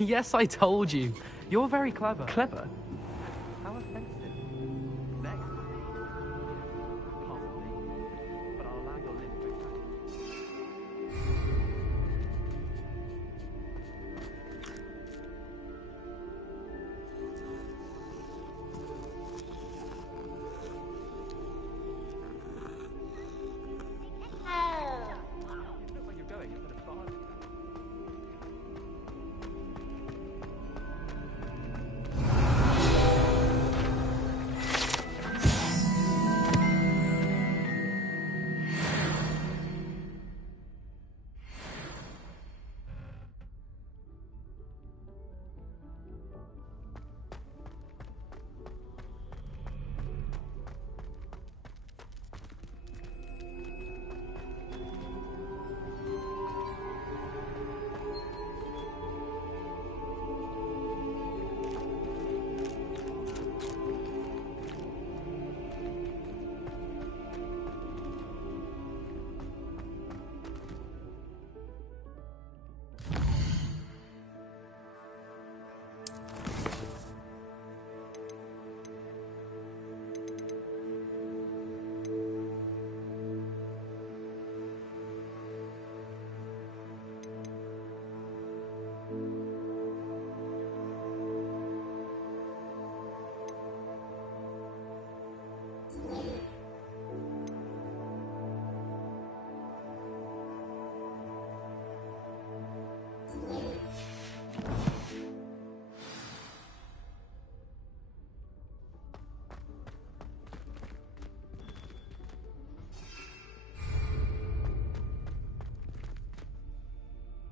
Yes, I told you. You're very clever. Clever? How offensive. Next. Possibly. But I'll allow your lip to Look where you're going. You're gonna fall.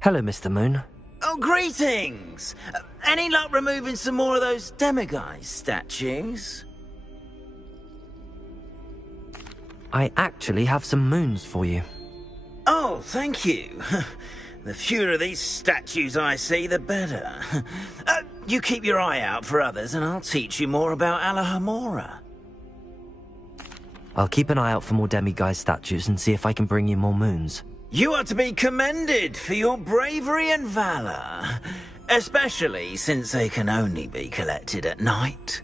Hello, Mr. Moon. Oh, greetings! Any luck removing some more of those demiguise statues? I actually have some moons for you. Oh, thank you. The fewer of these statues I see, the better. You keep your eye out for others, and I'll teach you more about Alahamora. I'll keep an eye out for more demiguise statues and see if I can bring you more moons. You are to be commended for your bravery and valor, especially since they can only be collected at night.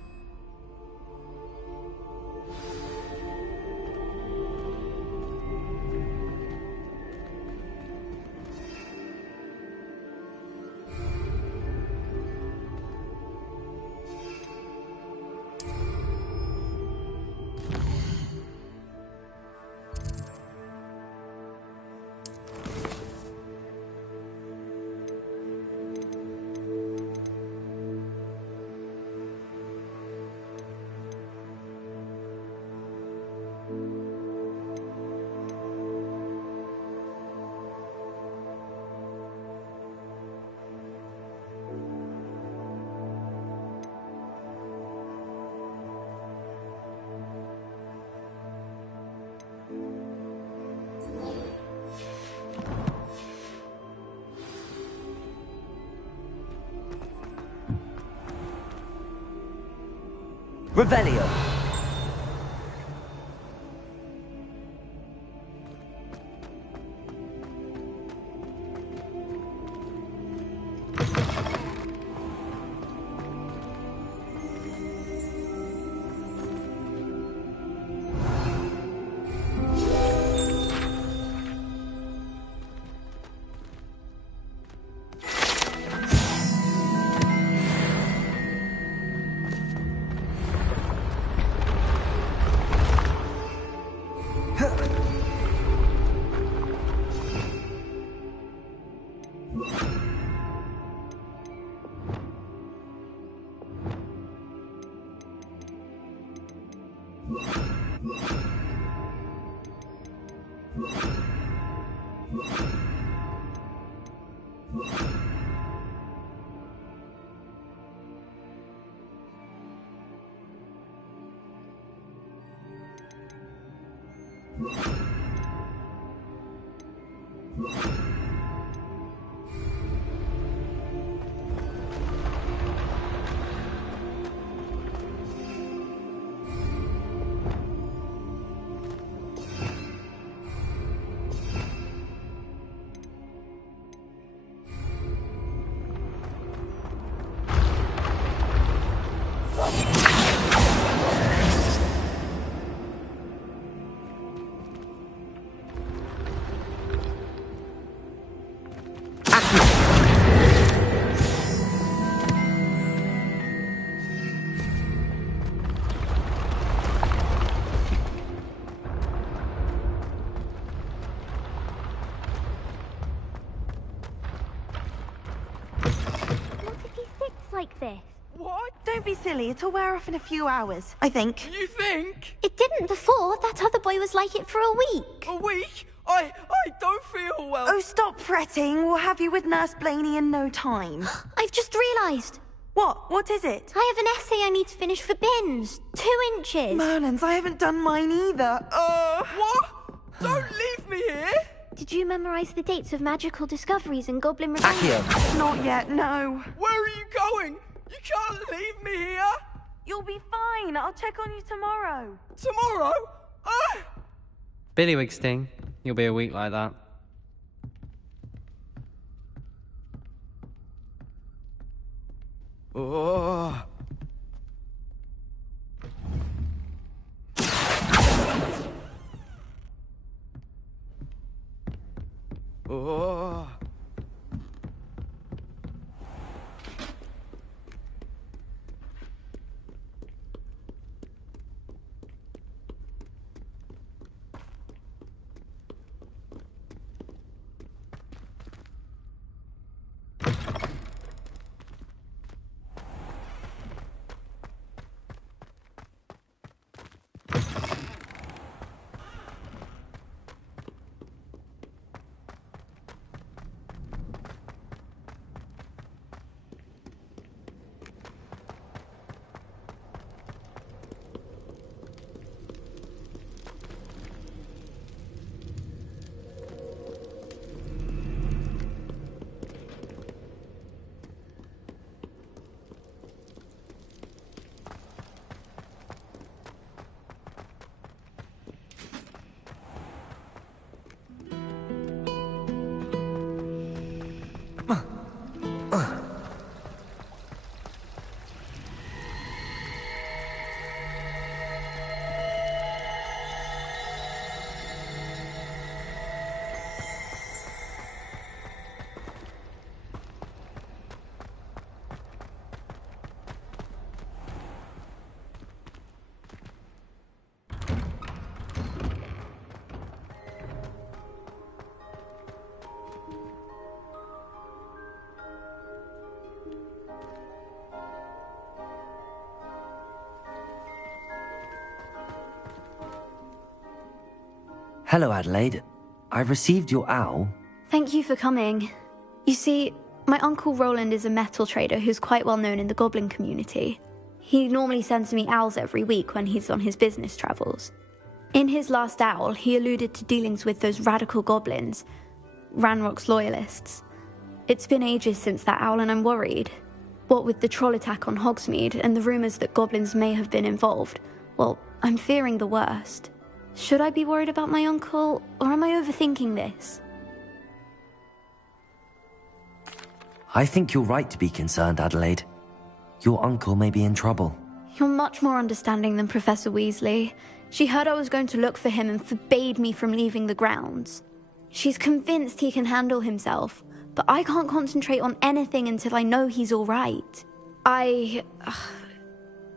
Revelio. silly. It'll wear off in a few hours, I think. You think? It didn't before. That other boy was like it for a week. A week? I don't feel well. Oh, stop fretting. We'll have you with Nurse Blaney in no time. I've just realised. What? What is it? I have an essay I need to finish for bins. 2 inches. Merlins, I haven't done mine either. What? Don't leave me here! Did you memorise the dates of magical discoveries and goblin revenge? Accio! Not yet, no. Where are you going? You can't leave me here! You'll be fine. I'll check on you tomorrow. Tomorrow? Billywig Sting. You'll be a week like that. Oh. Oh. Hello, Adelaide. I received your owl. Thank you for coming. You see, my Uncle Roland is a metal trader who's quite well known in the goblin community. He normally sends me owls every week when he's on his business travels. In his last owl, he alluded to dealings with those radical goblins, Ranrock's loyalists. It's been ages since that owl and I'm worried. What with the troll attack on Hogsmeade and the rumours that goblins may have been involved, well, I'm fearing the worst. Should I be worried about my uncle, or am I overthinking this? I think you're right to be concerned, Adelaide. Your uncle may be in trouble. You're much more understanding than Professor Weasley. She heard I was going to look for him and forbade me from leaving the grounds. She's convinced he can handle himself, but I can't concentrate on anything until I know he's all right.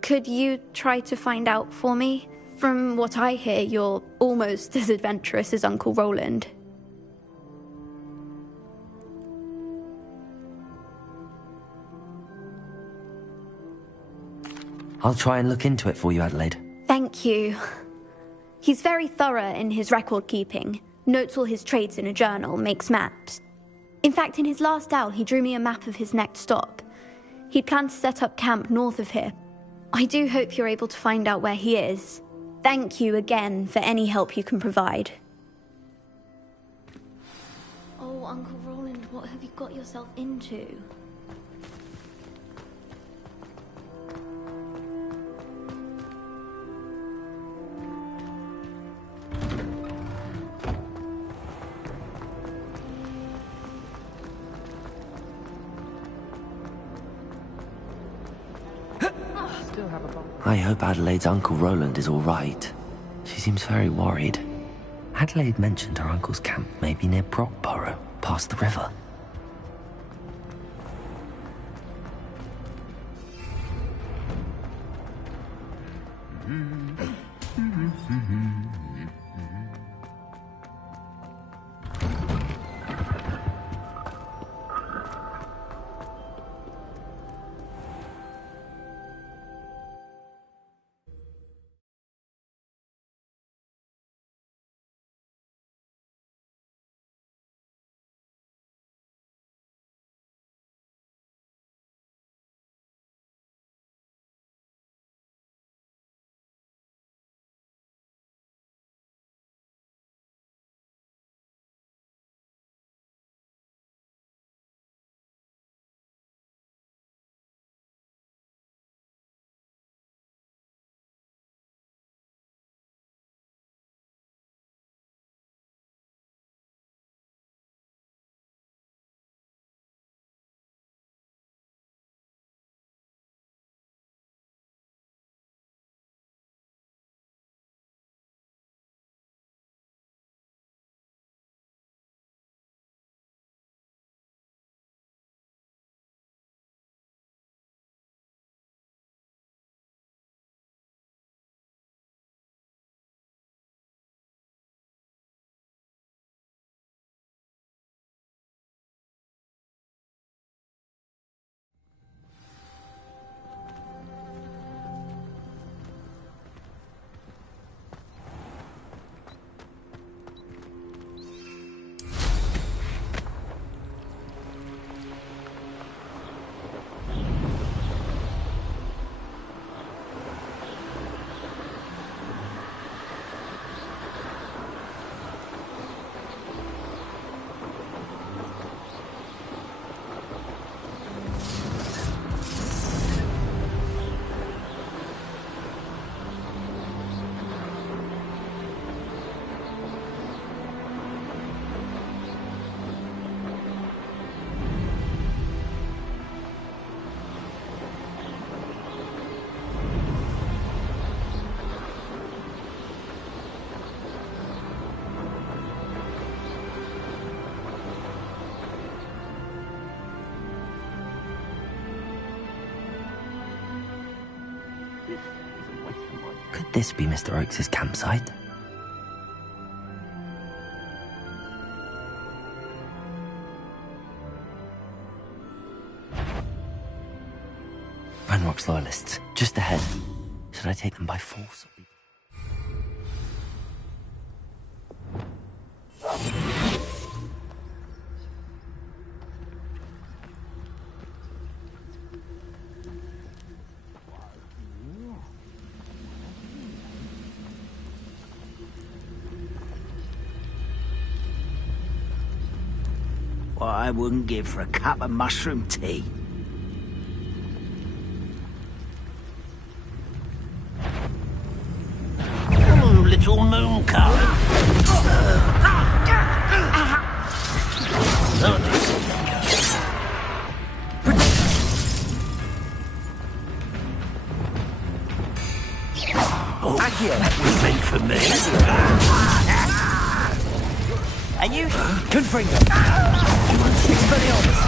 Could you try to find out for me? From what I hear, you're almost as adventurous as Uncle Roland. I'll try and look into it for you, Adelaide. Thank you. He's very thorough in his record keeping, notes all his trades in a journal, makes maps. In fact, in his last owl, he drew me a map of his next stop. He'd planned to set up camp north of here. I do hope you're able to find out where he is. Thank you again for any help you can provide. Oh, Uncle Roland, what have you got yourself into? I hope Adelaide's Uncle Roland is all right. She seems very worried. Adelaide mentioned her uncle's camp may be near Brockborough, past the river. Could this be Mr. Oakes' campsite? Ranrock's loyalists, just ahead. Should I take them by force? What I wouldn't give for a cup of mushroom tea. Little moon current. That was meant for me. Are you? Confringo. Expelliarmus.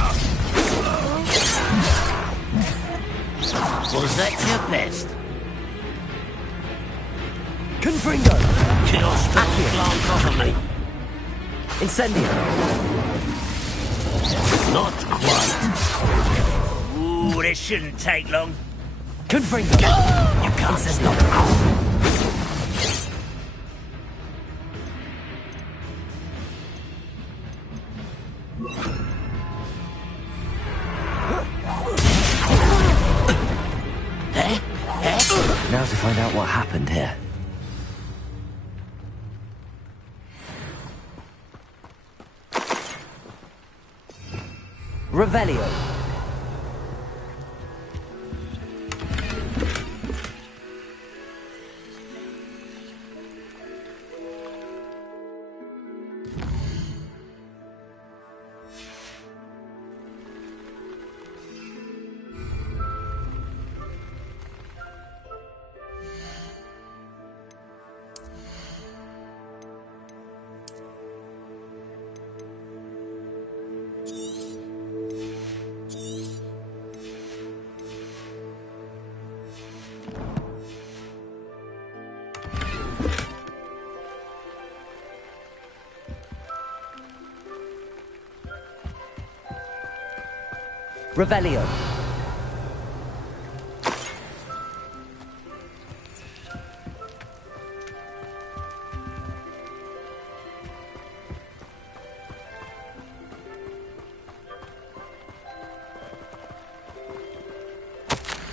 Was that your best? Confringo. Kill spell glance off of me. Incendio. Not quite. Ooh, this shouldn't take long. Confringo. You can't stop. Now to find out what happened here. Revelio. Revelio.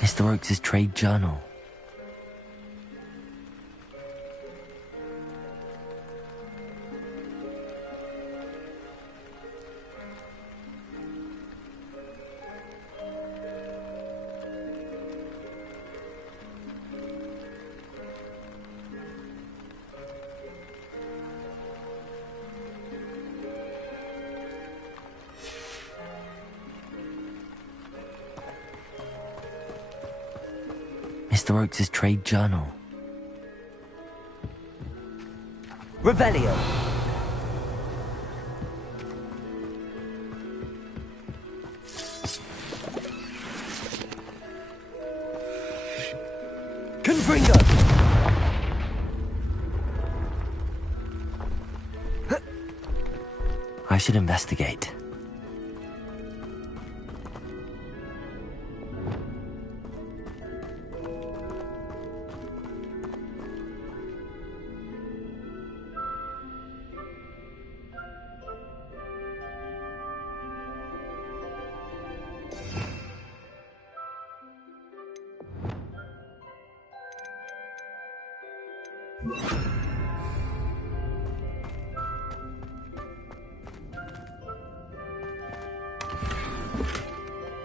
Mr. Oakes' trade journal. Mr. Oakes' trade journal. Revelio. Confringo. I should investigate.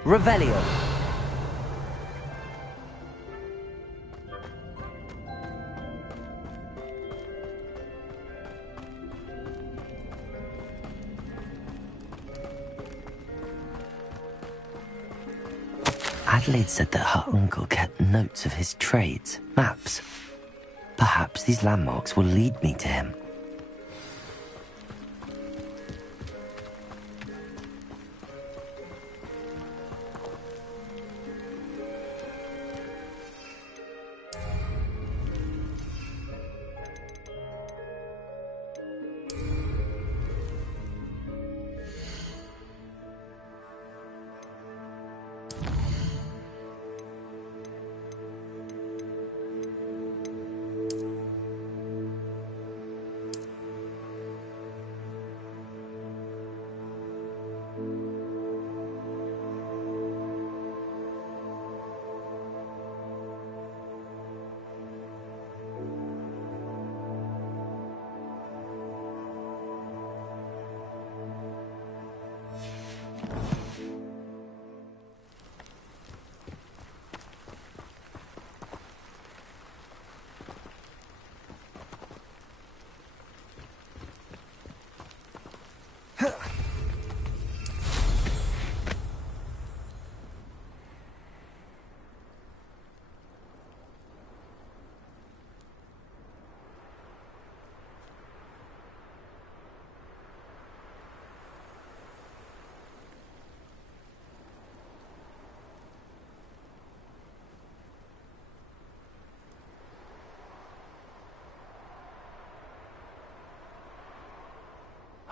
Revelio. Adelaide said that her uncle kept notes of his trades, maps. Perhaps these landmarks will lead me to him.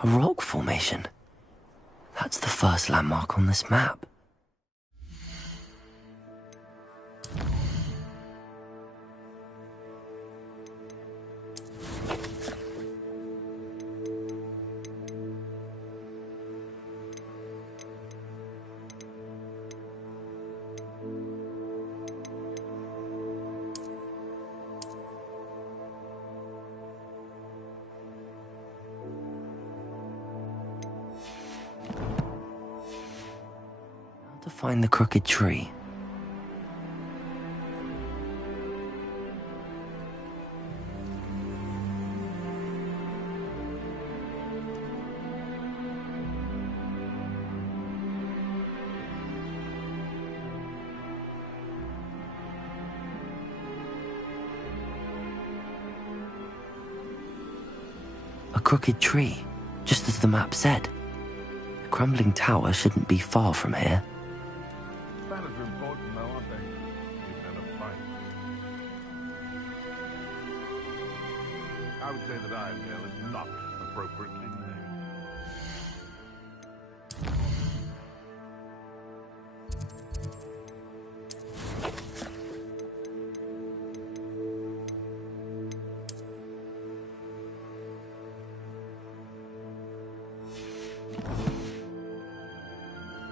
A rock formation. That's the first landmark on this map. To find the crooked tree. A crooked tree, just as the map said. The crumbling tower shouldn't be far from here. Spanners are important though, aren't they? Even in a fight. I would say that Irondale is not appropriately named.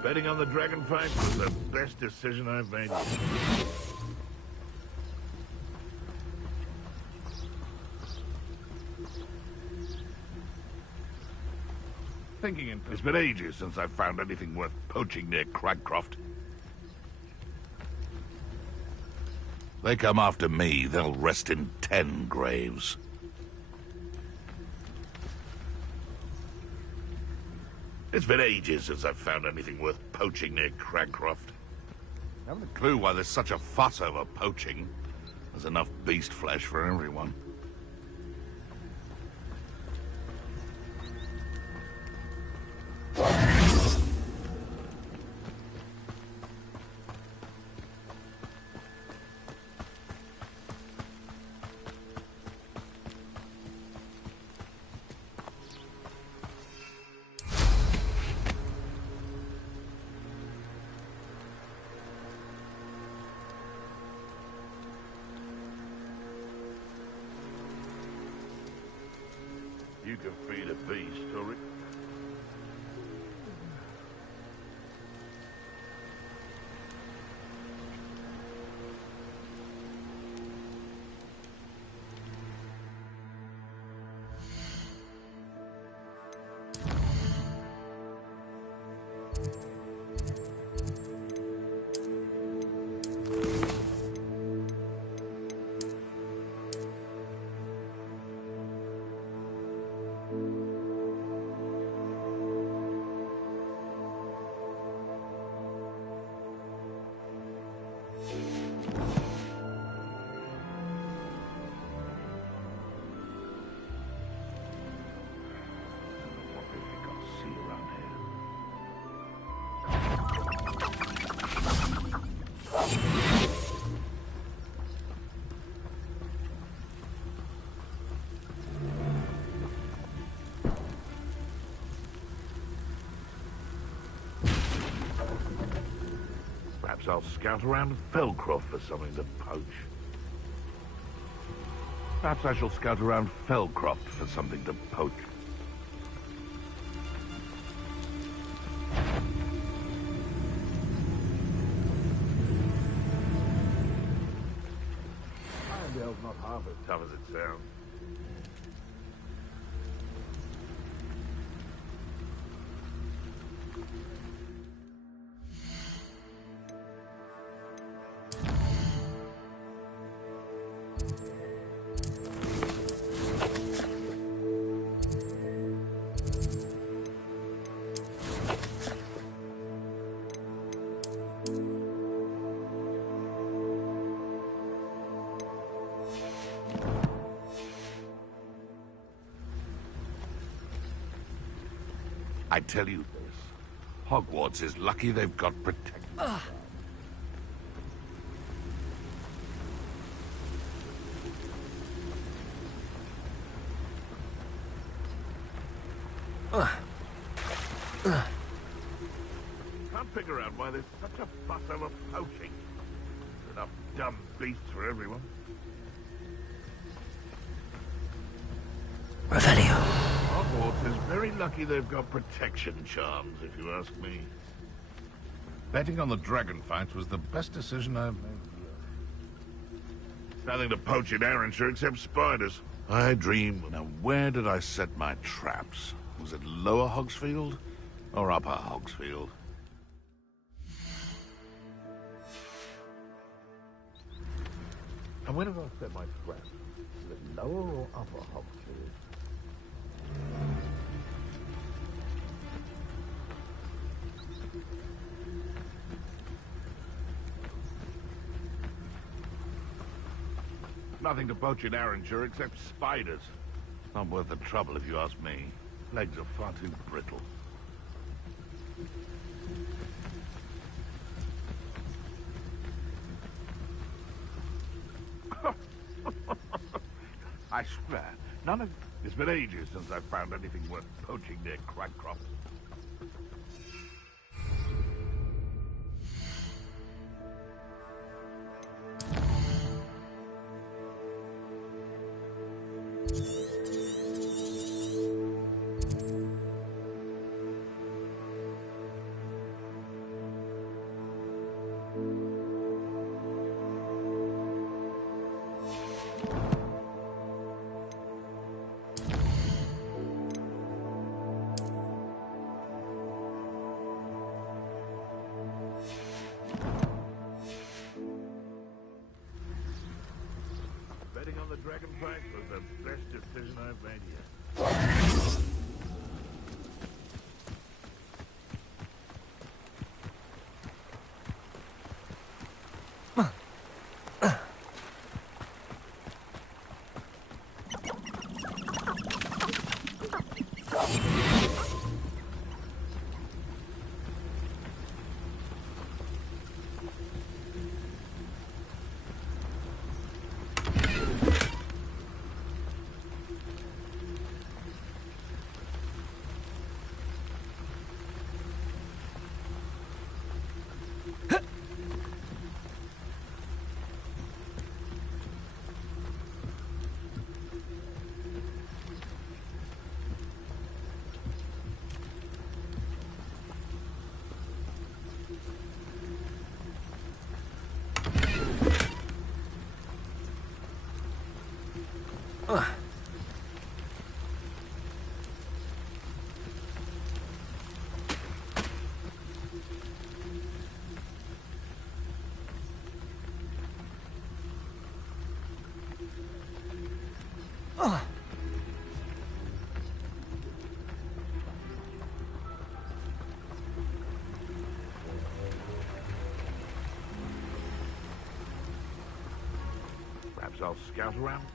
Betting on the dragon fight was the best decision I've made. It's been ages since I've found anything worth poaching near Cragcroft. They come after me, they'll rest in 10 graves. It's been ages since I've found anything worth poaching near Cragcroft. I haven't a clue why there's such a fuss over poaching. There's enough beast flesh for everyone. You can feed a beast, or it... Perhaps I'll scout around Felcroft for something to poach. Perhaps I shall scout around Felcroft for something to poach. Irondale's not half as tough as it sounds. I tell you this, Hogwarts is lucky they've got protection. Can't figure out why there's such a fuss over poaching. There's enough dumb beasts for everyone. Revelio. Hogwarts is very lucky they've got protection charms, if you ask me. Betting on the dragon fights was the best decision I've made. Nothing to poach in Arrynshire except spiders. I dream. Now, where did I set my traps? Was it Lower Hogsfield or Upper Hogsfield? And where did I set my traps? Was it Lower or Upper Hogsfield? Nothing to poach in Arrynshire except spiders. Not worth the trouble if you ask me. Legs are far too brittle. I swear, none of... It's been ages since I've found anything worth poaching near Cragcroft. Betting on the dragon fight was the best decision I've made yet. Perhaps I'll scout around.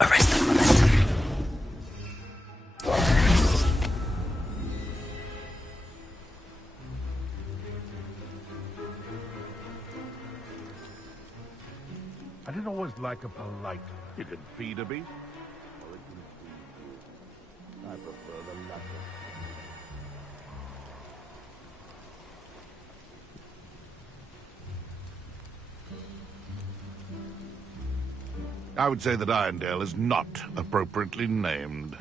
Arrest the momentum. I didn't always like a polite. You can feed a beast, or it can feed you. I prefer the latter. I would say that Irondale is not appropriately named.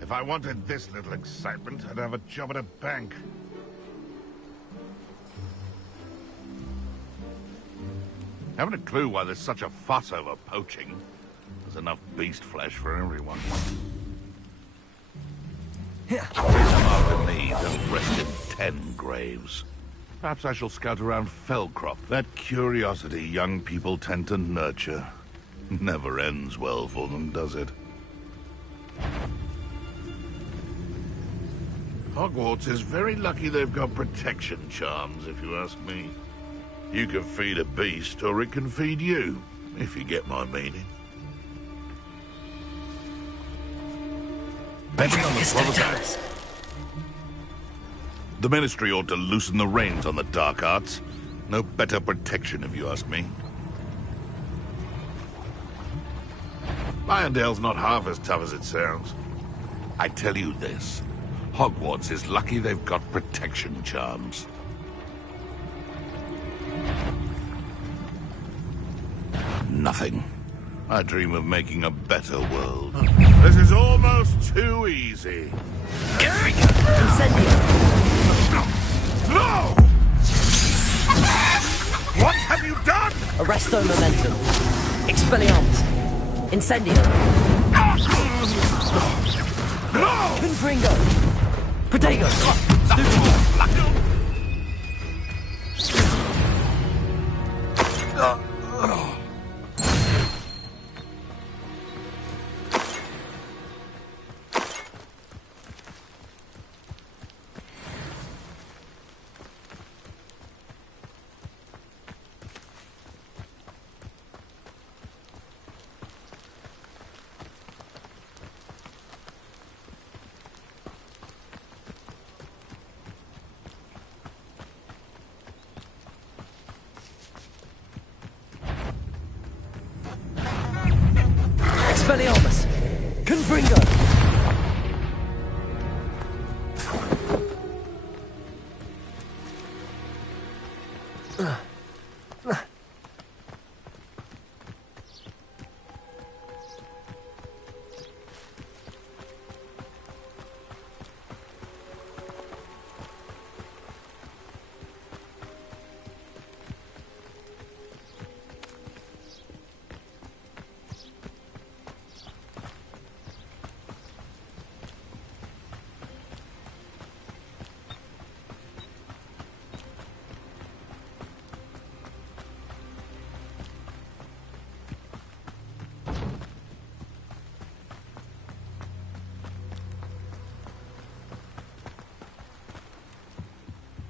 If I wanted this little excitement, I'd have a job at a bank. Haven't a clue why there's such a fuss over poaching. There's enough beast flesh for everyone. After me, there'll rest in 10 graves. Perhaps I shall scout around Fellcroft. That curiosity young people tend to nurture never ends well for them, does it? Hogwarts is very lucky they've got protection charms, if you ask me. You can feed a beast, or it can feed you, if you get my meaning. Betting on the Provost. The Ministry ought to loosen the reins on the dark arts. No better protection, if you ask me. Irondale's not half as tough as it sounds. I tell you this, Hogwarts is lucky they've got protection charms. Nothing. I dream of making a better world. This is almost too easy. Incendio! No! What have you done? Arresto momentum. Expelliarmus. Incendio. No! Confringo. Protego. Expelliarmus. Confringo.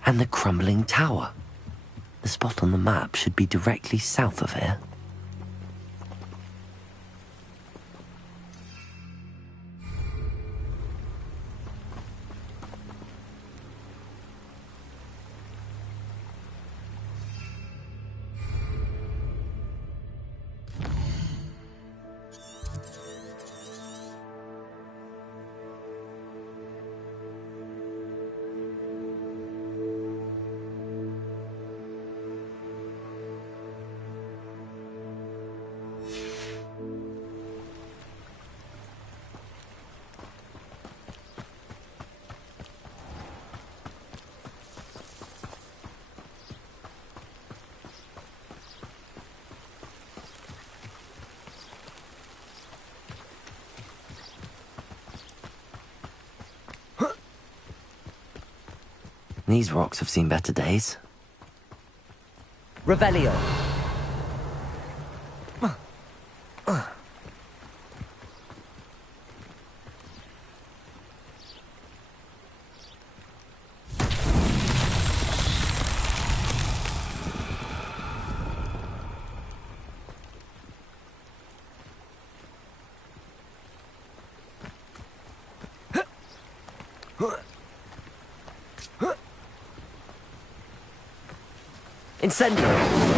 And the crumbling tower. The spot on the map should be directly south of here. These rocks have seen better days. Revelio. Incendio!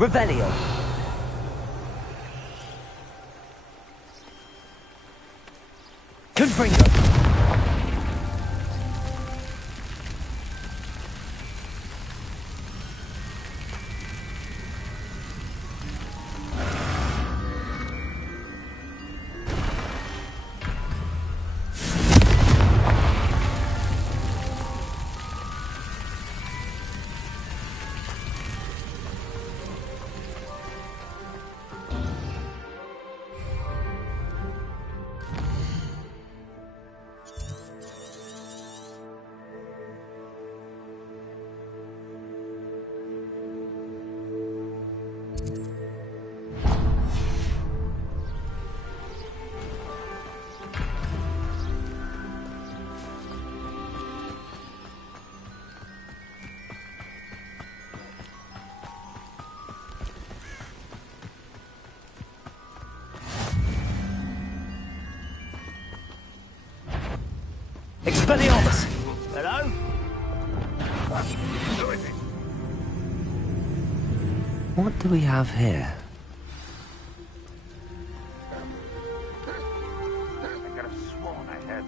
Revelio. Confringo. Expelliarmus! Hello? What do we have here? I could have sworn I had.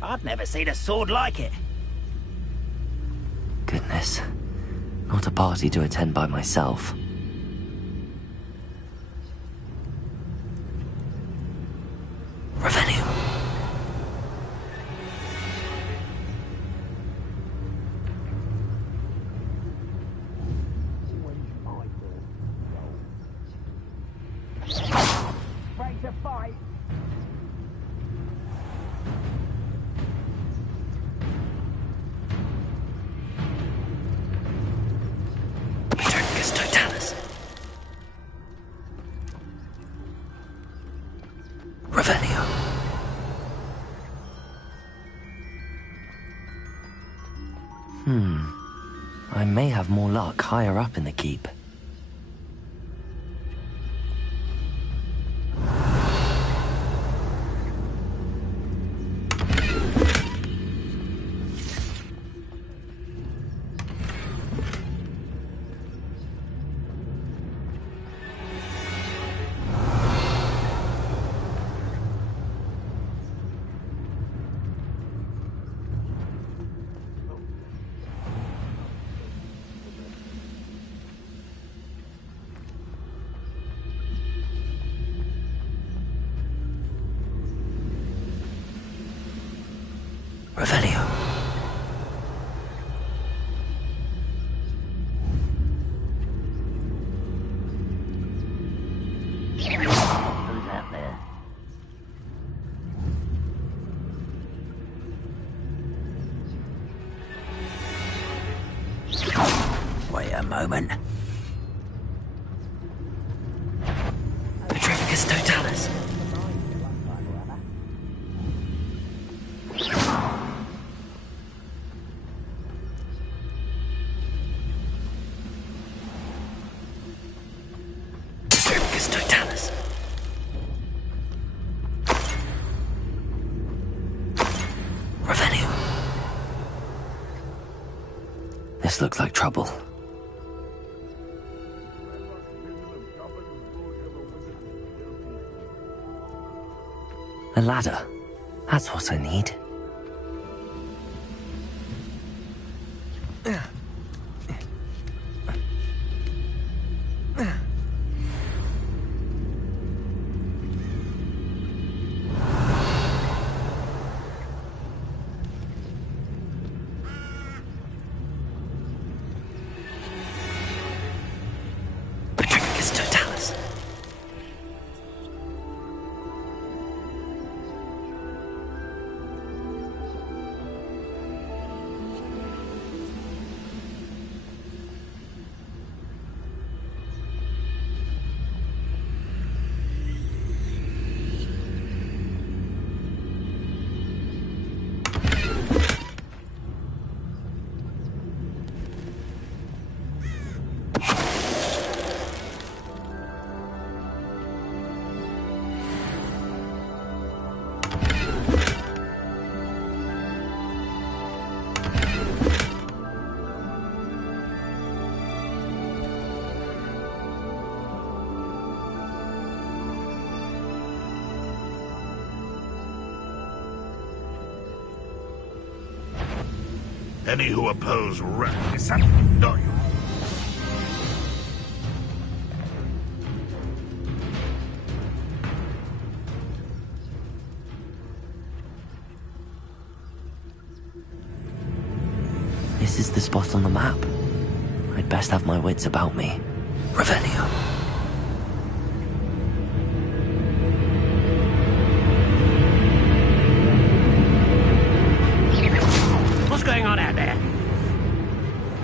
I've never seen a sword like it. Goodness. Not a party to attend by myself. Revelio. Break to fight. Patricus Totalis. Revelio. I may have more luck higher up in the keep. Revelio. Who's out there? Wait a moment. Patricus Totalis. Patricus Totalis. Revelio. This looks like trouble. A ladder. That's what I need. Patricus Totalis. Any who oppose no. This is the spot on the map. I'd best have my wits about me. Revelio. What's going on out there?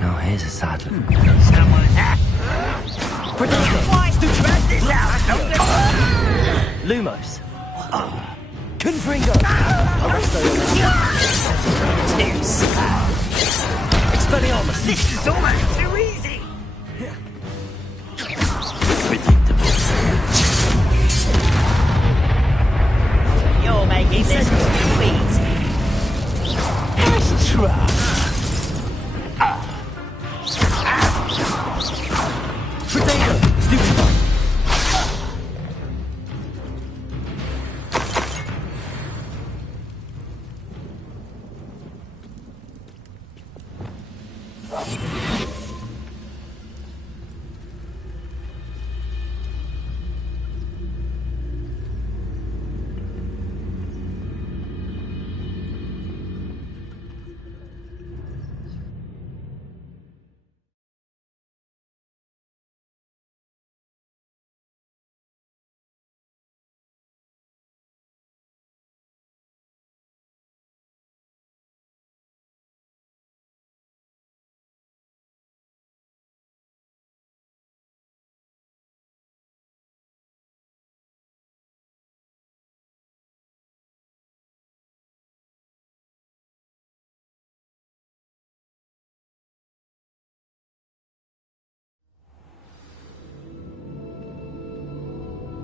Now here's a sad look. Someone... Why is the threat this out? Lumos. Confringo. Expelliarmus. This is almost too easy. Predictable. You're making this too easy. Astra. Predictable. Stupid.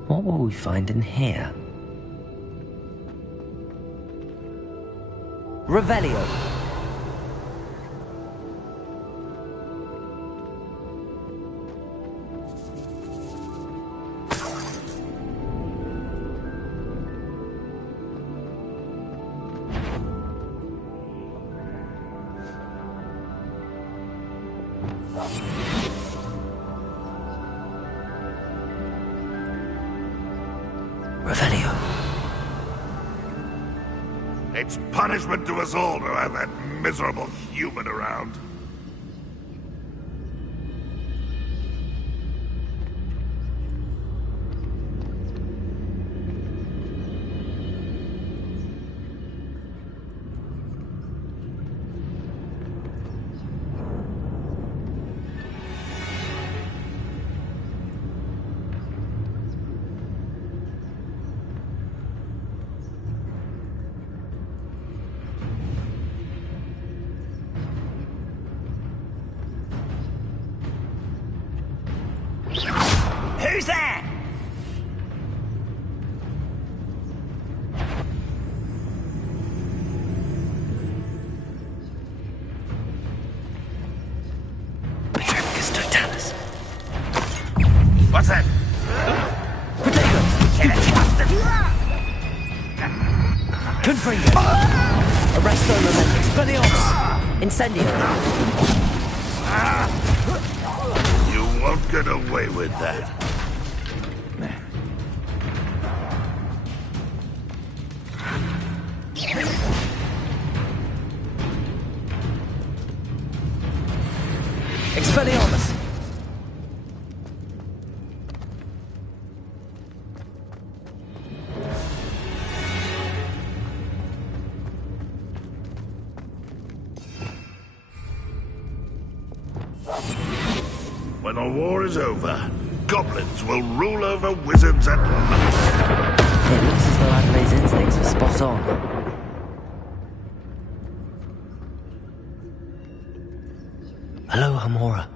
What will we find in here? Revelio. Revelio. It's punishment to us all to have that miserable human around. Who's there? Petricus Totalis. What's that? Confringo. Arresto Moment. Expelliarmus. Incendio. You won't get away with that. Expelliarmus. When the war is over, goblins will rule over wizards and monks. It looks as though Adelaide's instincts were spot on. Hello, Hamora.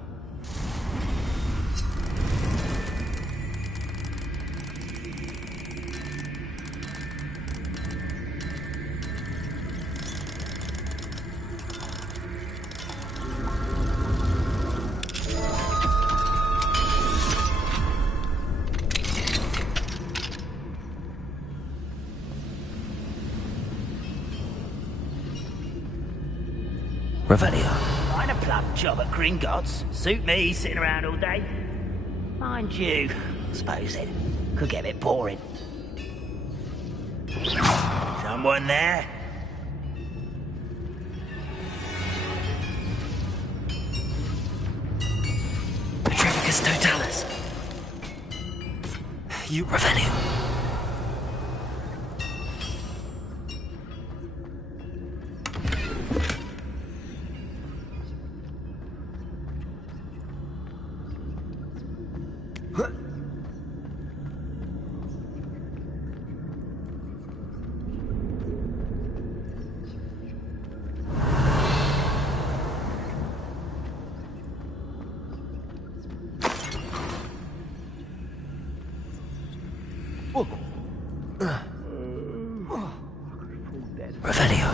Revelio. Find a plum job at Gringotts. Suit me, sitting around all day. Mind you, I suppose it could get a bit boring. Someone there? Petrificus totalis. You Revelio. Revelio.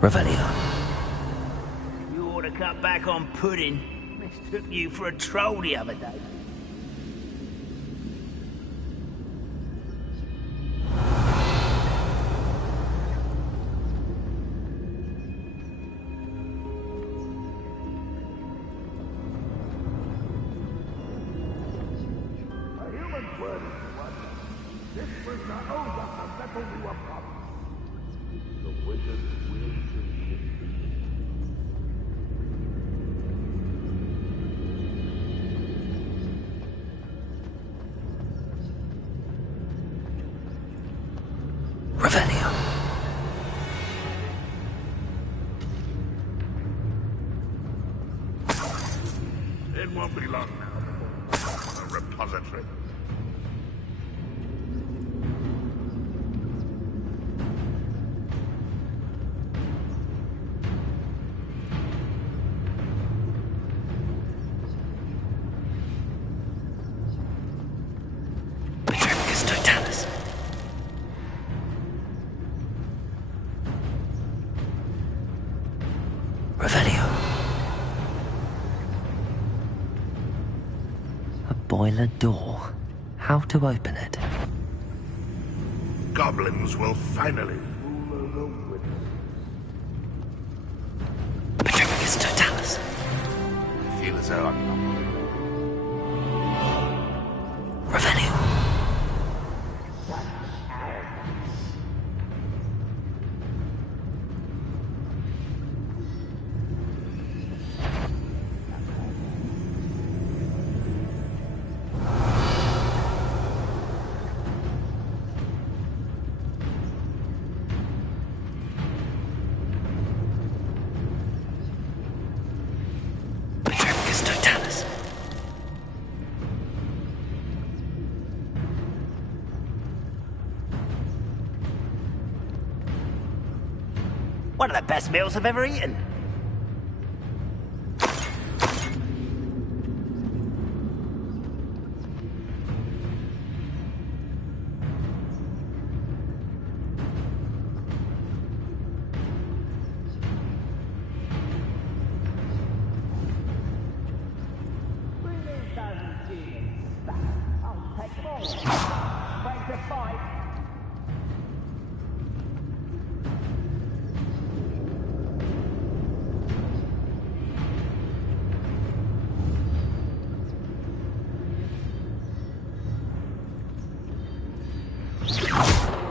Revelio. You ought to cut back on pudding. Mistook you for a troll the other day. Revelio. It won't be long now. A repository. Petrificus totalis. Revelio. A boiler door. How to open it? Goblins will finally. Petrificus totalis. I feel as though I'm. Revelio. Petrificus totalis. One of the best meals I've ever eaten.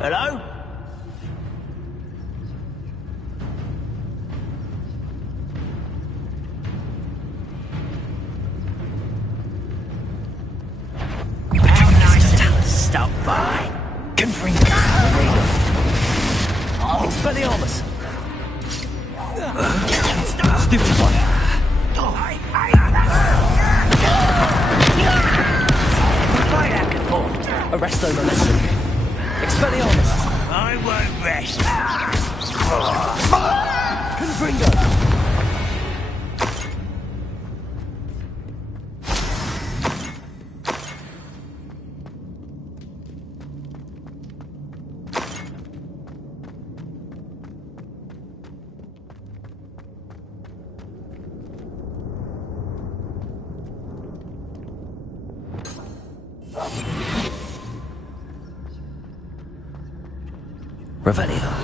Hello? How nice to stop by. Confringo. Expelliarmus. Stupefy. Right back and forth. Arresto Momentum. Expelliarmus. I won't rest. Confringo. Revelio.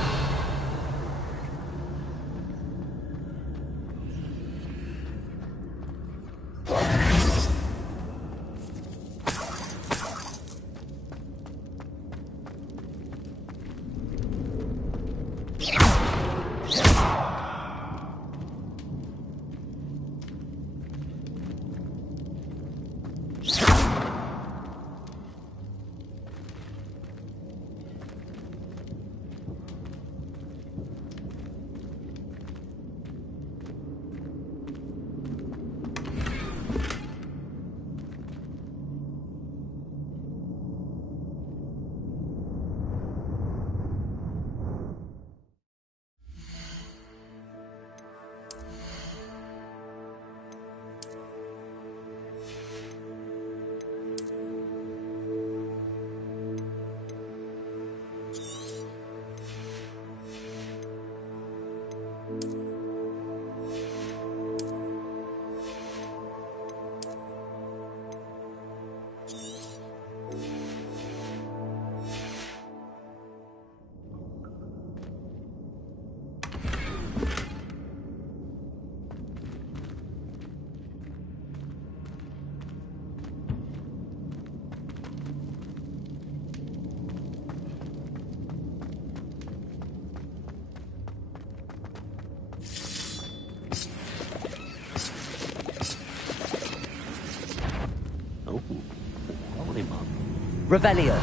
Revelio.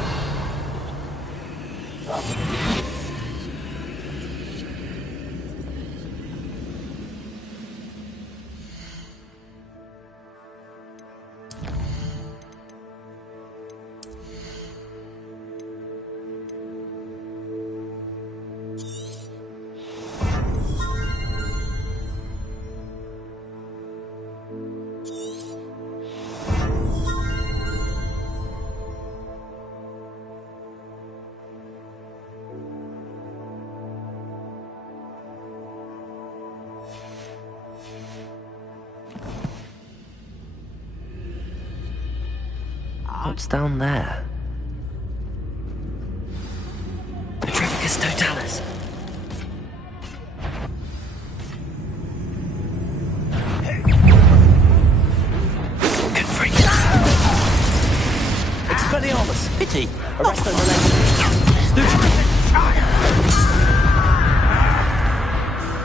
What's down there? Petrificus Totalis. Confringo. Expelliarmus. Pity. Arresto Momentum. Stupefy.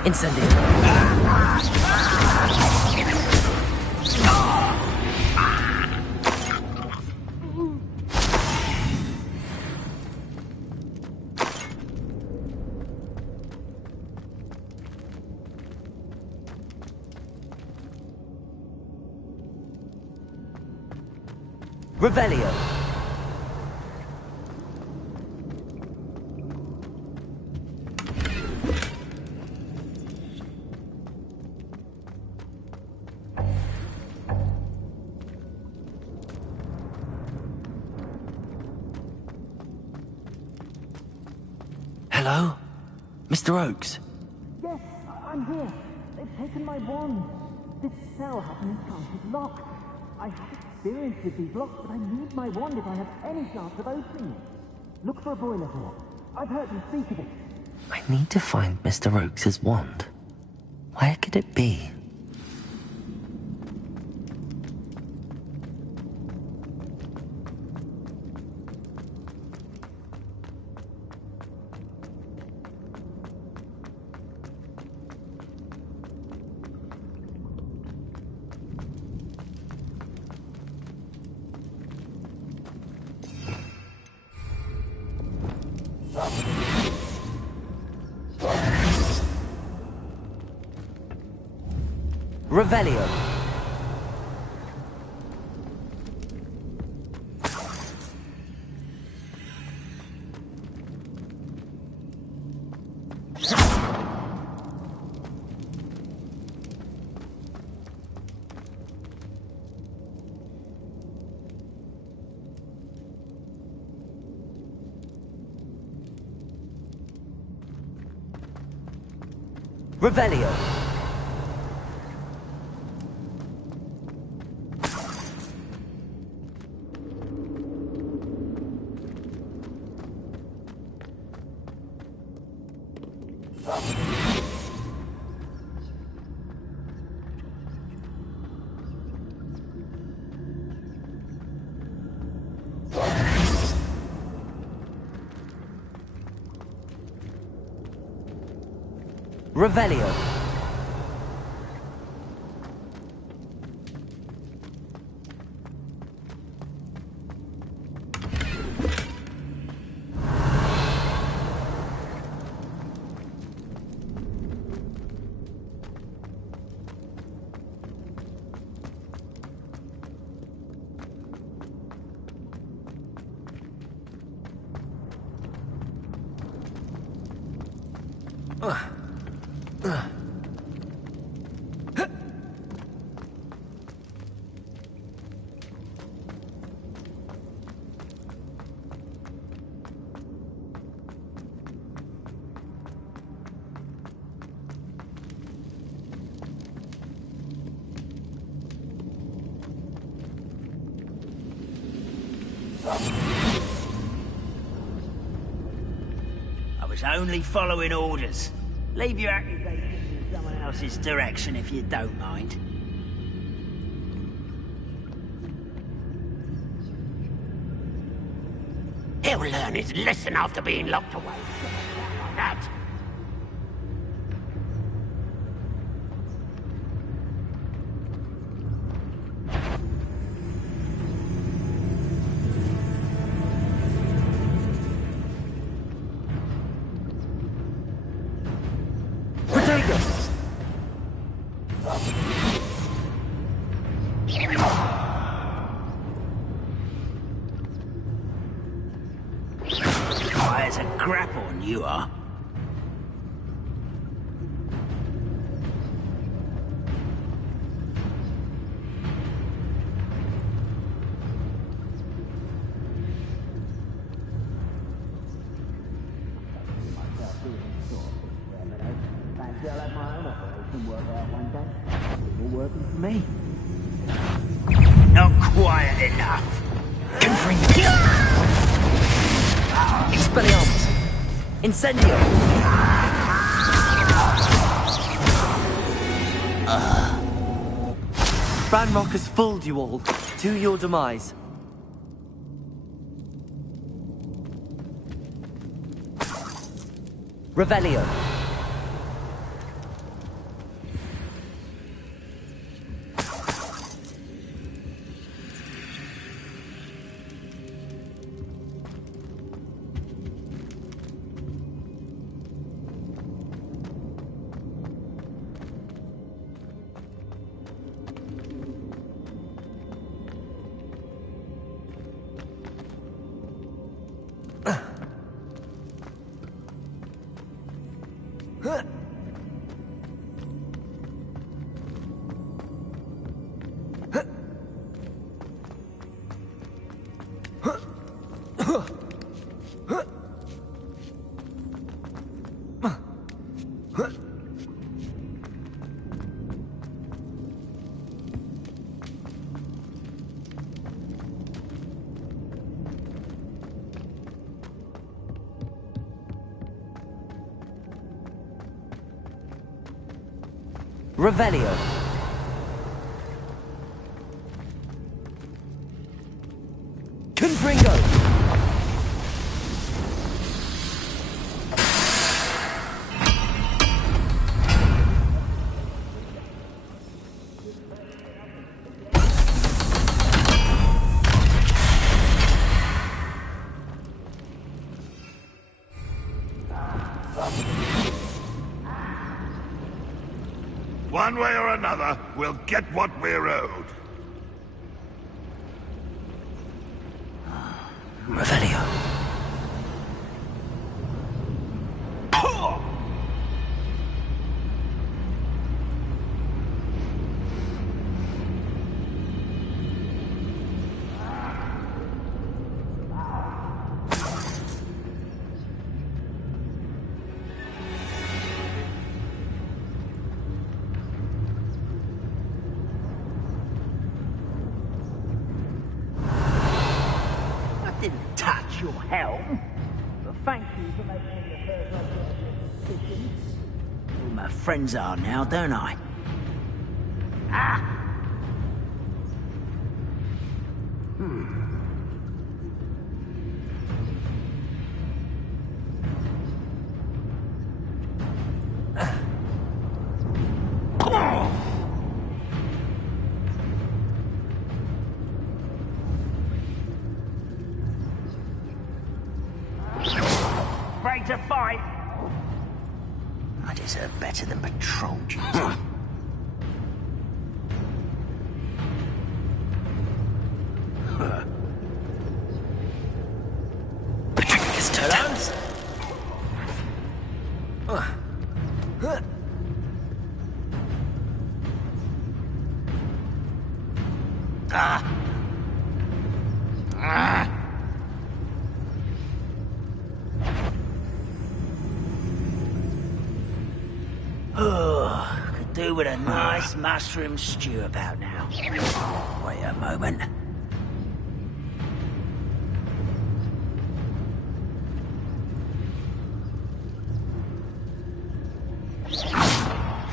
Incendio. Revelio. Hello? Mr. Oakes? Yes, I'm here. They've taken my wand. This cell has an enchanted lock. I have experience with these locks, but I need my wand if I have any chance of opening it. Look for a boiler here. I've heard you speak of it. I need to find Mr. Oakes' wand. Where could it be? Revelio. Revelio. Revelio. I was only following orders. Leave your accusations in someone else's direction if you don't mind. He'll learn his lesson after being locked away. Like that. Why, as a grapple, you are. I'll have my own operation work out one day. It will working for me. Not quiet enough. Expelliarmus. Incendio. Ranrock has fooled you all. To your demise. Revelio. Revelio. Confringo. One way or another, we'll get what we're owed. Revelio. Didn't touch your helm. But thank you for making me the first decision. All my friends are now, don't I? Ah! Ready to fight? I deserve better than patrol duty. Patricus turns. Could do with a nice mushroom stew about now. Wait a moment.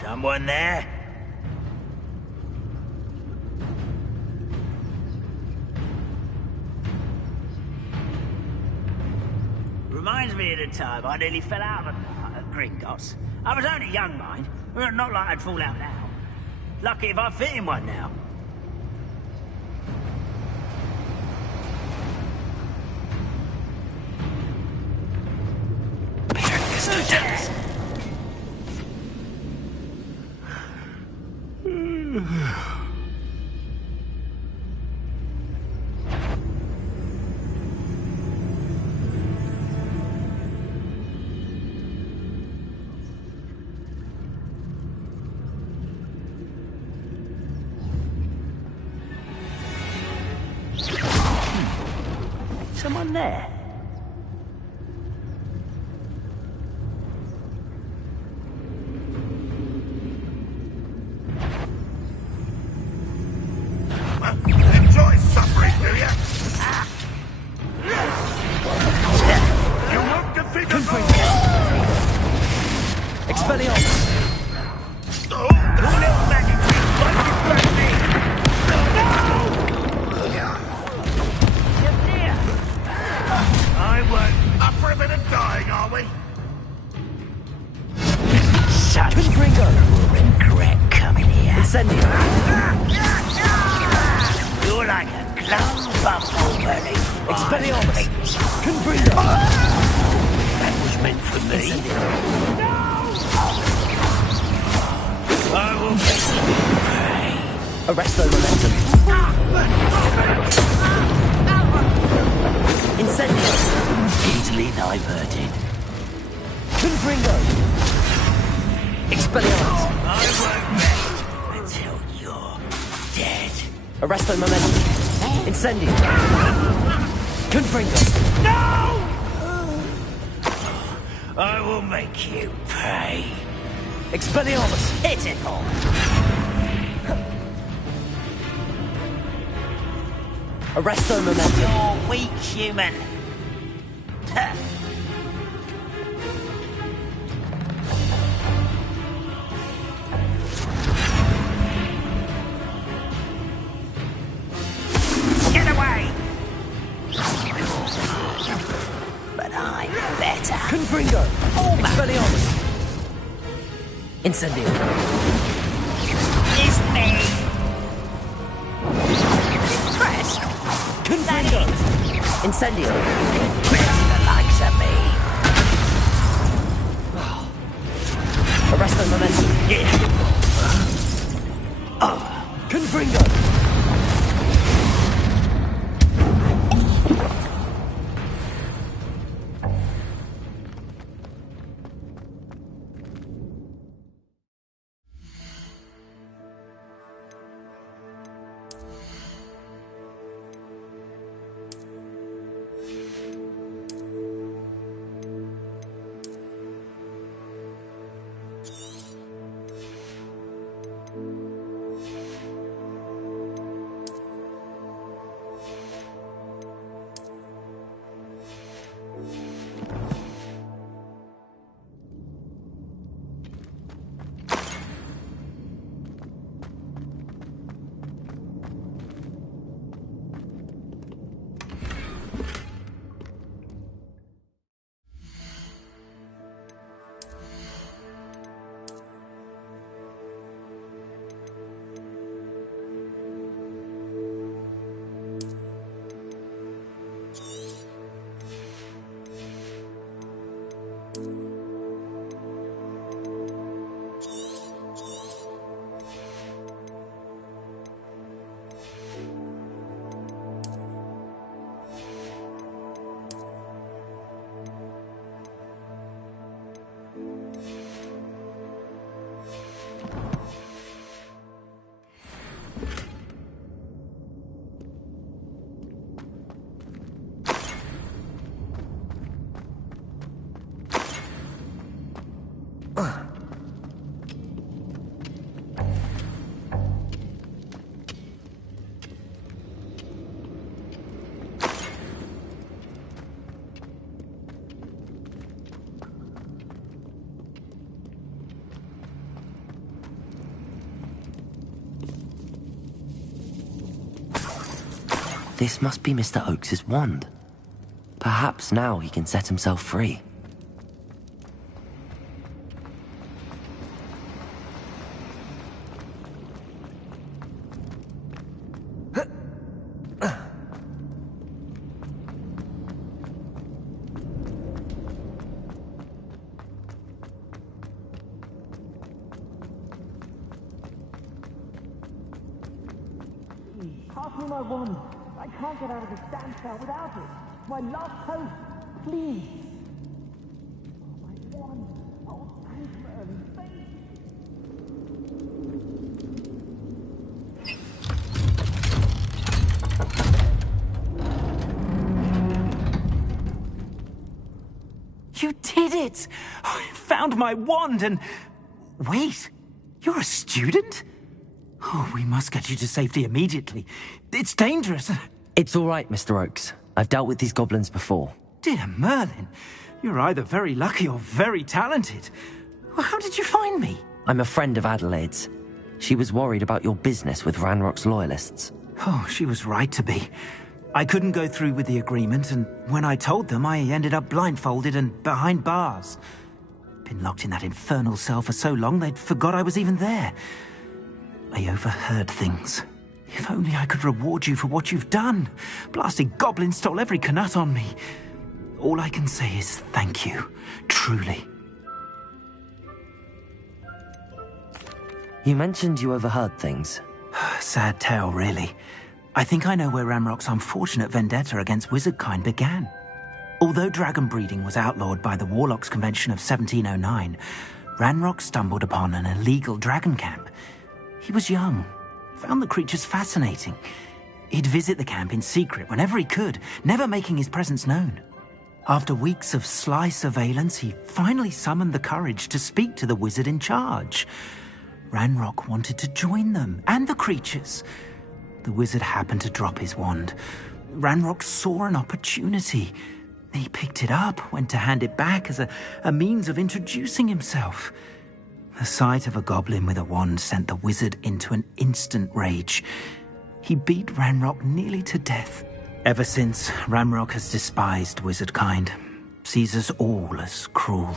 Someone there? Reminds me of the time I nearly fell out of a Gringotts. I was only young, mind. Not like I'd fall out now. Lucky if I fit in one now. Patricus turns. Someone there? Enjoy suffering, do you? You won't defeat us all! Expelliarmus. Oh, The little magic tree, like you burn me! You're near! I won't. up for a bit of dying, are we? Such cruel regret coming here. Incendio. You're like a clown bumblebee. Expelliarmus. Confringo. That was meant for me. I will make you pray. Arresto momentum. Incendio. Easily diverted. Confringo. Expelliarmus. I won't rest until you're dead. Arresto momentum. Incendio. Confringo. I will make you pay. Expelliarmus. Hit it all. Arresto momentum. You're weak, human. Get away! But I'm better. Confringo. Expelliarmus. Incendio. It's me. Impressed? Confringo. Incendio. The likes of me. This must be Mr. Oakes's wand. Perhaps now he can set himself free. Pass me my wand. I can't get out of this damn cell without it. It's my last hope. Please. Oh, my wand. Oh, thanks, Merlin. Thank you. You did it! I found my wand and... Wait, you're a student? Oh, we must get you to safety immediately. It's dangerous. It's all right, Mr. Oakes. I've dealt with these goblins before. Dear Merlin, you're either very lucky or very talented. Well, how did you find me? I'm a friend of Adelaide's. She was worried about your business with Ranrock's loyalists. Oh, she was right to be. I couldn't go through with the agreement, and when I told them, I ended up blindfolded and behind bars. Been locked in that infernal cell for so long, they'd forgot I was even there. I overheard things. If only I could reward you for what you've done. Blasted goblin stole every Knut on me. All I can say is thank you, truly. You mentioned you overheard things. Sad tale, really. I think I know where Ranrock's unfortunate vendetta against wizardkind began. Although dragon breeding was outlawed by the Warlocks Convention of 1709, Ranrock stumbled upon an illegal dragon camp. He was young, found the creatures fascinating. He'd visit the camp in secret whenever he could, never making his presence known. After weeks of sly surveillance, he finally summoned the courage to speak to the wizard in charge. Ranrock wanted to join them, and the creatures. The wizard happened to drop his wand. Ranrock saw an opportunity. He picked it up, went to hand it back as a means of introducing himself. The sight of a goblin with a wand sent the wizard into an instant rage. He beat Ranrock nearly to death. Ever since, Ranrock has despised wizardkind, sees us all as cruel.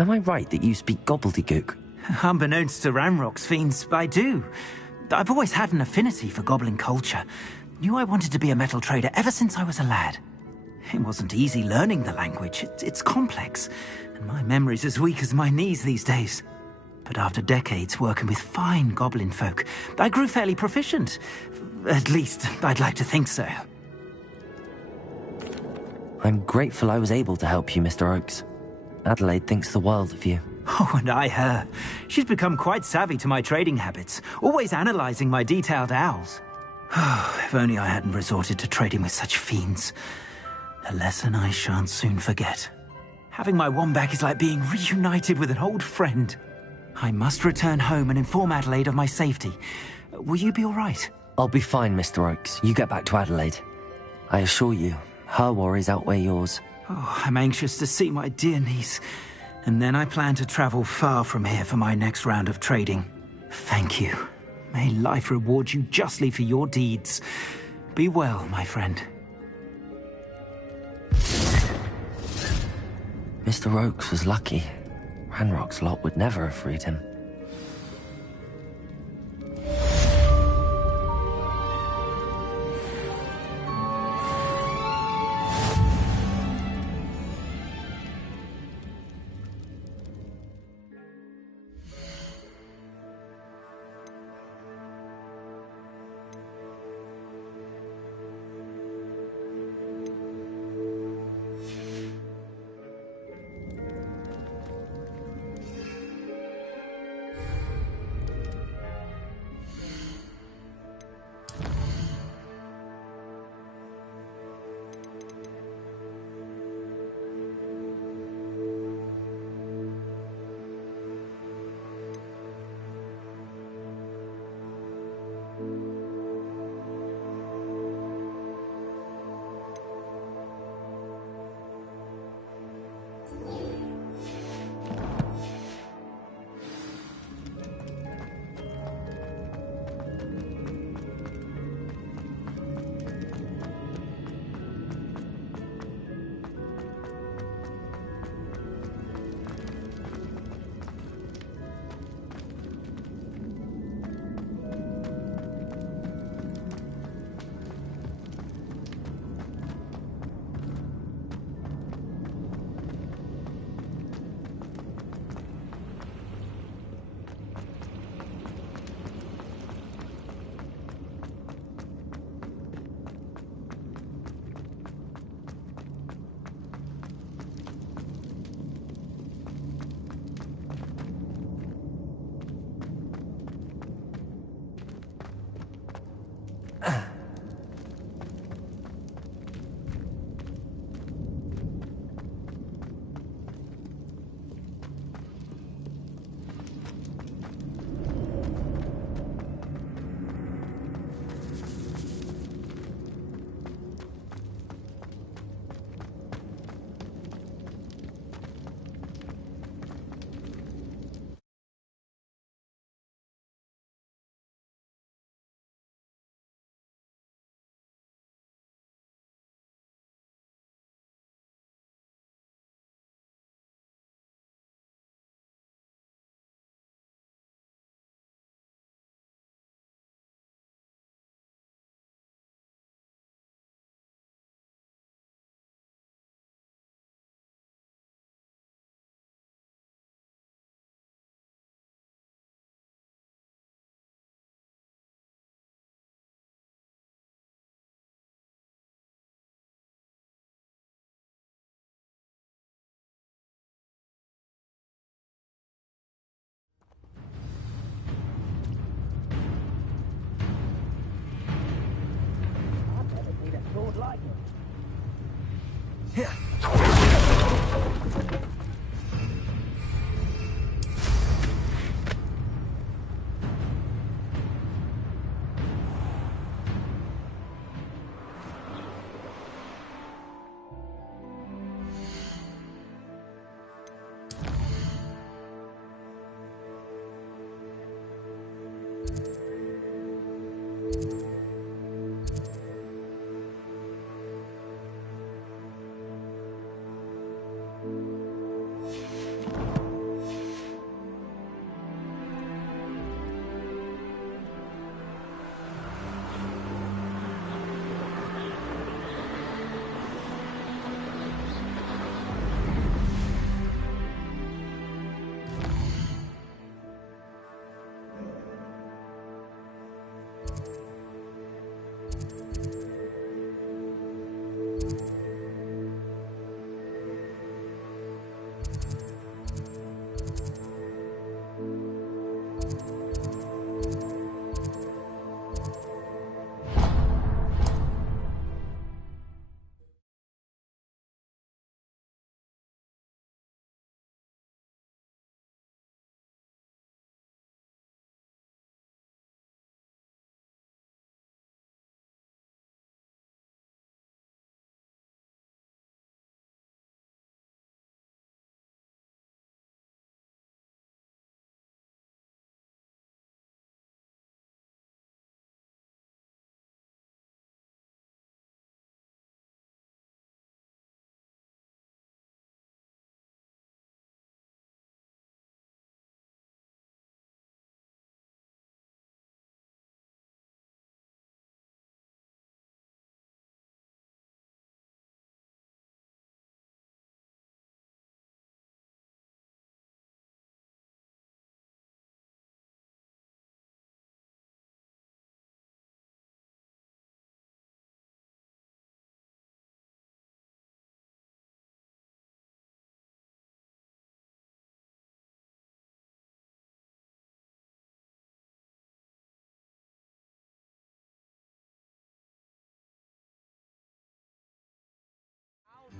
Am I right that you speak gobbledygook? Unbeknownst to Ranrock's fiends, I do. I've always had an affinity for goblin culture. Knew I wanted to be a metal trader ever since I was a lad. It wasn't easy learning the language. It's complex, and my memory's as weak as my knees these days. But after decades working with fine goblin folk, I grew fairly proficient. At least, I'd like to think so. I'm grateful I was able to help you, Mr. Oakes. Adelaide thinks the world of you. Oh, and I her. She's become quite savvy to my trading habits, always analyzing my detailed owls. If only I hadn't resorted to trading with such fiends. A lesson I shan't soon forget. Having my wand back is like being reunited with an old friend. I must return home and inform Adelaide of my safety. Will you be all right? I'll be fine, Mr. Oakes. You get back to Adelaide. I assure you, her worries outweigh yours. Oh, I'm anxious to see my dear niece. And then I plan to travel far from here for my next round of trading. Thank you. May life reward you justly for your deeds. Be well, my friend. Mr. Oakes was lucky. Ranrock's lot would never have freed him.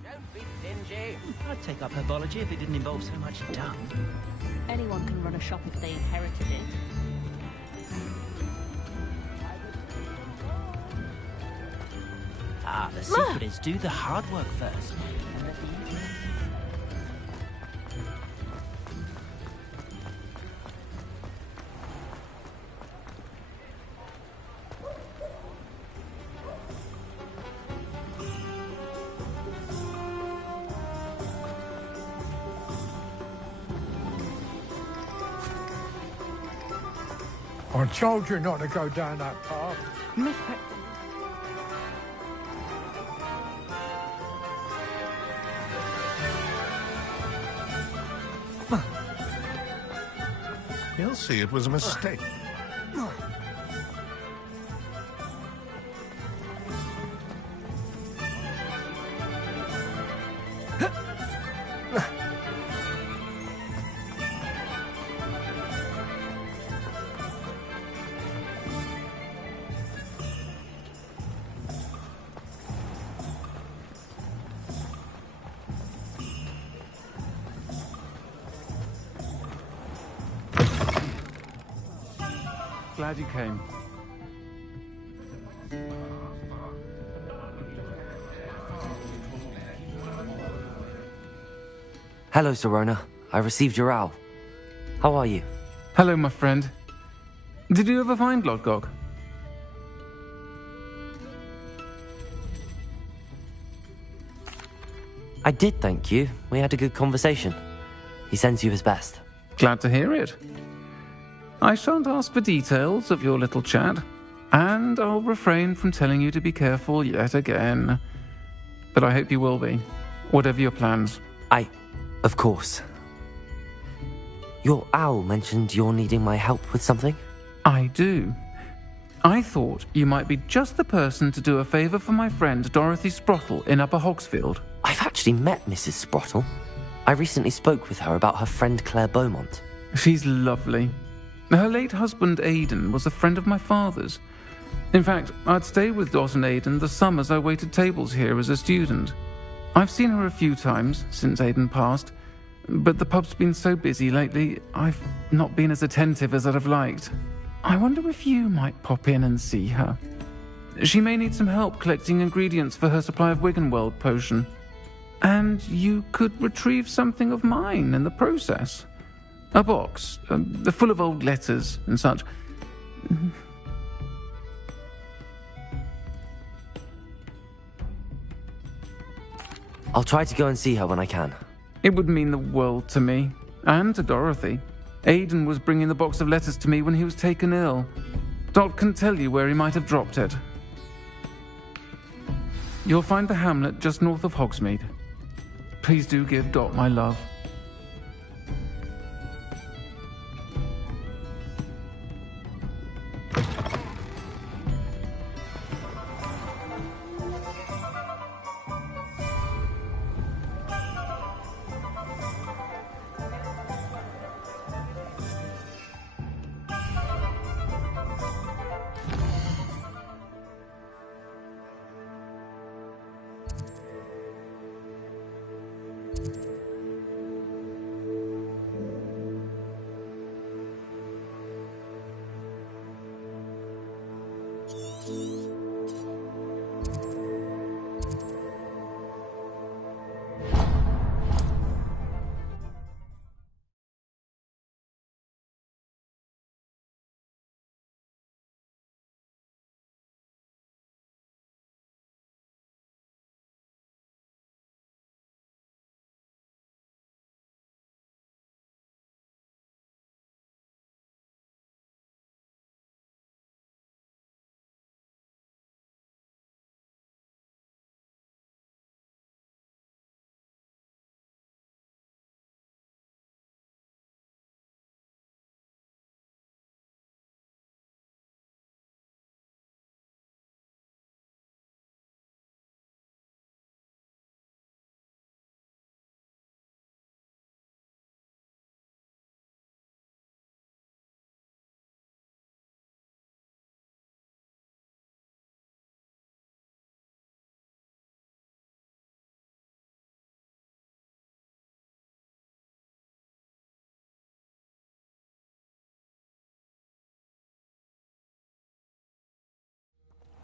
Don't be stingy. I'd take up herbology if it didn't involve so much dung. Anyone can run a shop if they inherited it. The secret is do the hard work first. And let the I told you not to go down that path. Miss He'll see it was a mistake. Glad you came. Hello, Serona. I received your owl. How are you? Hello, my friend. Did you ever find Lodgok? I did, thank you. We had a good conversation. He sends you his best. Glad to hear it. I shan't ask for details of your little chat, and I'll refrain from telling you to be careful yet again. But I hope you will be, whatever your plans. Of course. Your owl mentioned you're needing my help with something? I do. I thought you might be just the person to do a favour for my friend Dorothy Sprottle in Upper Hogsfield. I've actually met Mrs. Sprottle. I recently spoke with her about her friend Claire Beaumont. She's lovely. Her late husband Aidan was a friend of my father's. In fact, I'd stay with Dot and Aidan the summers I waited tables here as a student. I've seen her a few times since Aidan passed, but the pub's been so busy lately, I've not been as attentive as I'd have liked. I wonder if you might pop in and see her. She may need some help collecting ingredients for her supply of Wiggenweld potion. And you could retrieve something of mine in the process. A box, full of old letters and such. I'll try to go and see her when I can. It would mean the world to me, and to Dorothy. Aidan was bringing the box of letters to me when he was taken ill. Dot can tell you where he might have dropped it. You'll find the hamlet just north of Hogsmeade. Please do give Dot my love.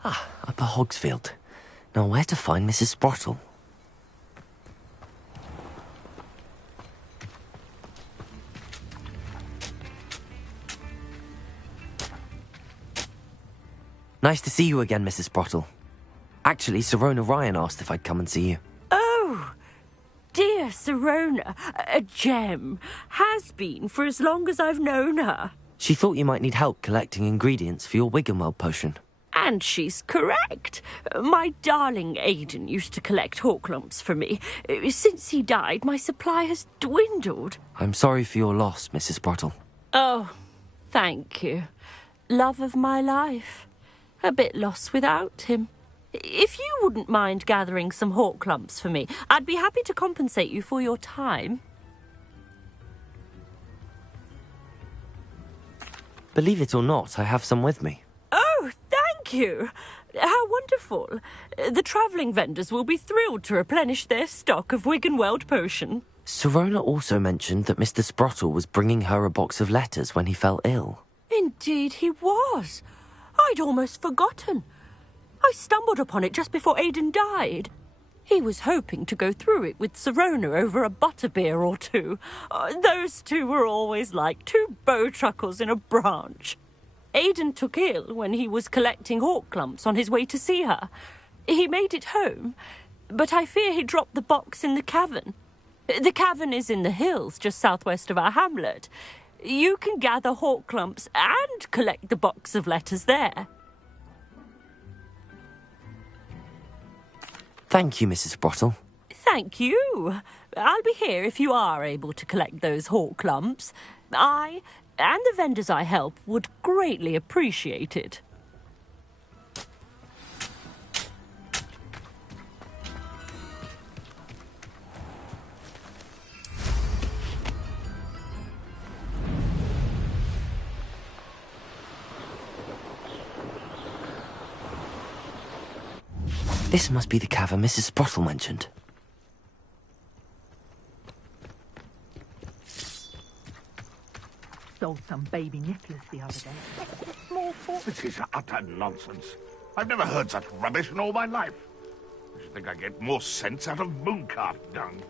Upper Hogsfield. Now where to find Mrs. Sprottle? Nice to see you again, Mrs. Sprottle. Actually, Sirona Ryan asked if I'd come and see you. Oh, dear Sirona, a gem. Has been for as long as I've known her. She thought you might need help collecting ingredients for your Wiggenweld potion. And she's correct. My darling Aidan used to collect hawk lumps for me. Since he died, my supply has dwindled. I'm sorry for your loss, Mrs. Sprottle. Oh, thank you. Love of my life. A bit lost without him. If you wouldn't mind gathering some hawk lumps for me, I'd be happy to compensate you for your time. Believe it or not, I have some with me. Oh, thank you. How wonderful. The travelling vendors will be thrilled to replenish their stock of Wiggenweld potion. Sirona also mentioned that Mr. Sprottle was bringing her a box of letters when he fell ill. Indeed he was. I'd almost forgotten. I stumbled upon it just before Aidan died. He was hoping to go through it with Sirona over a butterbeer or two. Those two were always like two bowtruckles in a branch. Aidan took ill when he was collecting hawk lumps on his way to see her. He made it home, but I fear he dropped the box in the cavern. The cavern is in the hills just southwest of our hamlet. You can gather hawk lumps and collect the box of letters there. Thank you, Mrs. Sprottle. Thank you. I'll be here if you are able to collect those hawk lumps. I and the vendors I help would greatly appreciate it. This must be the cavern Mrs. Sprottle mentioned. Sold some baby nipples the other day. Small fault. This is utter nonsense. I've never heard such rubbish in all my life. I should think I get more sense out of mooncalf dung.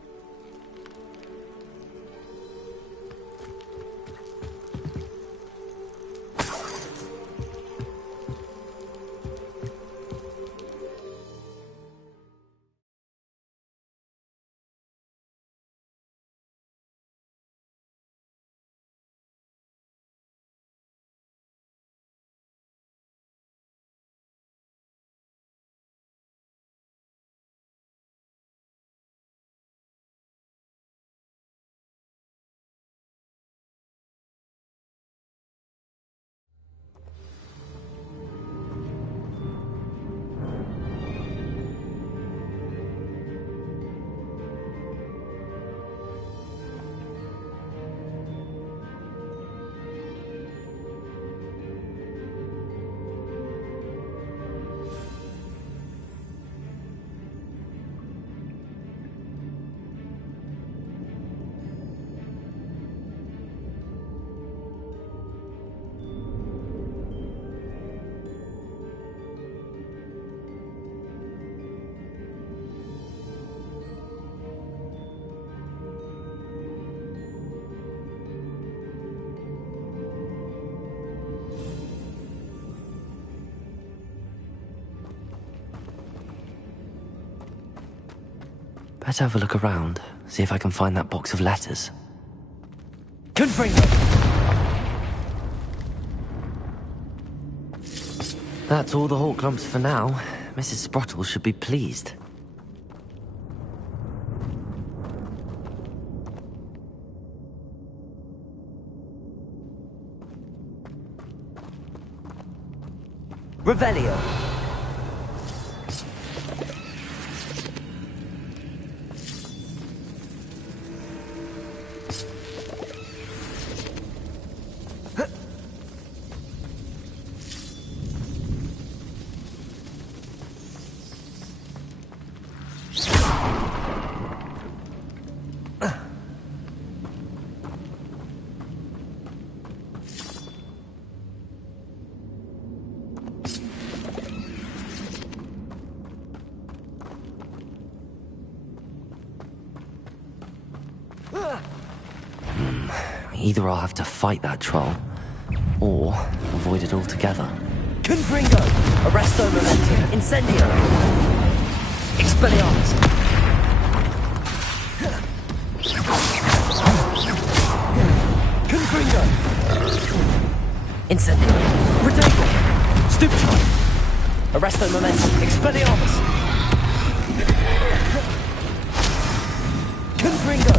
Better have a look around, see if I can find that box of letters. Confringo! That's all the Hawk lumps for now. Mrs. Sprottle should be pleased. Revelio. Either I'll have to fight that troll, or avoid it altogether. Confringo! Arresto Momentum! Incendio! Expelliarmus! Confringo! Incendio! Protego! Stupefy! Arresto Momentum! Expelliarmus! Confringo!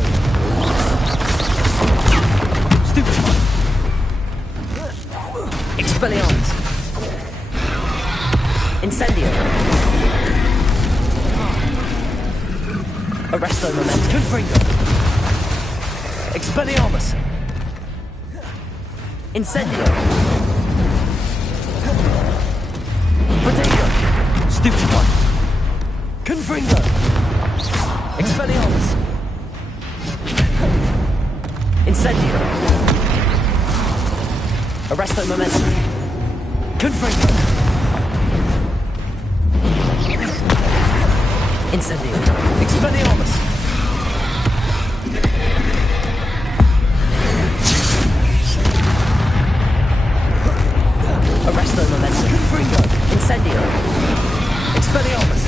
Expelliarmus! Incendio! Arresto Momentum! Confringo! Expelliarmus! Incendio! Protego! Stupefy! Confringo! Expelliarmus! Incendio! Arresto Momentum! Confringo! Incendio! Expelliarmus! Arresto Momentum! Confringo! Incendio! Expelliarmus!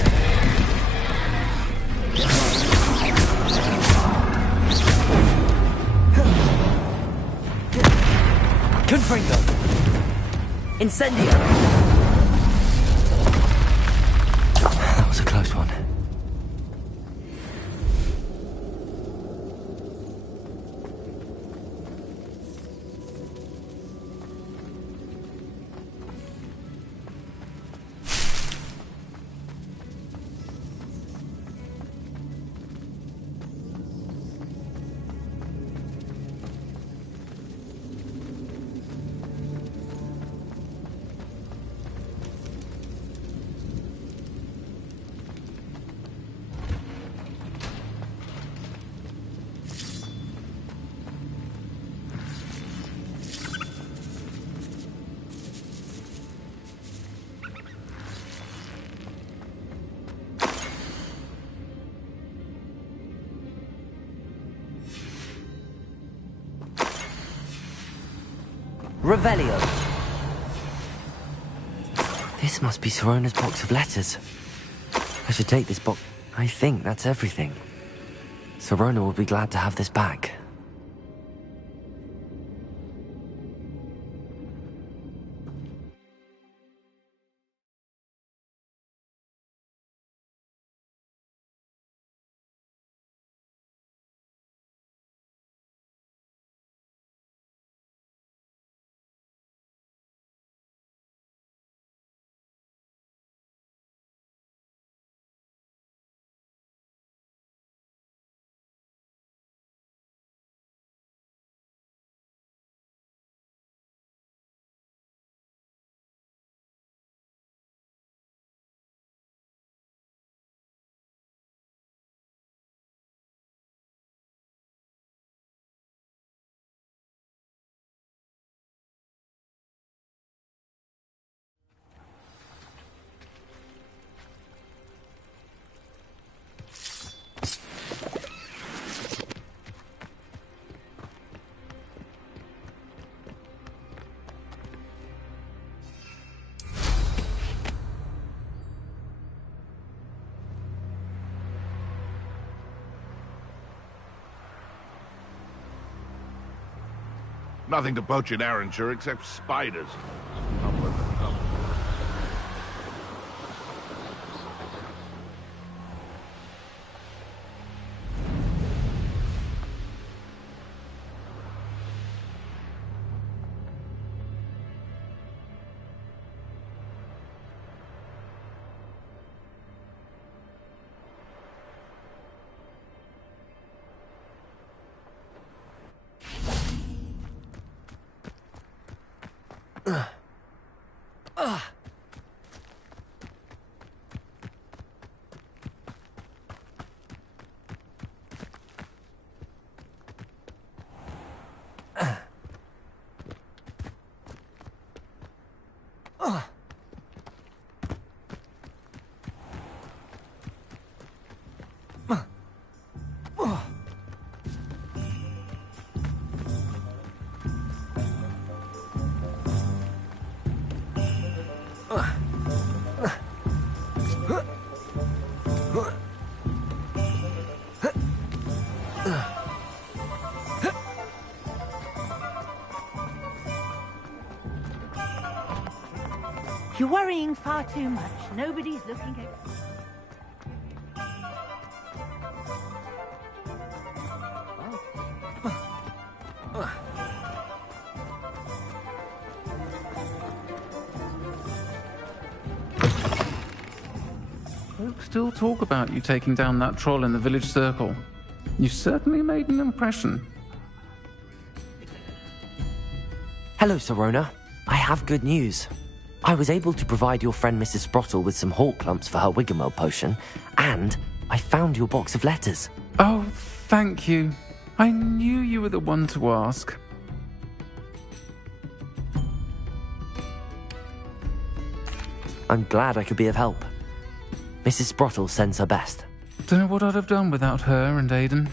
Confringo! Incendio! That was a close one. Revelio. This must be Sirona's box of letters. I should take this box. I think that's everything. Sirona will be glad to have this back. Nothing to poach in Arrynshire except spiders. Come with it, come. You're worrying far too much. Nobody's looking at... Folks still talk about you taking down that troll in the village circle. You certainly made an impression. Hello, Serona. I have good news. I was able to provide your friend Mrs. Sprottle with some hawk lumps for her Wiggenweld potion, and I found your box of letters. Oh, thank you. I knew you were the one to ask. I'm glad I could be of help. Mrs. Sprottle sends her best. Don't know what I'd have done without her and Aidan.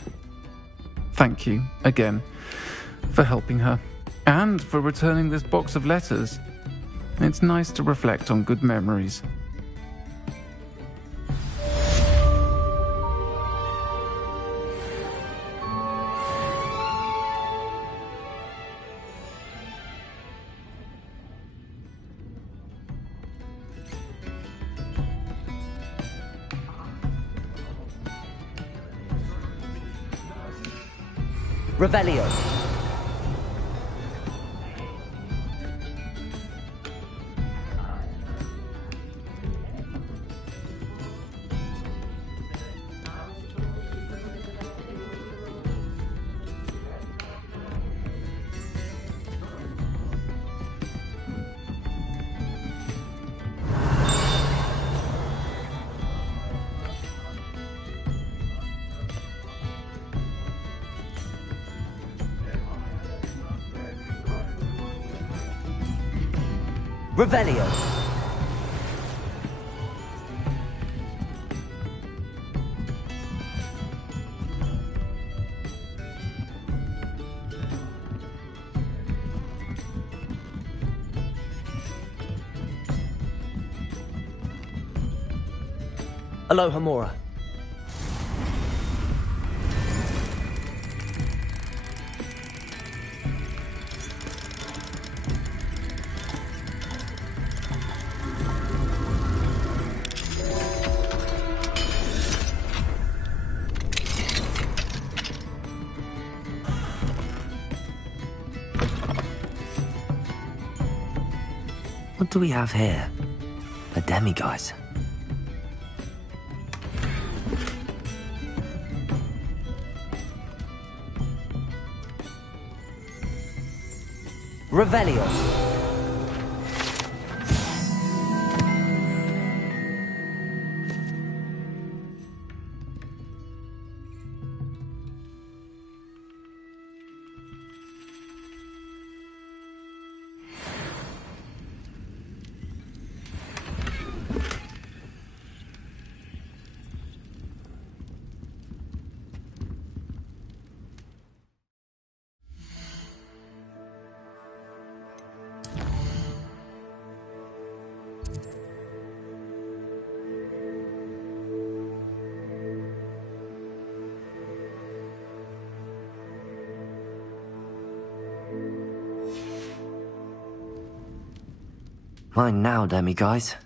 Thank you, again, for helping her, and for returning this box of letters. It's nice to reflect on good memories. Revelio. Revelio. Aloha Mora. What do we have here? A demiguise. Revelio. Mine now, demi-guys.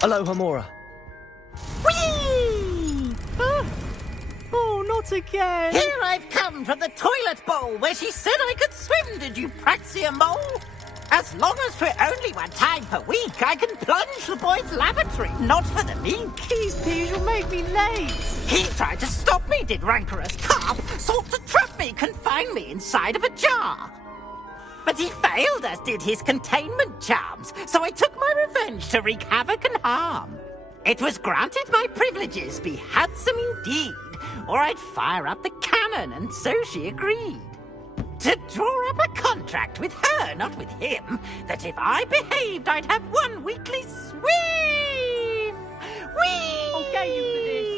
Alohomora. Whee! Oh, not again. Here I've come from the toilet bowl where she said I could swim, did you praxia mole? As long as for only 1 time per week, I can plunge the boy's lavatory, not for the meek. Please, you'll make me late. He tried to stop me, did rancorous carp, sought to trap me, confine me inside of a jar. But he failed, as did his containment charms, so I took my revenge to wreak havoc and harm. It was granted my privileges be handsome indeed, or I'd fire up the cannon, and so she agreed. To draw up a contract with her, not with him, that if I behaved, I'd have 1 weekly swim! Whee! I'll get you for this.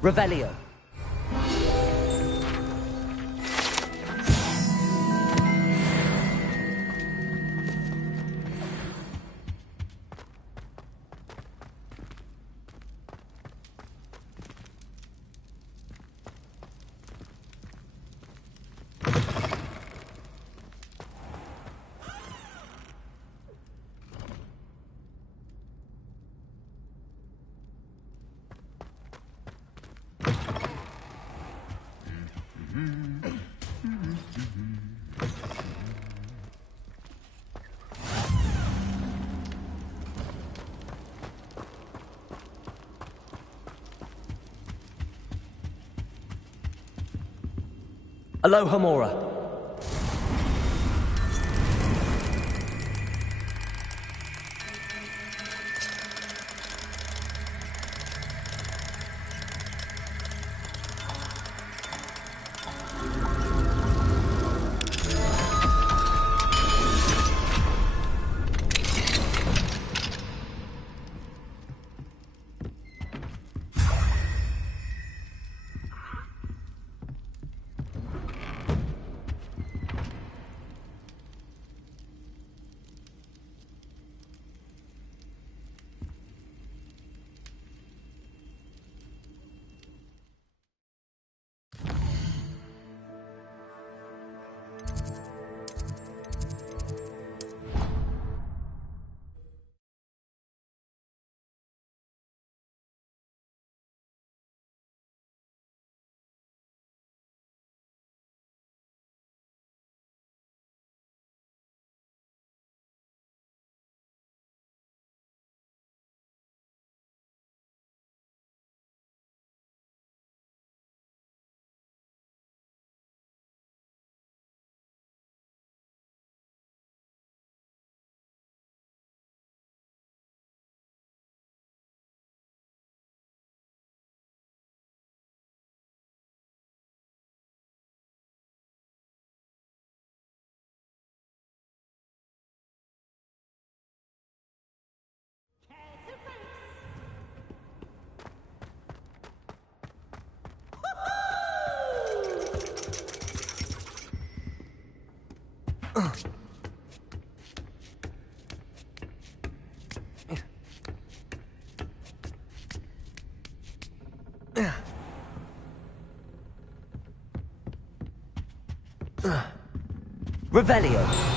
Revelio. Alohomora. Revelio.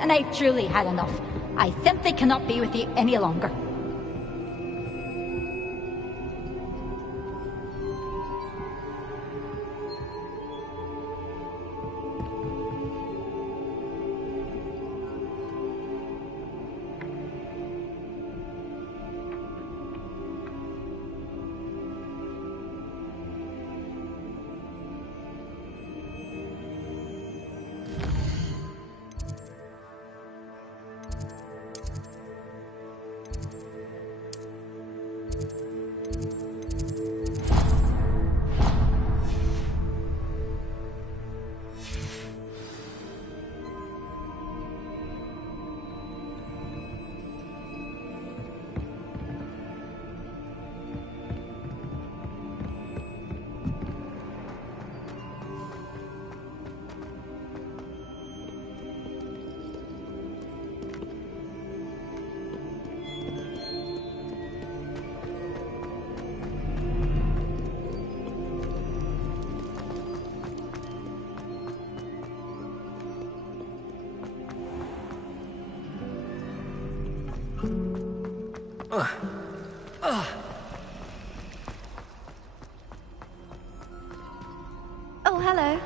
And I've truly had enough. I simply cannot be with you any longer. Oh, hello.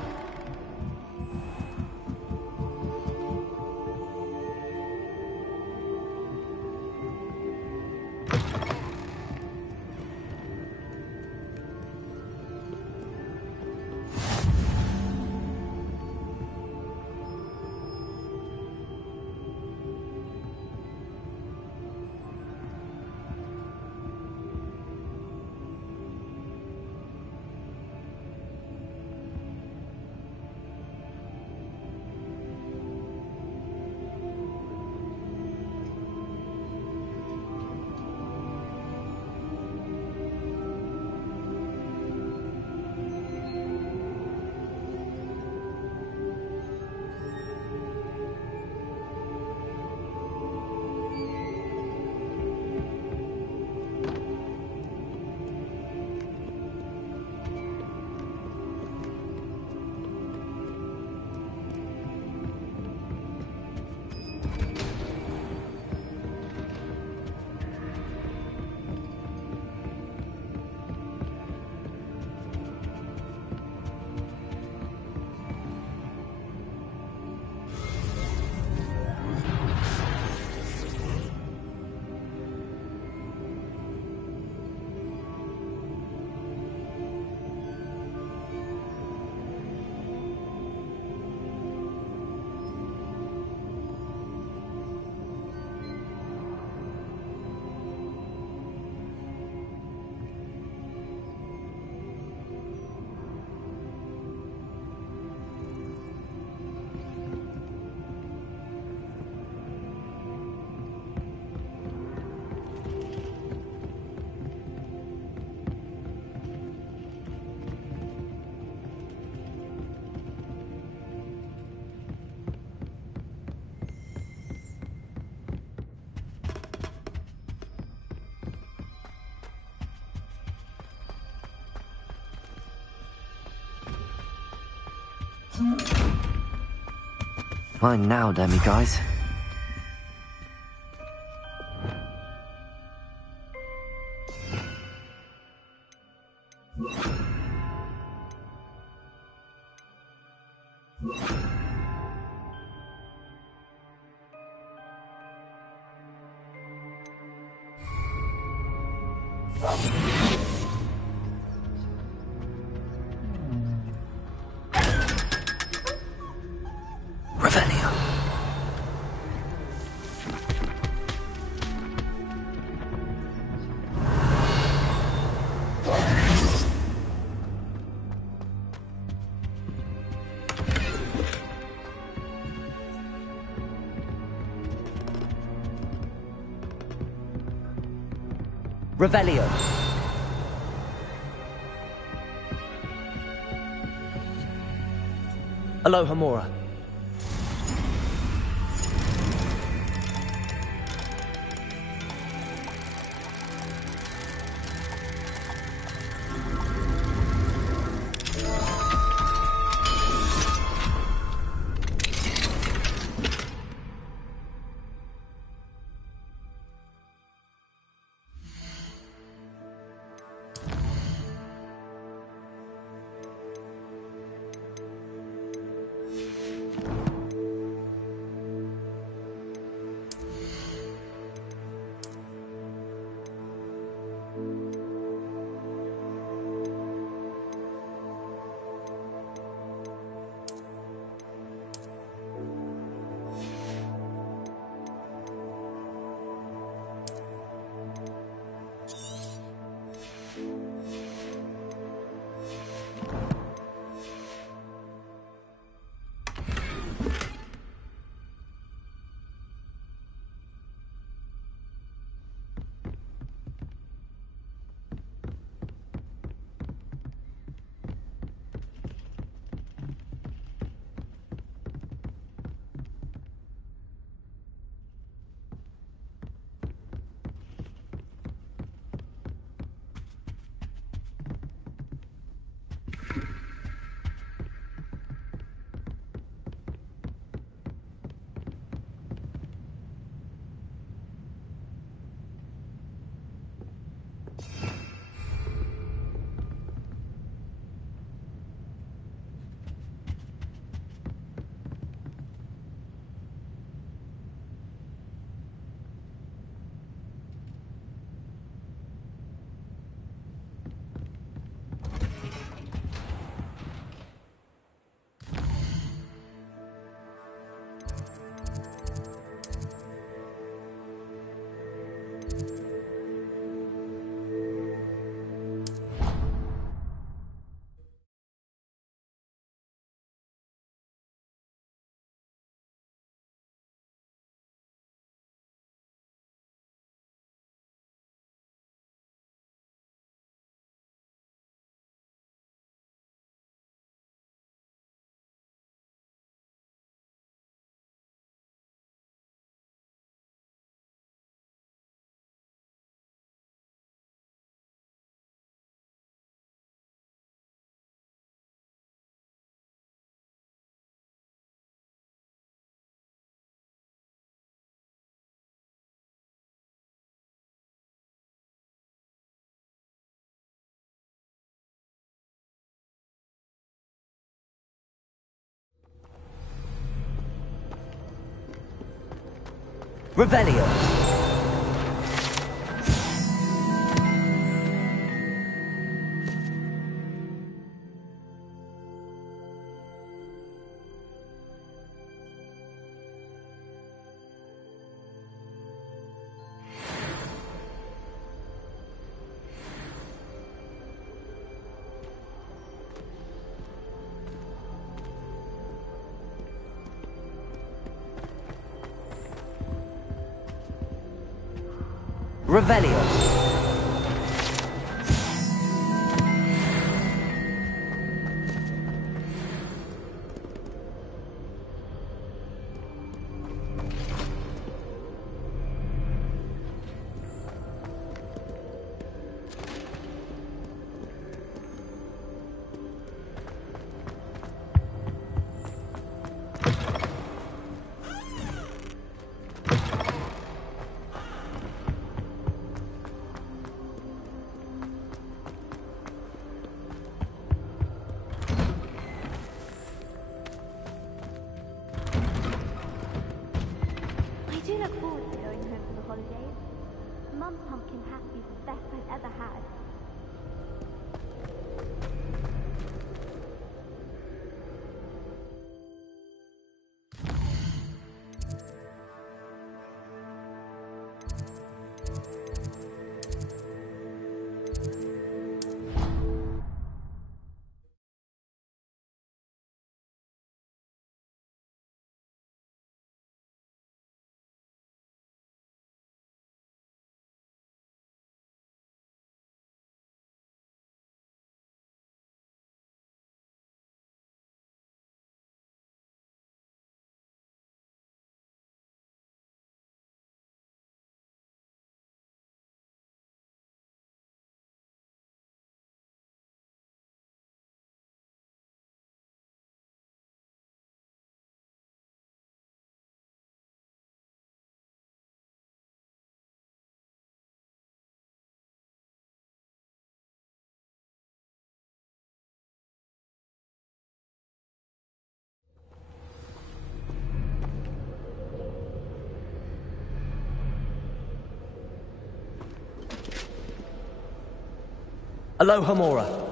Mine now, demi guys. Revelio. Revelio. Alohomora. Revelio. Revelio. holidays. Mum's pumpkin pasty is the best I've ever had. Alohomora.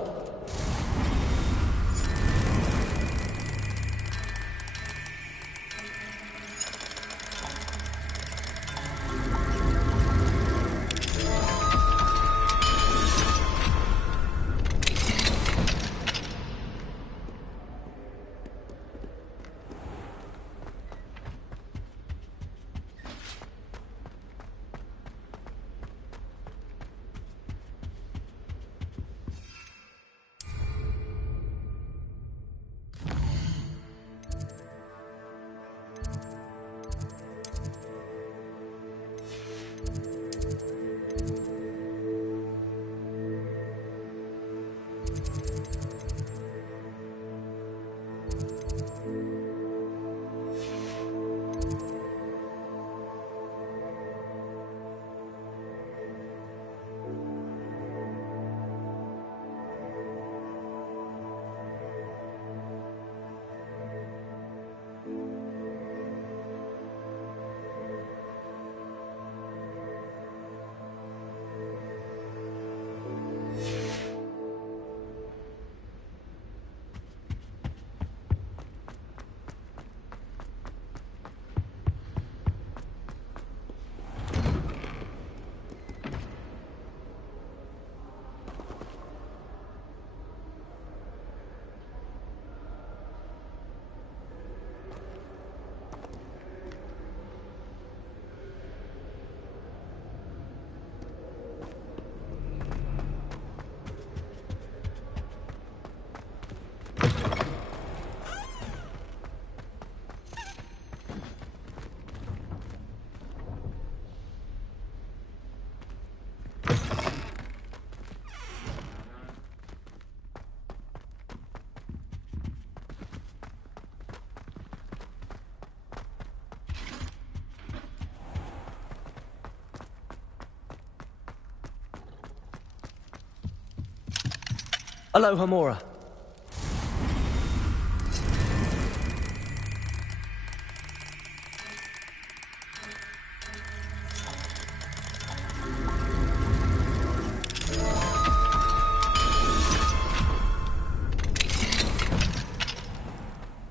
Alohomora.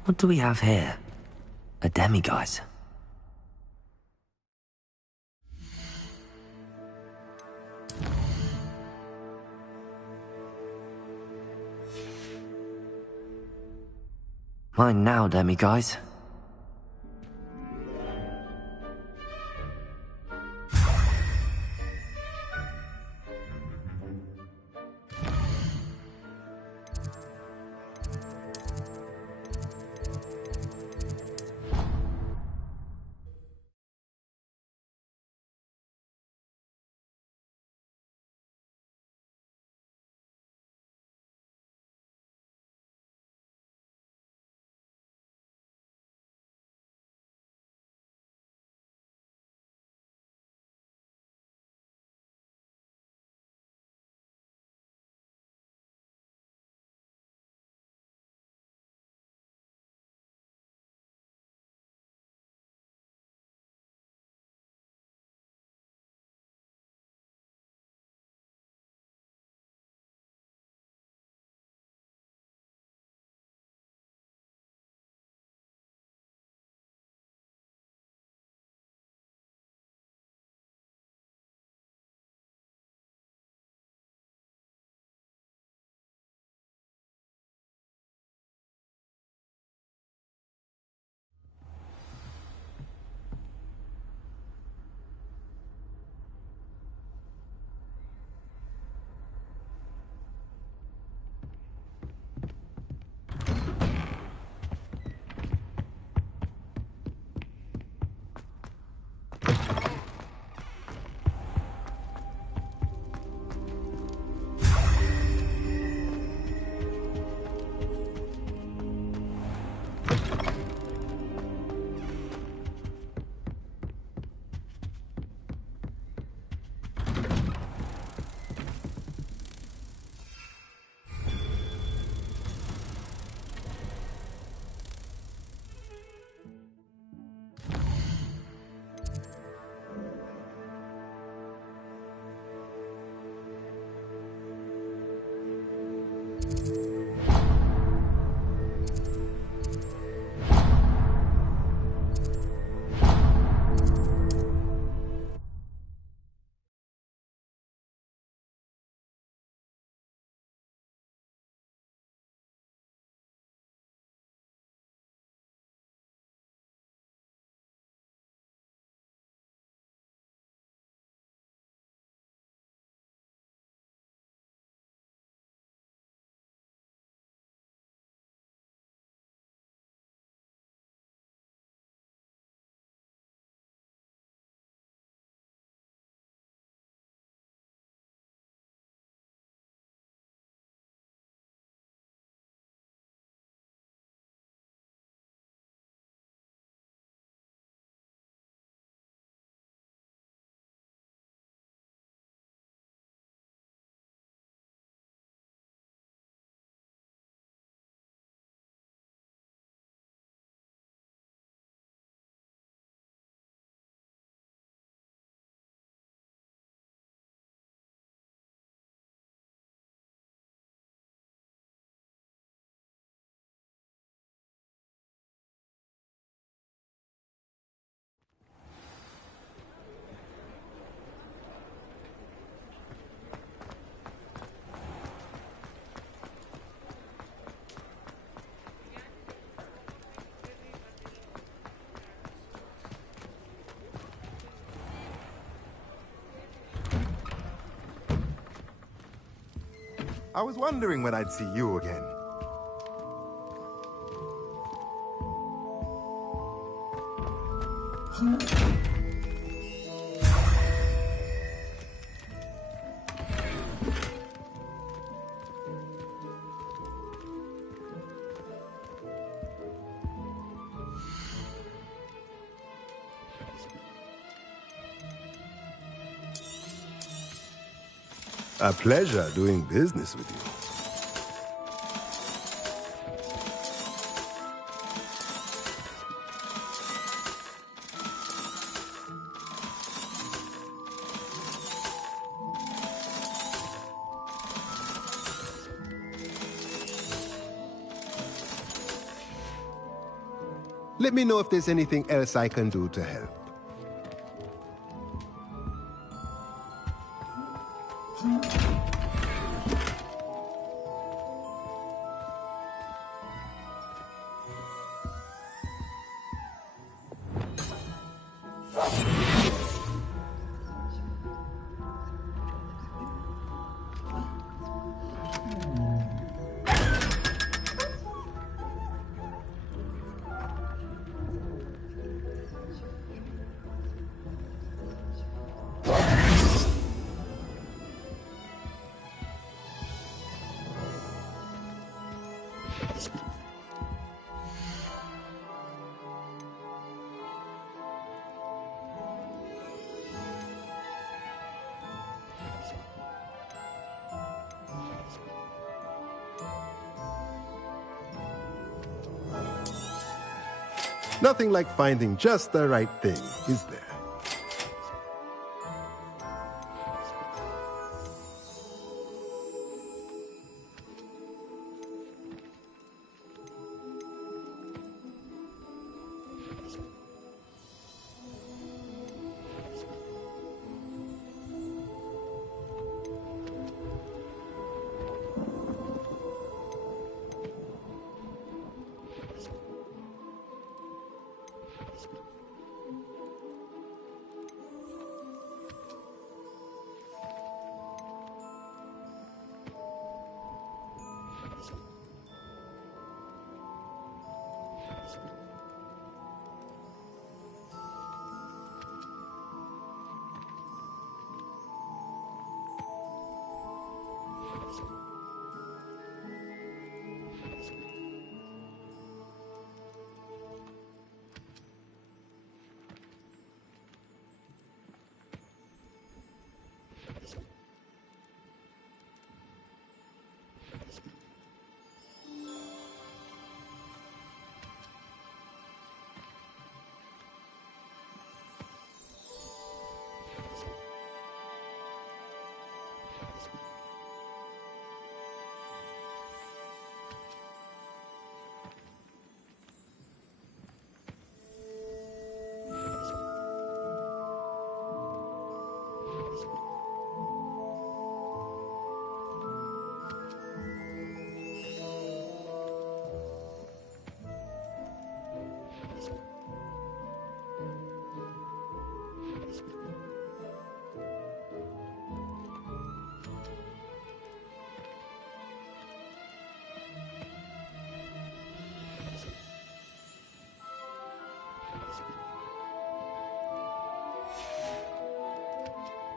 What do we have here? A demiguise. Mine now, demiguise. I was wondering when I'd see you again. A pleasure doing business with you. Let me know if there's anything else I can do to help. Nothing like finding just the right thing, is there?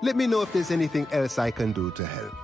Let me know if there's anything else I can do to help.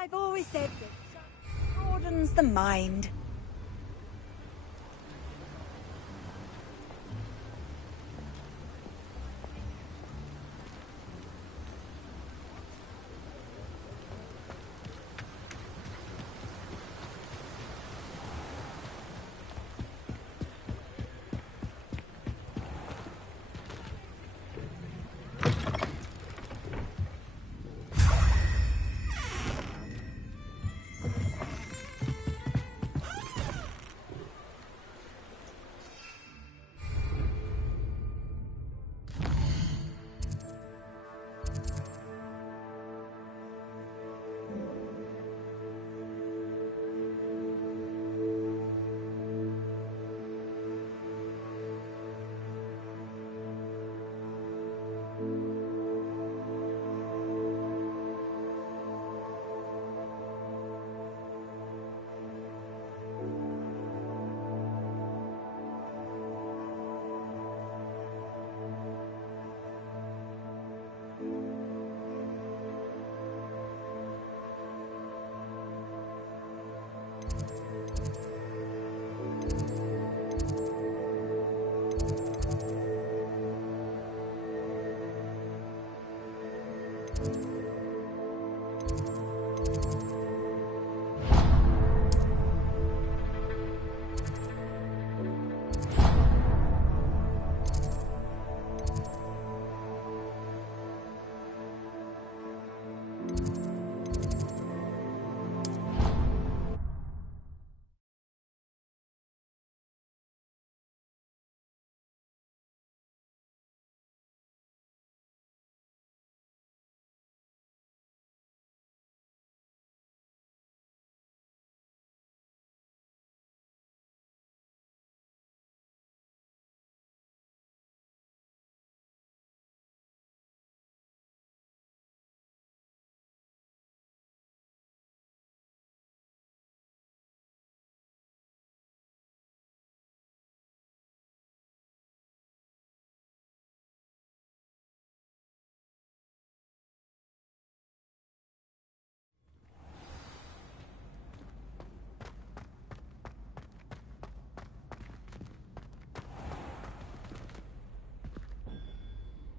I've always said that broadens the mind.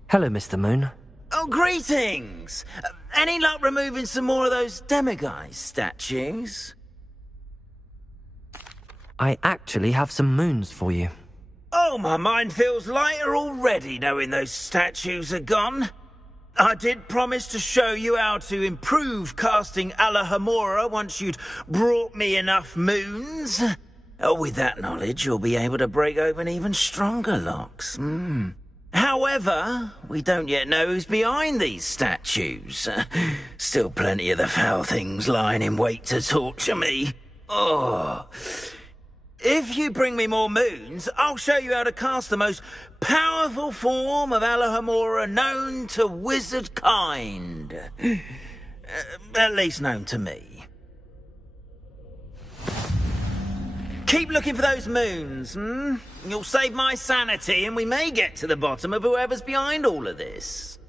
Hello, Mr. Moon. Oh, greetings! Any luck removing some more of those demiguise statues? I actually have some moons for you. Oh, my mind feels lighter already knowing those statues are gone. I did promise to show you how to improve casting Alohomora once you'd brought me enough moons. With that knowledge, you'll be able to break open even stronger locks. However, we don't yet know who's behind these statues. Still plenty of the foul things lying in wait to torture me. Oh. If you bring me more moons, I'll show you how to cast the most powerful form of Alohomora known to wizard kind. At least known to me. Keep looking for those moons, You'll save my sanity and we may get to the bottom of whoever's behind all of this.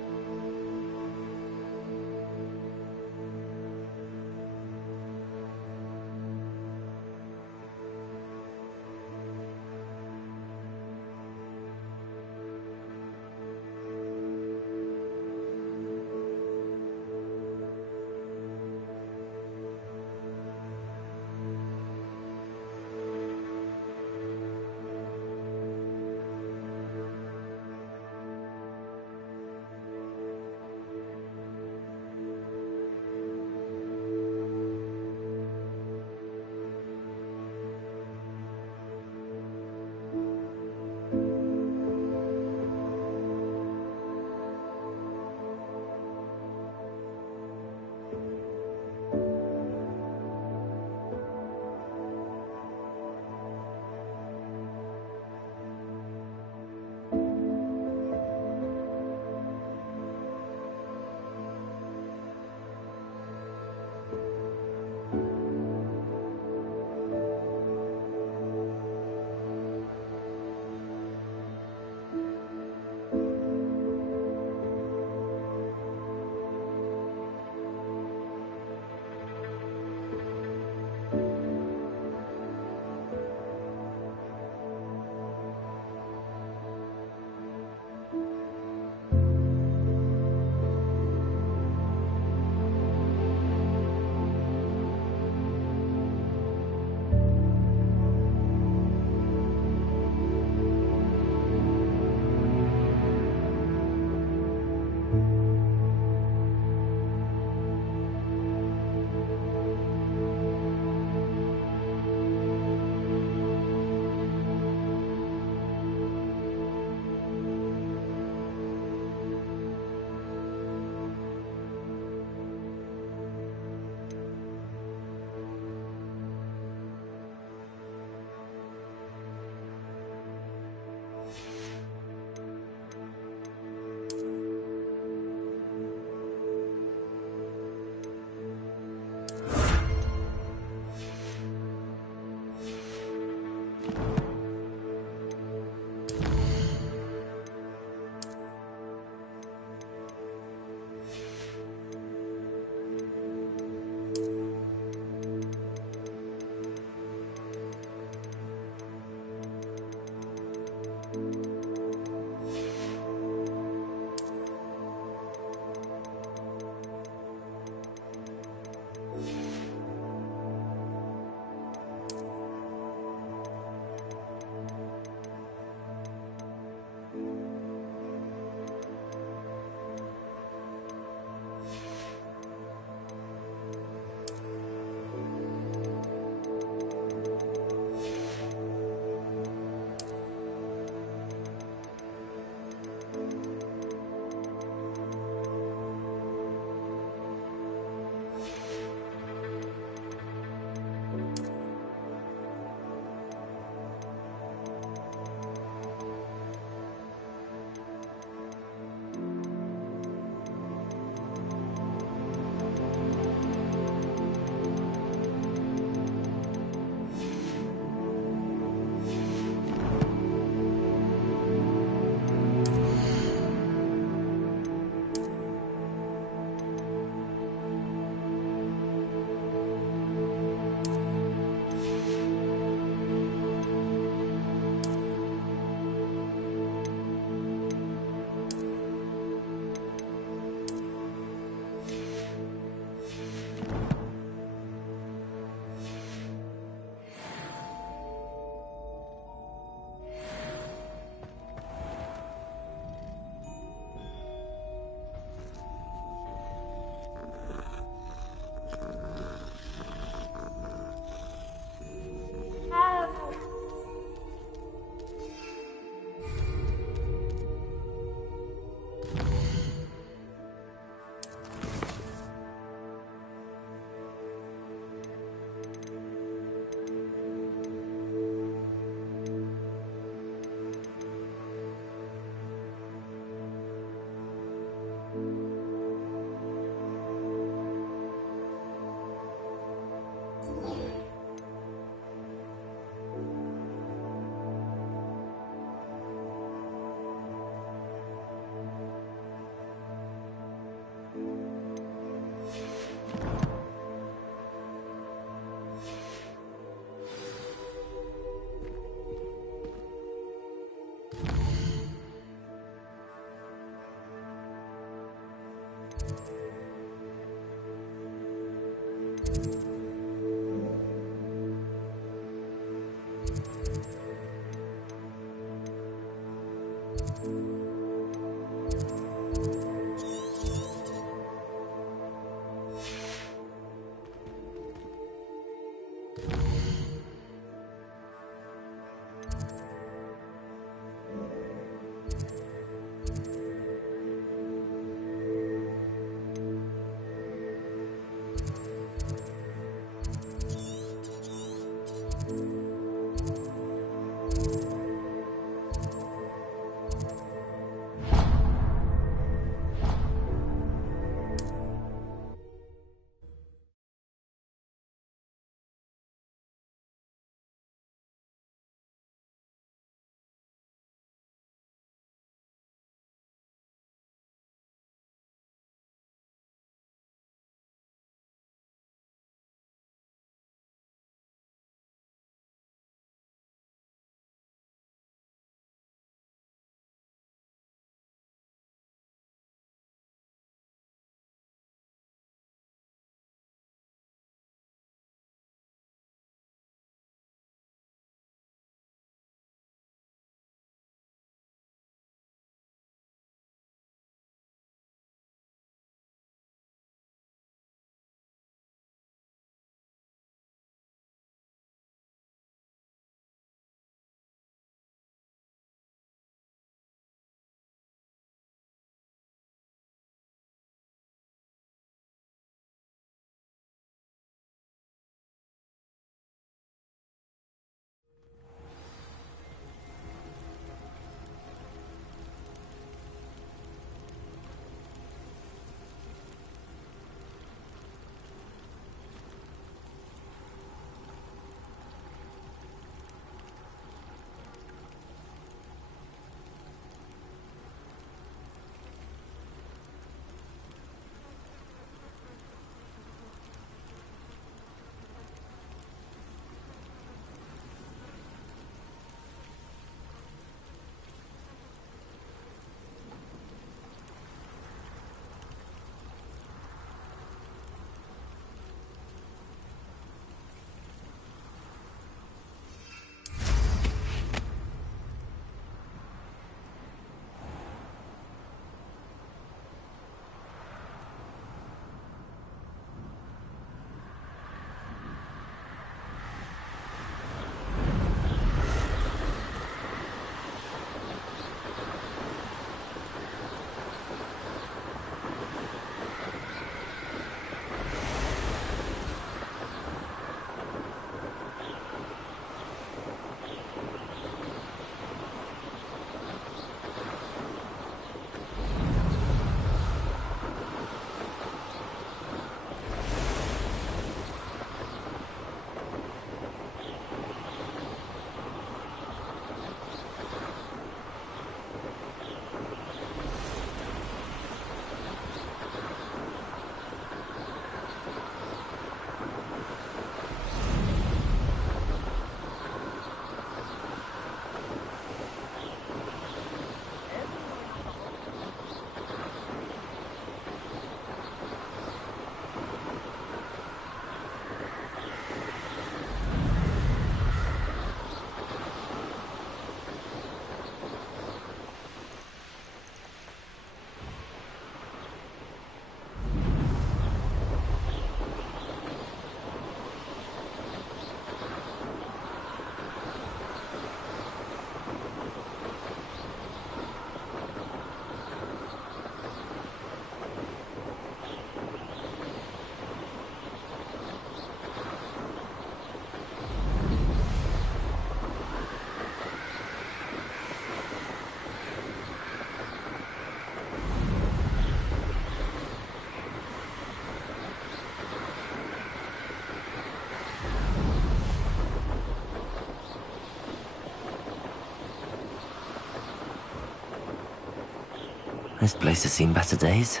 This place has seen better days.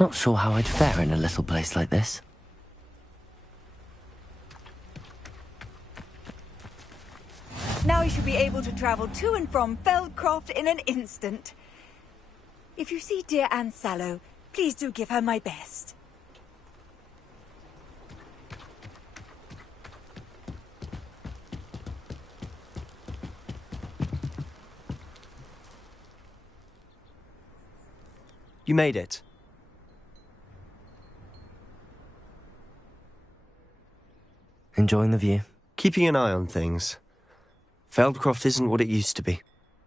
Not sure how I'd fare in a little place like this. to be able to travel to and from Feldcroft in an instant. If you see dear Anne Sallow, please do give her my best. You made it. Enjoying the view? Keeping an eye on things. Feldcroft isn't what it used to be.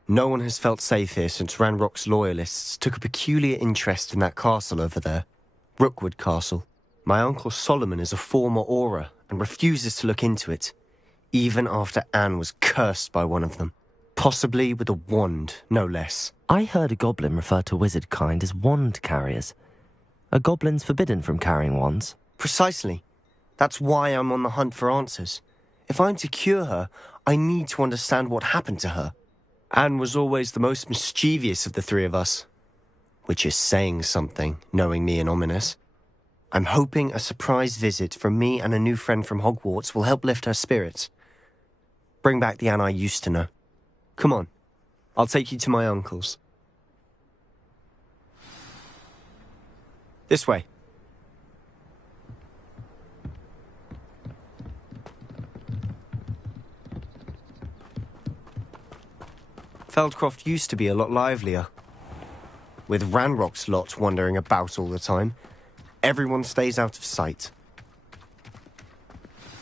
No one has felt safe here since Ranrock's loyalists took a peculiar interest in that castle over there. Rookwood Castle. My uncle Solomon is a former Auror and refuses to look into it, even after Anne was cursed by one of them. Possibly with a wand, no less. I heard a goblin refer to wizard kind as wand carriers. Are goblins forbidden from carrying wands? Precisely. That's why I'm on the hunt for answers. If I'm to cure her, I need to understand what happened to her. Anne was always the most mischievous of the three of us. Which is saying something, knowing me and Ominous. I'm hoping a surprise visit from me and a new friend from Hogwarts will help lift her spirits. Bring back the Anne I used to know. Come on, I'll take you to my uncle's. This way. Feldcroft used to be a lot livelier. With Ranrock's lot wandering about all the time, everyone stays out of sight.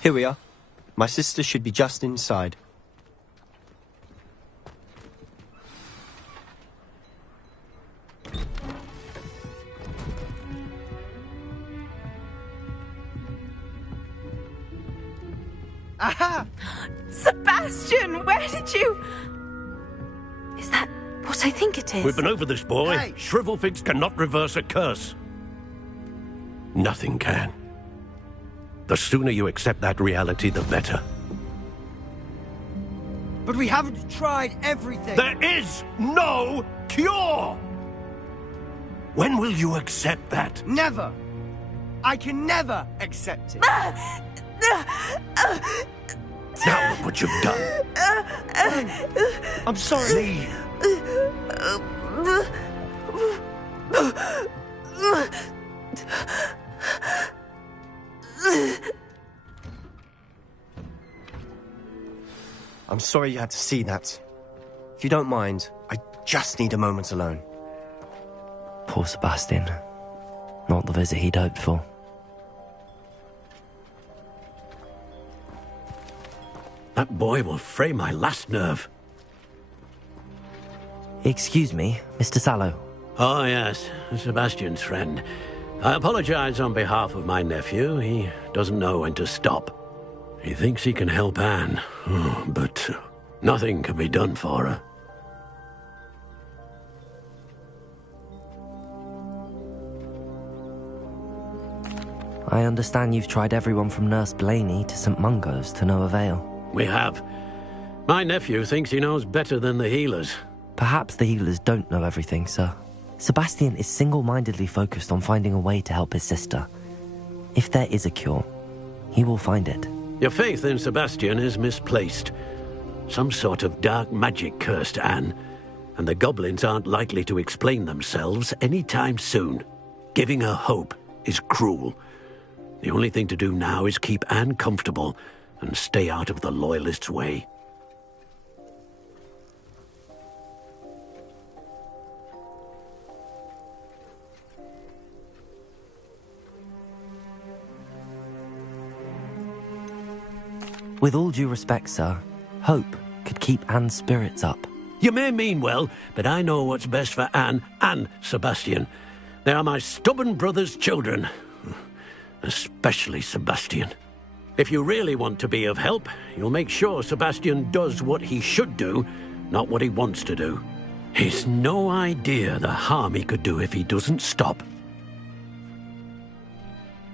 Here we are. My sister should be just inside. Aha! Sebastian, where did you... Is that what I think it is? We've been over this, boy. Hey. Shrivelfigs cannot reverse a curse. Nothing can. The sooner you accept that reality, the better. But we haven't tried everything. There is no cure! When will you accept that? Never. I can never accept it. Now look what you've done. I'm sorry. I'm sorry you had to see that. If you don't mind, I just need a moment alone. Poor Sebastian. Not the visit he'd hoped for. That boy will fray my last nerve. Excuse me, Mr. Sallow. Oh, yes, Sebastian's friend. I apologize on behalf of my nephew. He doesn't know when to stop. He thinks he can help Anne, but nothing can be done for her. I understand you've tried everyone from Nurse Blaney to St. Mungo's to no avail. We have. My nephew thinks he knows better than the healers. Perhaps the healers don't know everything, sir. Sebastian is single-mindedly focused on finding a way to help his sister. If there is a cure, he will find it. Your faith in Sebastian is misplaced. Some sort of dark magic cursed Anne, and the goblins aren't likely to explain themselves anytime soon. Giving her hope is cruel. The only thing to do now is keep Anne comfortable and stay out of the Loyalists' way. With all due respect, sir, hope could keep Anne's spirits up. You may mean well, but I know what's best for Anne and Sebastian. They are my stubborn brother's children. Especially Sebastian. If you really want to be of help, you'll make sure Sebastian does what he should do, not what he wants to do. He's no idea the harm he could do if he doesn't stop.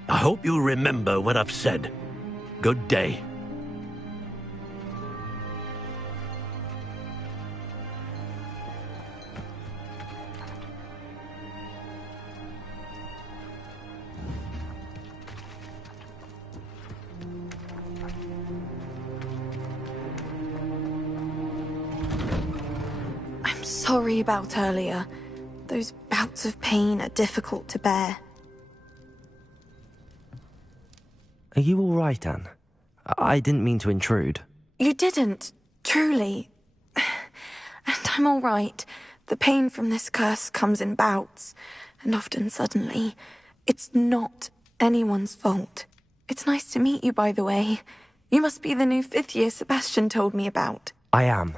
I hope you remember what I've said. Good day. sorry about earlier. Those bouts of pain are difficult to bear. Are you all right, Anne? I didn't mean to intrude. You didn't, truly. And I'm all right. The pain from this curse comes in bouts, and often suddenly. It's not anyone's fault. It's nice to meet you, by the way. You must be the new 5th year Sebastian told me about. I am.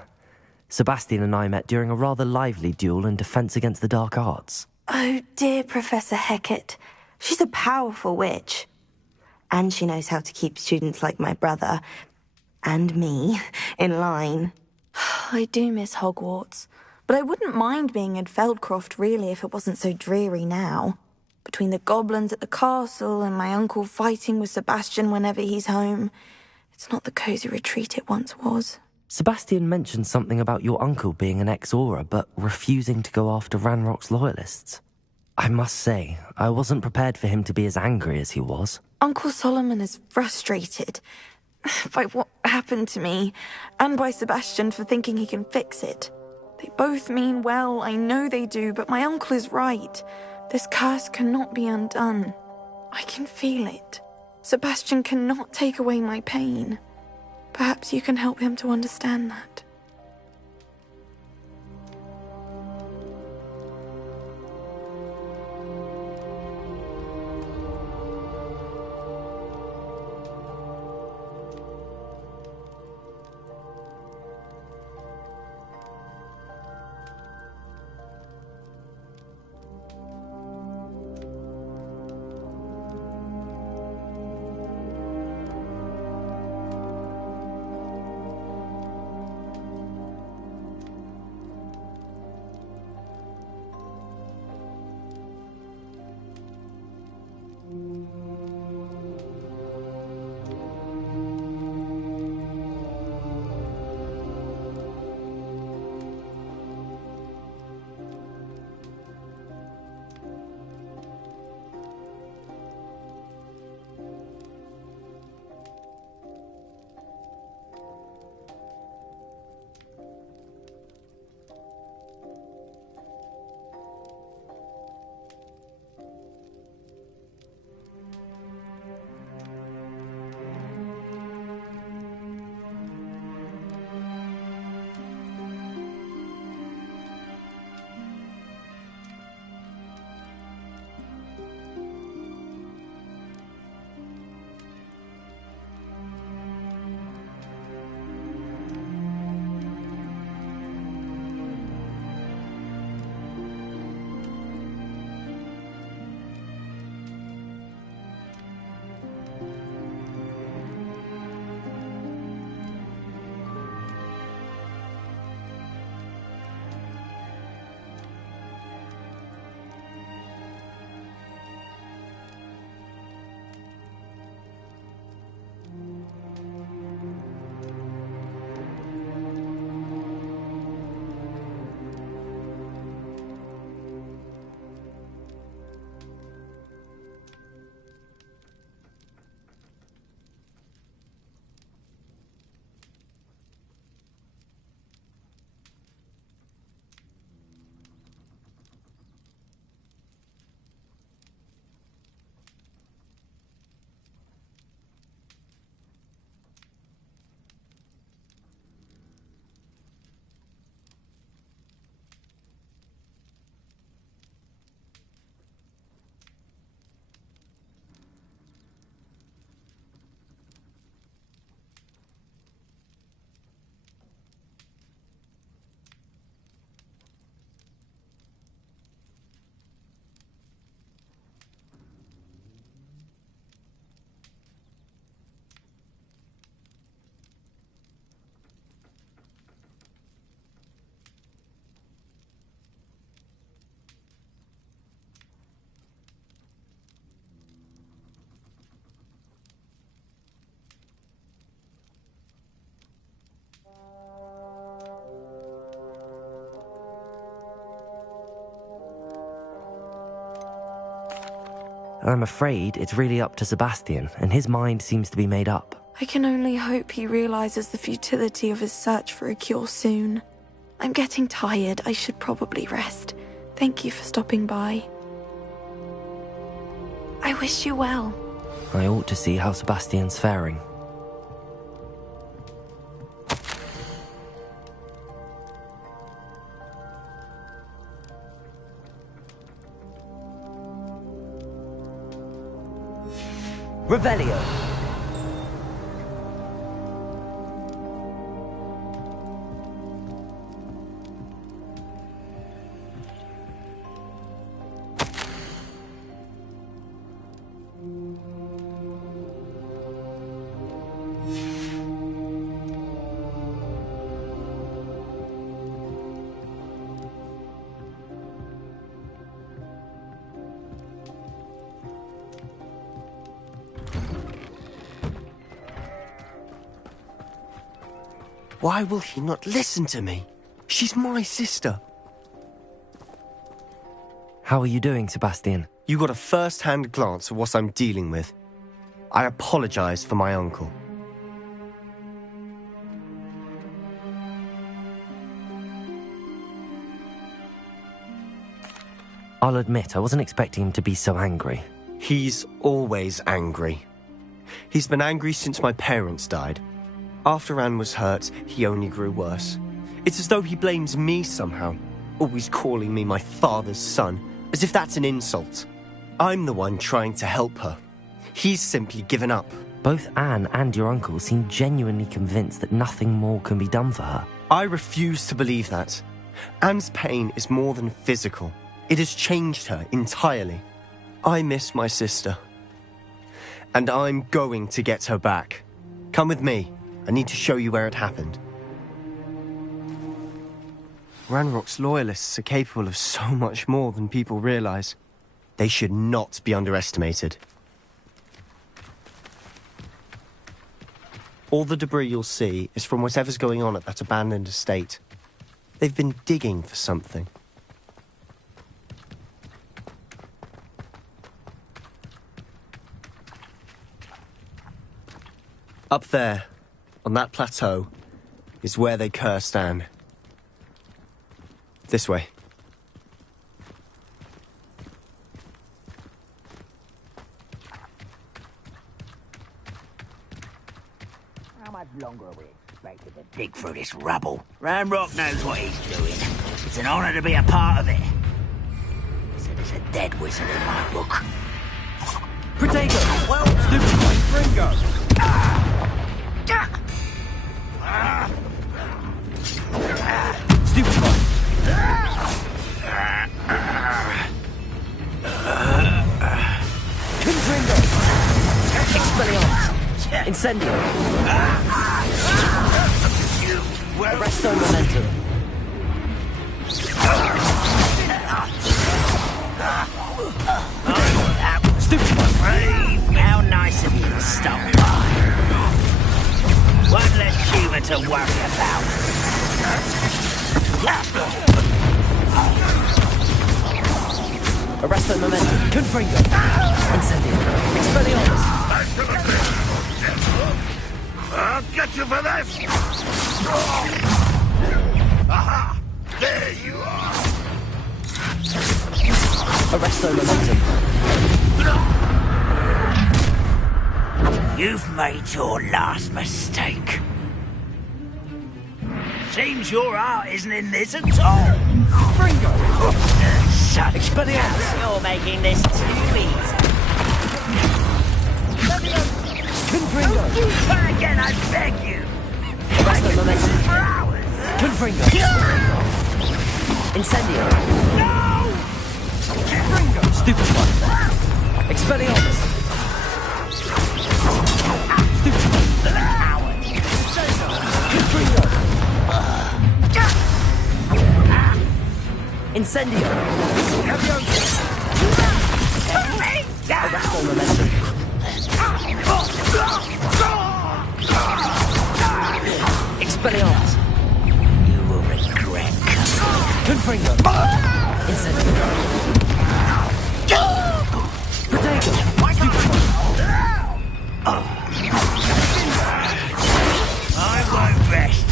Sebastian and I met during a rather lively duel in defense against the dark arts. Oh, dear Professor Hecat. She's a powerful witch. And she knows how to keep students like my brother, and me, in line. I do miss Hogwarts, but I wouldn't mind being in Feldcroft, really, if it wasn't so dreary now. Between the goblins at the castle and my uncle fighting with Sebastian whenever he's home, it's not the cosy retreat it once was. Sebastian mentioned something about your uncle being an ex-Auror, but refusing to go after Ranrock's loyalists. I must say, I wasn't prepared for him to be as angry as he was. Uncle Solomon is frustrated by what happened to me, and by Sebastian for thinking he can fix it. They both mean well, I know they do, but my uncle is right. This curse cannot be undone. I can feel it. Sebastian cannot take away my pain. Perhaps you can help him to understand that. I'm afraid it's really up to Sebastian, and his mind seems to be made up. I can only hope he realizes the futility of his search for a cure soon. I'm getting tired. I should probably rest. Thank you for stopping by. I wish you well. I ought to see how Sebastian's faring. Revelio. Why will he not listen to me? She's my sister. How are you doing, Sebastian? You got a first-hand glance at what I'm dealing with. I apologize for my uncle. I'll admit, I wasn't expecting him to be so angry. He's always angry. He's been angry since my parents died. After Anne was hurt, he only grew worse. It's as though he blames me somehow, always calling me my father's son, as if that's an insult. I'm the one trying to help her. He's simply given up. Both Anne and your uncle seem genuinely convinced that nothing more can be done for her. I refuse to believe that. Anne's pain is more than physical. It has changed her entirely. I miss my sister. And I'm going to get her back. Come with me. I need to show you where it happened. Ranrock's loyalists are capable of so much more than people realize. They should not be underestimated. All the debris you'll see is from whatever's going on at that abandoned estate. They've been digging for something. Up there, on that plateau, is where they cursed Anne. This way. How much longer are we expected to dig through this rubble? Ranrock knows what he's doing. It's an honor to be a part of it. So there's a dead wizard in my book. Protego! Well, stupid Ringo! Stupid boy! Confringo! Expelliarmus! Incendio! Arresto Momentum! Stupid boy! How nice of you to stop by. One less human to worry about. Arresto Momentum! Confringo! Incendio! Expelliarmus! I'll get you for this! Aha! There you are! Arresto Momentum! You've made your last mistake. Seems your art isn't in this at all. Ringo! Such Expelliarmus! You're making this too easy. Confringo! Don't you try again, I beg you. Arresto Momentum! For hours. Confringo! Incendio! No! Ringo! Stupid one! Expelliarmus! Stupid one! Confringo! Incendio! Arresto Momentum! Expelliarmus! You will regret coming. Confringo! Incendio! Protego! Stupid one! I won't rest.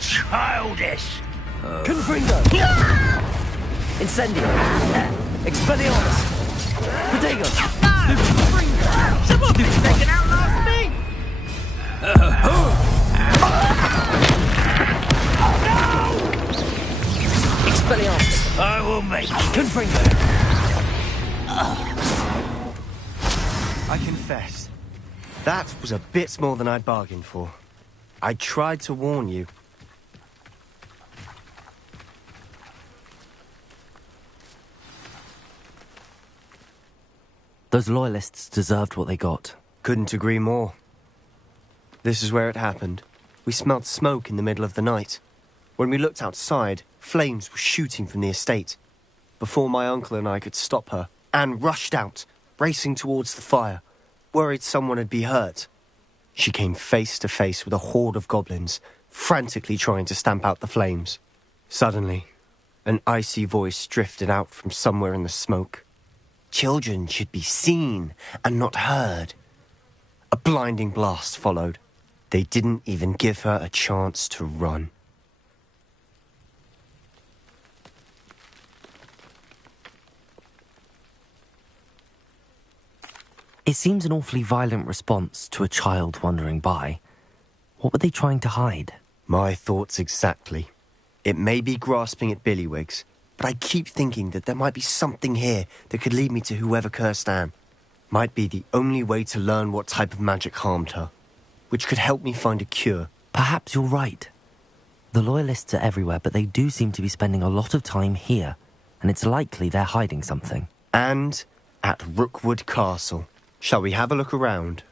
childish. Confringo! Incendio! Expelliarmus! Protego! Someone they can outlast me! Expelliarmus! I will make Confringo! I confess, that was a bit more than I'd bargained for. I tried to warn you. Those loyalists deserved what they got. Couldn't agree more. This is where it happened. We smelled smoke in the middle of the night. When we looked outside, flames were shooting from the estate. Before my uncle and I could stop her, Anne rushed out, racing towards the fire, worried someone had been hurt. She came face to face with a horde of goblins, frantically trying to stamp out the flames. Suddenly, an icy voice drifted out from somewhere in the smoke. Children should be seen and not heard. A blinding blast followed. They didn't even give her a chance to run. It seems an awfully violent response to a child wandering by. What were they trying to hide? My thoughts exactly. It may be grasping at Billywigs, but I keep thinking that there might be something here that could lead me to whoever cursed Anne. Might be the only way to learn what type of magic harmed her, which could help me find a cure. Perhaps you're right. The Loyalists are everywhere, but they do seem to be spending a lot of time here, and it's likely they're hiding something. And at Rookwood Castle. Shall we have a look around?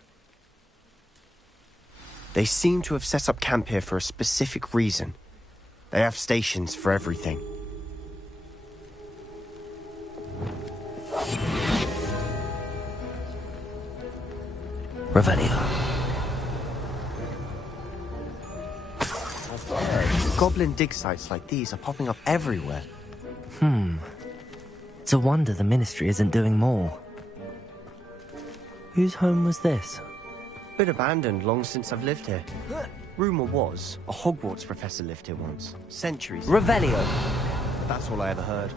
They seem to have set up camp here for a specific reason. They have stations for everything. Revelio. Goblin dig sites like these are popping up everywhere. It's a wonder the Ministry isn't doing more. Whose home was this? Been abandoned long since I've lived here. Rumour was, a Hogwarts professor lived here once. Centuries ago. Revelio! But that's all I ever heard.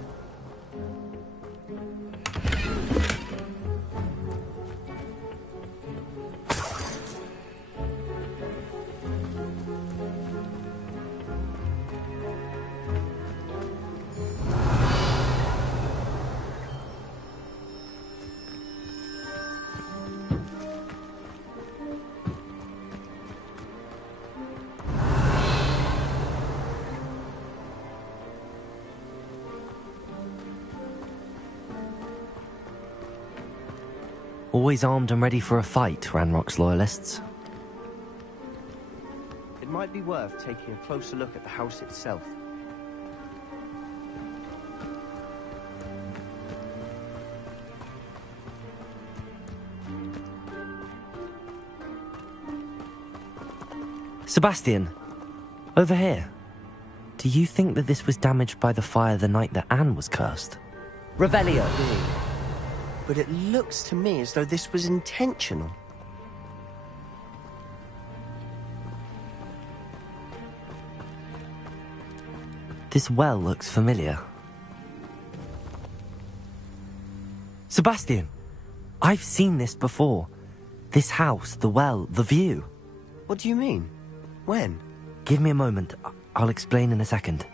Always armed and ready for a fight, Ranrock's Loyalists. It might be worth taking a closer look at the house itself. Sebastian, over here. Do you think that this was damaged by the fire the night that Anne was cursed? Revelio! But it looks to me as though this was intentional. This well looks familiar. Sebastian, I've seen this before. This house, the well, the view. What do you mean? When? Give me a moment. I'll explain in a second.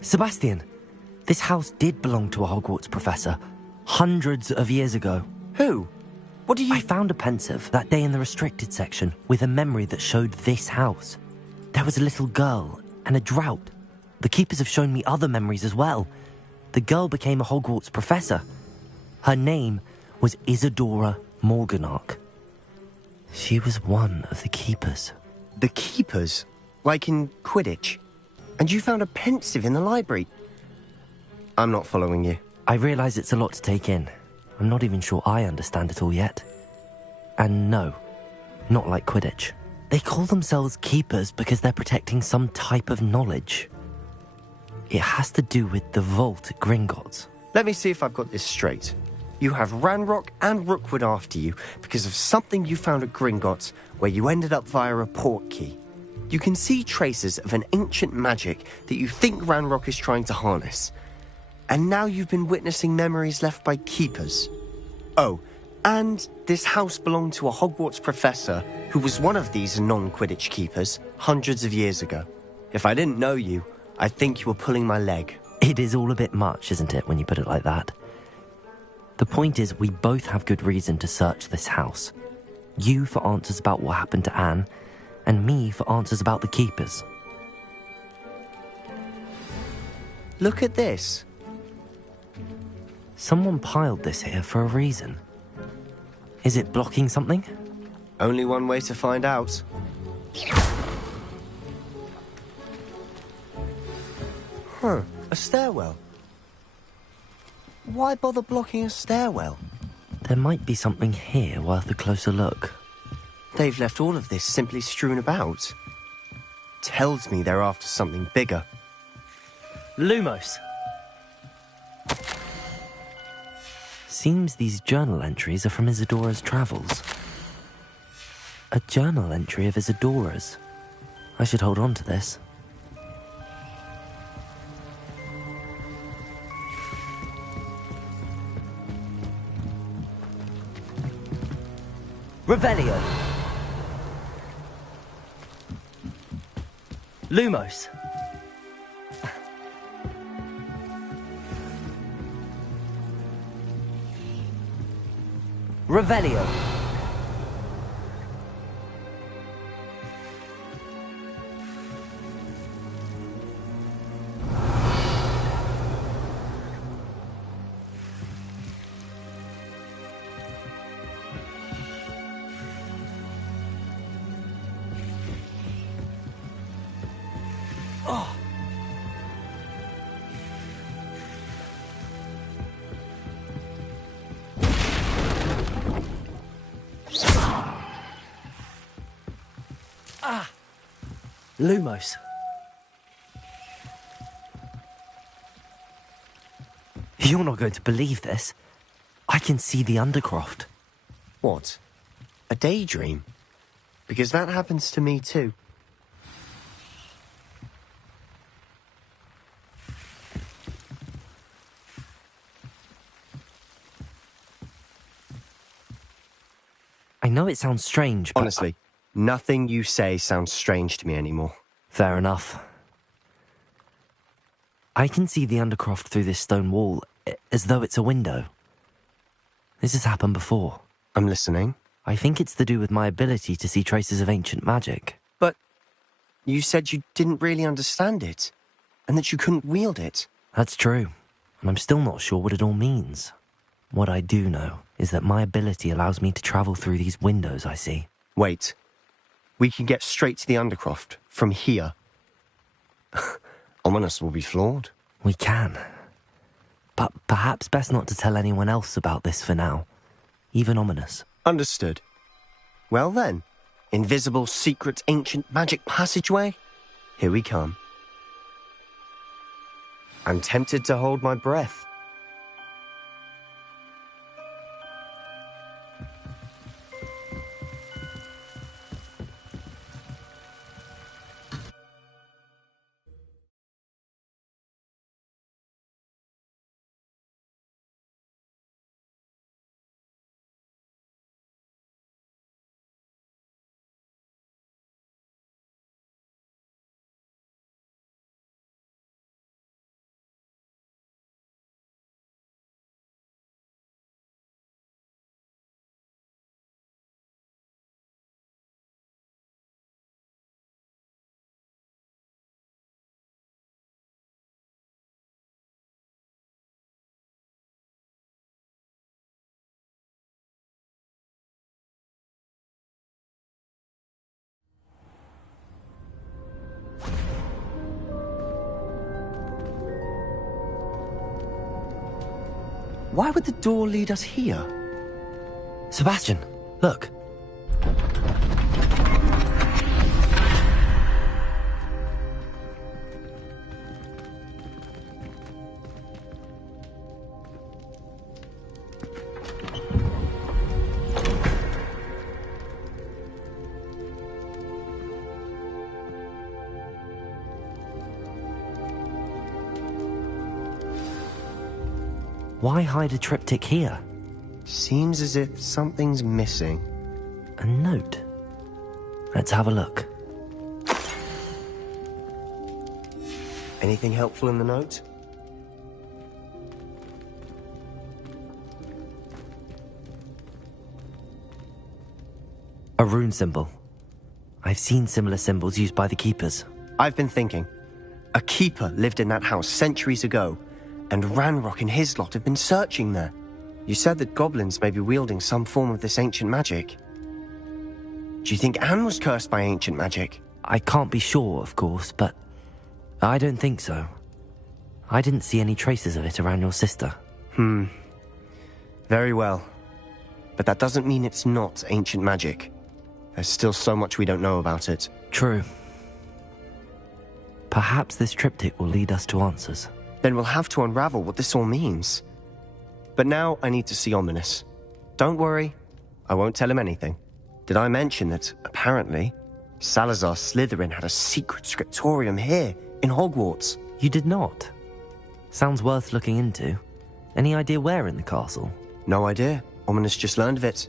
Sebastian, this house did belong to a Hogwarts professor, hundreds of years ago. Who? What do you... I found a pensive that day in the restricted section with a memory that showed this house. There was a little girl and a drought. The keepers have shown me other memories as well. The girl became a Hogwarts professor. Her name was Isadora Morganach. She was one of the keepers. The keepers? Like in Quidditch? And you found a pensive in the library? I'm not following you. I realise it's a lot to take in. I'm not even sure I understand it all yet. And no, not like Quidditch. They call themselves keepers because they're protecting some type of knowledge. It has to do with the vault at Gringotts. Let me see if I've got this straight. You have Ranrock and Rookwood after you because of something you found at Gringotts where you ended up via a port key. You can see traces of an ancient magic that you think Ranrock is trying to harness. And now you've been witnessing memories left by keepers. Oh, and this house belonged to a Hogwarts professor who was one of these non-Quidditch keepers hundreds of years ago. If I didn't know you, I'd think you were pulling my leg. It is all a bit much, isn't it, when you put it like that? The point is, we both have good reason to search this house. You for answers about what happened to Anne, and me for answers about the keepers. Look at this. Someone piled this here for a reason. Is it blocking something? Only one way to find out. Huh, a stairwell. Why bother blocking a stairwell? There might be something here worth a closer look. They've left all of this simply strewn about. Tells me they're after something bigger. Lumos! Seems these journal entries are from Isadora's travels. A journal entry of Isadora's. I should hold on to this. Revelio. Lumos. Revelio. Oh. Ah. Lumos. You're not going to believe this. I can see the Undercroft. What? A daydream? Because that happens to me too. I know it sounds strange, but... Honestly, nothing you say sounds strange to me anymore. Fair enough. I can see the Undercroft through this stone wall, as though it's a window. This has happened before. I'm listening. I think it's to do with my ability to see traces of ancient magic. But you said you didn't really understand it, and that you couldn't wield it. That's true, and I'm still not sure what it all means. What I do know is that my ability allows me to travel through these windows I see. Wait. We can get straight to the Undercroft from here. Ominous will be floored. We can. But perhaps best not to tell anyone else about this for now. Even Ominous. Understood. Well then, invisible, secret, ancient magic passageway? Here we come. I'm tempted to hold my breath. Why would the door lead us here? Sebastian, look. Why hide a triptych here? Seems as if something's missing. A note. Let's have a look. Anything helpful in the note? A rune symbol. I've seen similar symbols used by the keepers. I've been thinking. A keeper lived in that house centuries ago, and Ranrock and his lot have been searching there. You said that goblins may be wielding some form of this ancient magic. Do you think Anne was cursed by ancient magic? I can't be sure, of course, but I don't think so. I didn't see any traces of it around your sister. Very well. But that doesn't mean it's not ancient magic. There's still so much we don't know about it. True. Perhaps this triptych will lead us to answers. Then we'll have to unravel what this all means. But now I need to see Ominous. Don't worry, I won't tell him anything. Did I mention that, apparently, Salazar Slytherin had a secret scriptorium here, in Hogwarts? You did not? Sounds worth looking into. Any idea where in the castle? No idea. Ominous just learned of it.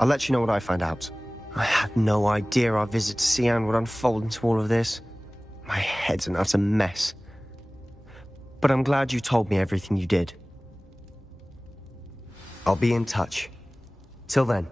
I'll let you know what I find out. I had no idea our visit to Cian would unfold into all of this. My head's an utter mess. But I'm glad you told me everything you did. I'll be in touch. Till then.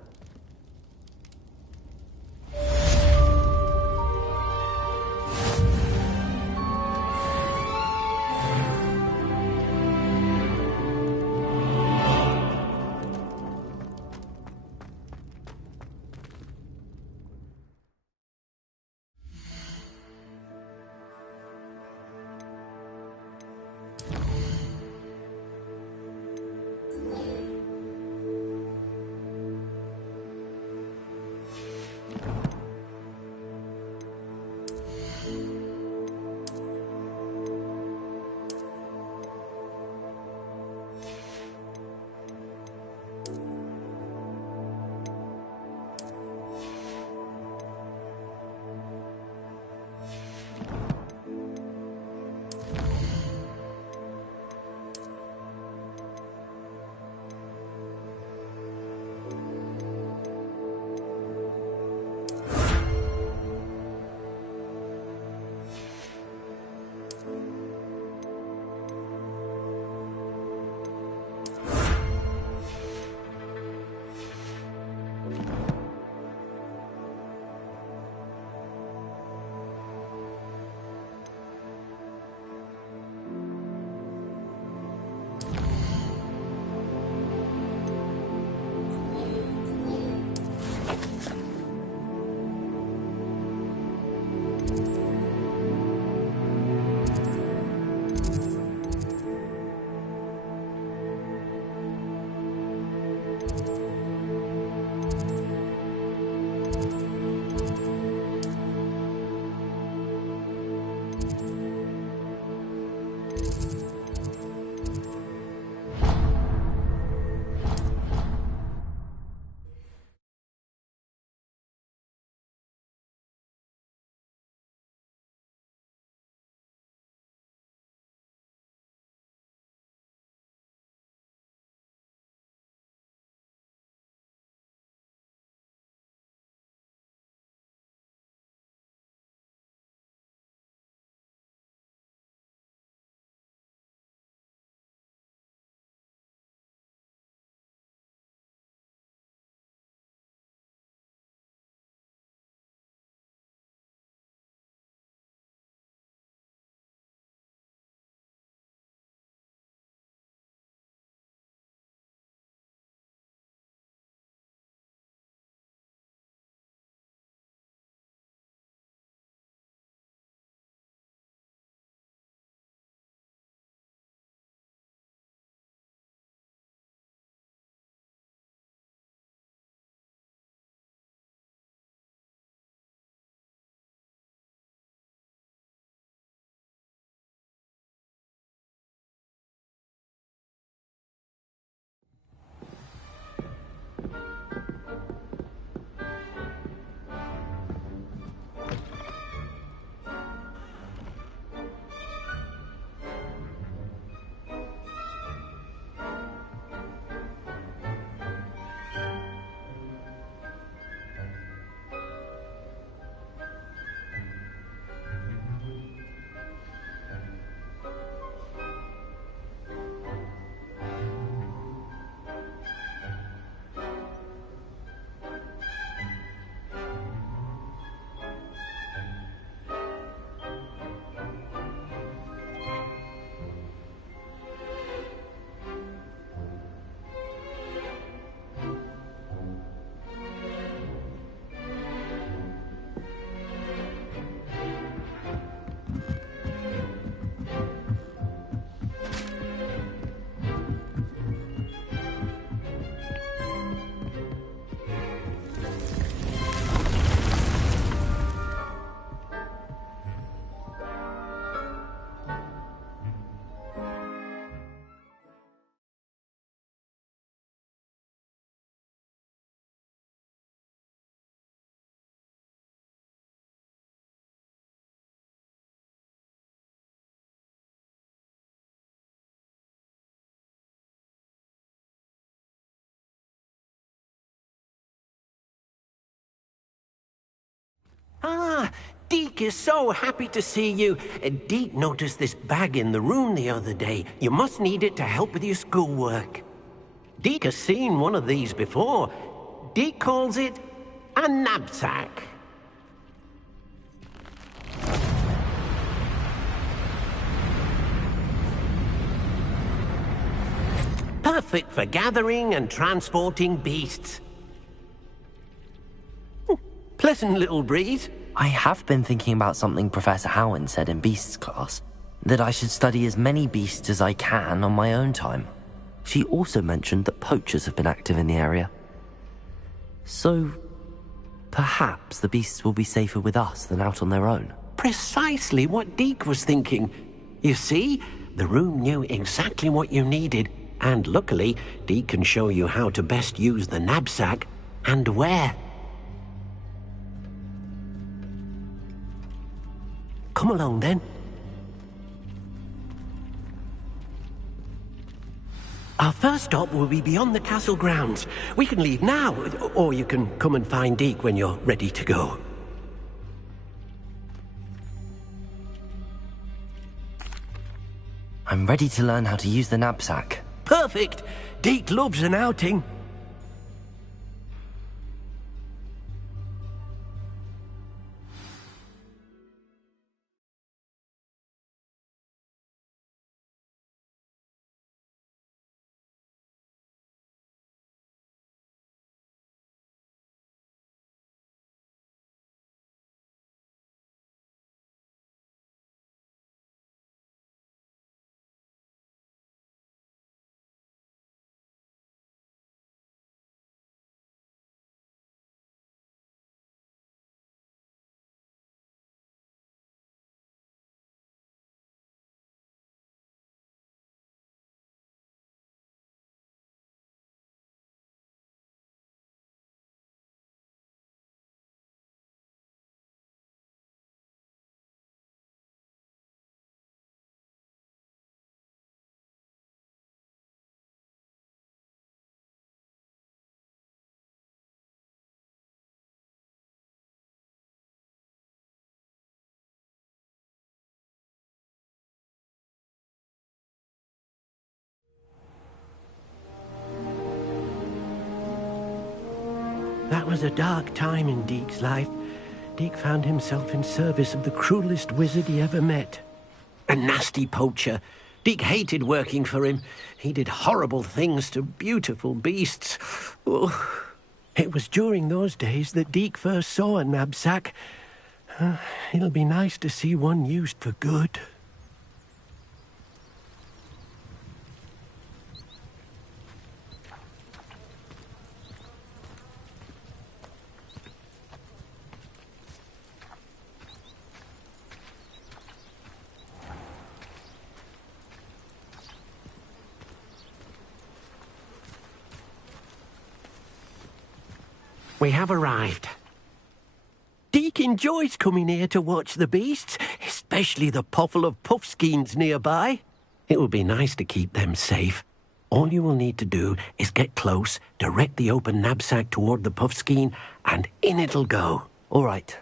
Ah, Deke is so happy to see you. Deke noticed this bag in the room the other day. You must need it to help with your schoolwork. Deke has seen one of these before. Deke calls it a knapsack. Perfect for gathering and transporting beasts. Pleasant little breeze. I have been thinking about something Professor Howard said in Beasts class, that I should study as many beasts as I can on my own time. She also mentioned that poachers have been active in the area. So, perhaps the beasts will be safer with us than out on their own. Precisely what Deke was thinking. You see, the room knew exactly what you needed, and luckily, Deke can show you how to best use the knapsack and where. Come along, then. Our first stop will be beyond the castle grounds. We can leave now, or you can come and find Deke when you're ready to go. I'm ready to learn how to use the knapsack. Perfect! Deke loves an outing. That was a dark time in Deke's life. Deke found himself in service of the cruelest wizard he ever met. A nasty poacher. Deke hated working for him. He did horrible things to beautiful beasts. Oh. It was during those days that Deke first saw a knapsack. It'll be nice to see one used for good. We have arrived. Deke enjoys coming here to watch the beasts, especially the potful of puffskeins nearby. It will be nice to keep them safe. All you will need to do is get close, direct the open knapsack toward the puffskein, and in it'll go. All right.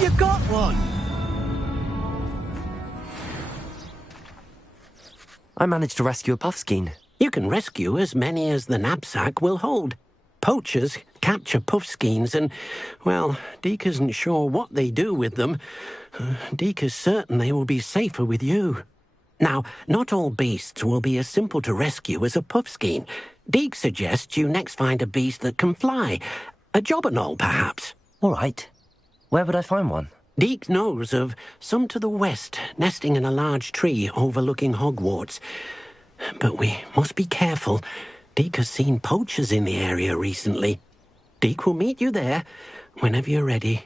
You got one! I managed to rescue a puffskein. You can rescue as many as the knapsack will hold. Poachers capture puffskeins and, well, Deke isn't sure what they do with them. Deke is certain they will be safer with you. Now, not all beasts will be as simple to rescue as a puffskein. Deke suggests you next find a beast that can fly. A jobberknoll, perhaps. All right. Where would I find one? Deke knows of some to the west, nesting in a large tree overlooking Hogwarts. But we must be careful. Deke has seen poachers in the area recently. Deke will meet you there whenever you're ready.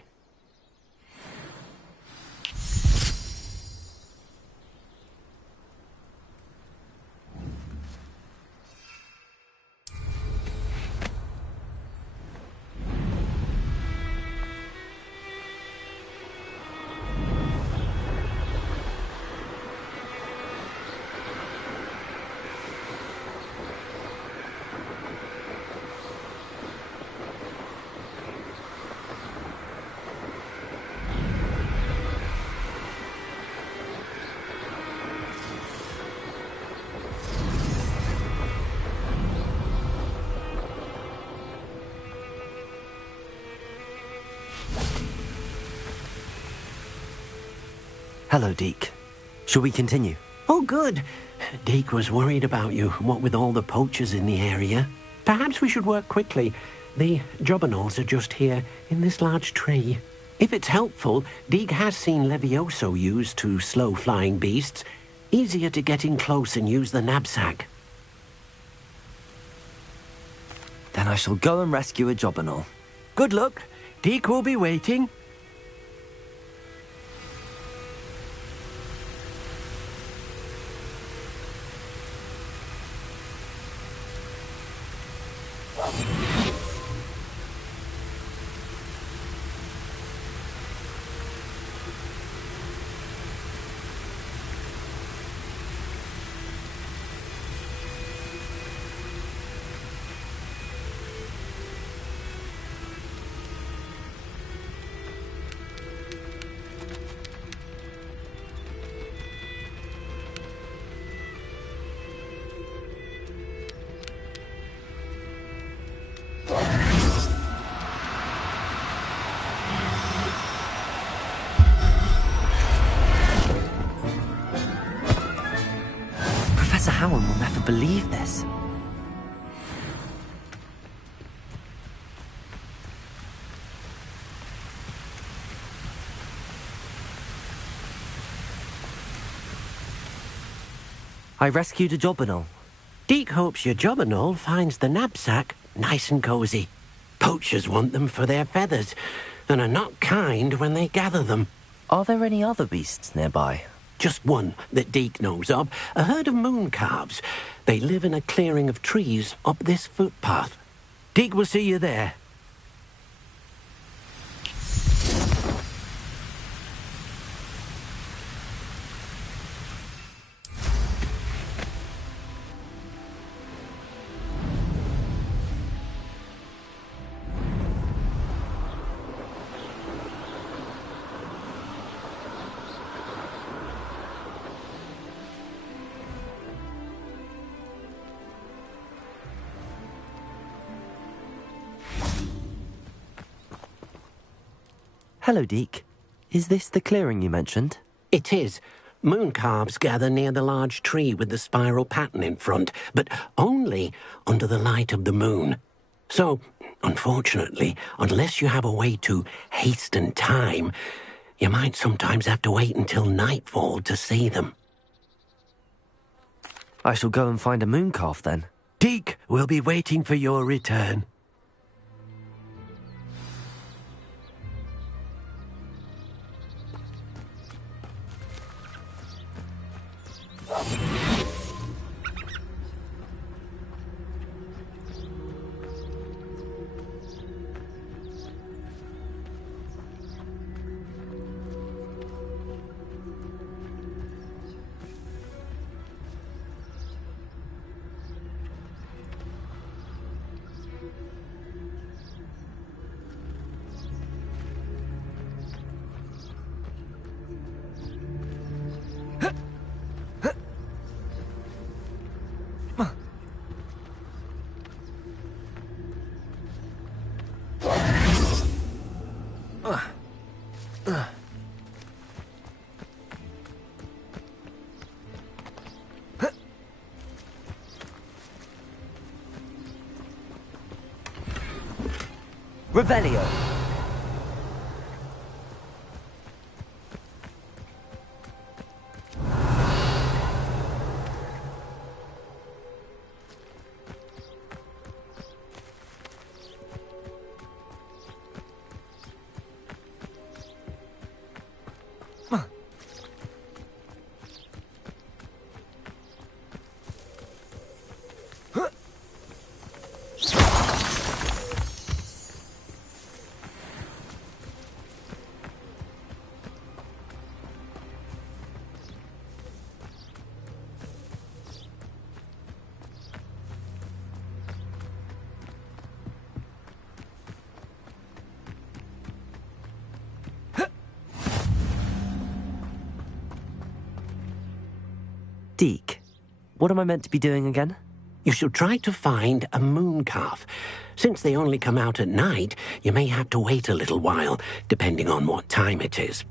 Hello, Deke. Shall we continue? Oh, good. Deke was worried about you, what with all the poachers in the area. Perhaps we should work quickly. The jobberknolls are just here, in this large tree. If it's helpful, Deke has seen Levioso used to slow flying beasts. Easier to get in close and use the knapsack. Then I shall go and rescue a jobberknoll. Good luck. Deke will be waiting. Professor Howard will never believe this. I rescued a jobberknoll. Deke hopes your jobberknoll finds the knapsack nice and cozy. Poachers want them for their feathers, and are not kind when they gather them. Are there any other beasts nearby? Just one that Deke knows of, a herd of moon calves. They live in a clearing of trees up this footpath. Deke will see you there. Hello, Deke. Is this the clearing you mentioned? It is. Moon calves gather near the large tree with the spiral pattern in front, but only under the light of the moon. So, unfortunately, unless you have a way to hasten time, you might sometimes have to wait until nightfall to see them. I shall go and find a moon calf then. Deke will be waiting for your return. Revelio. Deke, what am I meant to be doing again? You should try to find a moon calf. Since they only come out at night, you may have to wait a little while, depending on what time it is.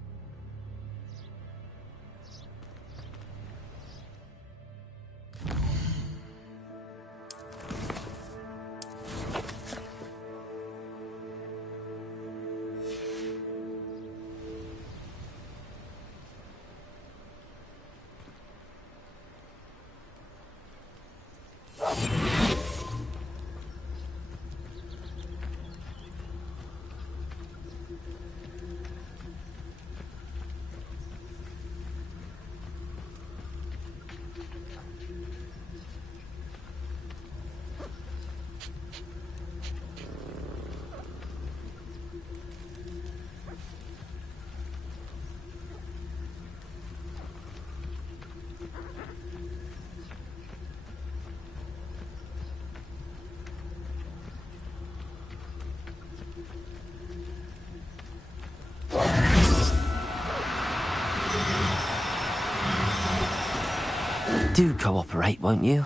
Do cooperate, won't you?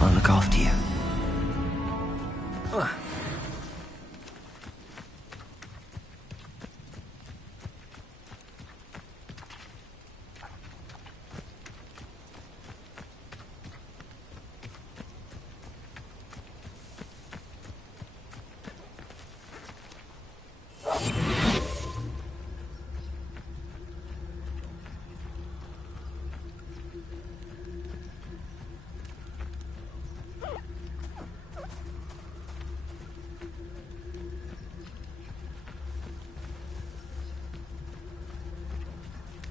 I'll look after you.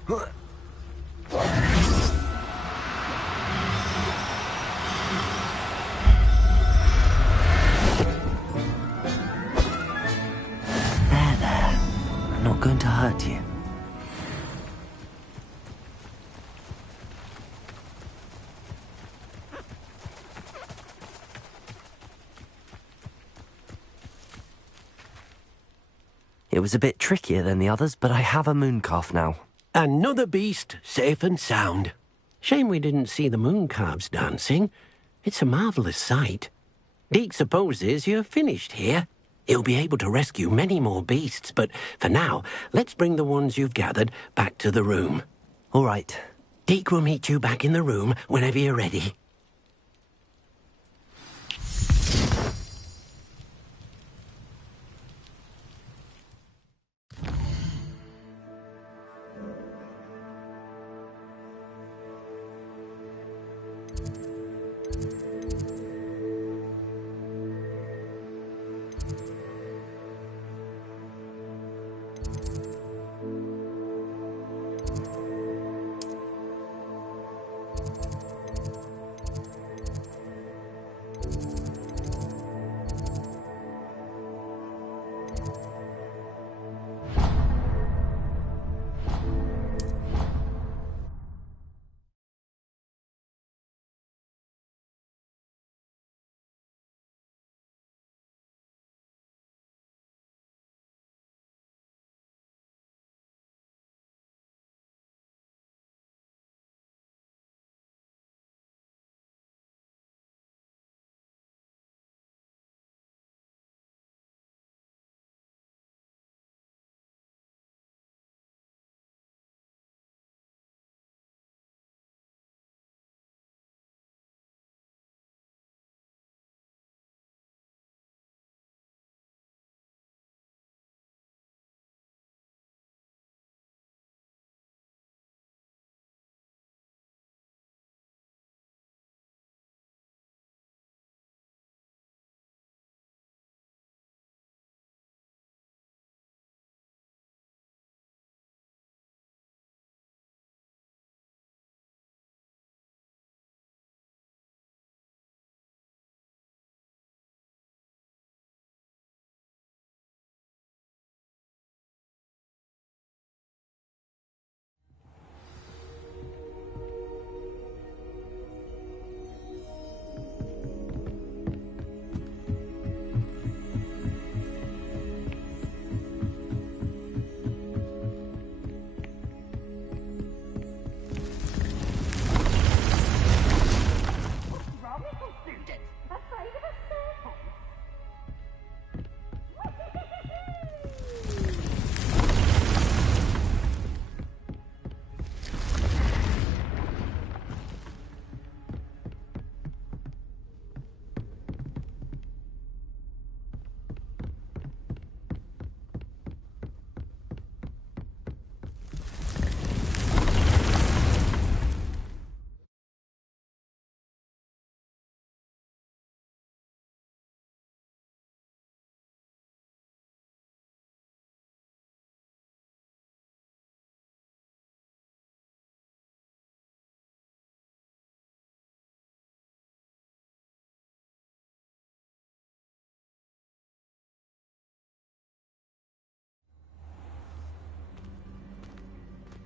There. I'm not going to hurt you. It was a bit trickier than the others, but I have a moon calf now. Another beast, safe and sound. Shame we didn't see the moon calves dancing. It's a marvellous sight. Deke supposes you're finished here. He'll be able to rescue many more beasts, but for now, let's bring the ones you've gathered back to the room. All right. Deke will meet you back in the room whenever you're ready.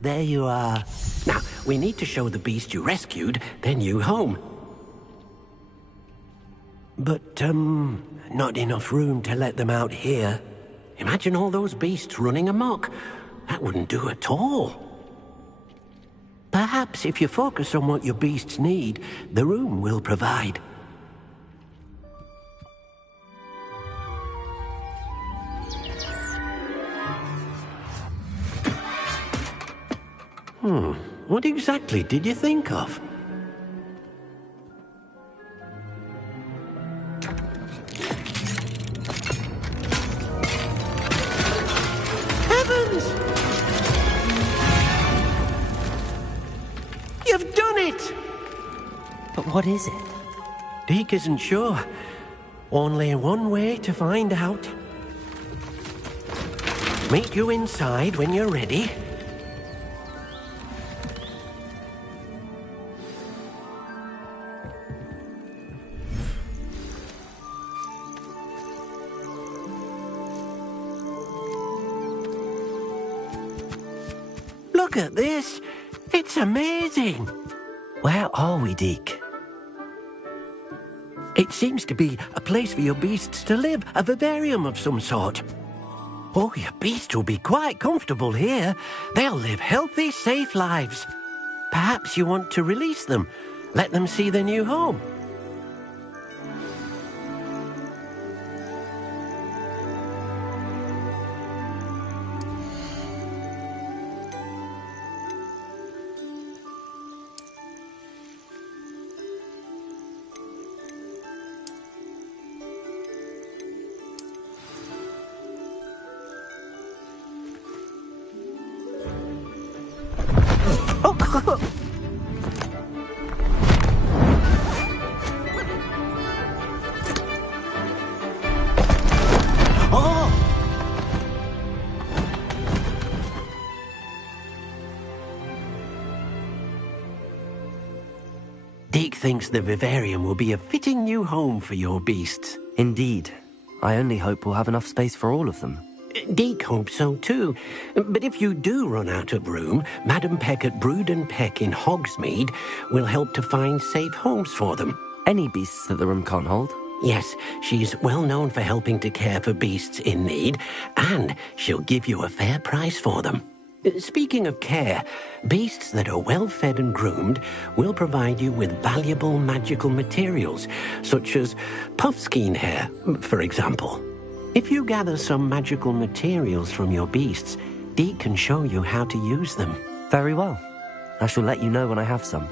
There you are. Now, we need to show the beast you rescued their new home. But, not enough room to let them out here. Imagine all those beasts running amok. That wouldn't do at all. Perhaps if you focus on what your beasts need, the room will provide. What exactly did you think of? Heavens! You've done it! But what is it? Deke isn't sure. Only one way to find out. Meet you inside when you're ready. Look at this. It's amazing. Where are we, Deke? It seems to be a place for your beasts to live, a vivarium of some sort. Oh, your beasts will be quite comfortable here. They'll live healthy, safe lives. Perhaps you want to release them, let them see their new home. Deke thinks the vivarium will be a fitting new home for your beasts. Indeed. I only hope we'll have enough space for all of them. Deke hopes so too. But if you do run out of room, Madam Peck at Brood and Peck in Hogsmeade will help to find safe homes for them. Any beasts that the room can't hold? Yes, she's well known for helping to care for beasts in need, and she'll give you a fair price for them. Speaking of care, beasts that are well fed and groomed will provide you with valuable magical materials, such as puffskein hair, for example. If you gather some magical materials from your beasts, Deke can show you how to use them. Very well. I shall let you know when I have some.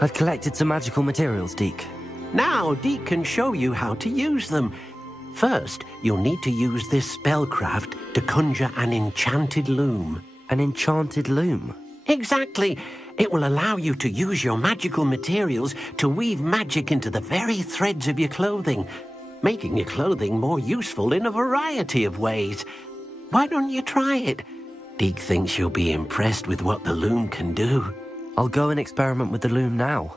I've collected some magical materials, Deke. Now Deke can show you how to use them. First, you'll need to use this spellcraft to conjure an enchanted loom. An enchanted loom? Exactly. It will allow you to use your magical materials to weave magic into the very threads of your clothing, making your clothing more useful in a variety of ways. Why don't you try it? Deke thinks you'll be impressed with what the loom can do. I'll go and experiment with the loom now.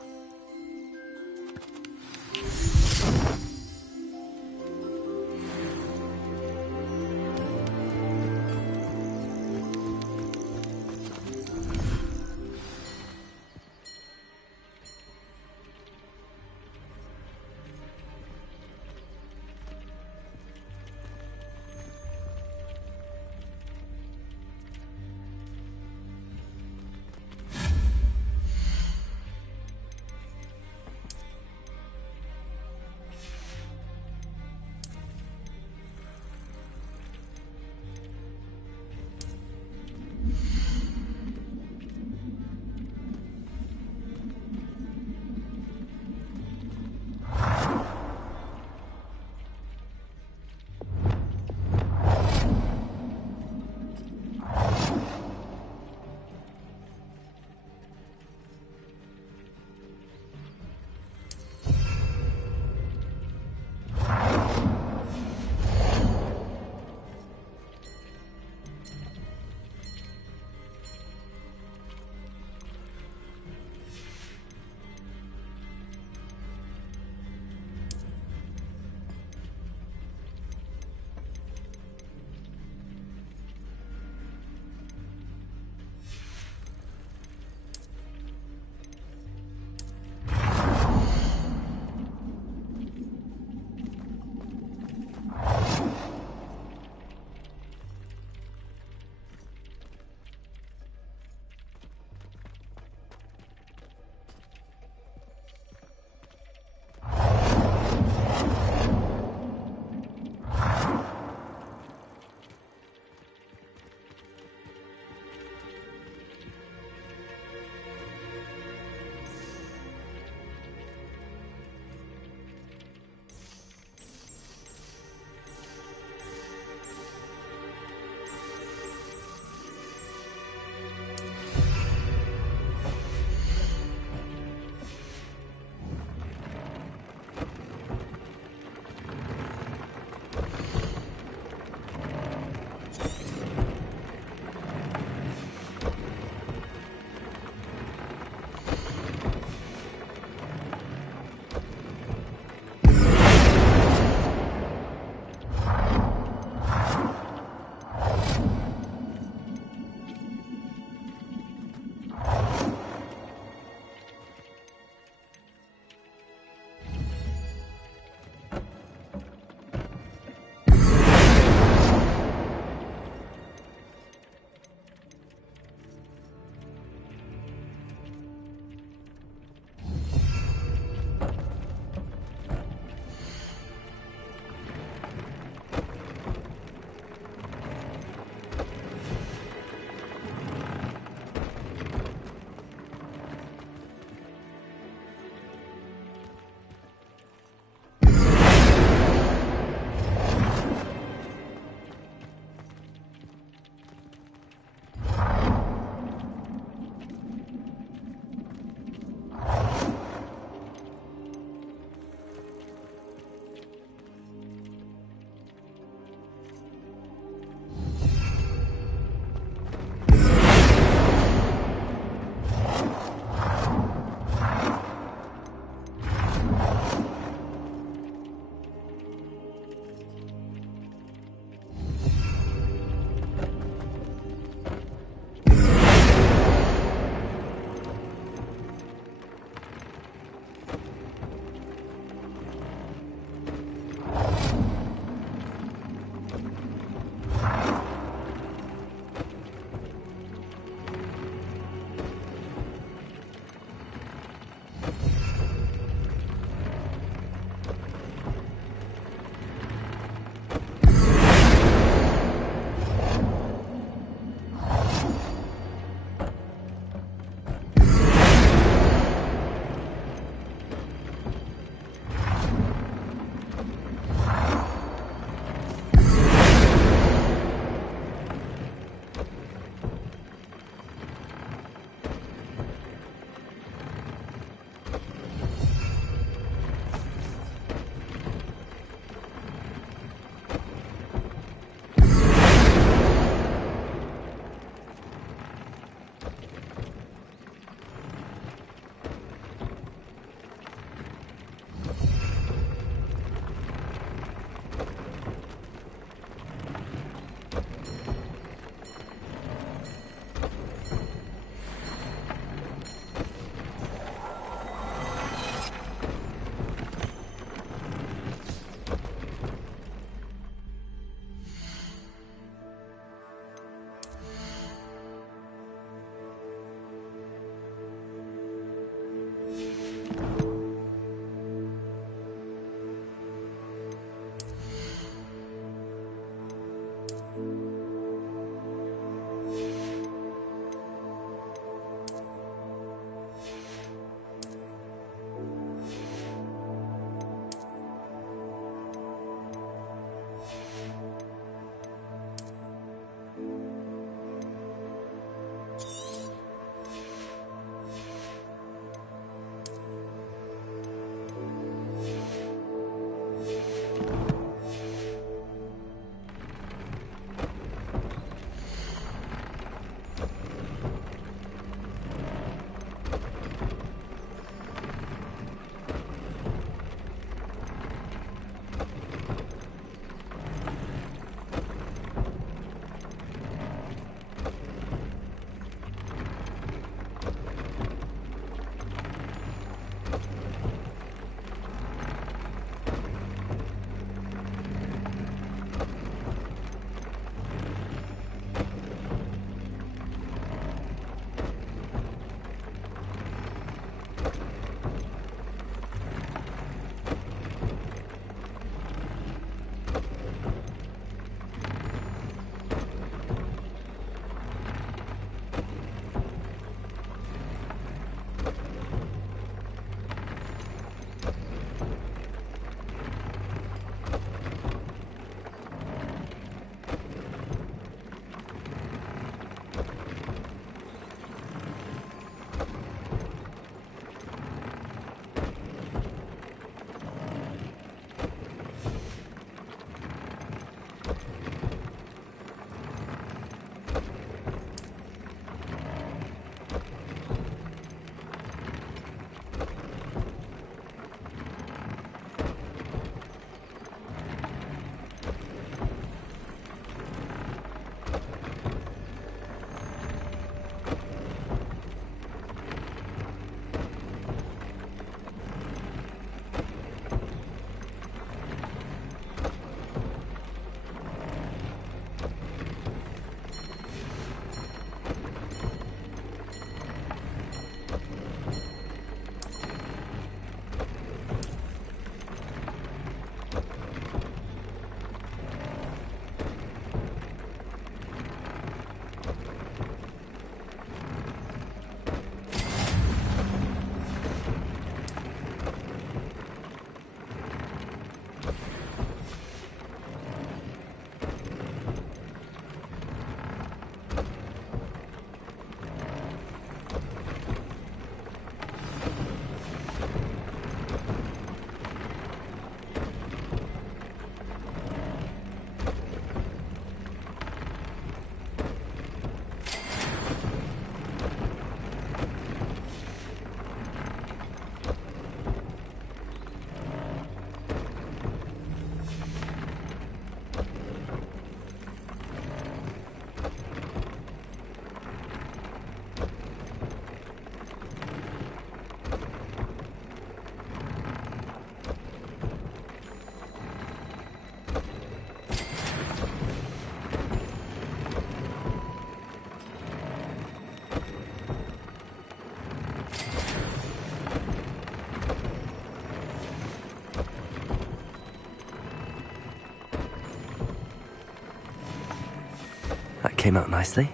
That came out nicely.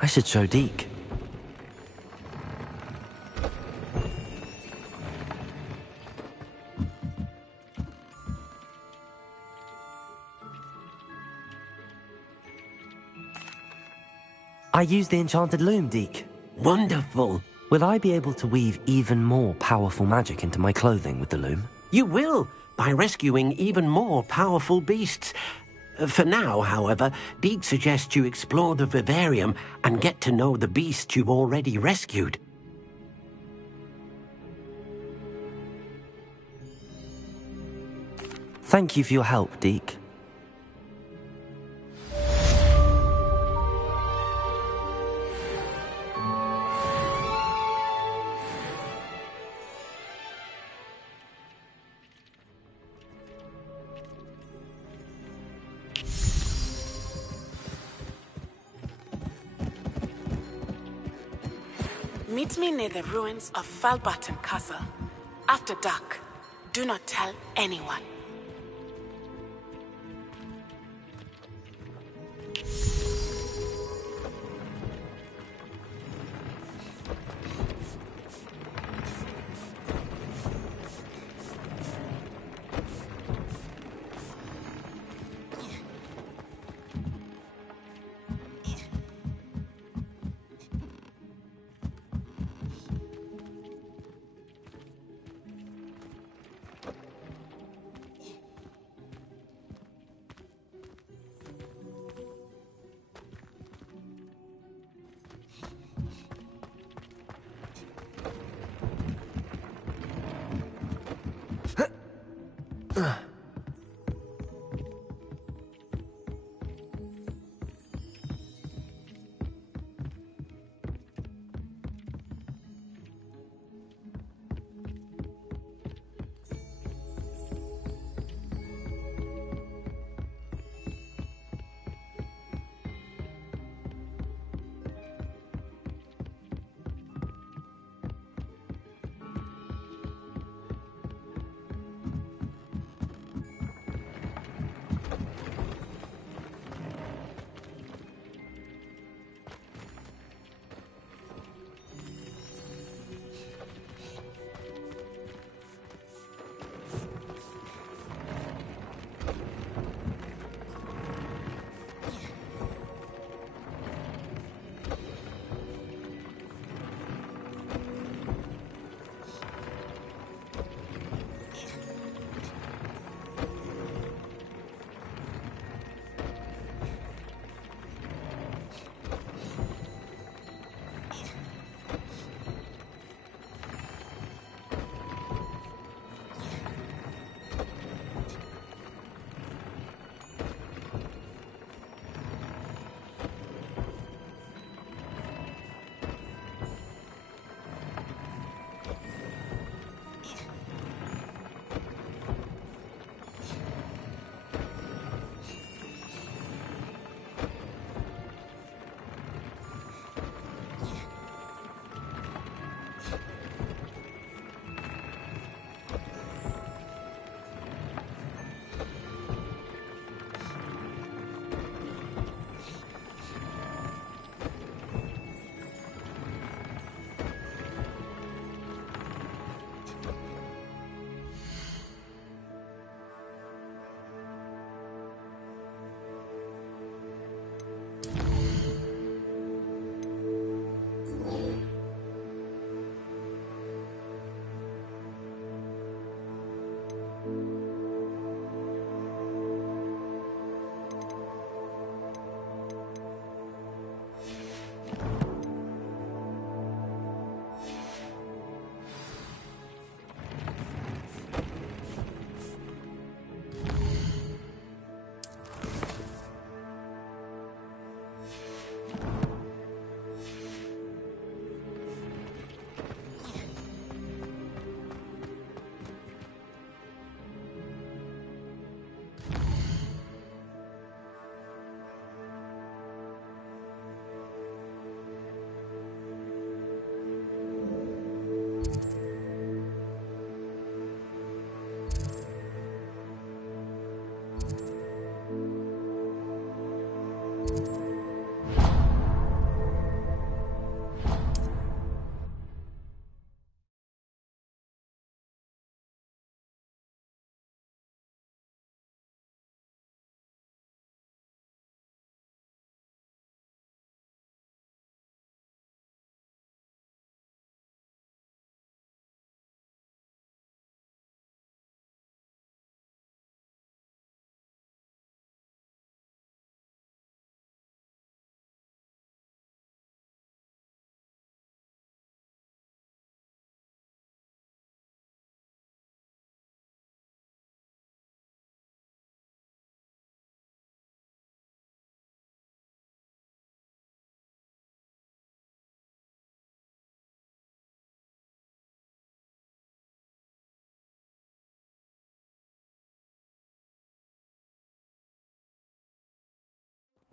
I should show Deke. I used the enchanted loom, Deke. Wonderful. Will I be able to weave even more powerful magic into my clothing with the loom? You will, by rescuing even more powerful beasts. For now, however, Deke suggests you explore the vivarium and get to know the beasts you've already rescued. Thank you for your help, Deke. Meet me near the ruins of Falbaton Castle. After dark. Do not tell anyone.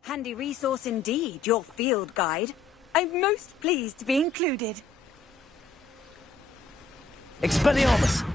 Handy resource indeed, your field guide. I'm most pleased to be included. Expelliarmus!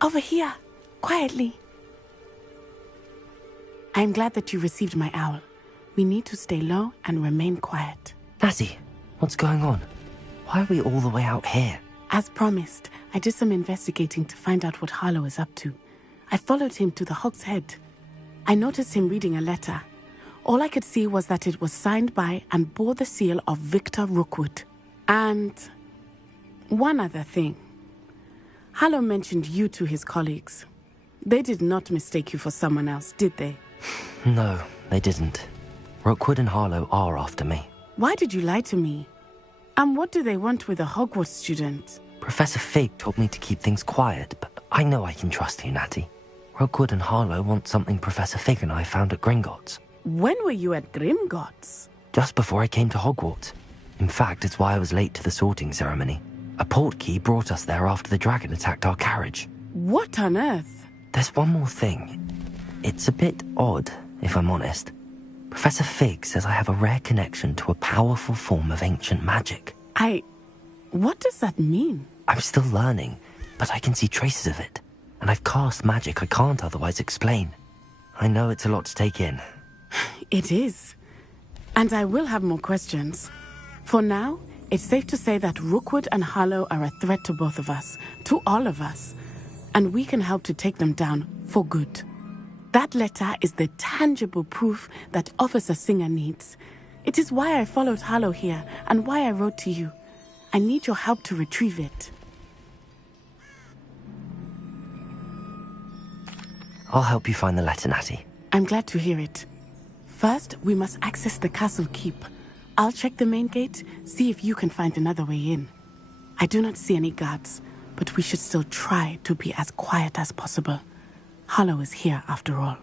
Over here, quietly. I am glad that you received my owl. We need to stay low and remain quiet. Lassie, what's going on? Why are we all the way out here? As promised, I did some investigating to find out what Harlow is up to. I followed him to the Hog's Head. I noticed him reading a letter. All I could see was that it was signed by and bore the seal of Victor Rookwood. And one other thing. Harlow mentioned you to his colleagues. They did not mistake you for someone else, did they? No, they didn't. Rookwood and Harlow are after me. Why did you lie to me? And what do they want with a Hogwarts student? Professor Fig told me to keep things quiet, but I know I can trust you, Natty. Rookwood and Harlow want something Professor Fig and I found at Gringotts. When were you at Grimgotts? Just before I came to Hogwarts. In fact, it's why I was late to the sorting ceremony. A portkey brought us there after the dragon attacked our carriage. What on earth? There's one more thing. It's a bit odd, if I'm honest. Professor Fig says I have a rare connection to a powerful form of ancient magic. What does that mean? I'm still learning, but I can see traces of it. And I've cast magic I can't otherwise explain. I know it's a lot to take in. It is. And I will have more questions. For now, it's safe to say that Rookwood and Harlow are a threat to both of us, to all of us. And we can help to take them down for good. That letter is the tangible proof that Officer Singer needs. It is why I followed Harlow here and why I wrote to you. I need your help to retrieve it. I'll help you find the letter, Natty. I'm glad to hear it. First, we must access the castle keep. I'll check the main gate, see if you can find another way in. I do not see any guards, but we should still try to be as quiet as possible. Harlow is here after all.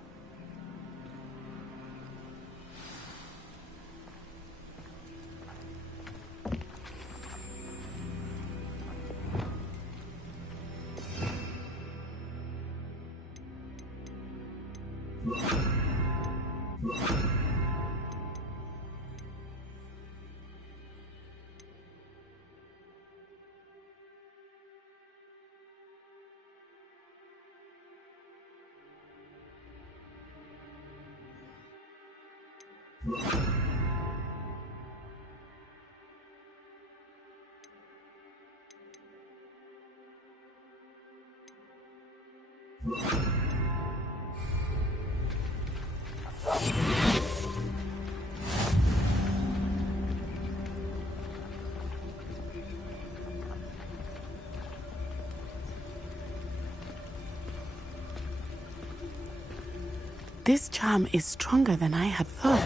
This charm is stronger than I had thought.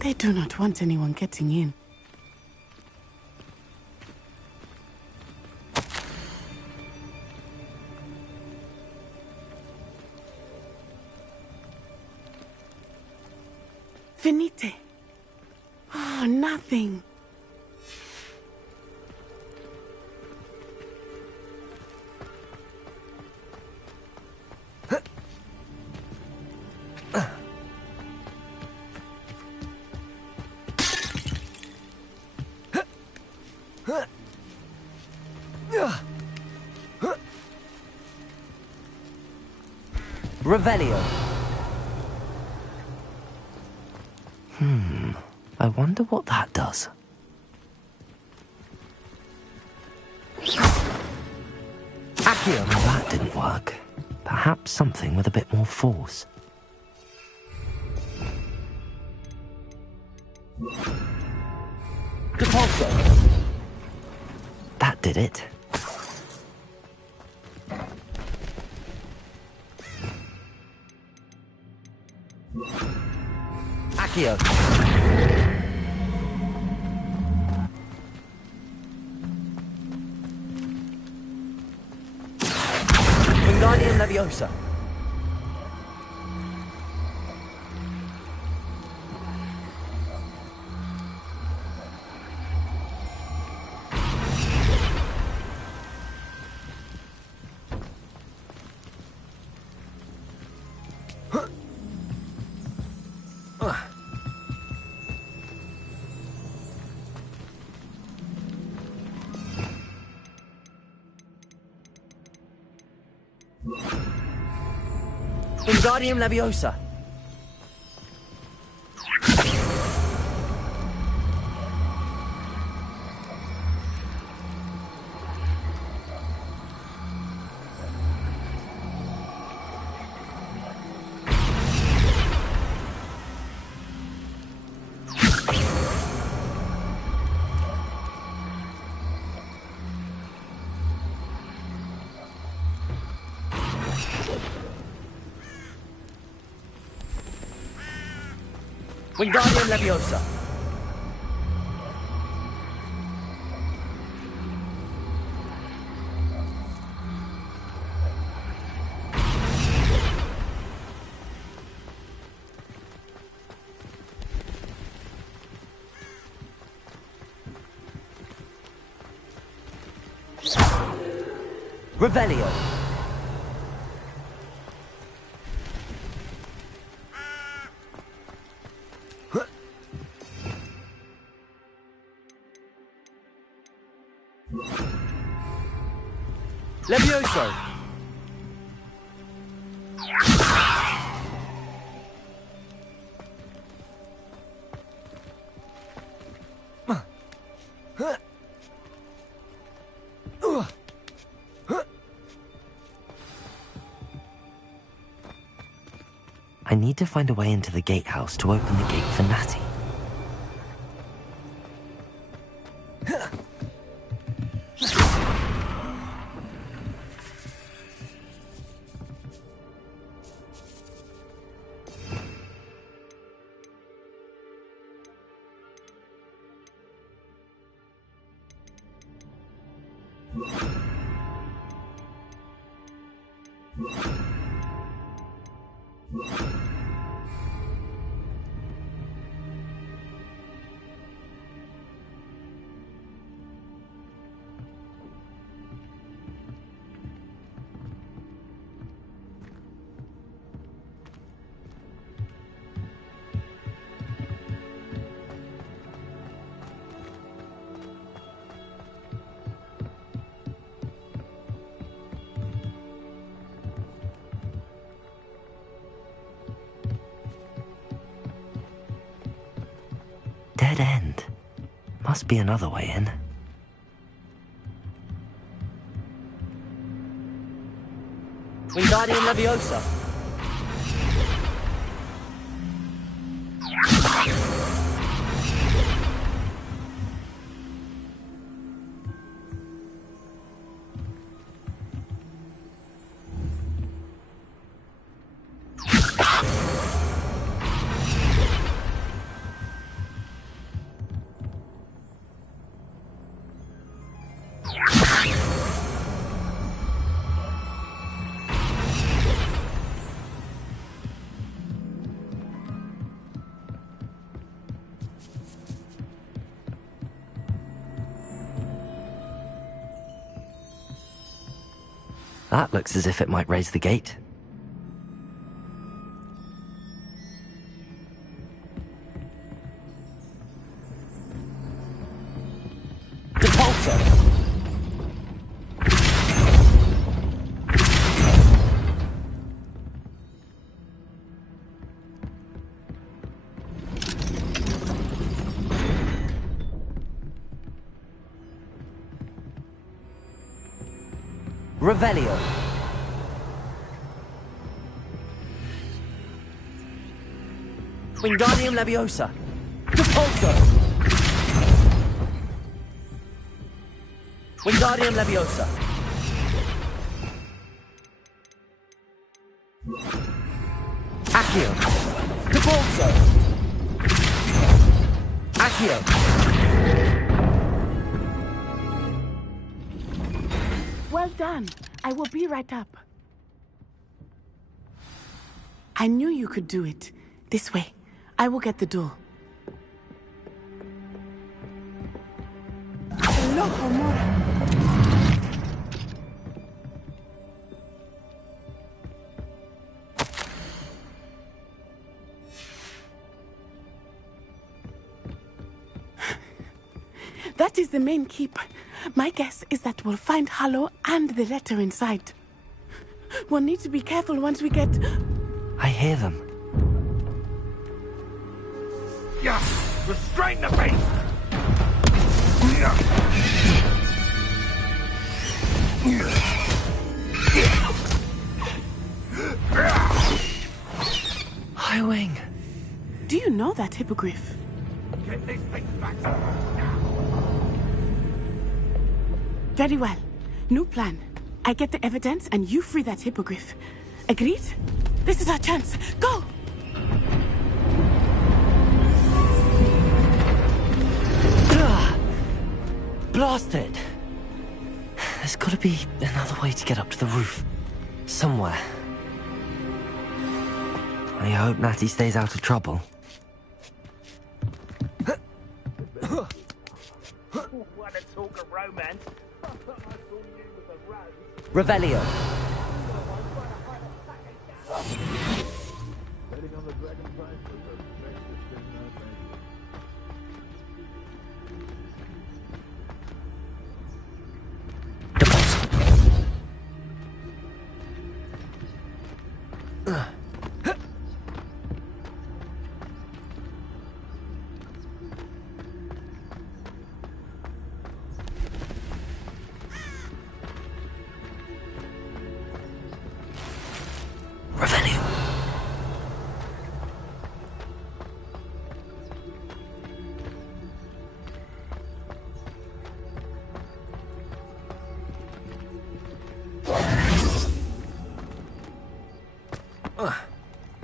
They do not want anyone getting in. Venite. Oh, nothing. Revelio. I wonder what that does. Accio. That didn't work. Perhaps something with a bit more force. Depulso. That did it. Accio. Wingardium Leviosa. Wingardium Leviosa. Wingardium Leviosa. Revelio. Levioso! I need to find a way into the gatehouse to open the gate for Natty. Dead end. Must be another way in. Wingardium Leviosa. That looks as if it might raise the gate. Depulso! Revelio. Wingardium Leviosa. Depulso! Wingardium Leviosa. Accio. Depulso! Accio. Well done. I will be right up. I knew you could do it. This way. I will get the door. That is the main keep. My guess is that we'll find Hallow and the letter inside. We'll need to be careful once we get... I hear them. Yeah! Restrain the beast! Highwing. Do you know that hippogriff? Get this thing back. Very well. New plan. I get the evidence and you free that hippogriff. Agreed? This is our chance. Go! Blasted! There's gotta be another way to get up to the roof. Somewhere. I hope Natty stays out of trouble. What a talk of romance. I thought I saw you with a rose. Revelio.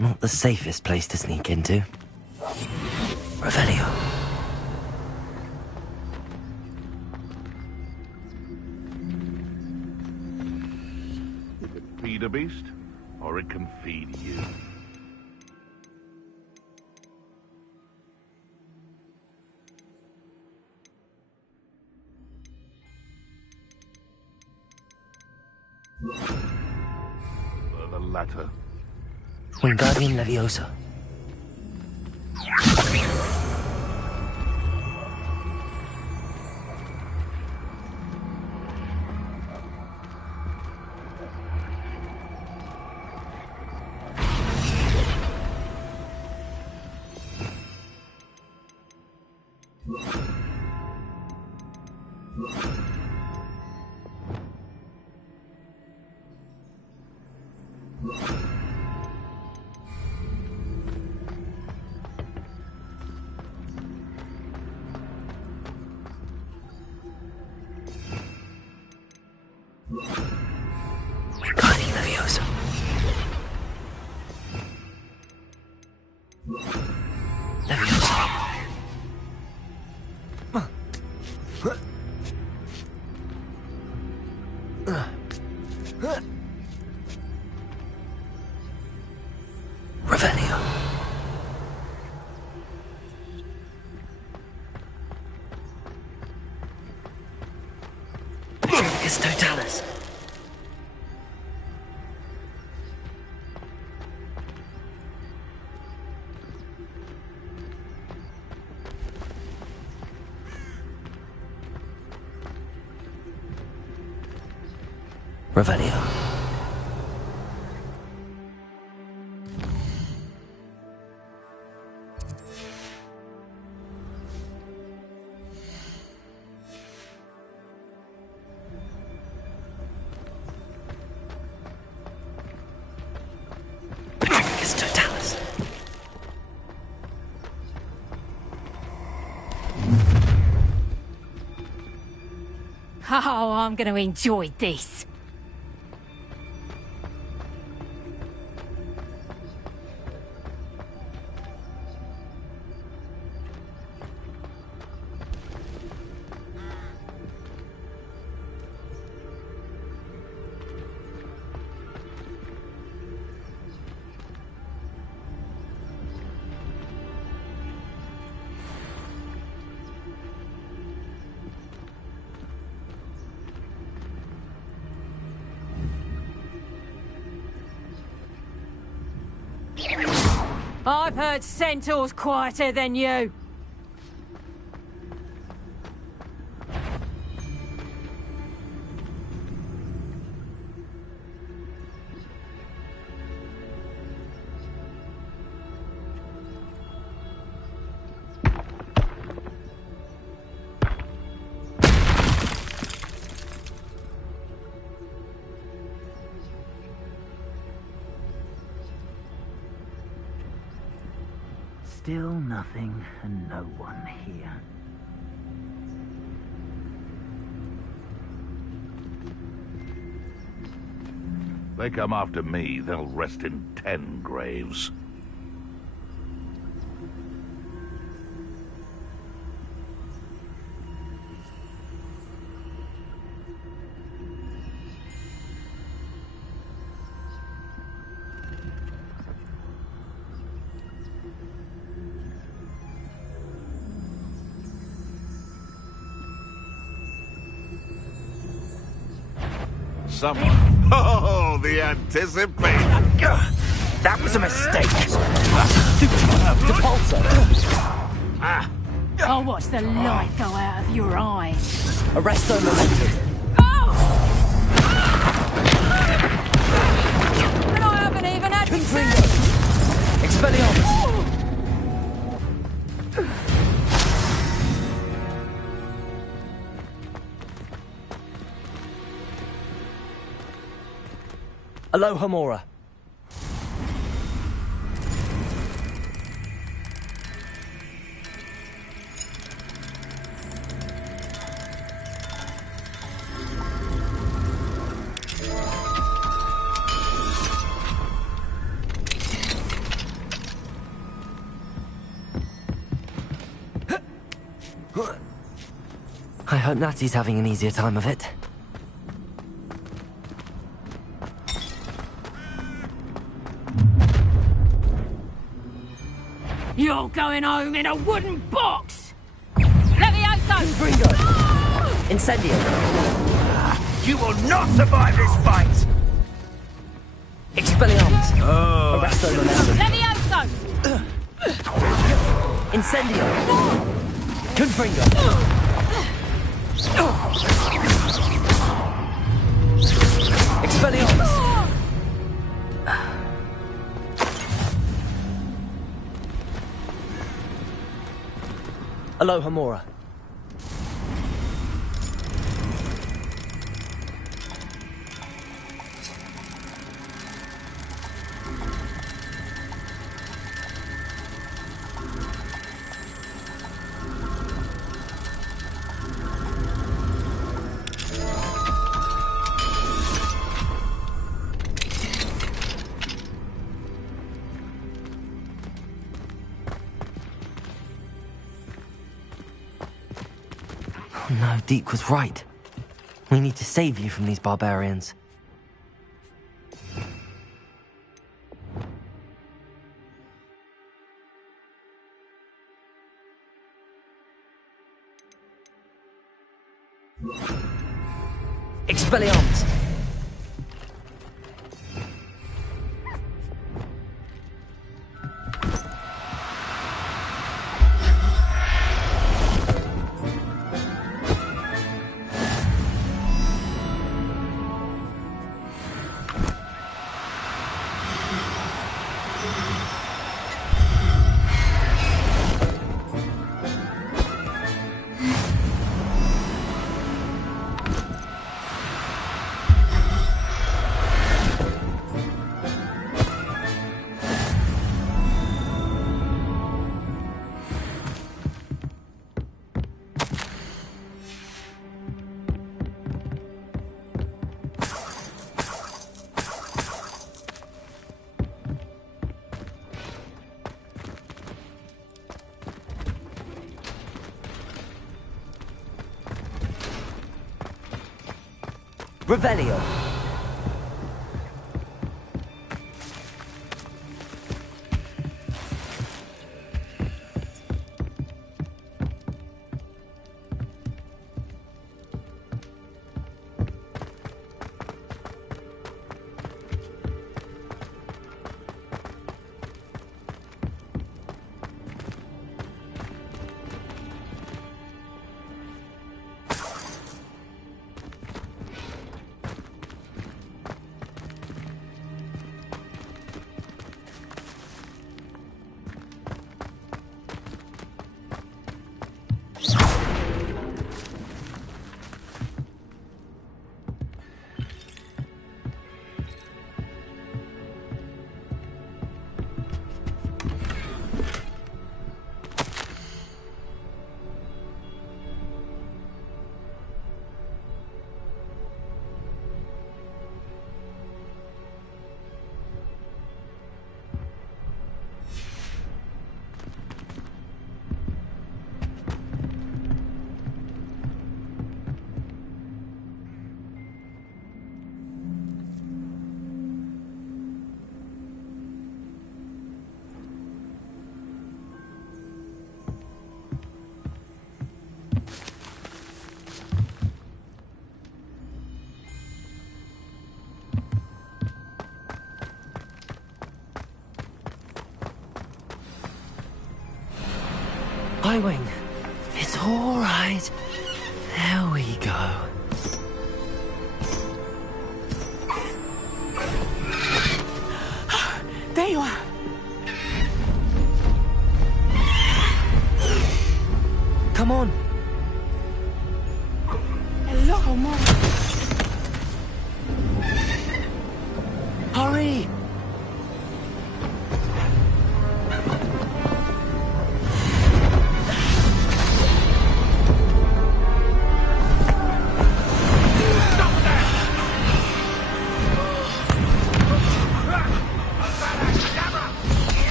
Not the safest place to sneak into. Revelio. It can feed a beast, or it can feed you. The latter. Wingardium Leviosa. Wingardium Leviosa. Leviosa. Revelio. Patricus Totalis. Revelio. Patricus Totalis. Oh, I'm going to enjoy this. I've heard centaurs quieter than you. Still nothing and no one here. They come after me, they'll rest in 10 graves. someone. Oh, the anticipation. That was a mistake. I'll watch the light go out of your eyes. Arresto momentum. And I haven't even had Expelliarmus. Aloha Mora. I hope Natty's having an easier time of it. You're going home in a wooden box! Levioso! Gringo! Incendio! You will not survive this fight! Expelliarmus! Arresto momentum! Levioso! Incendio! Confringo! Expelliarmus! Aloha Mora. No, Deke was right. We need to save you from these barbarians. Expelliarmus! Revelio. Highwing. It's all right. There we go. There you are. Come on. Hello, Mom. Hurry!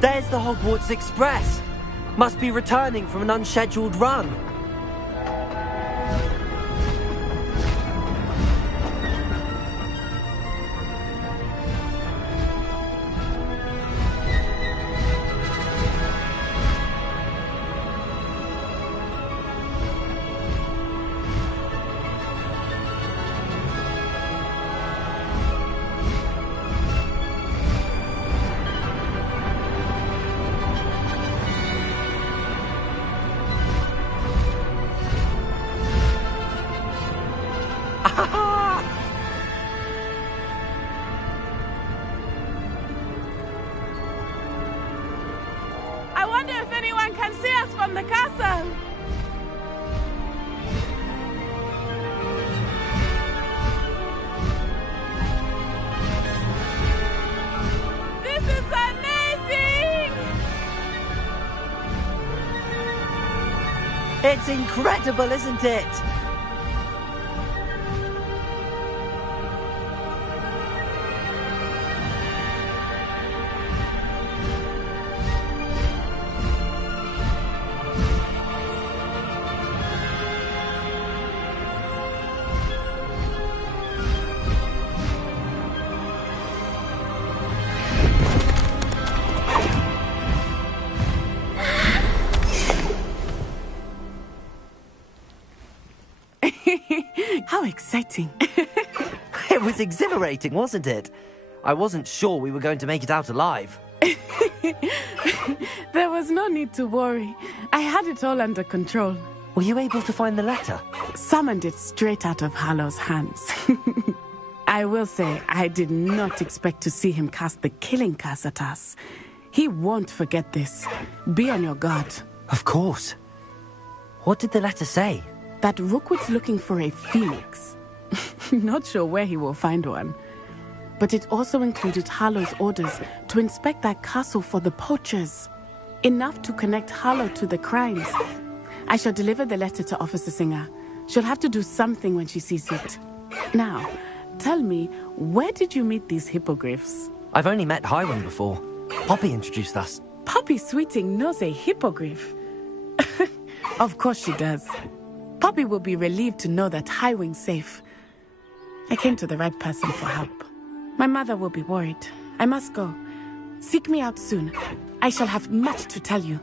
There's the Hogwarts Express. Must be returning from an unscheduled run. I wonder if anyone can see us from the castle. This is amazing! It's incredible, isn't it? How exciting. It was exhilarating, wasn't it? I wasn't sure we were going to make it out alive. There was no need to worry. I had it all under control. Were you able to find the letter? Summoned it straight out of Harlow's hands. I will say, I did not expect to see him cast the killing curse at us. He won't forget this. Be on your guard. Of course. What did the letter say? That Rookwood's looking for a phoenix. Not sure where he will find one. But it also included Harlow's orders to inspect that castle for the poachers. Enough to connect Harlow to the crimes. I shall deliver the letter to Officer Singer. She'll have to do something when she sees it. Now, tell me, where did you meet these hippogriffs? I've only met Highwing before. Poppy introduced us. Poppy Sweeting knows a hippogriff. Of course she does. Poppy will be relieved to know that Highwing's safe. I came to the right person for help. My mother will be worried. I must go. Seek me out soon. I shall have much to tell you.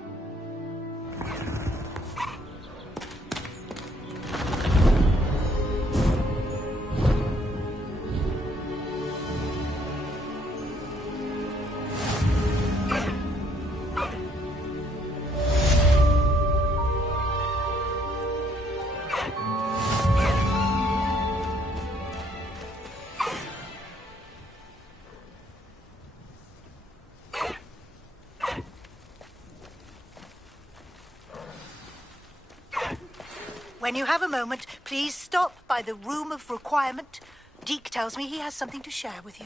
When you have a moment, please stop by the Room of Requirement. Deke tells me he has something to share with you.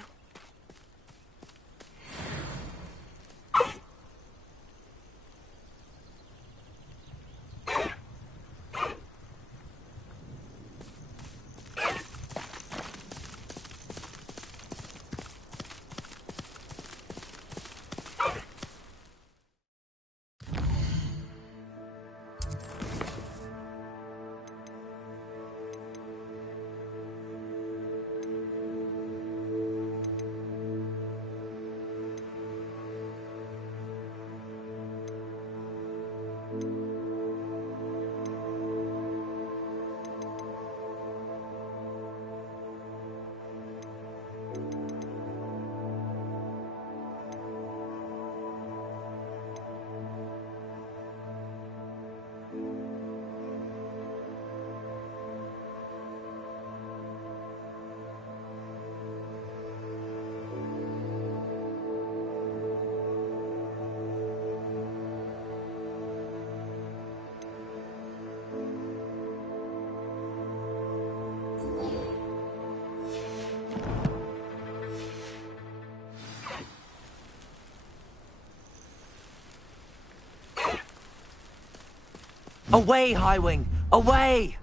Away, Highwing! Away!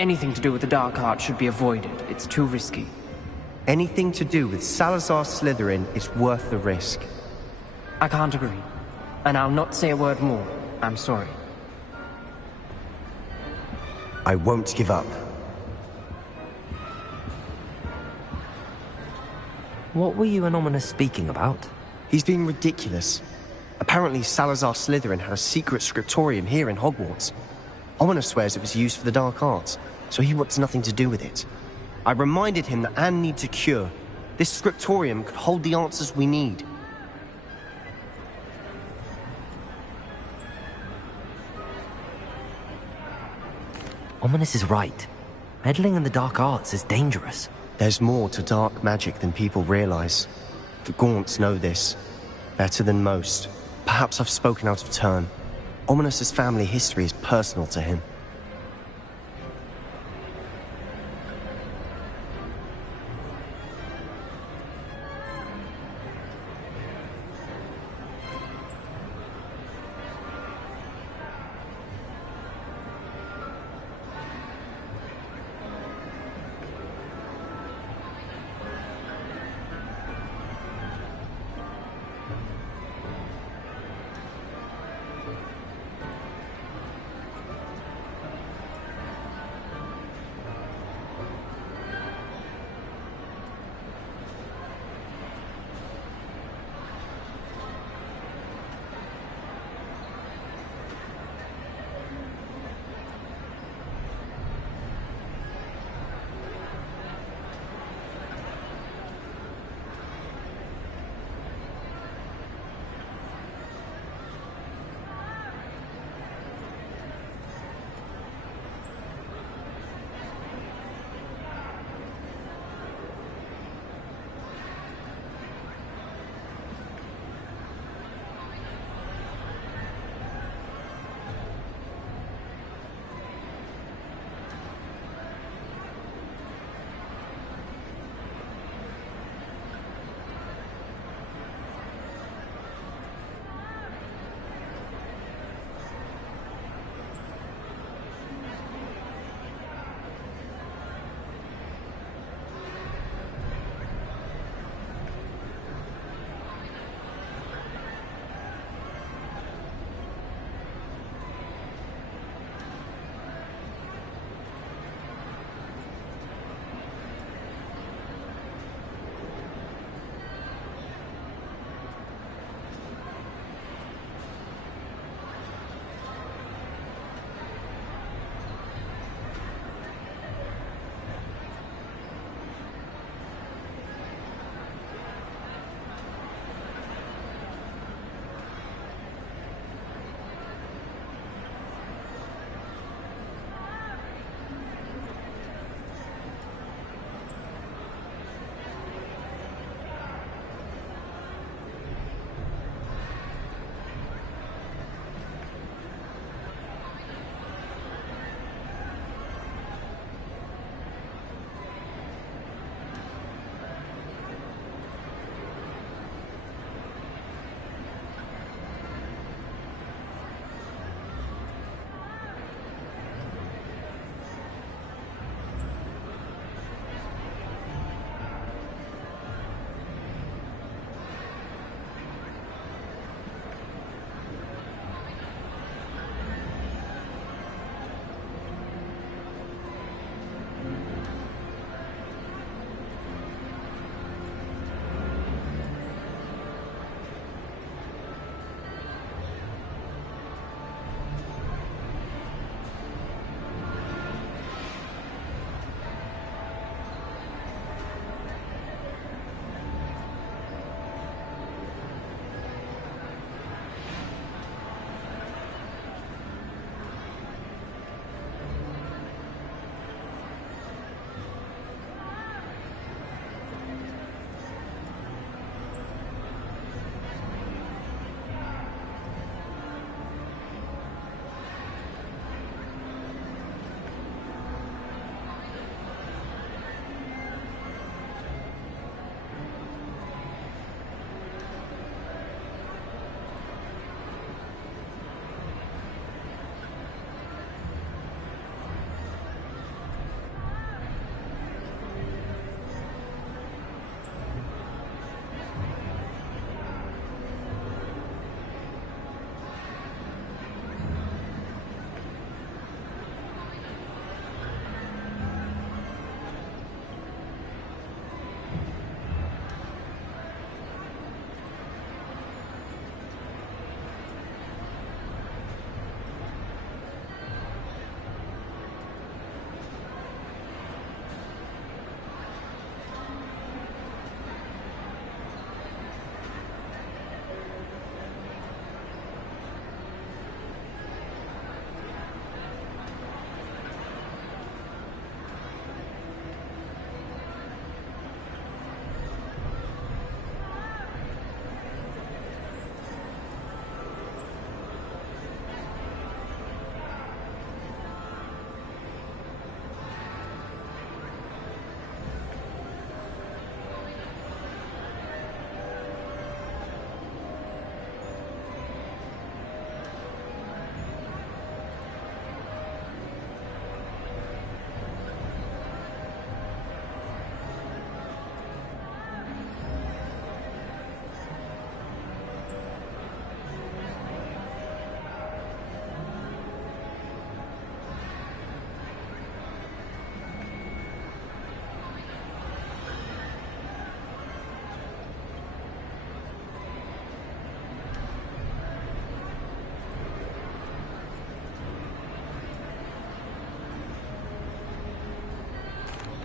Anything to do with the dark art should be avoided. It's too risky. Anything to do with Salazar Slytherin is worth the risk. I can't agree. And I'll not say a word more. I'm sorry. I won't give up. What were you and Ominous speaking about? He's being ridiculous. Apparently Salazar Slytherin had a secret scriptorium here in Hogwarts. Ominous swears it was used for the dark arts, so he wants nothing to do with it. I reminded him that Anne needs a cure. This scriptorium could hold the answers we need. Ominous is right. Meddling in the dark arts is dangerous. There's more to dark magic than people realize. The Gaunts know this. Better than most. Perhaps I've spoken out of turn. Ominous's family history is personal to him.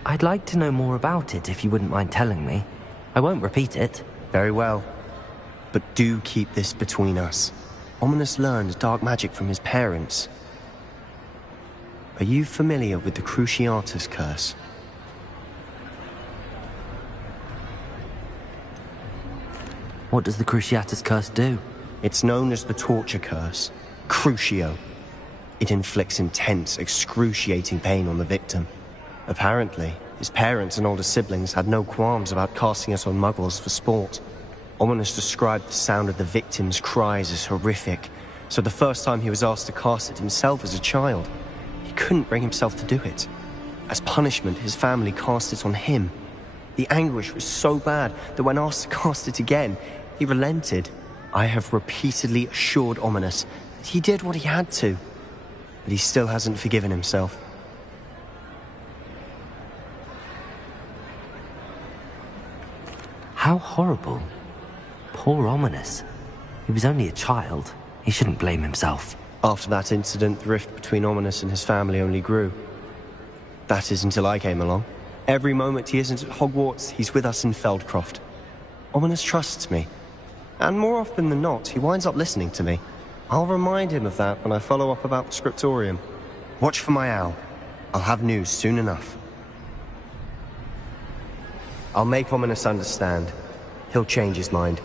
I'd like to know more about it if you wouldn't mind telling me. I won't repeat it. Very well. But do keep this between us. Ominous learned dark magic from his parents. Are you familiar with the Cruciatus curse? What does the Cruciatus curse do? It's known as the torture curse. Crucio. It inflicts intense, excruciating pain on the victim. Apparently, his parents and older siblings had no qualms about casting us on muggles for sport. Ominous described the sound of the victim's cries as horrific, so the first time he was asked to cast it himself as a child, he couldn't bring himself to do it. As punishment, his family cast it on him. The anguish was so bad that when asked to cast it again, he relented. I have repeatedly assured Ominous that he did what he had to, but he still hasn't forgiven himself. How horrible. Poor Ominous. He was only a child. He shouldn't blame himself. After that incident, the rift between Ominous and his family only grew. That is until I came along. Every moment he isn't at Hogwarts, he's with us in Feldcroft. Ominous trusts me. And more often than not, he winds up listening to me. I'll remind him of that when I follow up about the scriptorium. Watch for my owl. I'll have news soon enough. I'll make Ominous understand. He'll change his mind.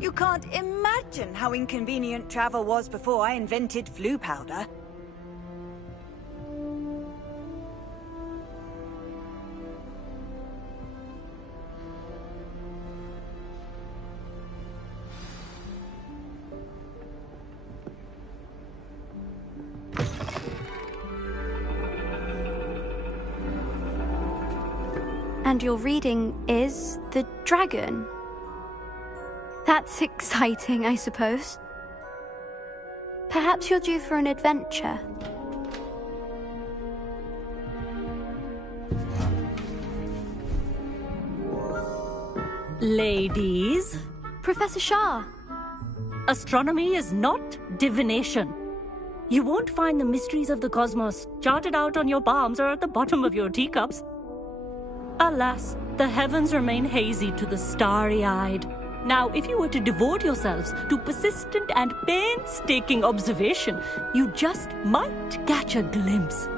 You can't imagine how inconvenient travel was before I invented flu powder. And your reading is the dragon. That's exciting, I suppose. Perhaps you're due for an adventure. Ladies. Professor Shah. Astronomy is not divination. You won't find the mysteries of the cosmos charted out on your palms or at the bottom of your teacups. Alas, the heavens remain hazy to the starry-eyed. Now, if you were to devote yourselves to persistent and painstaking observation, you just might catch a glimpse.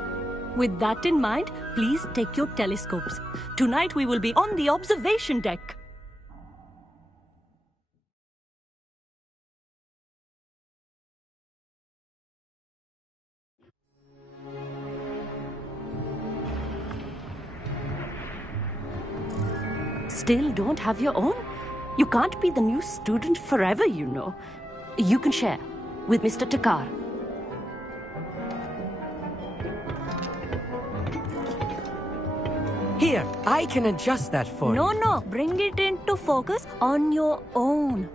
With that in mind, please take your telescopes. Tonight we will be on the observation deck. Still don't have your own? You can't be the new student forever, you know. You can share with Mr. Takar. Here, I can adjust that for you. No, bring it into focus on your own.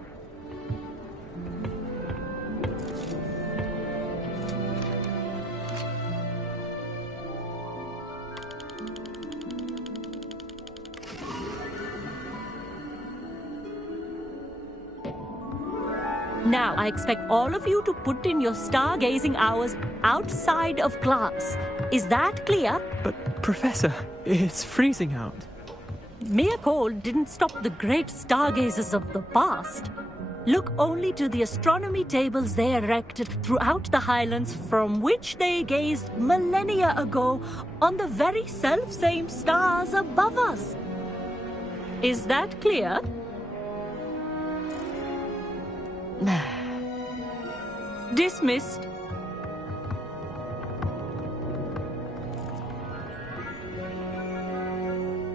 Now, I expect all of you to put in your stargazing hours outside of class. Is that clear? But, Professor, it's freezing out. Mere cold didn't stop the great stargazers of the past. Look only to the astronomy tables they erected throughout the highlands from which they gazed millennia ago on the very self-same stars above us. Is that clear? Dismissed.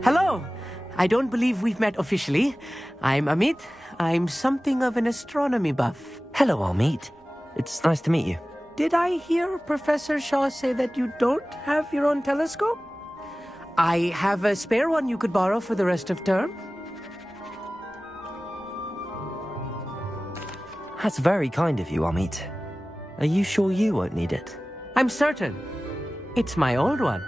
Hello! I don't believe we've met officially. I'm Amit. I'm something of an astronomy buff. Hello, Amit. It's nice to meet you. Did I hear Professor Shaw say that you don't have your own telescope? I have a spare one you could borrow for the rest of term. That's very kind of you, Amit. Are you sure you won't need it? I'm certain. It's my old one.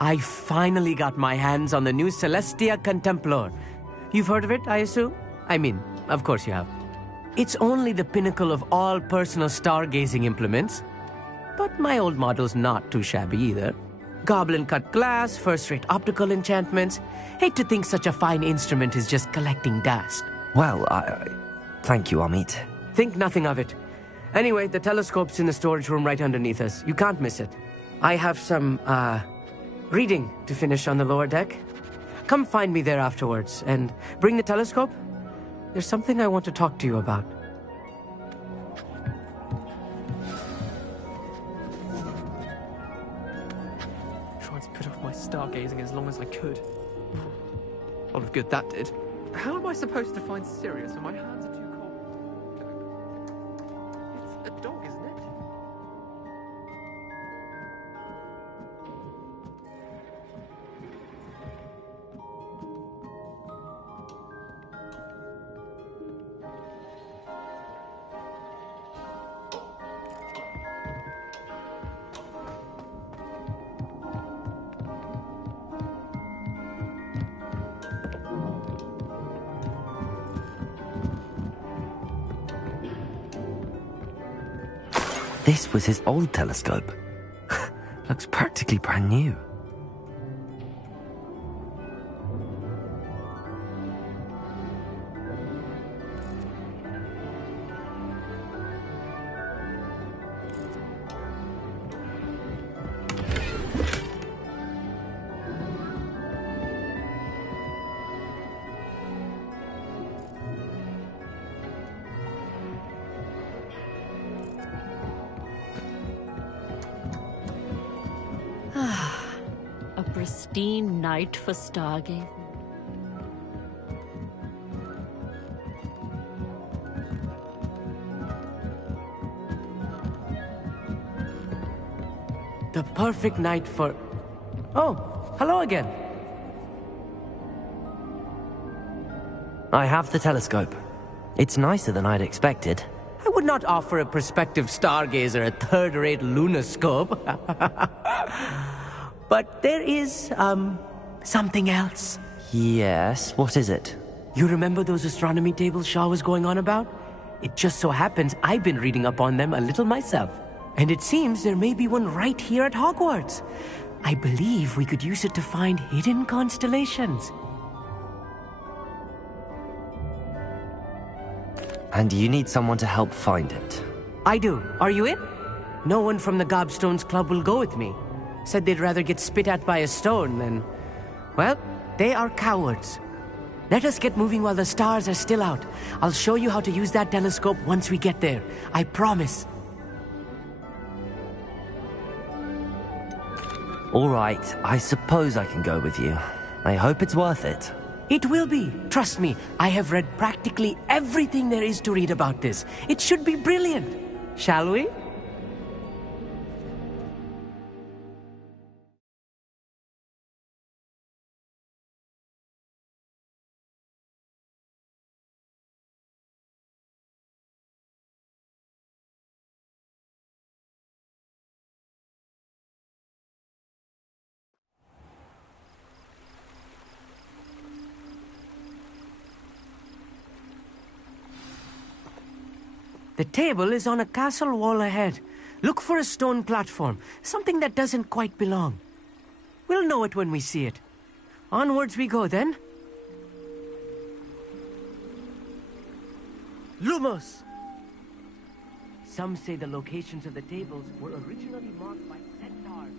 I finally got my hands on the new Celestia Contemplar. You've heard of it, I assume? I mean, of course you have. It's only the pinnacle of all personal stargazing implements. But my old model's not too shabby either. Goblin-cut glass, first-rate optical enchantments. Hate to think such a fine instrument is just collecting dust. Well, thank you, Amit. Think nothing of it. Anyway, the telescope's in the storage room right underneath us. You can't miss it. I have some, reading to finish on the lower deck. Come find me there afterwards, and bring the telescope. There's something I want to talk to you about. Tried to put off my stargazing as long as I could. A lot of good that did. How am I supposed to find Sirius when my hands are too cold? It's a dog, isn't it? This was his old telescope. Looks practically brand new. A pristine night for stargazing. The perfect night for... Oh, hello again. I have the telescope. It's nicer than I'd expected. I would not offer a prospective stargazer a third-rate lunoscope. But there is, something else. Yes, what is it? You remember those astronomy tables Shaw was going on about? It just so happens I've been reading up on them a little myself. And it seems there may be one right here at Hogwarts. I believe we could use it to find hidden constellations. And you need someone to help find it. I do. Are you in? No one from the Gobstones Club will go with me. Said they'd rather get spit at by a stone than... Well, they are cowards. Let us get moving while the stars are still out. I'll show you how to use that telescope once we get there. I promise. All right, I suppose I can go with you. I hope it's worth it. It will be. Trust me, I have read practically everything there is to read about this. It should be brilliant. Shall we? The table is on a castle wall ahead. Look for a stone platform, something that doesn't quite belong. We'll know it when we see it. Onwards we go, then. Lumos! Some say the locations of the tables were originally marked by centaurs.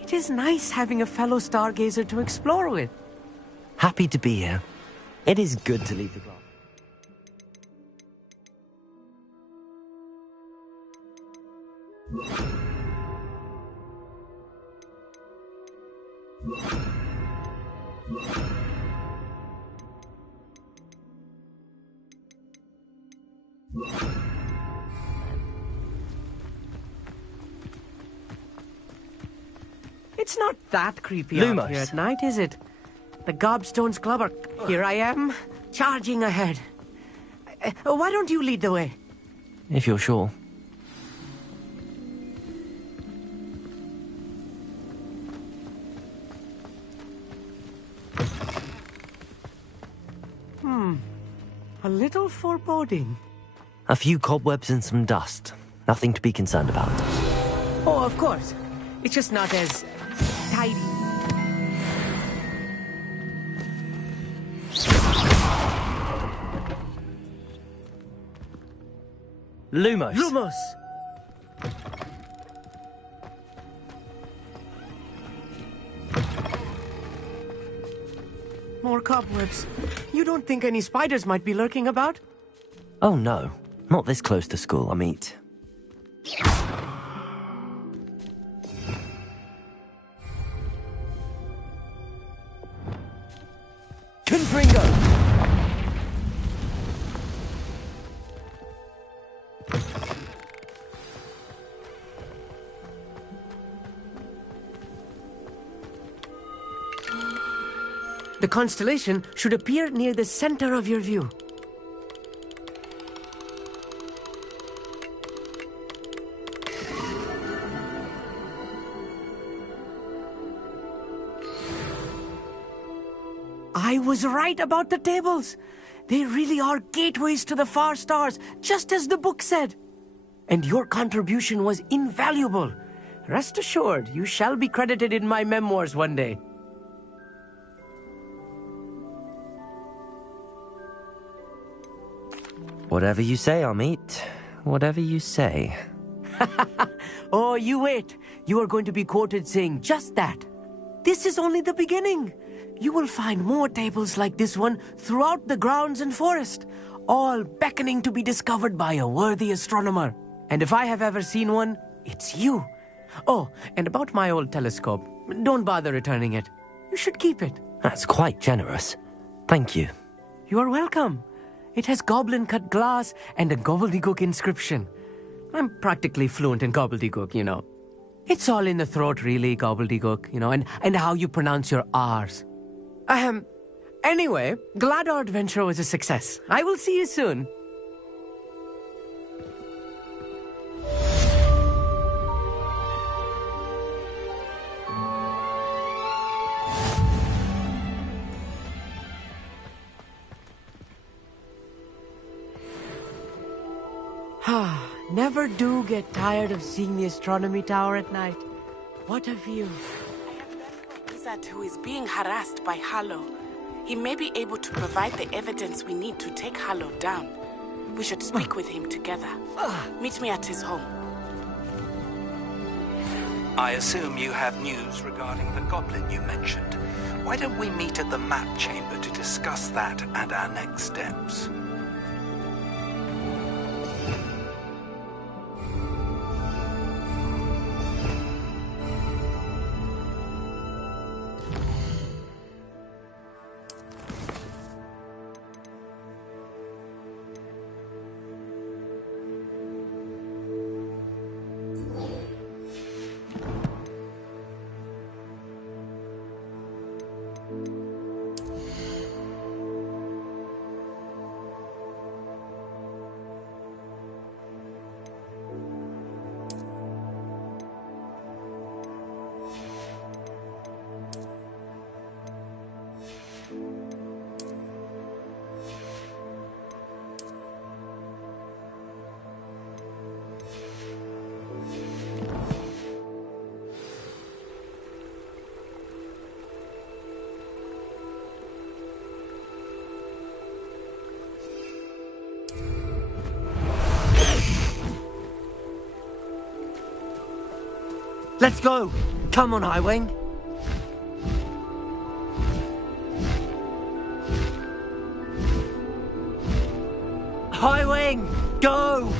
It is nice having a fellow stargazer to explore with. Happy to be here. It is good to leave the club. It's not that creepy out here at night, is it? The Gobstones Club are... Here I am, charging ahead. Why don't you lead the way? If you're sure. A little foreboding. A few cobwebs and some dust. Nothing to be concerned about. Oh, of course. It's just not as tidy. Lumos. Lumos! More cobwebs. You don't think any spiders might be lurking about? Oh no. Not this close to school, I meet. Confringo! The constellation should appear near the center of your view. I was right about the tables. They really are gateways to the far stars, just as the book said. And your contribution was invaluable. Rest assured, you shall be credited in my memoirs one day. Whatever you say, Amit. Whatever you say. Oh, you wait. You are going to be quoted saying just that. This is only the beginning. You will find more tables like this one throughout the grounds and forest, all beckoning to be discovered by a worthy astronomer. And if I have ever seen one, it's you. Oh, and about my old telescope, don't bother returning it. You should keep it. That's quite generous. Thank you. You are welcome. It has goblin-cut glass and a gobbledygook inscription. I'm practically fluent in gobbledygook, you know. It's all in the throat, really, gobbledygook, you know, and how you pronounce your R's. Anyway, glad our adventure was a success. I will see you soon. Never do get tired of seeing the astronomy tower at night. What a view. Wizard who is being harassed by Harlow. He may be able to provide the evidence we need to take Harlow down. We should speak with him together. Meet me at his home. I assume you have news regarding the goblin you mentioned. Why don't we meet at the map chamber to discuss that and our next steps? Let's go! Come on, Highwing! Highwing! Go!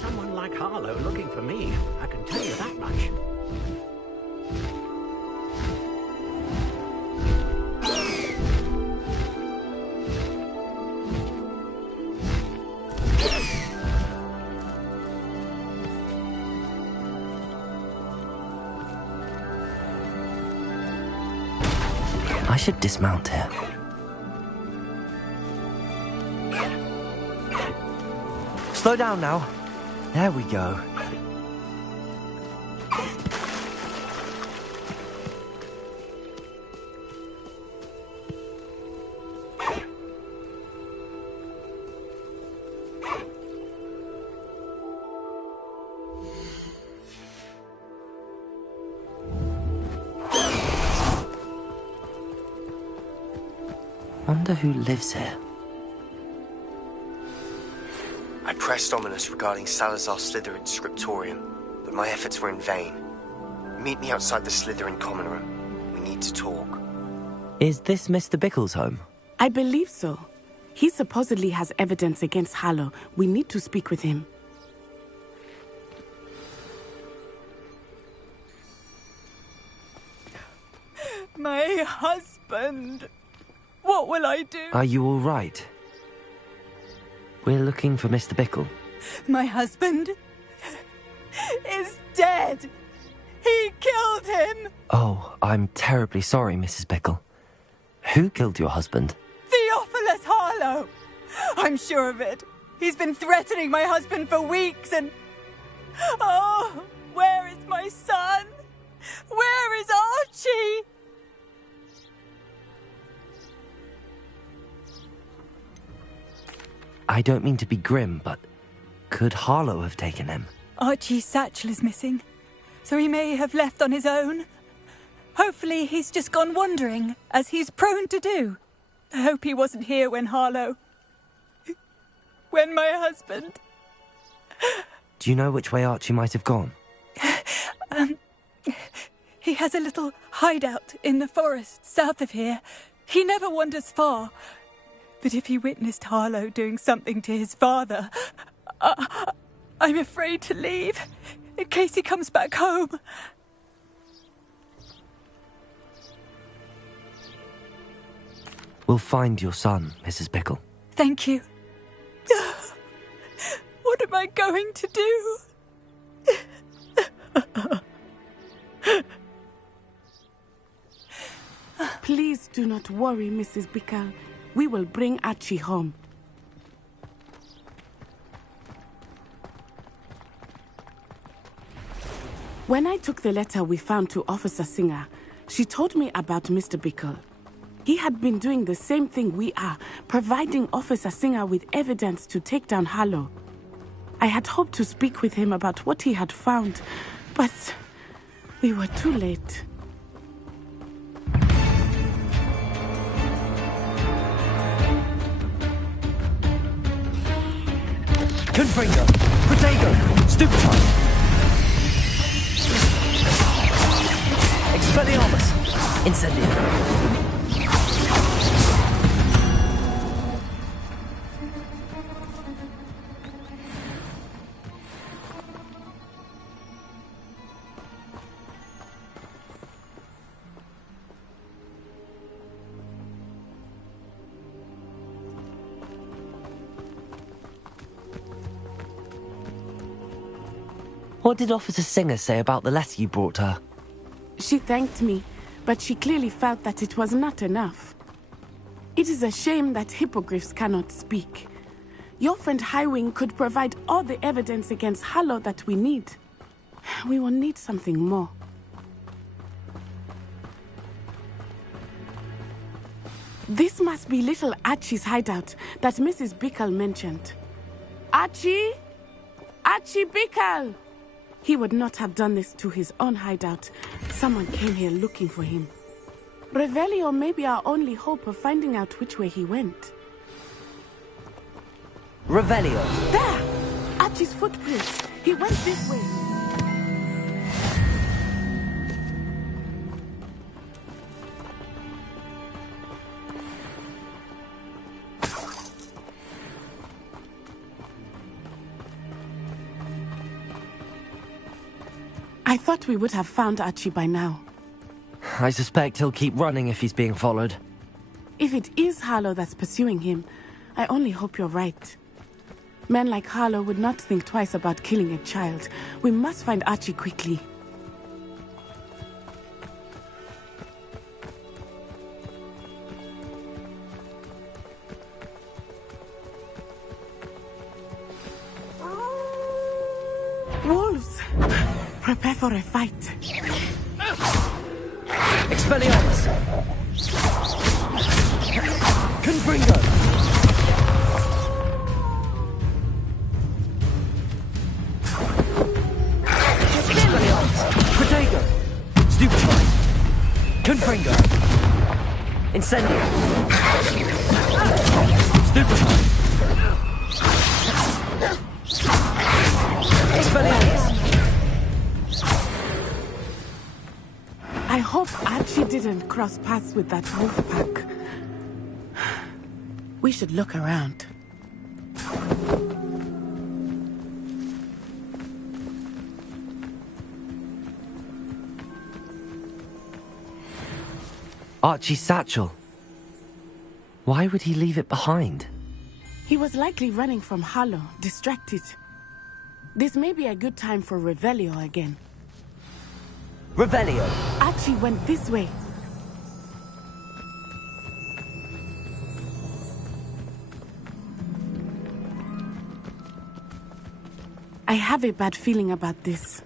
Someone like Harlow looking for me, I can tell you that much. I should dismount here. Slow down now. There we go. Wonder who lives here. I pressed Ominous regarding Salazar Slytherin's scriptorium. but my efforts were in vain. Meet me outside the Slytherin common room. We need to talk. Is this Mr. Bickle's home? I believe so. He supposedly has evidence against Harlow. We need to speak with him. My husband. What will I do? Are you all right? We're looking for Mr. Bickle. My husband is dead. He killed him. Oh, I'm terribly sorry, Mrs. Bickle. Who killed your husband? Theophilus Harlow. I'm sure of it. He's been threatening my husband for weeks and... Oh, where is my son? Where is Archie? I don't mean to be grim, but could Harlow have taken him? Archie's satchel is missing, so he may have left on his own. Hopefully he's just gone wandering, as he's prone to do. I hope he wasn't here when when my husband... Do you know which way Archie might have gone? He has a little hideout in the forest south of here. He never wanders far. But if he witnessed Harlow doing something to his father, I'm afraid to leave, in case he comes back home. We'll find your son, Mrs. Bickle. Thank you. What am I going to do? Please do not worry, Mrs. Bickle. We will bring Archie home. When I took the letter we found to Officer Singer, she told me about Mr. Bickle. He had been doing the same thing we are, providing Officer Singer with evidence to take down Harlow. I had hoped to speak with him about what he had found, but we were too late. Confringo! Protego! Stupefy! Expelliarmus! Incendio! What did Officer Singer say about the letter you brought her? She thanked me, but she clearly felt that it was not enough. It is a shame that hippogriffs cannot speak. Your friend Highwing could provide all the evidence against Harlow that we need. We will need something more. This must be little Archie's hideout that Mrs. Bickle mentioned. Archie? Archie Bickle! He would not have done this to his own hideout. Someone came here looking for him. Revelio may be our only hope of finding out which way he went. Revelio! There! Archie's footprints. He went this way. I thought we would have found Archie by now. I suspect he'll keep running if he's being followed. If it is Harlow that's pursuing him, I only hope you're right. Men like Harlow would not think twice about killing a child. We must find Archie quickly. Wolves! Prepare for a fight. Expelliarmus! Confringo! Expelliarmus! Protego! Stupefy! Confringo! Incendio! Stupefy! Expelliarmus! I hope Archie didn't cross paths with that wolf pack. We should look around. Archie's satchel. Why would he leave it behind? He was likely running from Harlow, distracted. This may be a good time for Revelio again. Revelio! Archie went this way. I have a bad feeling about this.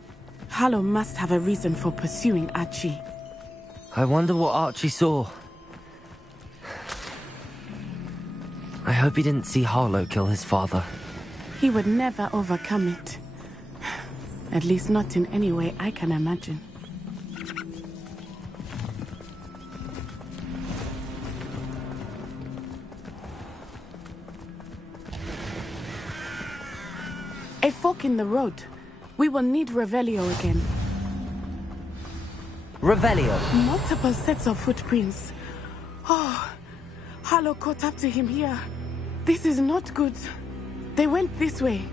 Harlow must have a reason for pursuing Archie. I wonder what Archie saw. I hope he didn't see Harlow kill his father. He would never overcome it. At least not in any way I can imagine. A fork in the road. We will need Revelio again. Revelio! Multiple sets of footprints. Oh, Harlow caught up to him here. This is not good. They went this way.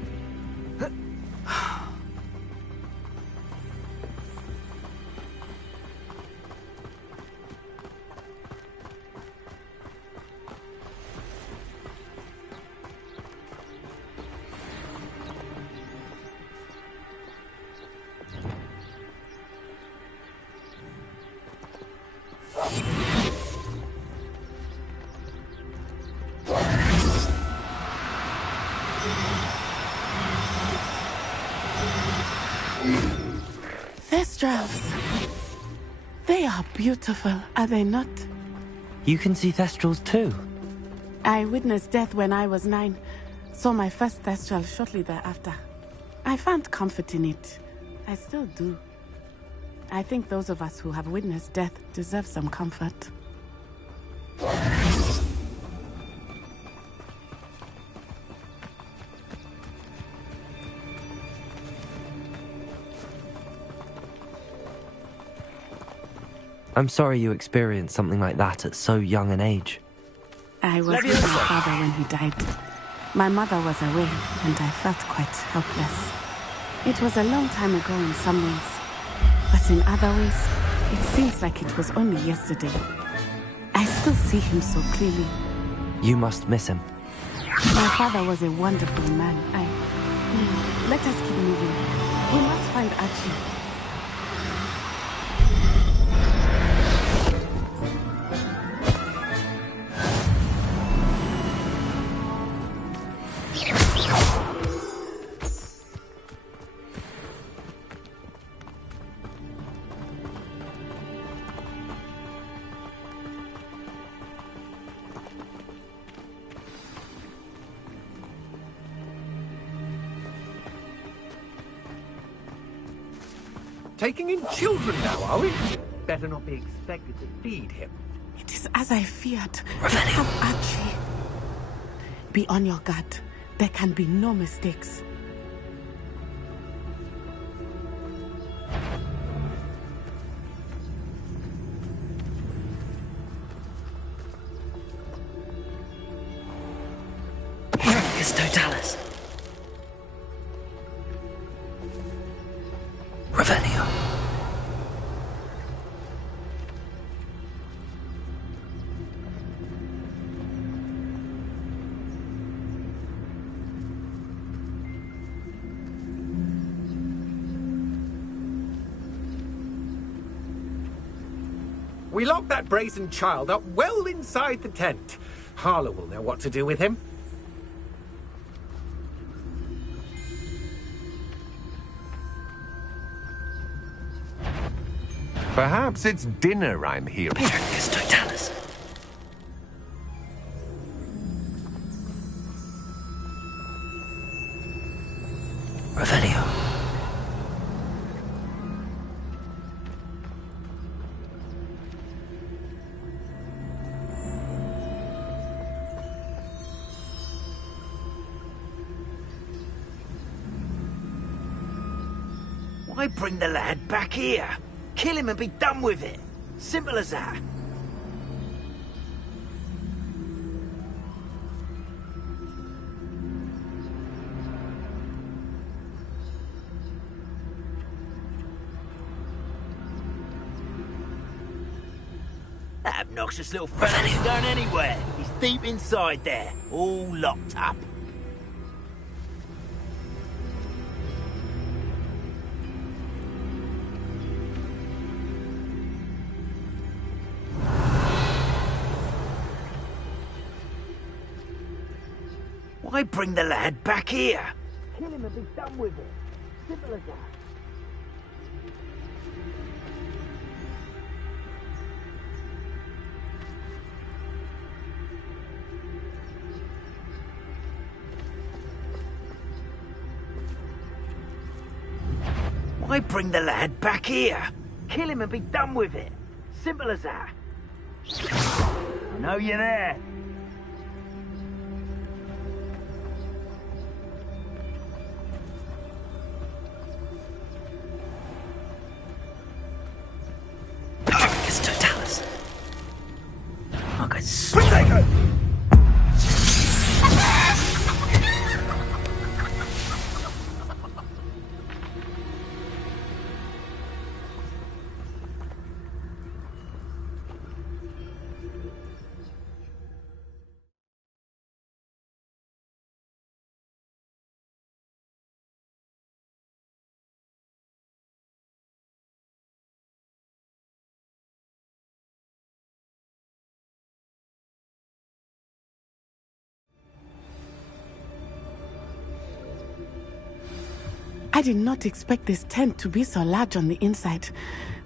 Thestrals. They are beautiful, are they not? You can see Thestrals too. I witnessed death when I was 9. Saw my first Thestral shortly thereafter. I found comfort in it. I still do. I think those of us who have witnessed death deserve some comfort. I'm sorry you experienced something like that at so young an age. I was with my father when he died. My mother was away, and I felt quite helpless. It was a long time ago in some ways, but in other ways, it seems like it was only yesterday. I still see him so clearly. You must miss him. My father was a wonderful man. Let us keep moving. We must find Archie. Taking in children now, are we? Better not be expected to feed him. It is as I feared. They have Archie. Be on your guard. There can be no mistakes. It's Totalis. Revelio. We locked that brazen child up well inside the tent. Harlow will know what to do with him. Perhaps it's dinner I'm hearing. It's Totalis. Revelio. Why bring the lad back here? Kill him and be done with it. Simple as that. That obnoxious little fella ain't going anywhere. He's deep inside there, all locked up. Why bring the lad back here? Kill him and be done with it. Simple as that. Why bring the lad back here? Kill him and be done with it. Simple as that. I know you're there. Protego! I did not expect this tent to be so large on the inside.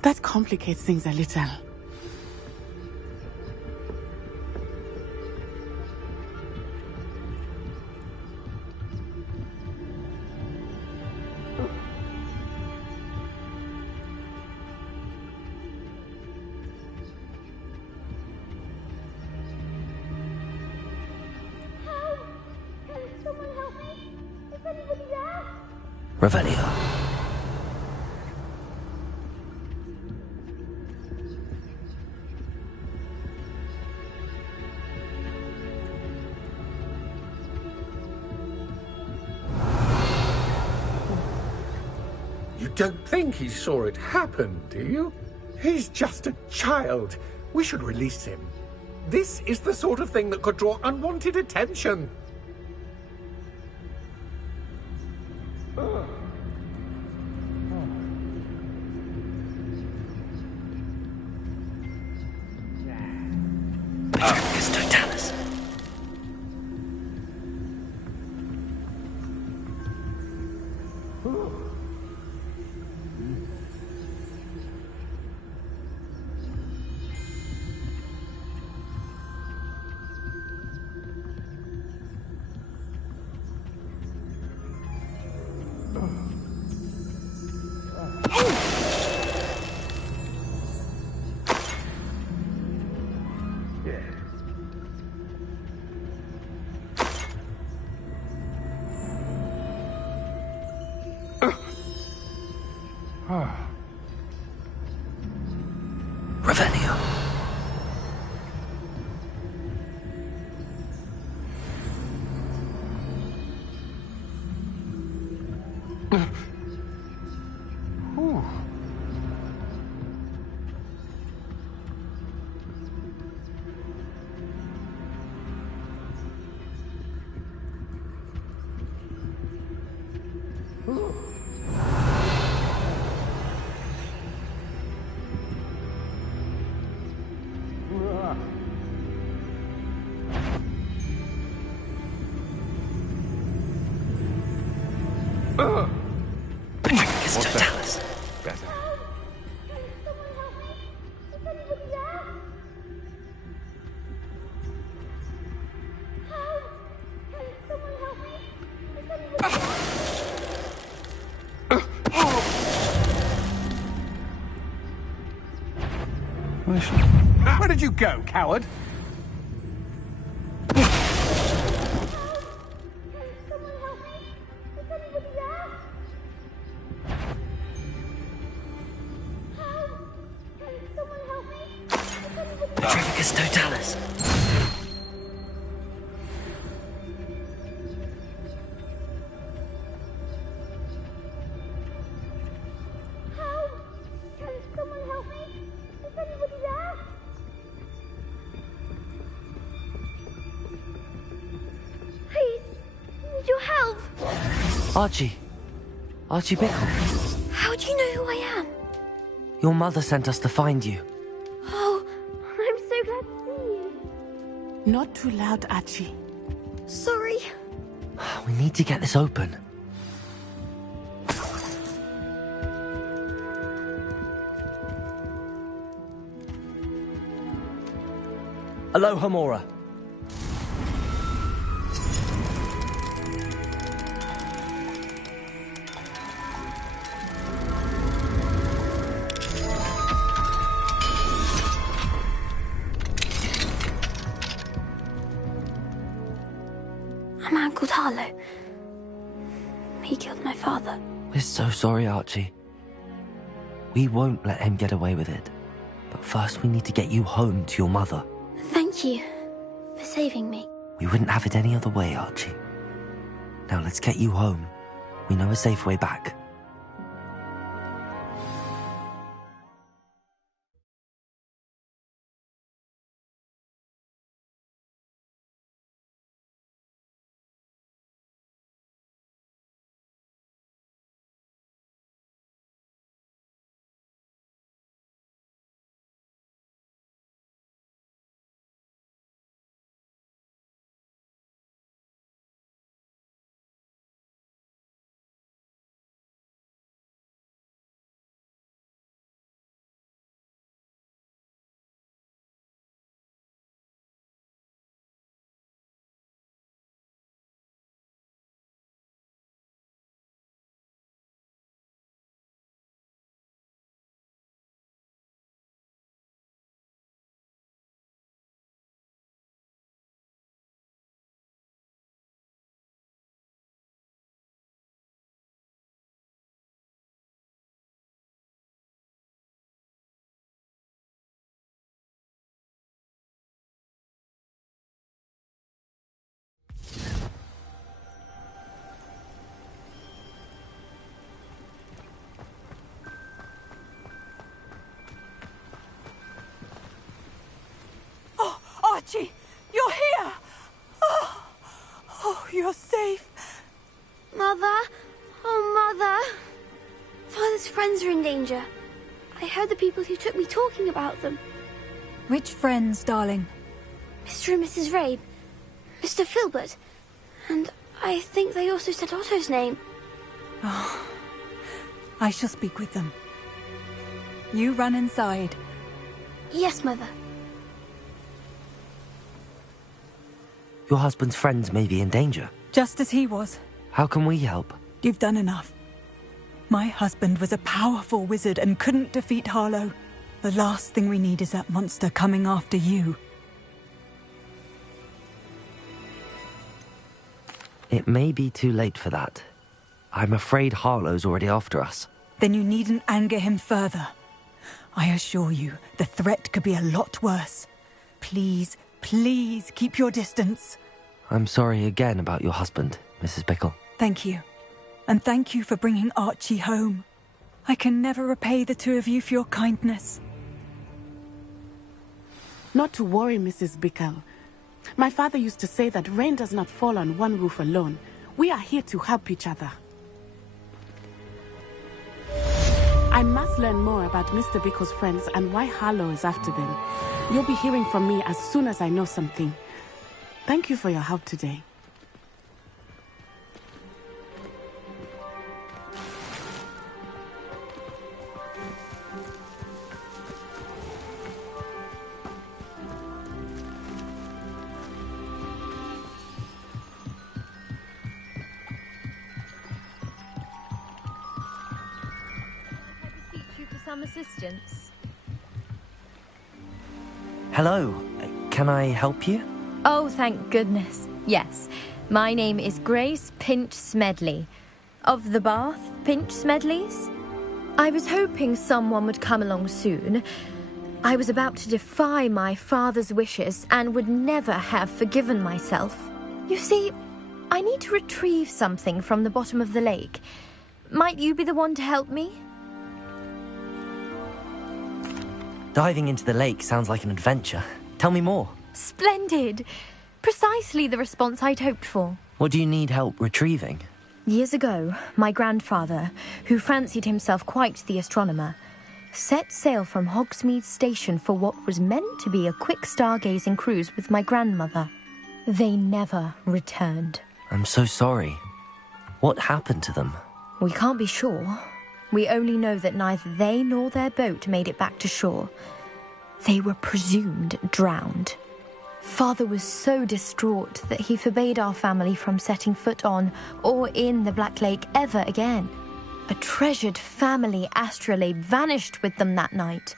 That complicates things a little. Revelio. You don't think he saw it happen, do you? He's just a child. We should release him. This is the sort of thing that could draw unwanted attention. Revelio. Where did you go, coward? Petrificus totalis. Can someone help me? Is anybody there? Please, I need your help. Archie. Archie Bickle. How do you know who I am? Your mother sent us to find you. Oh, I'm so glad to see you. Not too loud, Archie. Sorry. We need to get this open. Aloha, Mora. A man called Harlow. He killed my father. We're so sorry, Archie. We won't let him get away with it. But first we need to get you home to your mother. Thank you for saving me. We wouldn't have it any other way, Archie. Now let's get you home. We know a safe way back. Archie, you're here! Oh, you're safe. Mother? Oh, Mother. Father's friends are in danger. I heard the people who took me talking about them. Which friends, darling? Mr. and Mrs. Rabe. Mr. Filbert. And I think they also said Otto's name. Oh, I shall speak with them. You run inside. Yes, Mother. Your husband's friends may be in danger. Just as he was. How can we help? You've done enough. My husband was a powerful wizard and couldn't defeat Harlow. The last thing we need is that monster coming after you. It may be too late for that. I'm afraid Harlow's already after us. Then you needn't anger him further. I assure you, the threat could be a lot worse. Please, please keep your distance. I'm sorry again about your husband, Mrs. Bickle. Thank you. And thank you for bringing Archie home. I can never repay the two of you for your kindness. Not to worry, Mrs. Bickle. My father used to say that rain does not fall on one roof alone. We are here to help each other. I must learn more about Mr. Bickle's friends and why Harlow is after them. You'll be hearing from me as soon as I know something. Thank you for your help today. Some assistance. Hello. Can I help you? Oh, thank goodness. Yes. My name is Grace Pinch Smedley. Of the Bath Pinch Smedleys. I was hoping someone would come along soon. I was about to defy my father's wishes and would never have forgiven myself. You see, I need to retrieve something from the bottom of the lake. Might you be the one to help me? Diving into the lake sounds like an adventure. Tell me more. Splendid! Precisely the response I'd hoped for. What do you need help retrieving? Years ago, my grandfather, who fancied himself quite the astronomer, set sail from Hogsmeade Station for what was meant to be a quick stargazing cruise with my grandmother. They never returned. I'm so sorry. What happened to them? We can't be sure. We only know that neither they nor their boat made it back to shore. They were presumed drowned. Father was so distraught that he forbade our family from setting foot on or in the Black Lake ever again. A treasured family astrolabe vanished with them that night.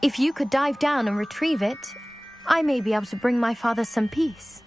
If you could dive down and retrieve it, I may be able to bring my father some peace.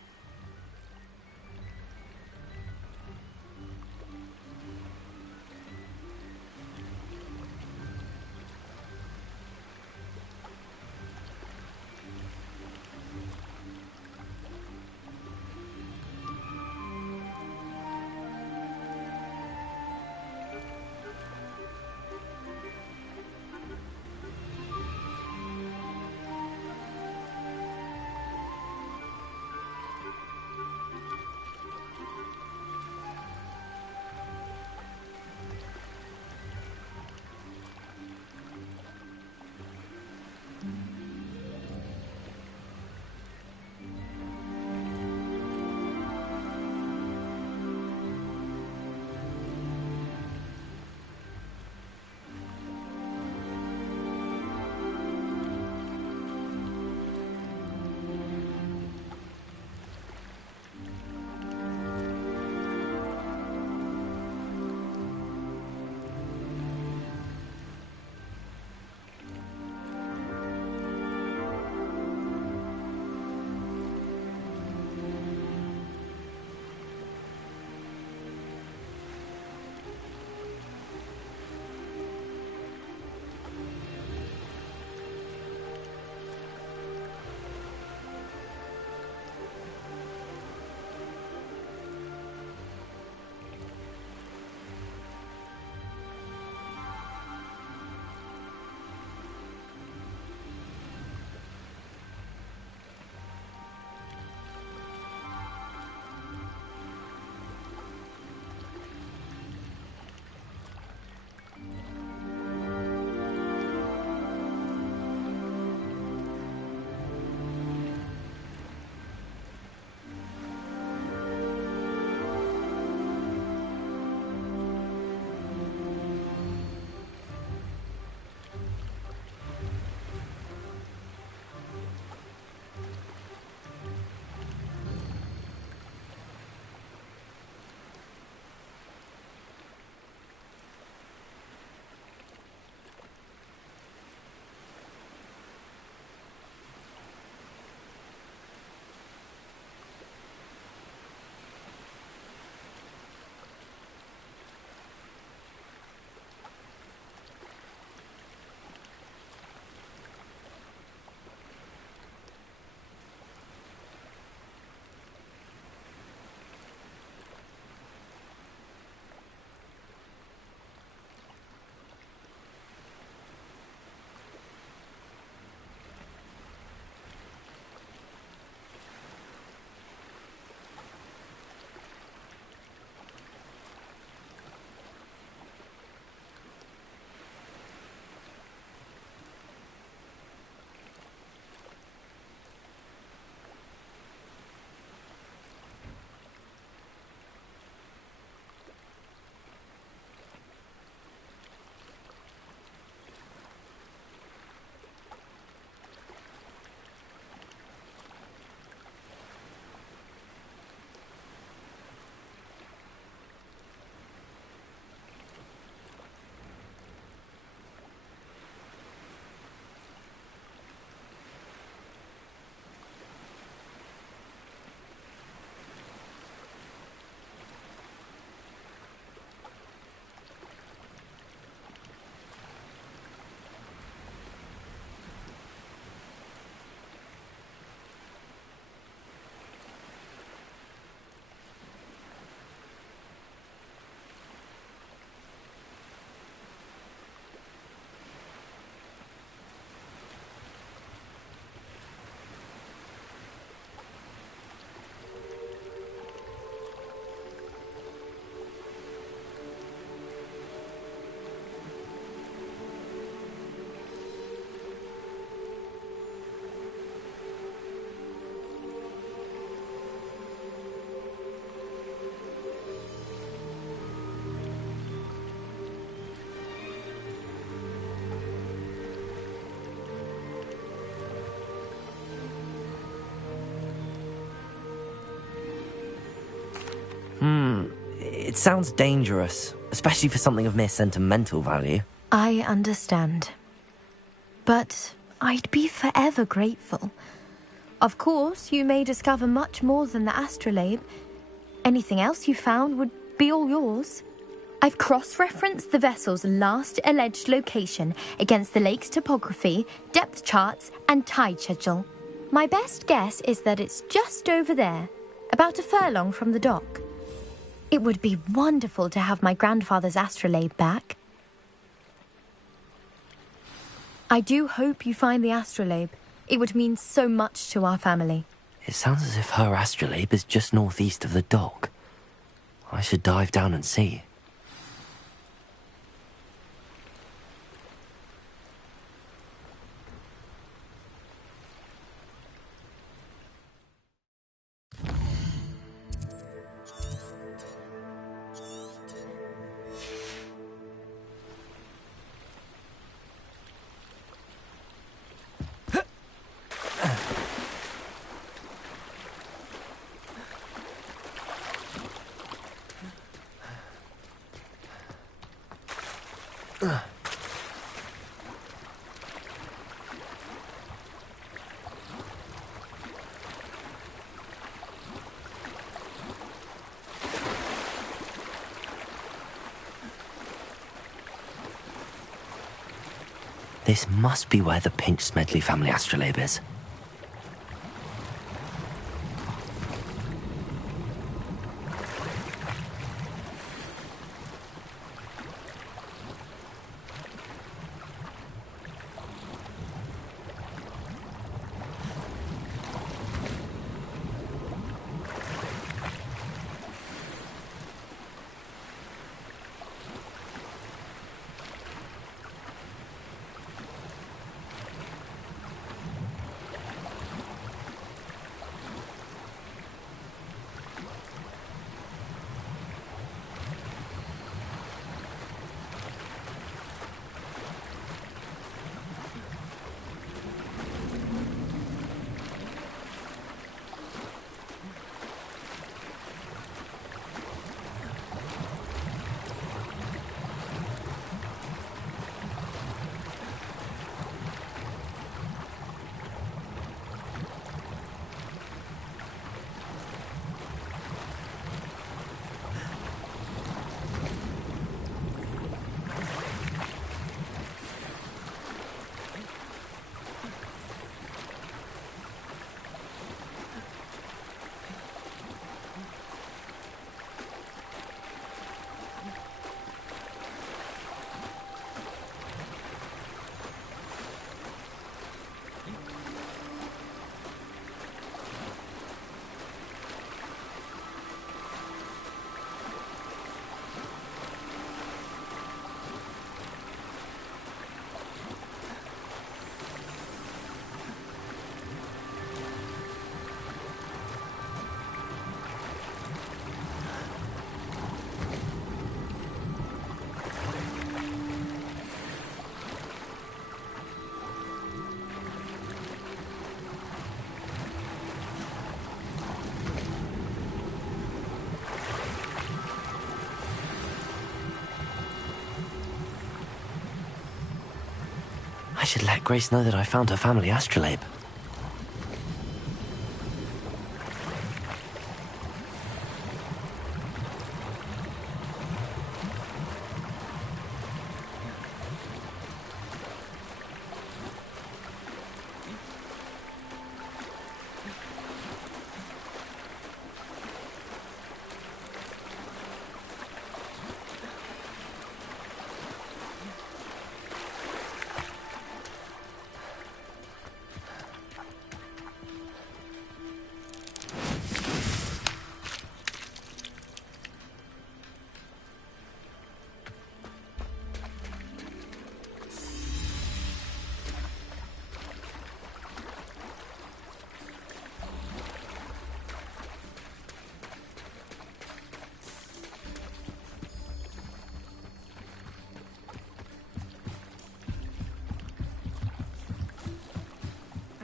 It sounds dangerous, especially for something of mere sentimental value. I understand. But I'd be forever grateful. Of course, you may discover much more than the astrolabe. Anything else you found would be all yours. I've cross-referenced the vessel's last alleged location against the lake's topography, depth charts, and tide schedule. My best guess is that it's just over there, about a furlong from the dock. It would be wonderful to have my grandfather's astrolabe back. I do hope you find the astrolabe. It would mean so much to our family. It sounds as if her astrolabe is just northeast of the dock. I should dive down and see. This must be where the Pinch Smedley family astrolabe is. I should let Grace know that I found her family astrolabe.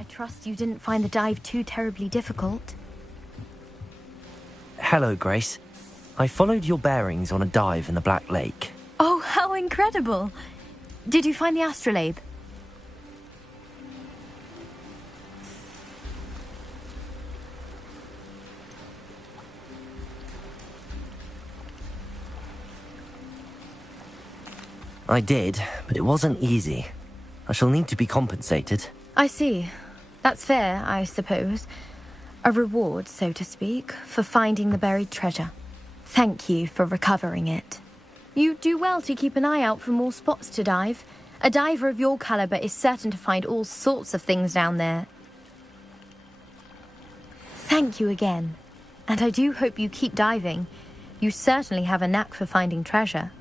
Trust you didn't find the dive too terribly difficult. Hello, Grace. I followed your bearings on a dive in the Black Lake. Oh, how incredible! Did you find the astrolabe? I did, but it wasn't easy. I shall need to be compensated. I see. That's fair, I suppose. A reward, so to speak, for finding the buried treasure. Thank you for recovering it. You do well to keep an eye out for more spots to dive. A diver of your caliber is certain to find all sorts of things down there. Thank you again. And I do hope you keep diving. You certainly have a knack for finding treasure.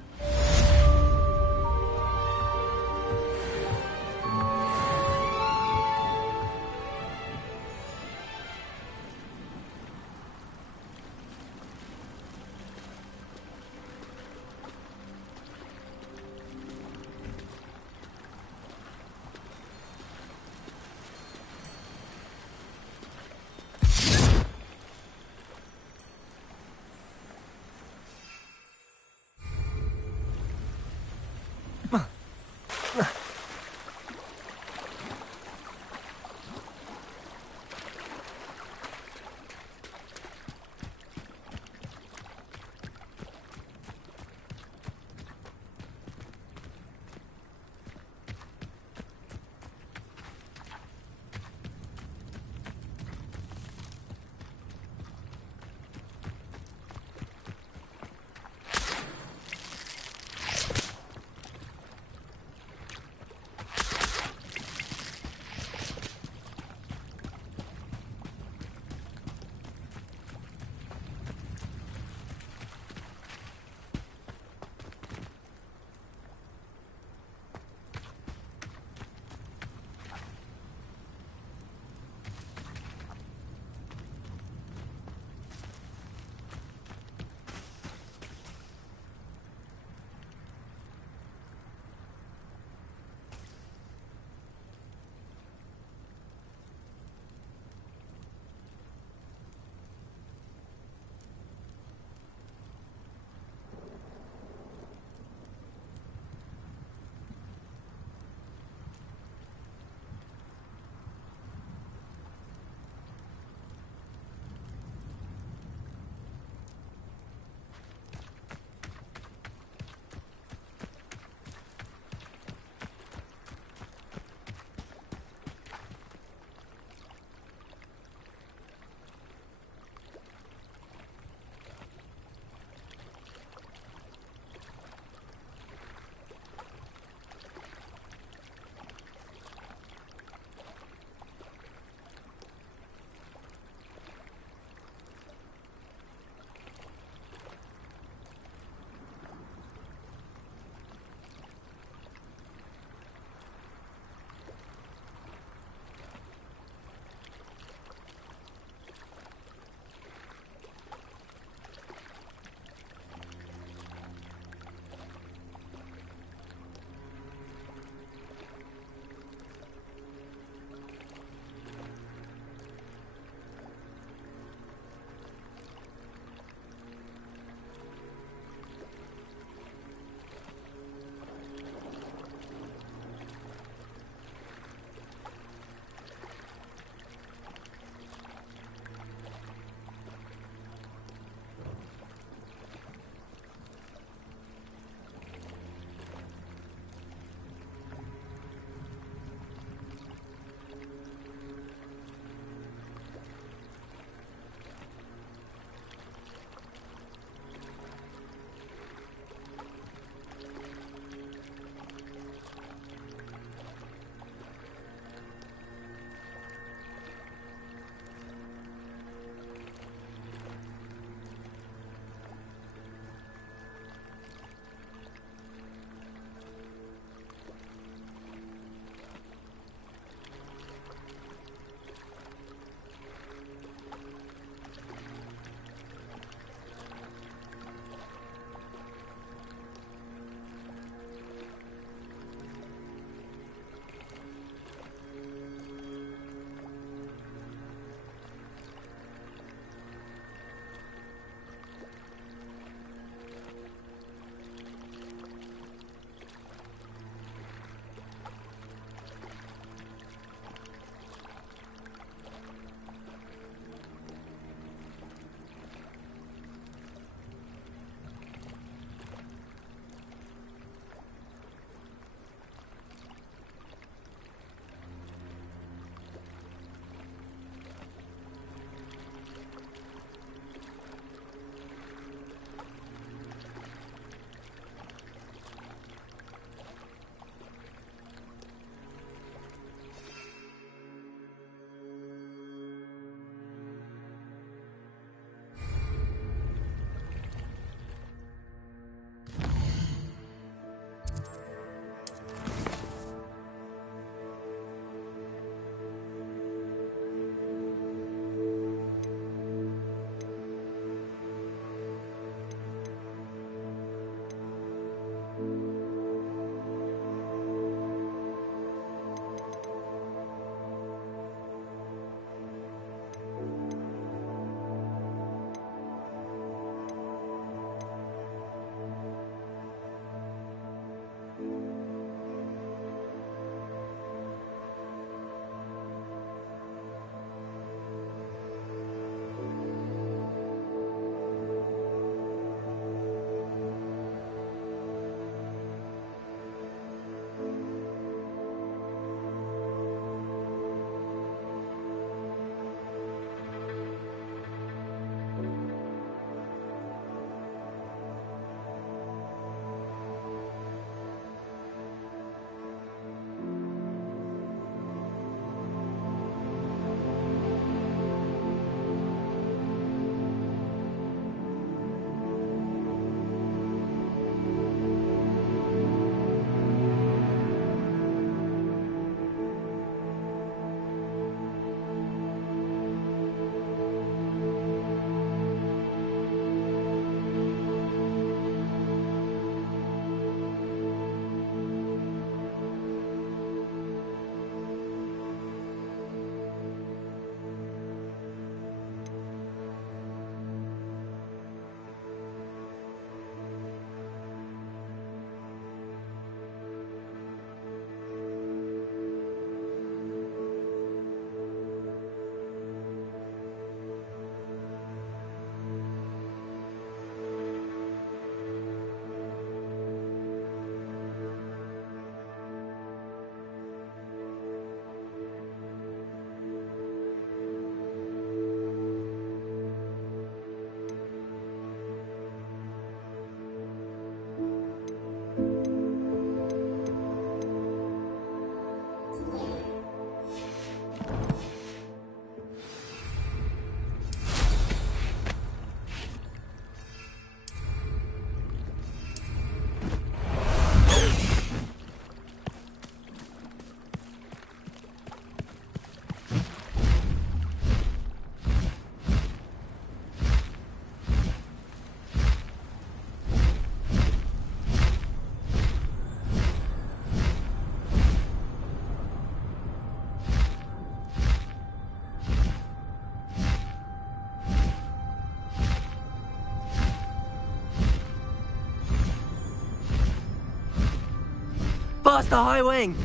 Faster, High Wing!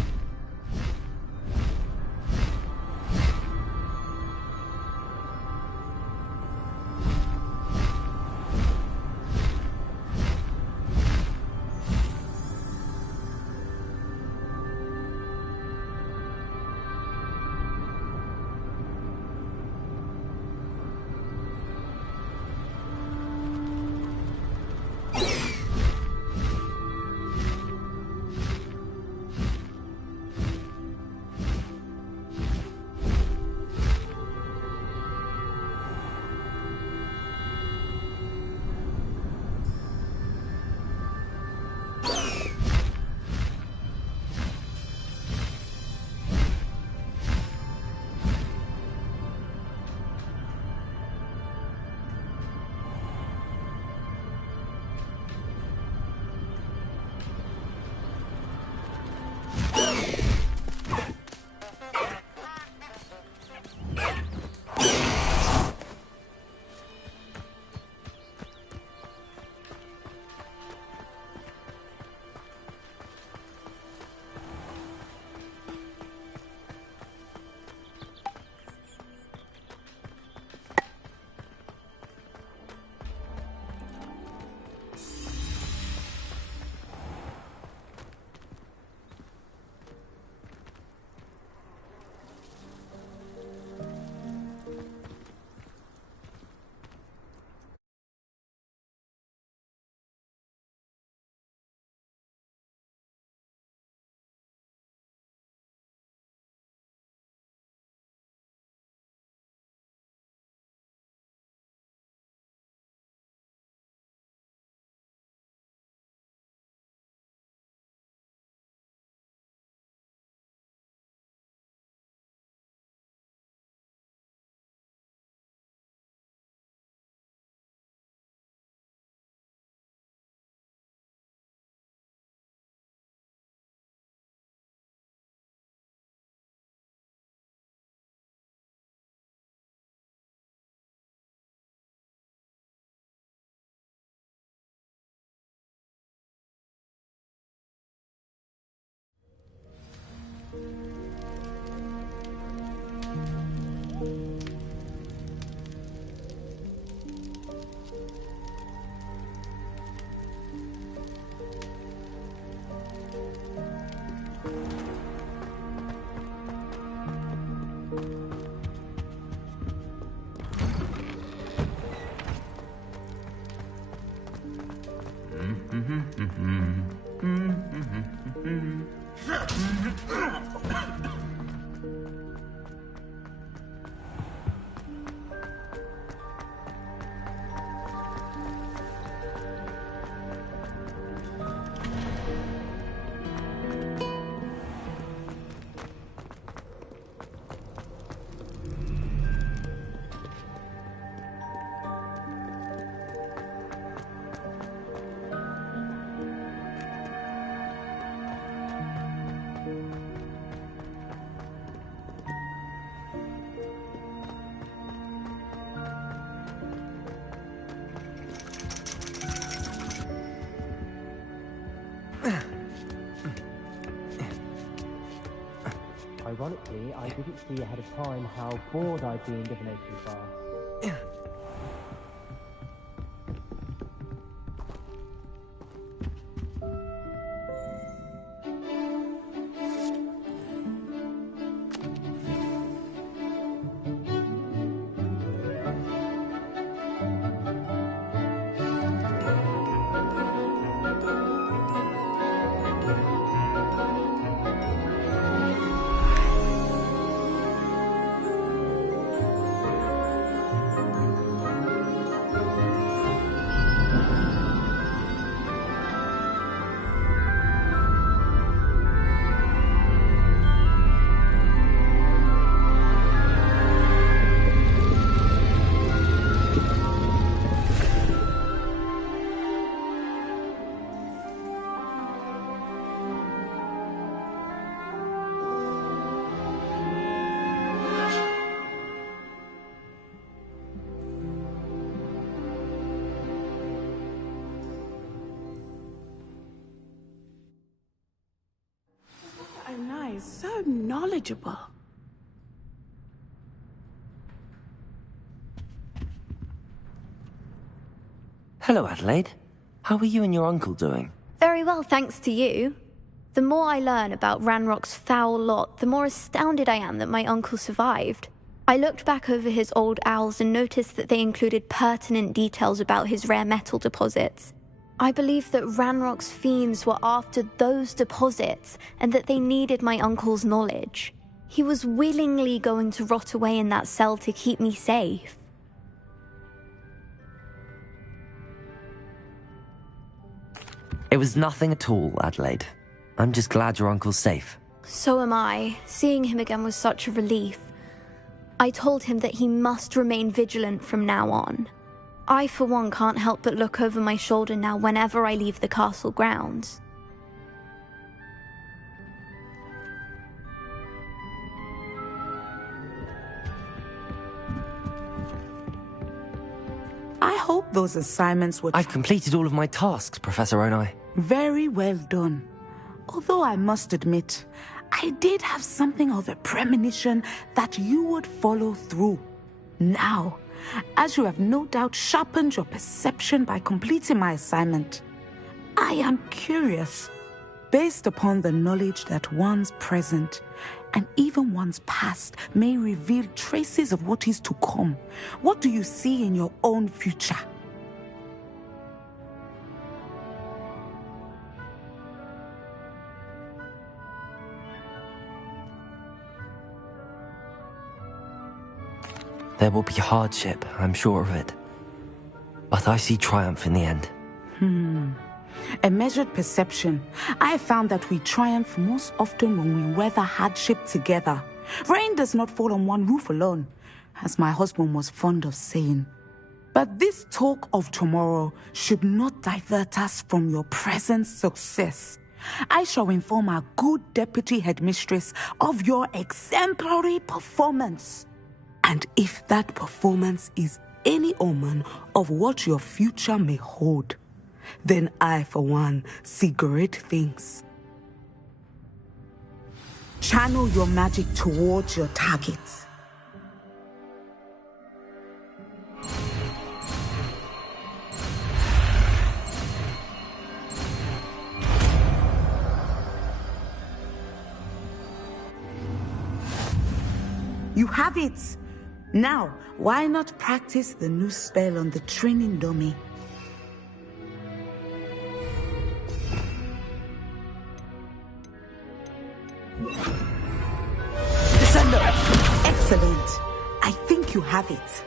Ironically, I didn't see ahead of time how bored I'd be in divination class. knowledgeable. Hello, Adelaide. How are you and your uncle doing? Very well, thanks to you. The more I learn about Ranrock's foul lot, the more astounded I am that my uncle survived. I looked back over his old owls and noticed that they included pertinent details about his rare metal deposits. I believe that Ranrock's fiends were after those deposits and that they needed my uncle's knowledge. He was willingly going to rot away in that cell to keep me safe. It was nothing at all, Adelaide. I'm just glad your uncle's safe. So am I. Seeing him again was such a relief. I told him that he must remain vigilant from now on. I, for one, can't help but look over my shoulder now whenever I leave the castle grounds. I hope those assignments were... I've completed all of my tasks, Professor Onai. Very well done. Although I must admit, I did have something of a premonition that you would follow through. Now, as you have no doubt sharpened your perception by completing my assignment, I am curious, based upon the knowledge that one's present and even one's past may reveal traces of what is to come. What do you see in your own future? There will be hardship, I'm sure of it. But I see triumph in the end. A measured perception. I have found that we triumph most often when we weather hardship together. Rain does not fall on one roof alone, as my husband was fond of saying. But this talk of tomorrow should not divert us from your present success. I shall inform our good deputy headmistress of your exemplary performance. And if that performance is any omen of what your future may hold, then I, for one, see great things. Channel your magic towards your target. You have it! Now, why not practice the new spell on the training dummy? Descendo! Excellent! I think you have it.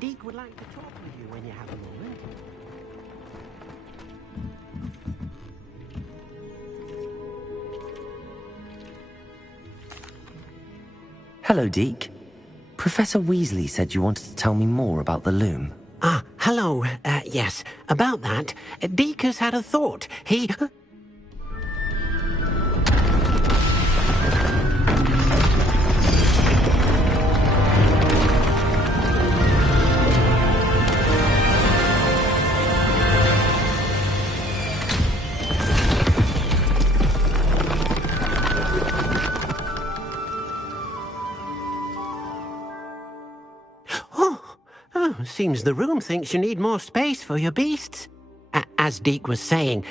Deke would like to talk with you when you have a moment. Hello, Deke. Professor Weasley said you wanted to tell me more about the loom. Ah, hello. Yes, about that. Deke has had a thought. He... Seems the room thinks you need more space for your beasts. As Deke was saying,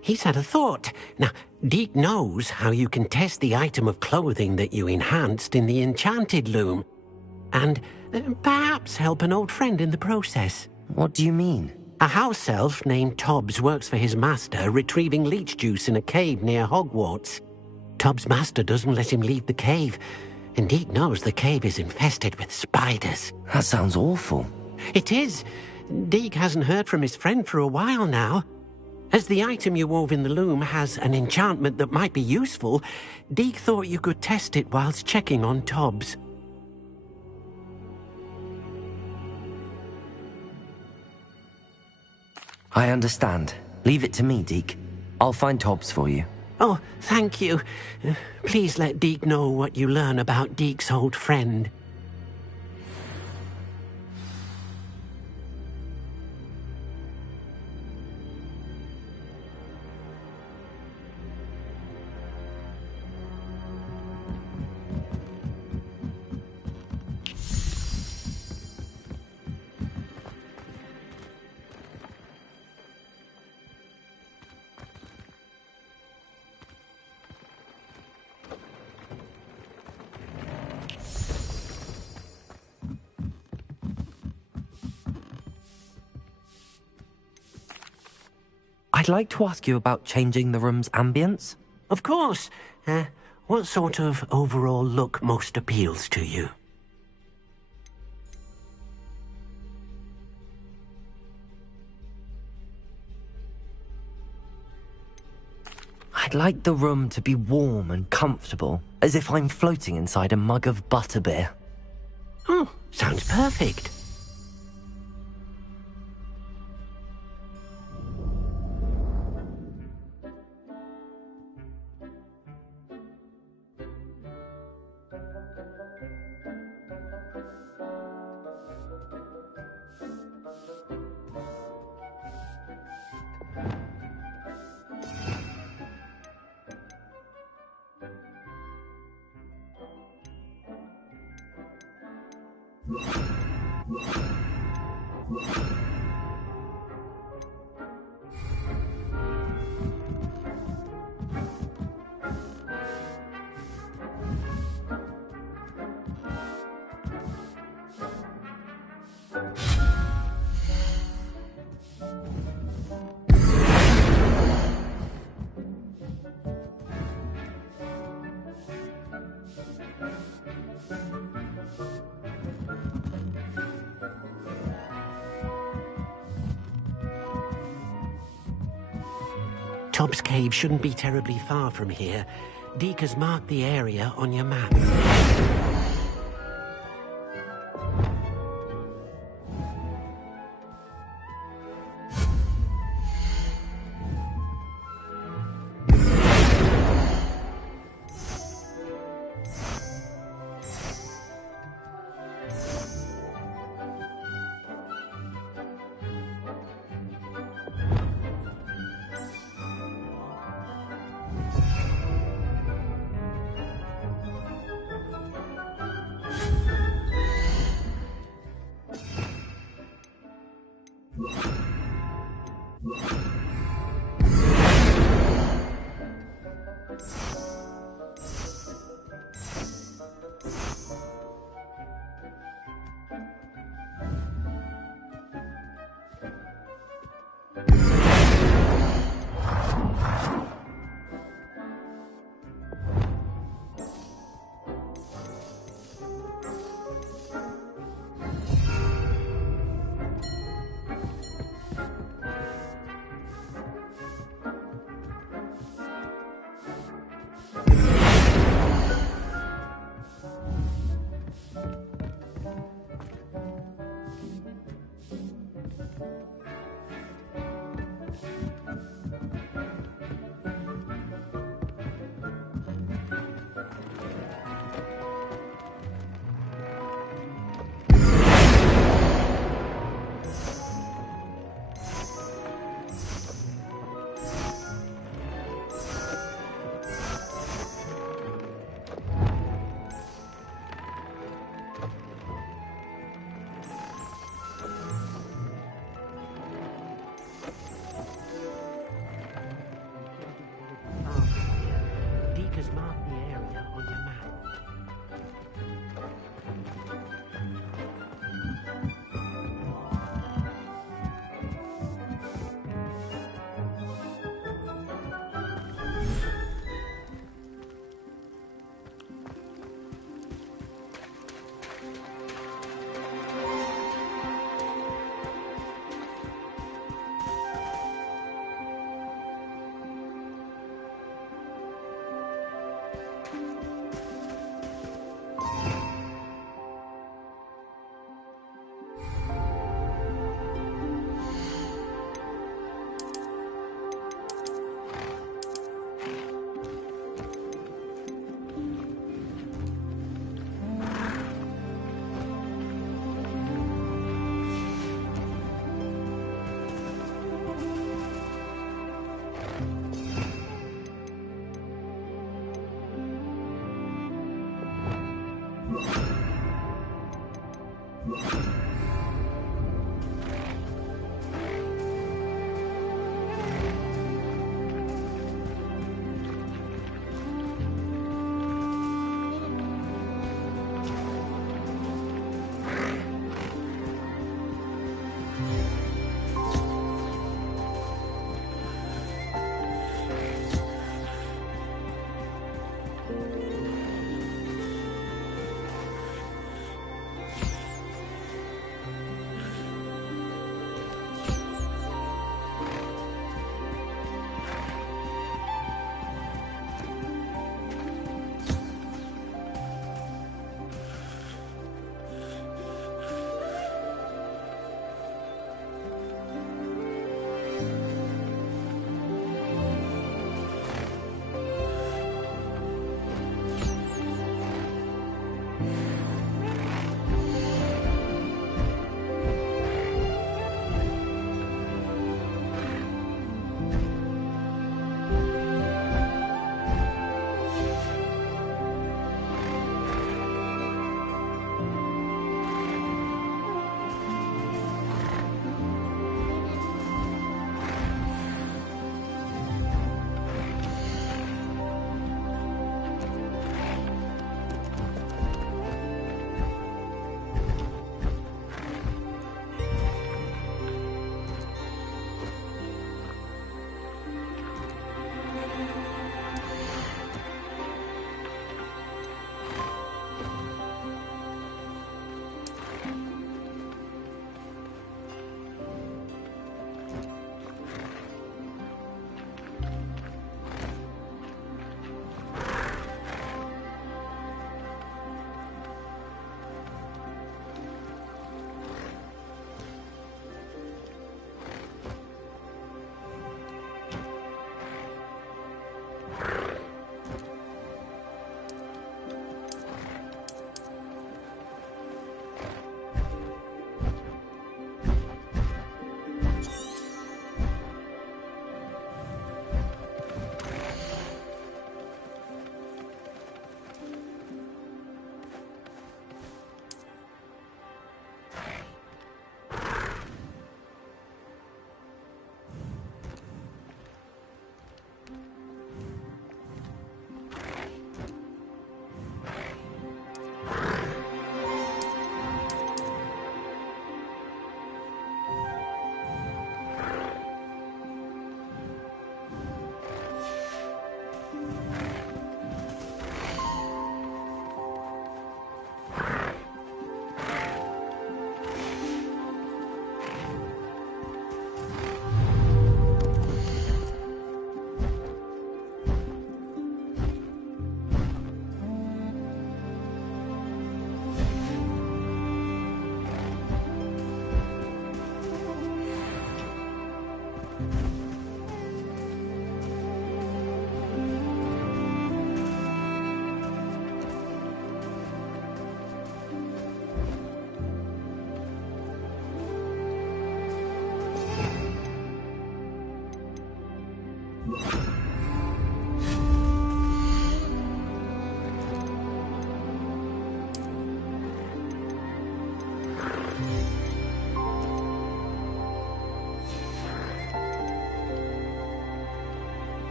he's had a thought. Now, Deke knows how you can test the item of clothing that you enhanced in the enchanted loom. And perhaps help an old friend in the process. What do you mean? A house elf named Tobbs works for his master, retrieving leech juice in a cave near Hogwarts. Tobbs' master doesn't let him leave the cave. And Deke knows the cave is infested with spiders. That sounds awful. It is. Deke hasn't heard from his friend for a while now. As the item you wove in the loom has an enchantment that might be useful, Deke thought you could test it whilst checking on Tobbs. I understand. Leave it to me, Deke. I'll find Tobbs for you. Oh, thank you. Please let Deke know what you learn about Deke's old friend. I'd like to ask you about changing the room's ambience. Of course. What sort of overall look most appeals to you? I'd like the room to be warm and comfortable, as if I'm floating inside a mug of butterbeer. Oh, sounds perfect. Tobbs Cave shouldn't be terribly far from here. Deke has marked the area on your map.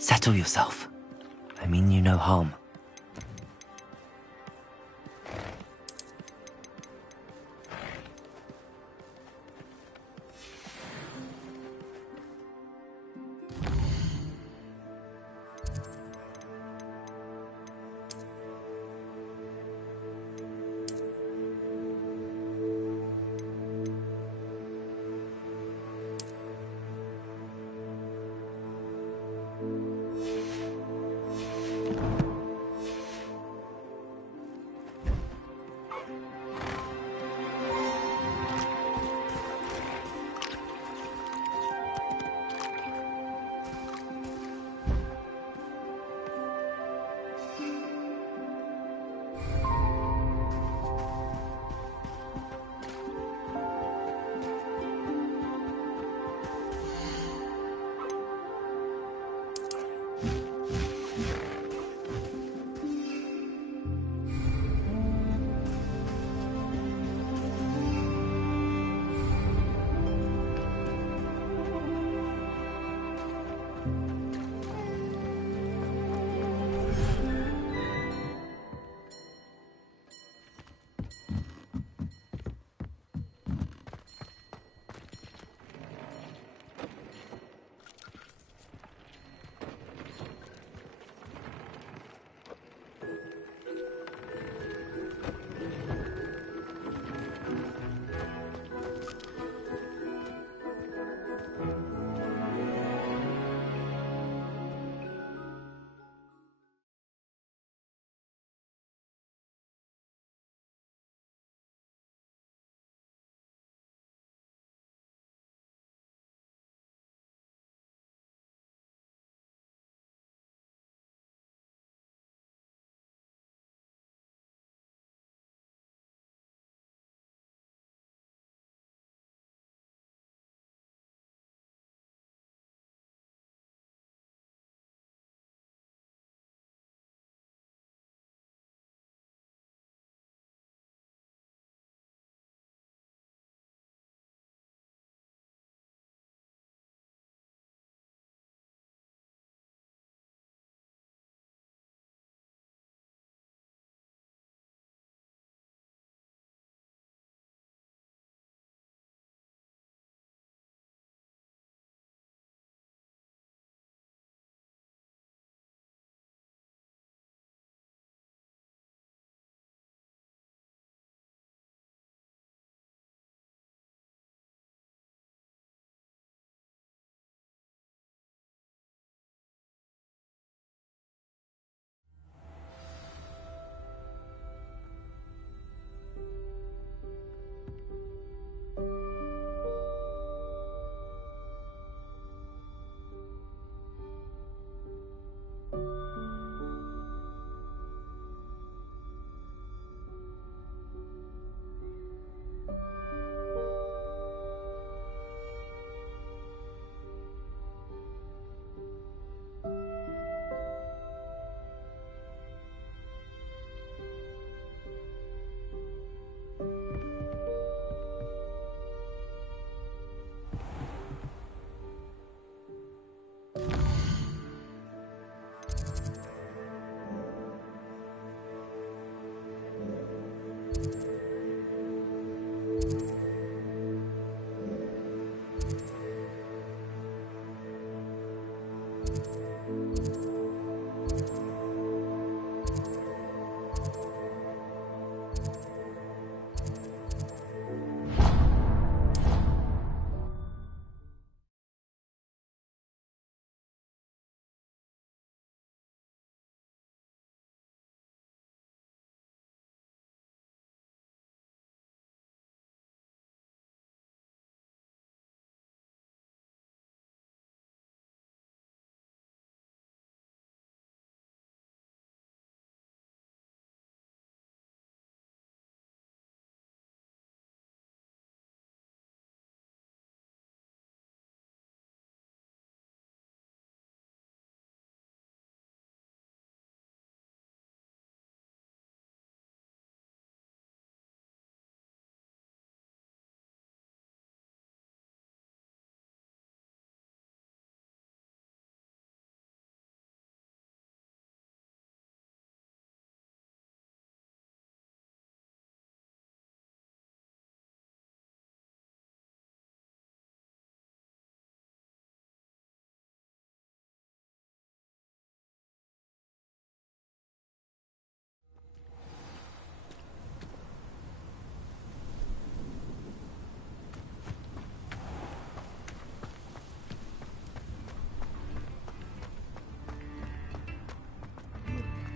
Settle yourself. I mean you no harm.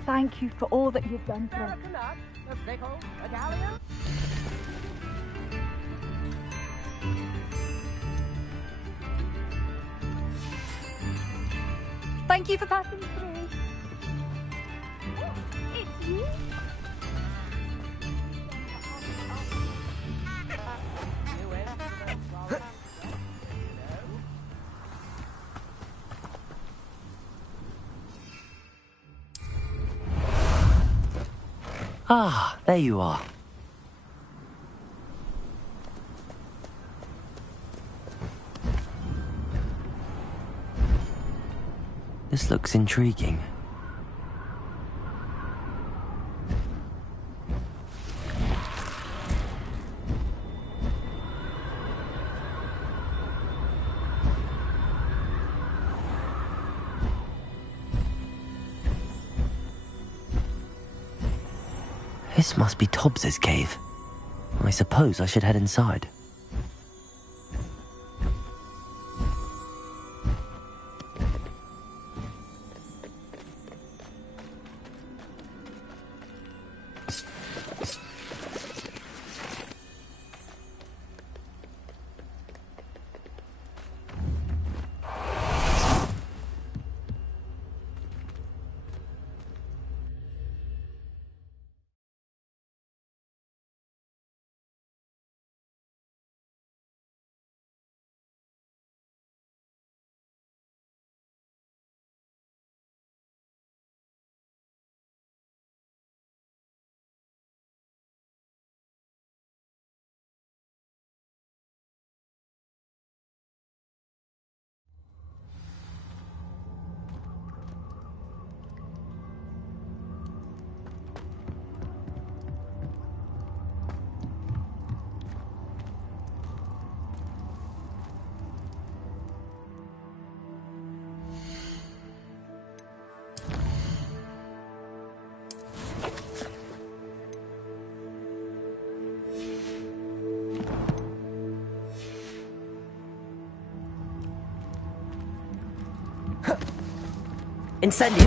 Thank you for all that you've done for us. Thank you for passing through. Oh, it's you? Ah, there you are. This looks intriguing. This must be Tobbs's cave. I suppose I should head inside. Incendio!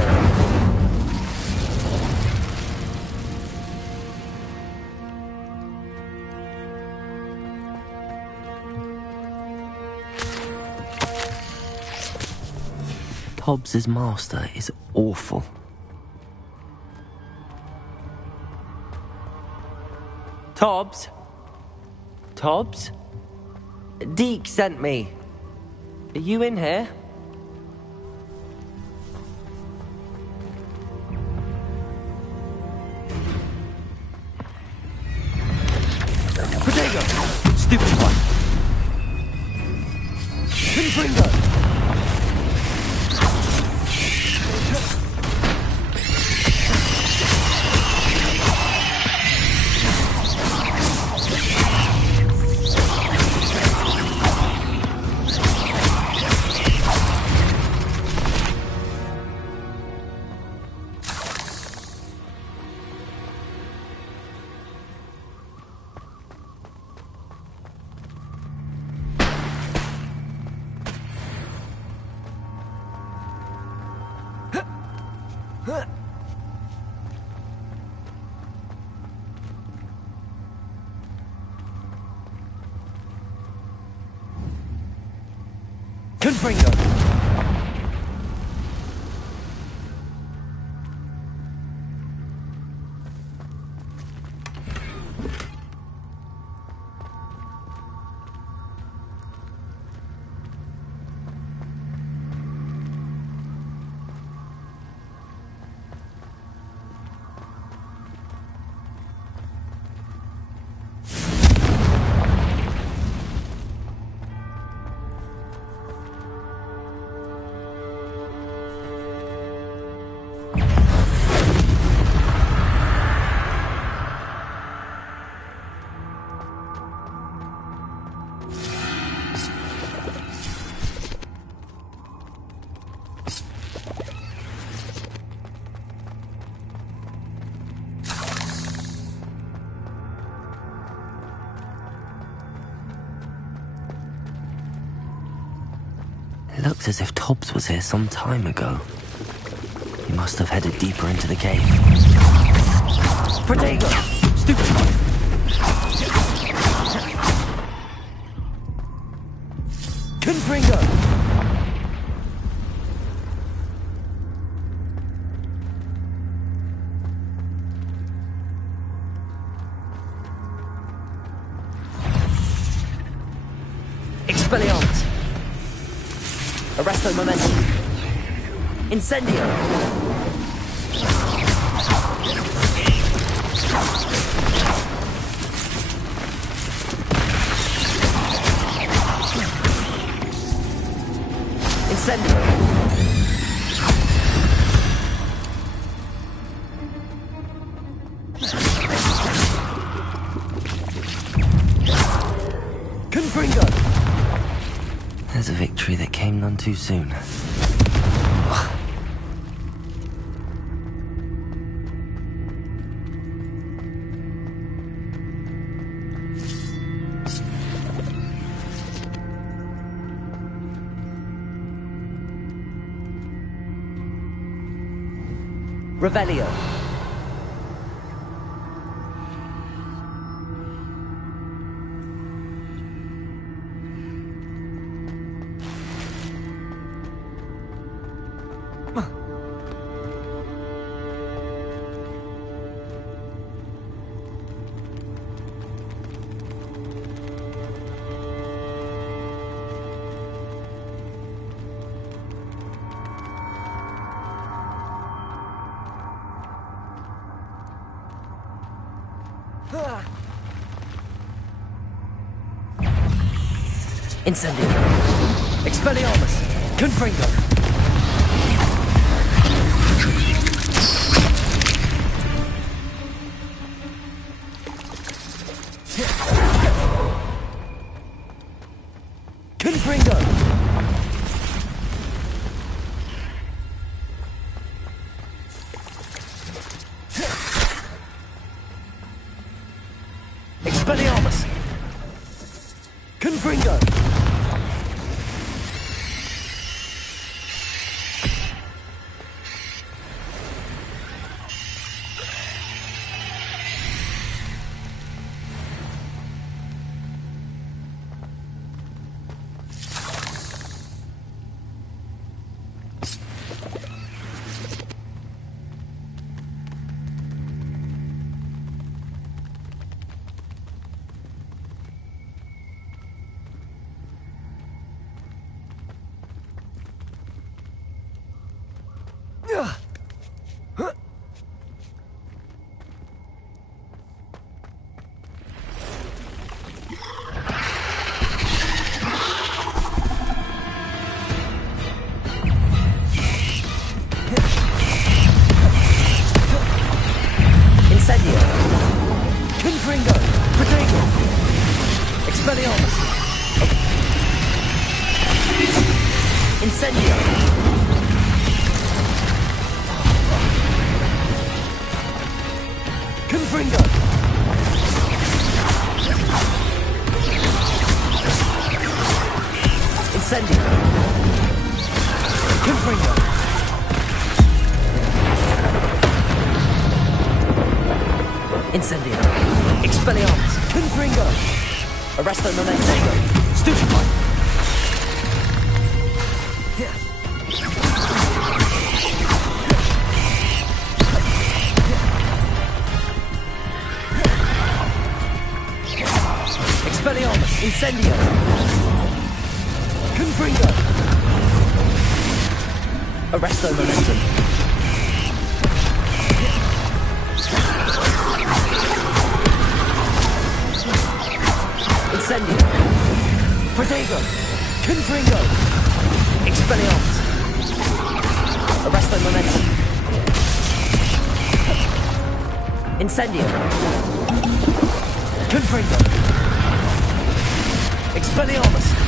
Tobbs's master is awful. Tobbs? Tobbs? Deke sent me. Are you in here? Protego! Stupid one! Confringo! Confringo! It looks as if Tobbs was here some time ago. He must have headed deeper into the cave. Protego! Stupid! Confringo! Expelliarmus! Arresto momentum. Incendio. Incendio. Confringo. There's a victory that came none too soon. Revelio. Incendio. Expelliarmus. Confringo. Confringo. Expelliarmus. Confringo. Incendio. Confringo. Protego. Expelliarmus. Incendio. Confringo. Incendio. Confringo. Incendio. Expelliarmus. Confringo. Arresto momento. Stupefy. Expelliarmus! Incendio! Confringo! Arresto Momentum! Incendio! Protego! Confringo! Expelliarmus! Arresto Momentum! Incendio! Confringo! Expelliarmus!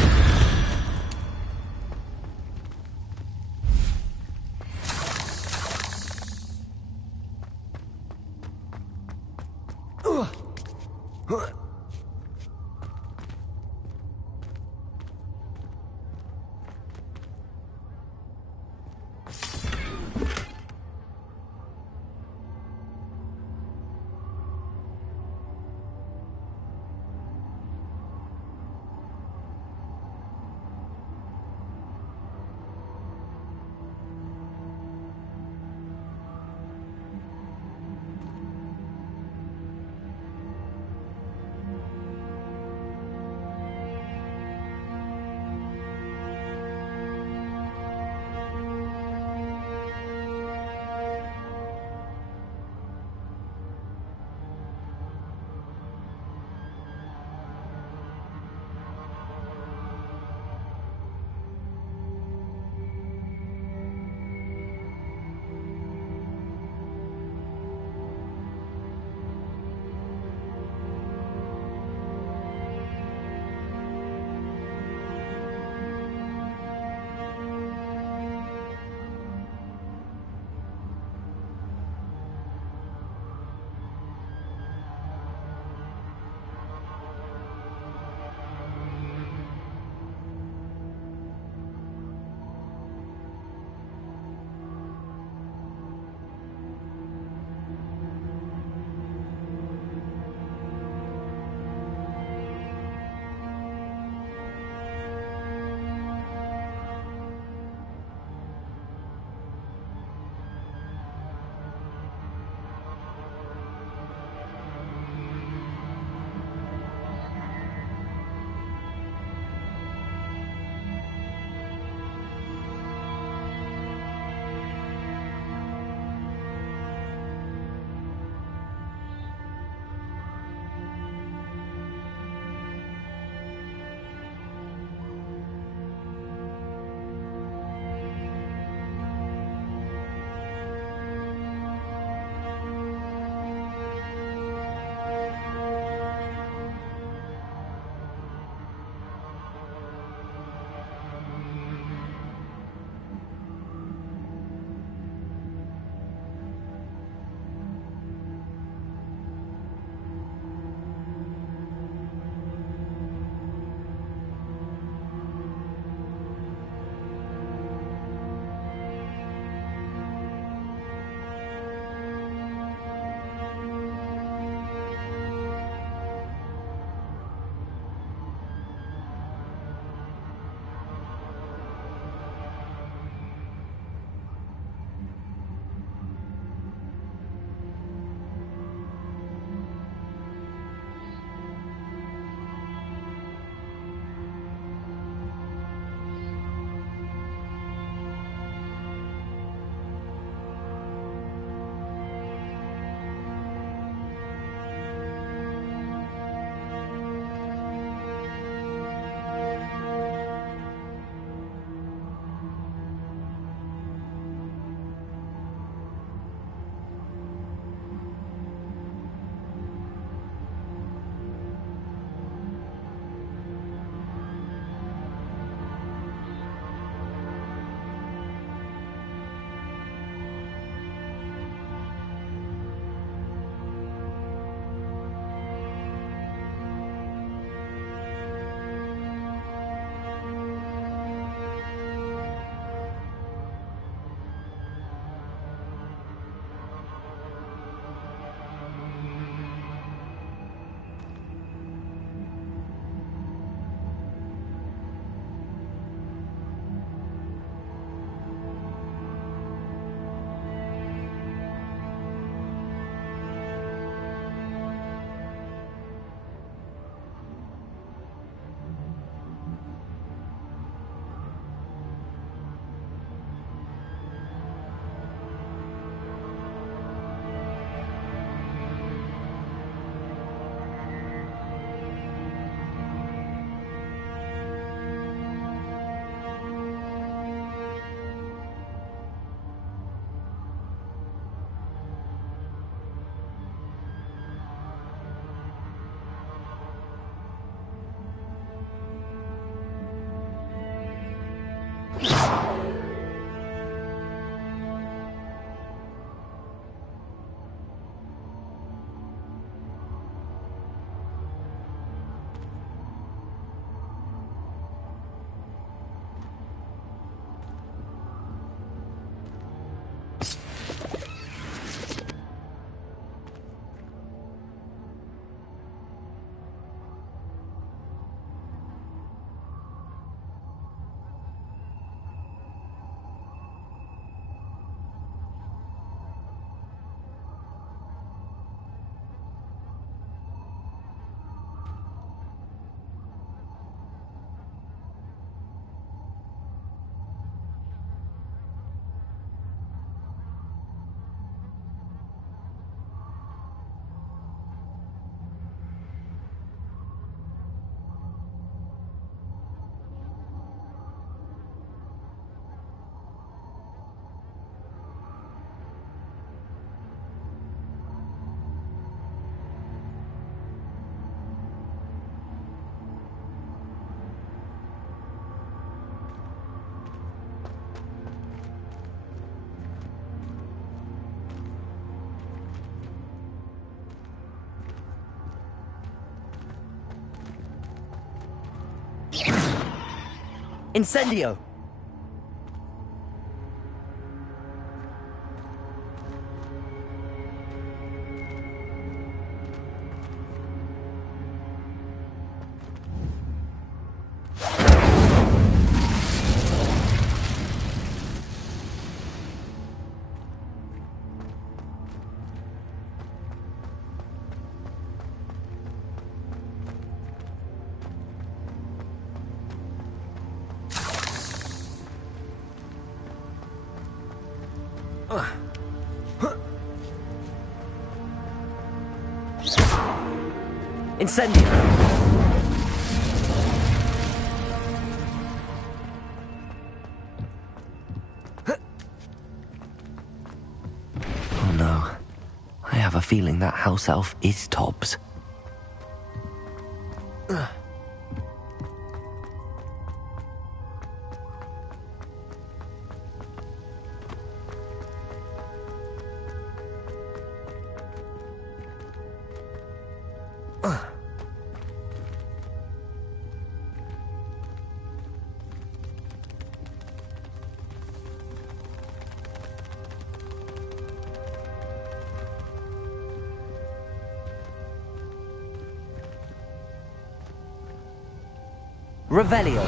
Incendio! Incendio! Oh no. I have a feeling that house elf is Tobbs. Revelio.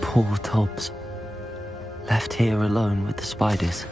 Poor Tobbs. Left here alone with the spiders.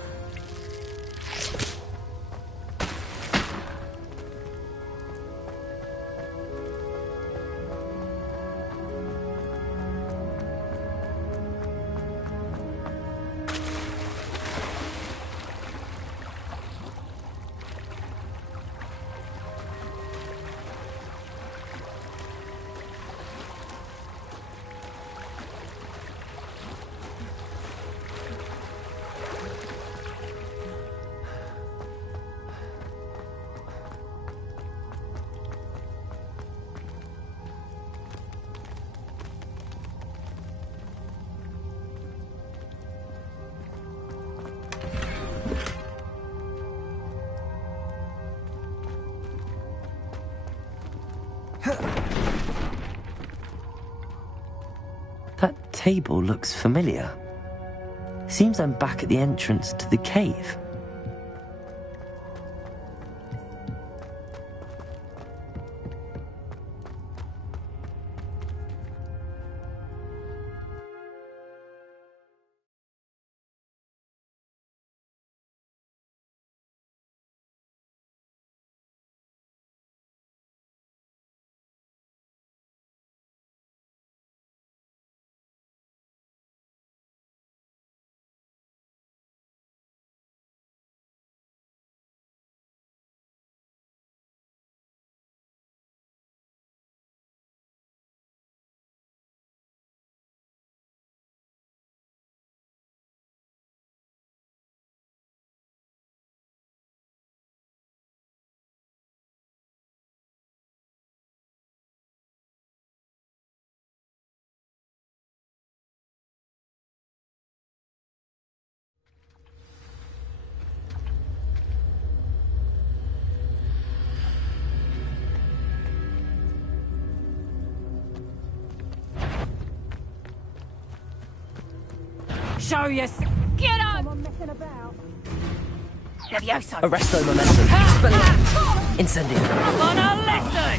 That table looks familiar. Seems I'm back at the entrance to the cave. Show you. Get up! Levioso. Arresto momentum. Expelliarmus. Incendio. On a lesson!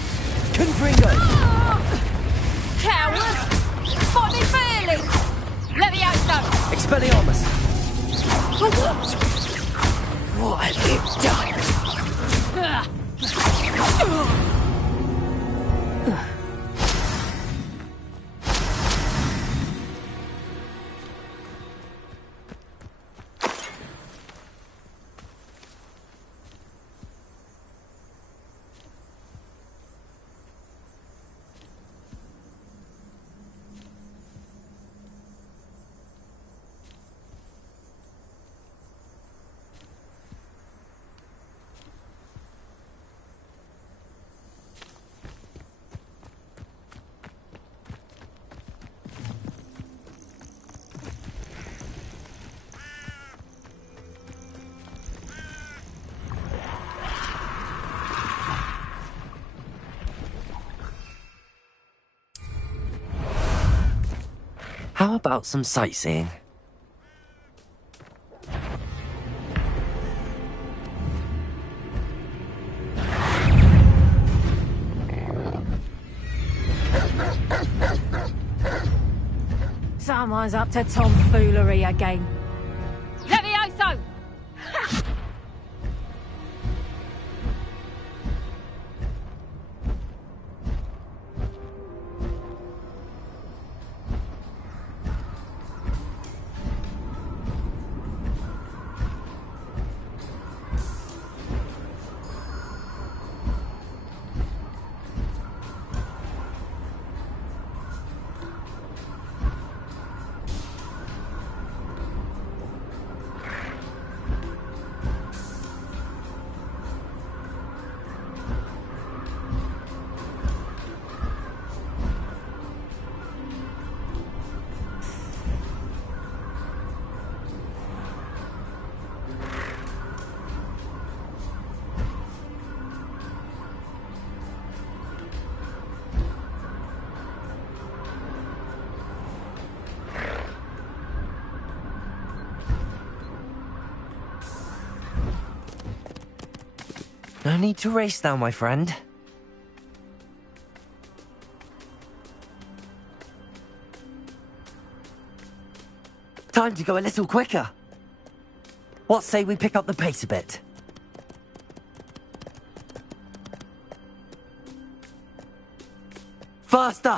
Confringo. Coward! Fight me fairly! Levioso! Expelliarmus. What have you done? How about some sightseeing? Someone's up to tomfoolery again. Levioso! No need to race now, my friend. Time to go a little quicker. What say we pick up the pace a bit? Faster!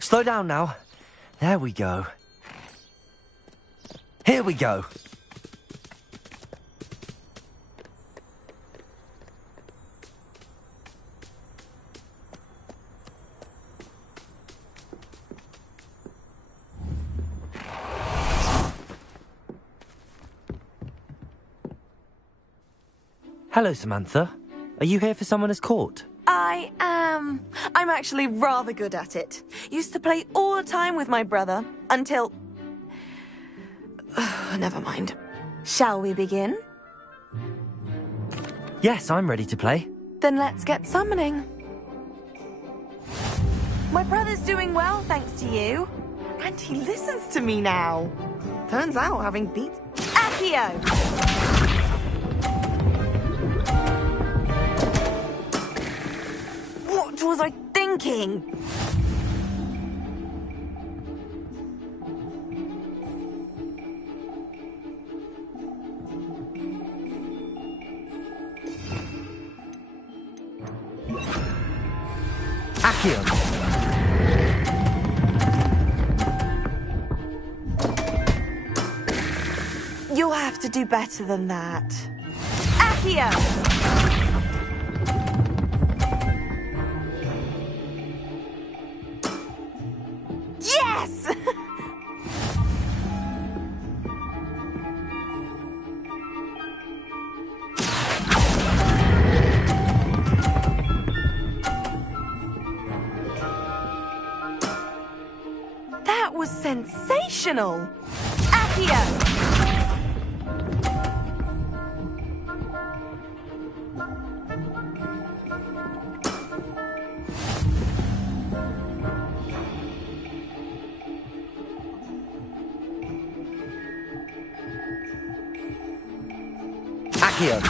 Slow down now. There we go. Here we go. Hello, Samantha. Are you here for Summoner's Court? I am. I'm actually rather good at it. Used to play all the time with my brother, until... Never mind. Shall we begin? Yes, I'm ready to play. Then let's get summoning. My brother's doing well, thanks to you. And he listens to me now. Turns out having beat... Accio! What was I thinking? Accio! You'll have to do better than that. Accio! Yes! That was sensational! Accio! Accio!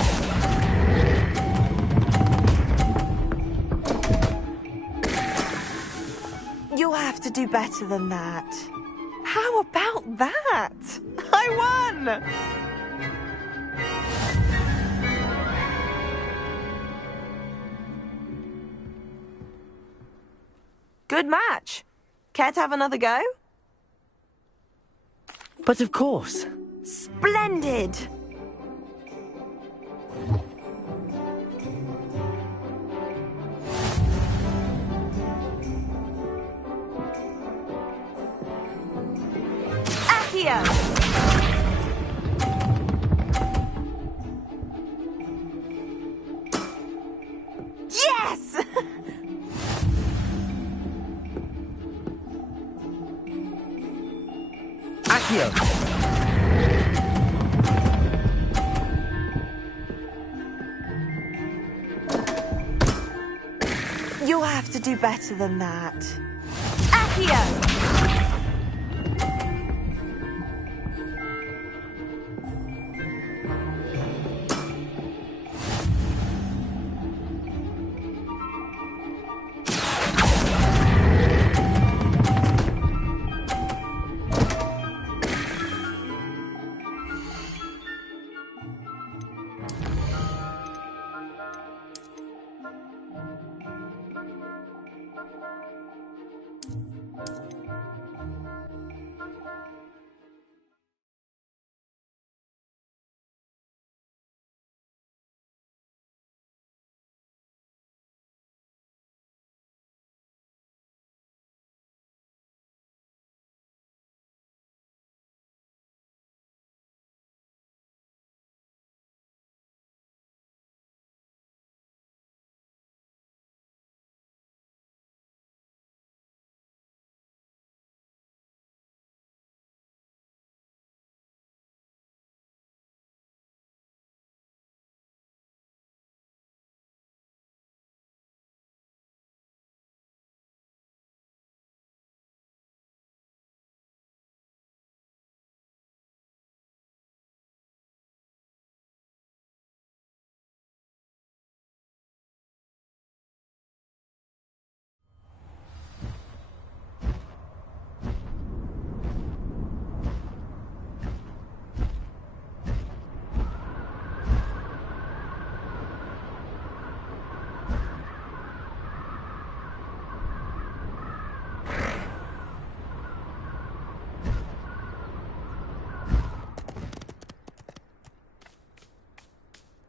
You'll have to do better than that. How about that? I won! Good match. Care to have another go? But of course. Splendid! Accio! Yes! Accio! You'll have to do better than that. Accio!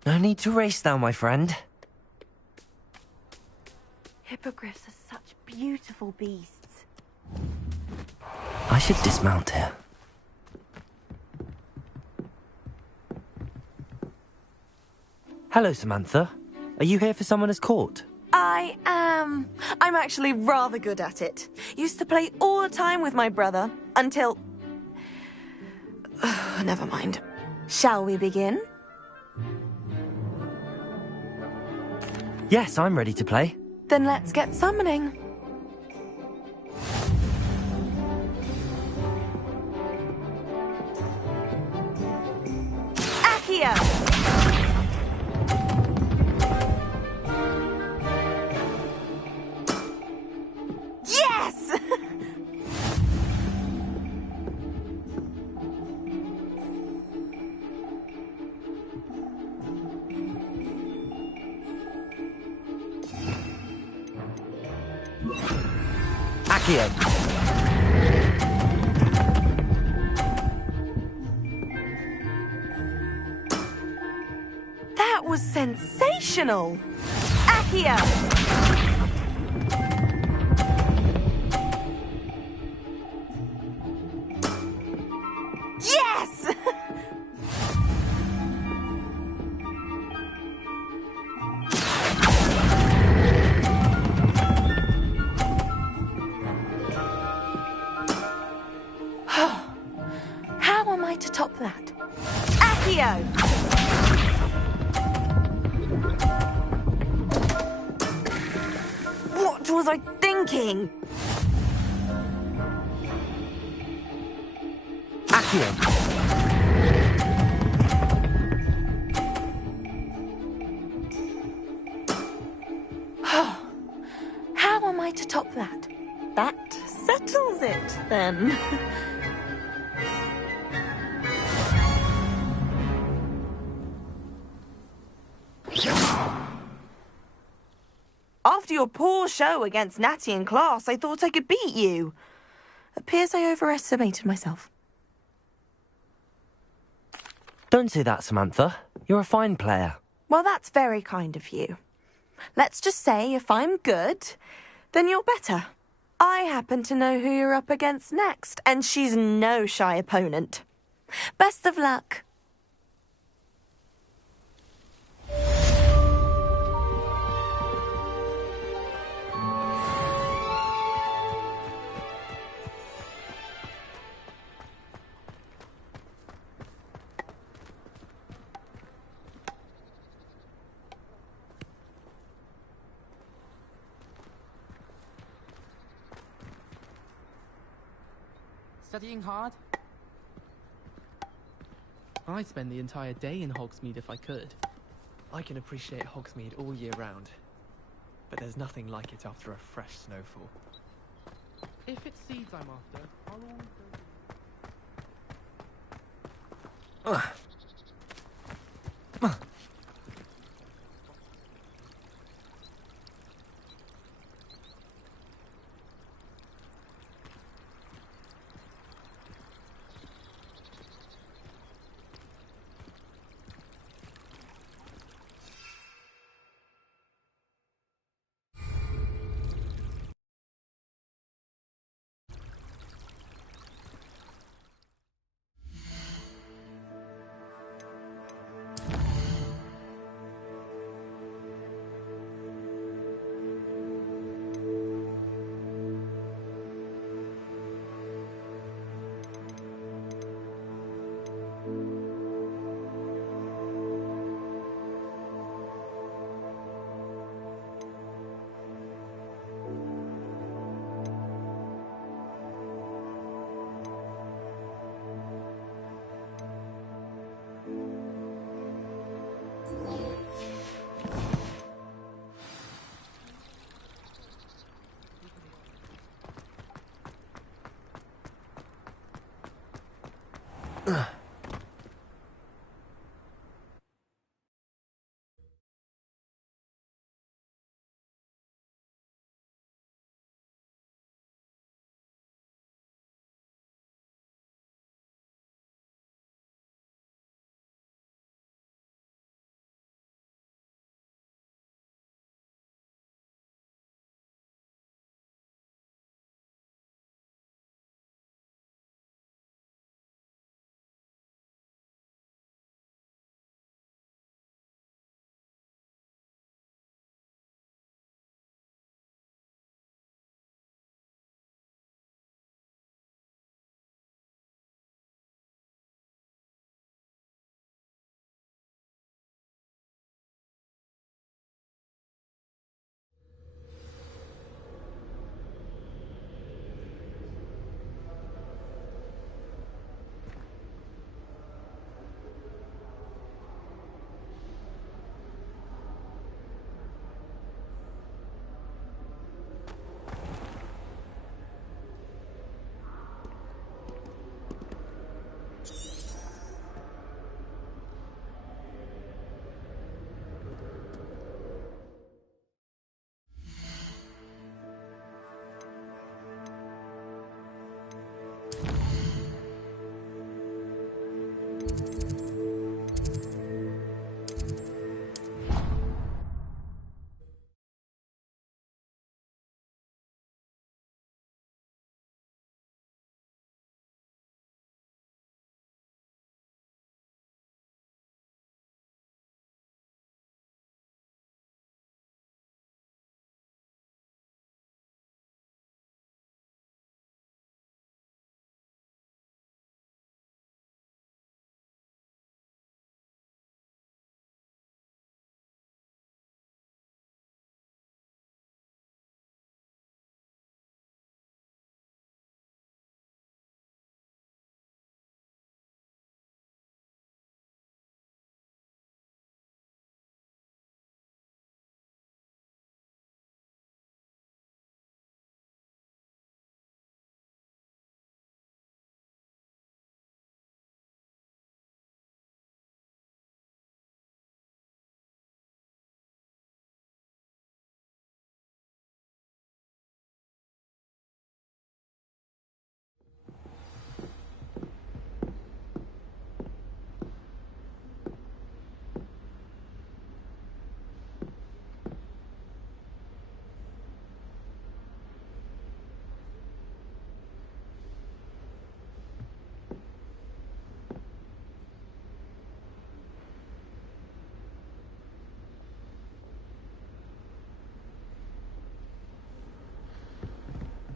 No need to race now, my friend. Hippogriffs are such beautiful beasts. I should dismount here. Hello, Samantha. Are you here for Summoner's Court? I am. I'm actually rather good at it. Used to play all the time with my brother, until... Never mind. Shall we begin? Yes, I'm ready to play. Then let's get summoning. Accio! Yes! Accio! That was sensational! Accio! Yes! How am I to top that? Accio! What was I thinking? Accio! try to top that. That settles it, then. After your poor show against Natty in class, I thought I could beat you. Appears I overestimated myself. Don't say that, Samantha. You're a fine player. Well, that's very kind of you. Let's just say if I'm good, then you're better. I happen to know who you're up against next, and she's no shy opponent. Best of luck. Studying hard? I'd spend the entire day in Hogsmeade if I could. I can appreciate Hogsmeade all year round, but there's nothing like it after a fresh snowfall. If it's seeds I'm after, I'll always go...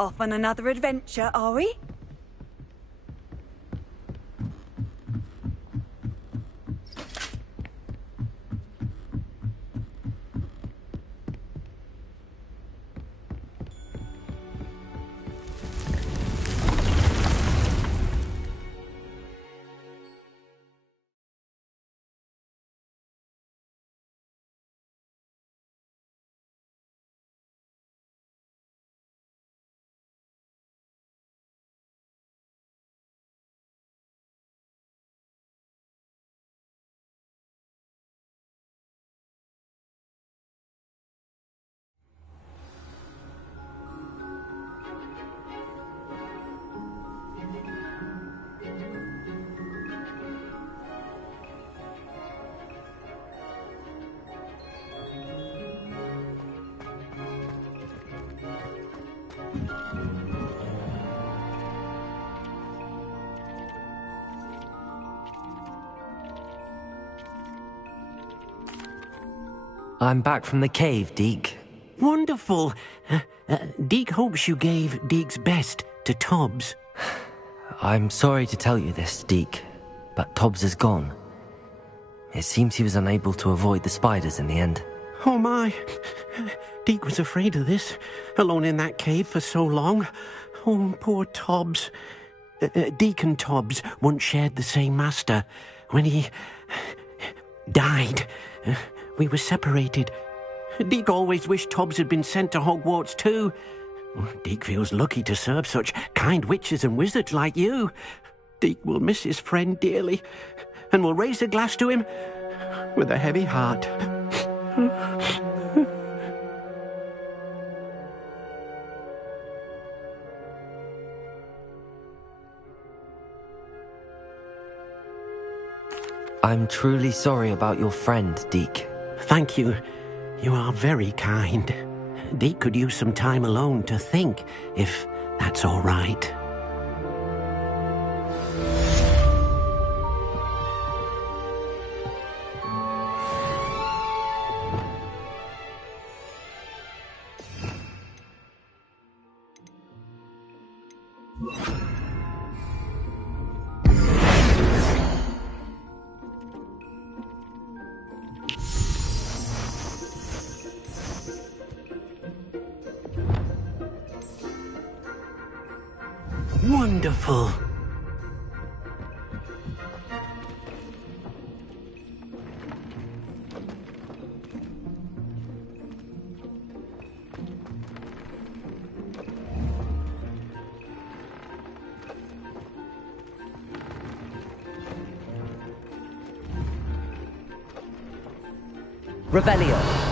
Off on another adventure, are we? I'm back from the cave, Deke. Wonderful. Deke hopes you gave Deke's best to Tobbs. I'm sorry to tell you this, Deke, but Tobbs is gone. It seems he was unable to avoid the spiders in the end. Oh my. Deke was afraid of this, alone in that cave for so long. Oh, poor Tobbs. Deke and Tobbs once shared the same master. When he died, we were separated. Deke always wished Tobbs had been sent to Hogwarts too. Deke feels lucky to serve such kind witches and wizards like you. Deke will miss his friend dearly, and will raise a glass to him with a heavy heart. I'm truly sorry about your friend, Deke. Thank you. You are very kind. Deke could use some time alone to think, if that's all right. Wonderful. Revelio.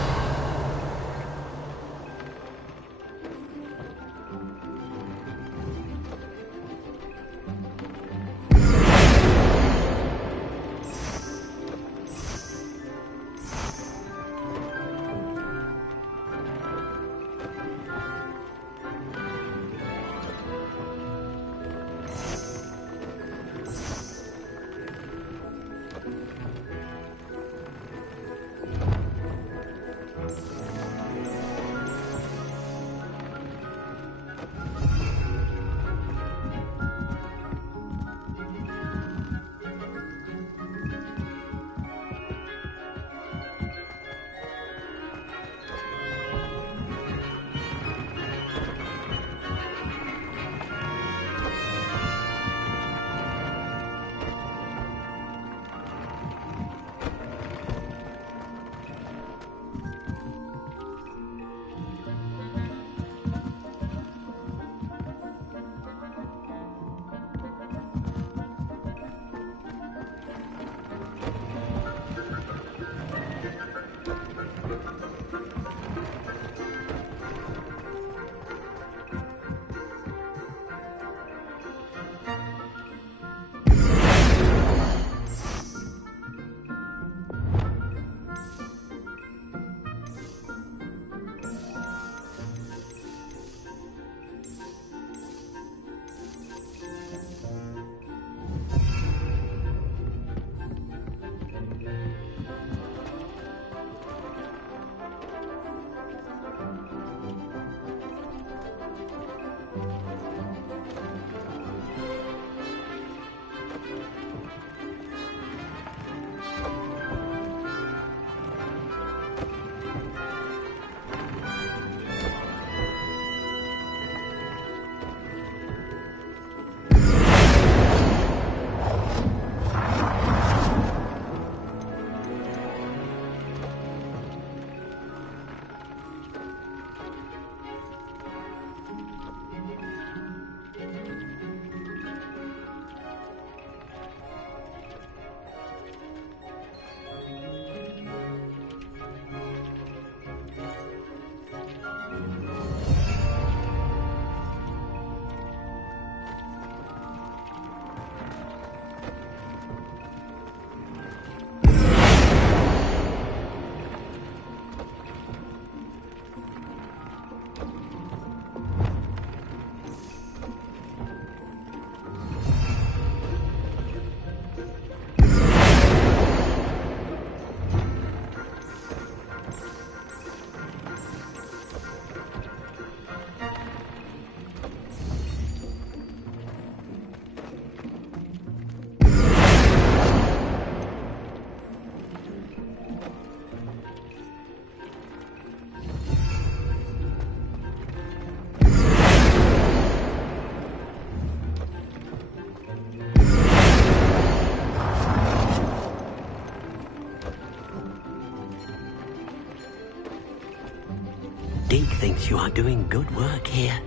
Deke thinks you are doing good work here.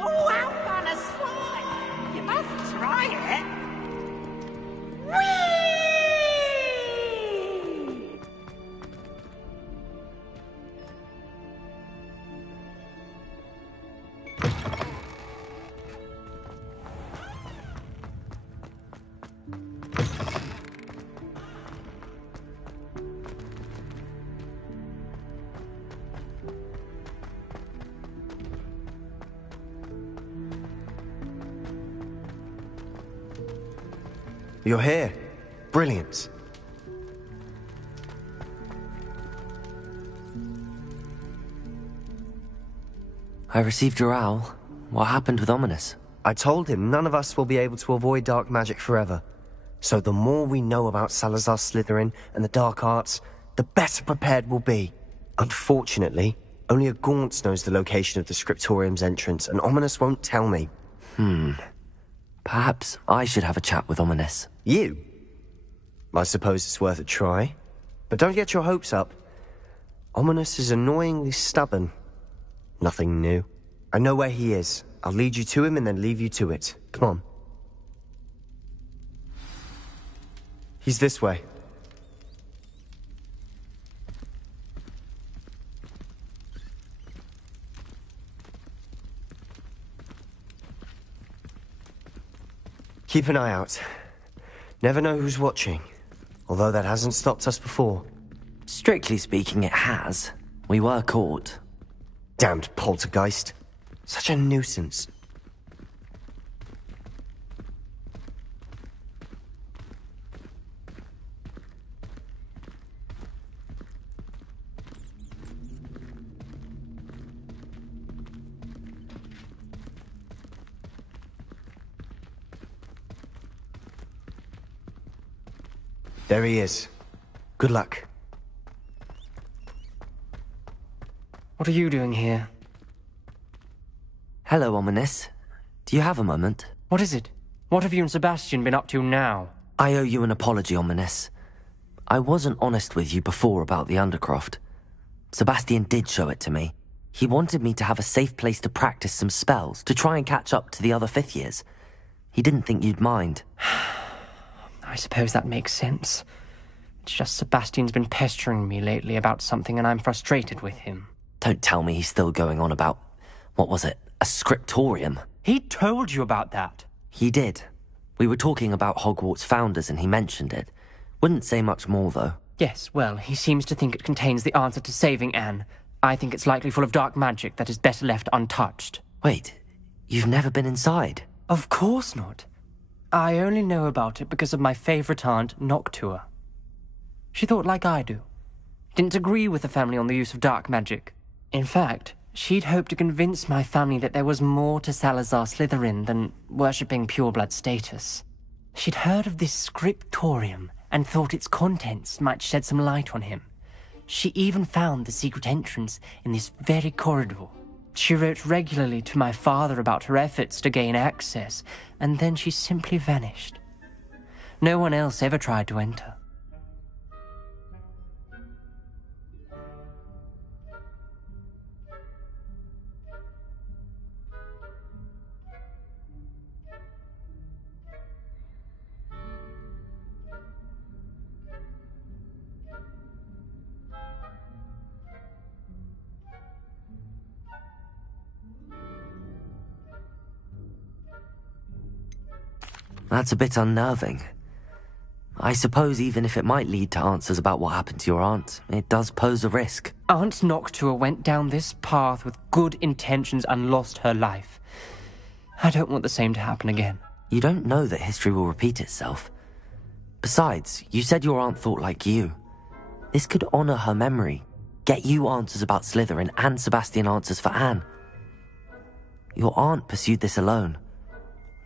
Oh, out on a slide! You must try it! Whee! You're here. Brilliant. I received your owl. What happened with Ominous? I told him none of us will be able to avoid dark magic forever. So the more we know about Salazar Slytherin and the dark arts, the better prepared we'll be. Unfortunately, only a Gaunt knows the location of the Scriptorium's entrance, and Ominous won't tell me. Perhaps I should have a chat with Ominous. You? I suppose it's worth a try. But don't get your hopes up. Ominous is annoyingly stubborn. Nothing new. I know where he is. I'll lead you to him and then leave you to it. Come on. He's this way. Keep an eye out. Never know who's watching. Although that hasn't stopped us before. Strictly speaking, it has. We were caught. Damned poltergeist. Such a nuisance. There he is. Good luck. What are you doing here? Hello, Ominous. Do you have a moment? What is it? What have you and Sebastian been up to now? I owe you an apology, Ominous. I wasn't honest with you before about the Undercroft. Sebastian did show it to me. He wanted me to have a safe place to practice some spells, to try and catch up to the other fifth years. He didn't think you'd mind. I suppose that makes sense. It's just Sebastian's been pestering me lately about something and I'm frustrated with him. Don't tell me he's still going on about, what was it, a scriptorium? He told you about that. He did. We were talking about Hogwarts founders and he mentioned it. Wouldn't say much more, though. Yes, well, he seems to think it contains the answer to saving Anne. I think it's likely full of dark magic that is better left untouched. Wait, you've never been inside? Of course not. I only know about it because of my favourite aunt, Noctua. She thought like I do. Didn't agree with the family on the use of dark magic. In fact, she'd hoped to convince my family that there was more to Salazar Slytherin than worshipping pureblood status. She'd heard of this scriptorium and thought its contents might shed some light on him. She even found the secret entrance in this very corridor. She wrote regularly to my father about her efforts to gain access, and then she simply vanished. No one else ever tried to enter. That's a bit unnerving. I suppose even if it might lead to answers about what happened to your aunt, it does pose a risk. Aunt Noctua went down this path with good intentions and lost her life. I don't want the same to happen again. You don't know that history will repeat itself. Besides, you said your aunt thought like you. This could honor her memory, get you answers about Slytherin and Sebastian answers for Anne. Your aunt pursued this alone.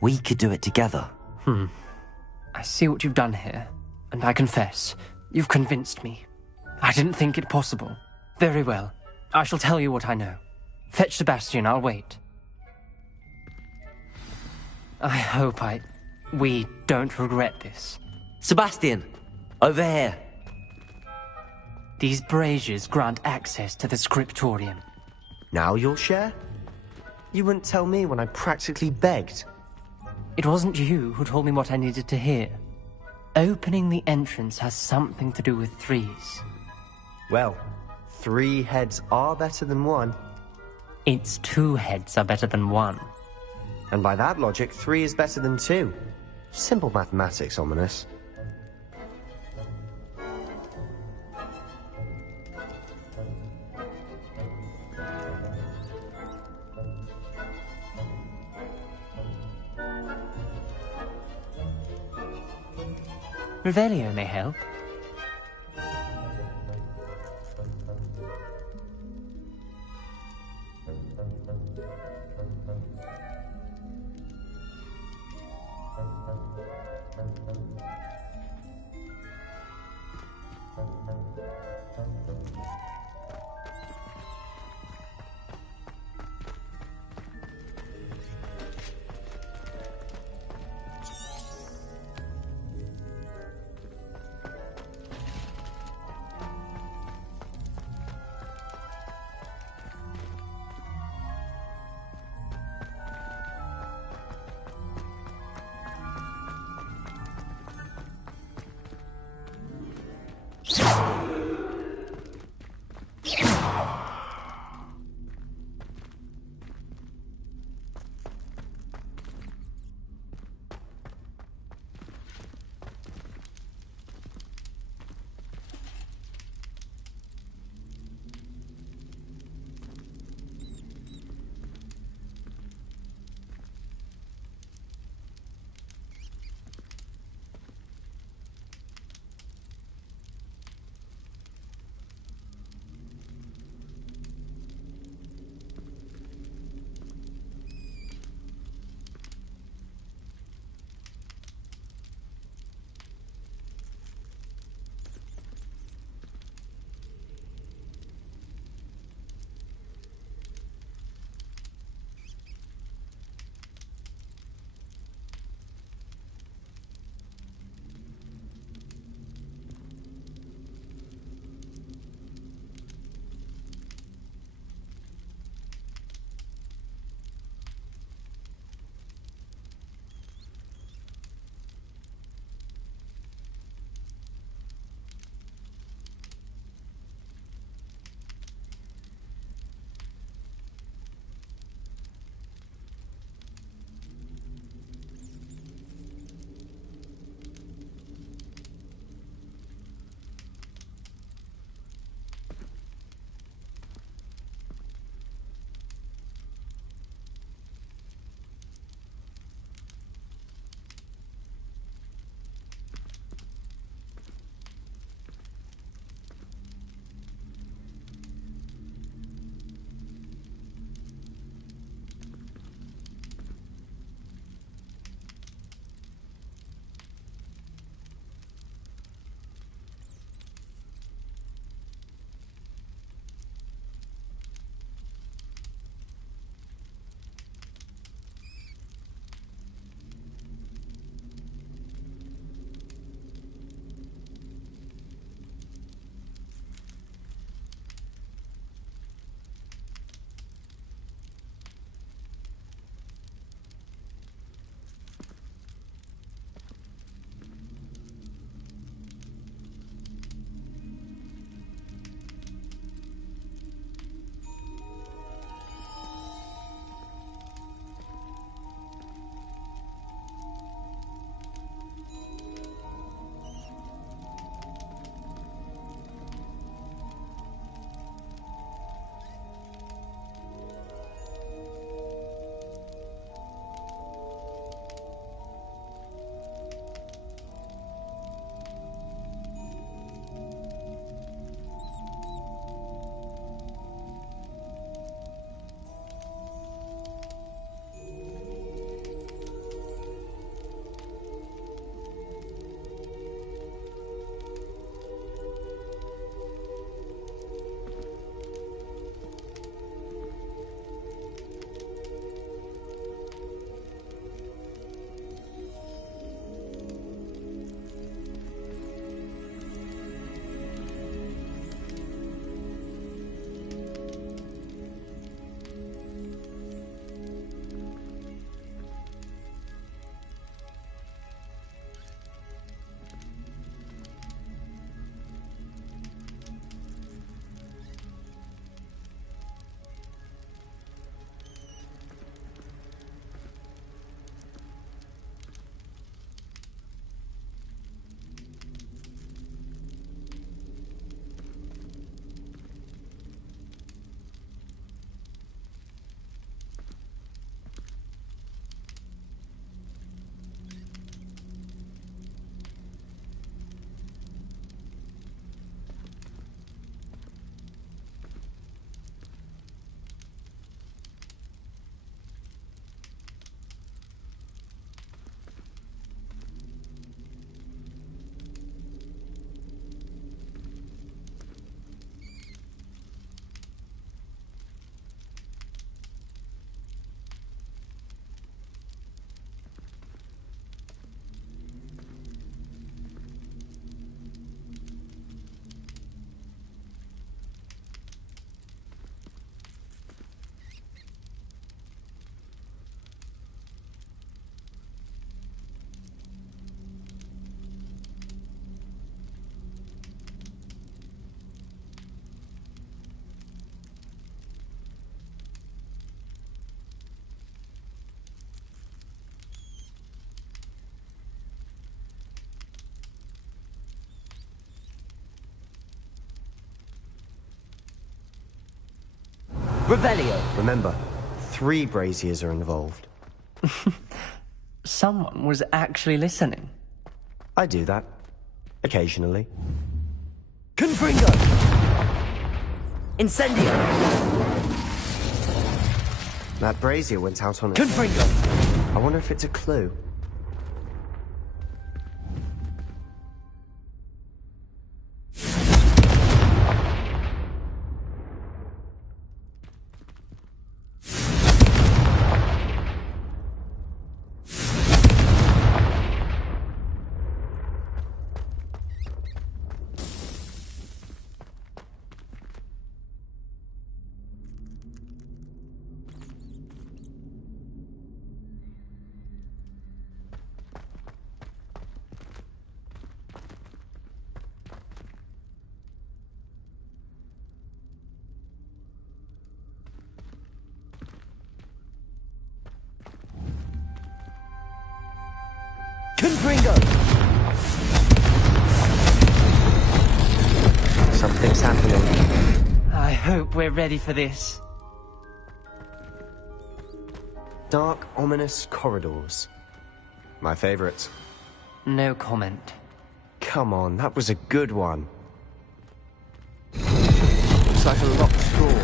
We could do it together. I see what you've done here, and I confess, you've convinced me. I didn't think it possible. Very well. I shall tell you what I know. Fetch Sebastian, I'll wait. I hope we don't regret this. Sebastian! Over here! These braziers grant access to the scriptorium. Now you'll share? You wouldn't tell me when I practically begged. It wasn't you who told me what I needed to hear. Opening the entrance has something to do with threes. Well, 3 heads are better than 1. It's 2 heads are better than 1. And by that logic, 3 is better than 2. Simple mathematics, Ominous. Revelio may help. Revelio! Remember, 3 braziers are involved. Someone was actually listening. I do that. Occasionally. Confringo! Incendio! That brazier went out on its Confringo! I wonder if it's a clue. Confringo! Something's happening. I hope we're ready for this. Dark, ominous corridors. My favorite. No comment. Come on, that was a good one. Looks like a locked door.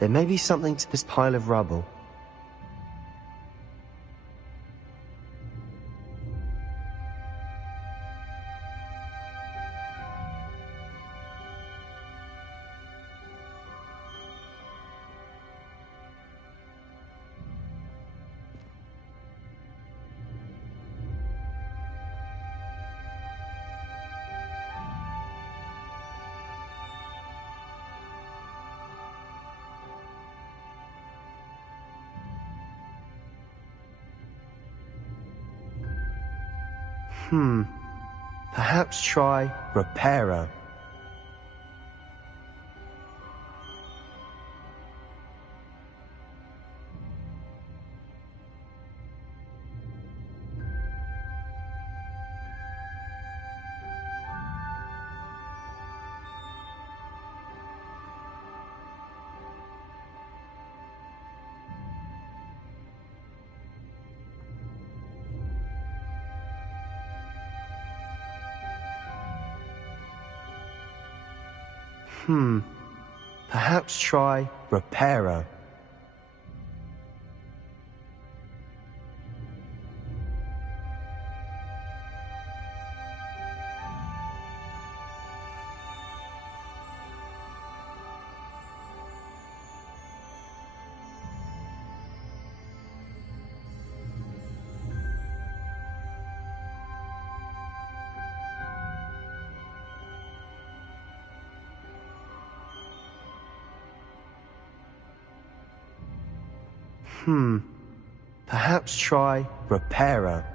There may be something to this pile of rubble. Perhaps try Reparo. Perhaps try Reparo. Perhaps try Reparo.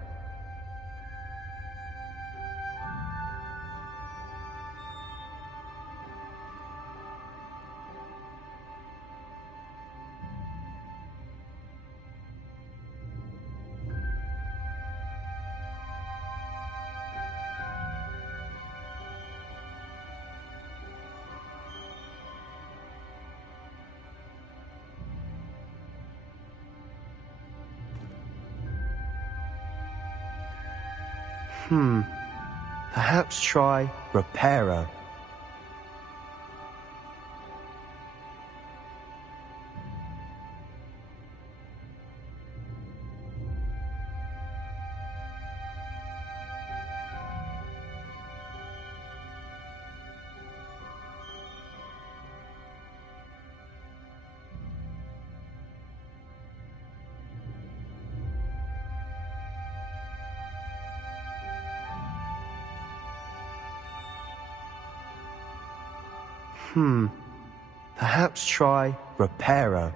Perhaps try Reparo. Perhaps try Reparo.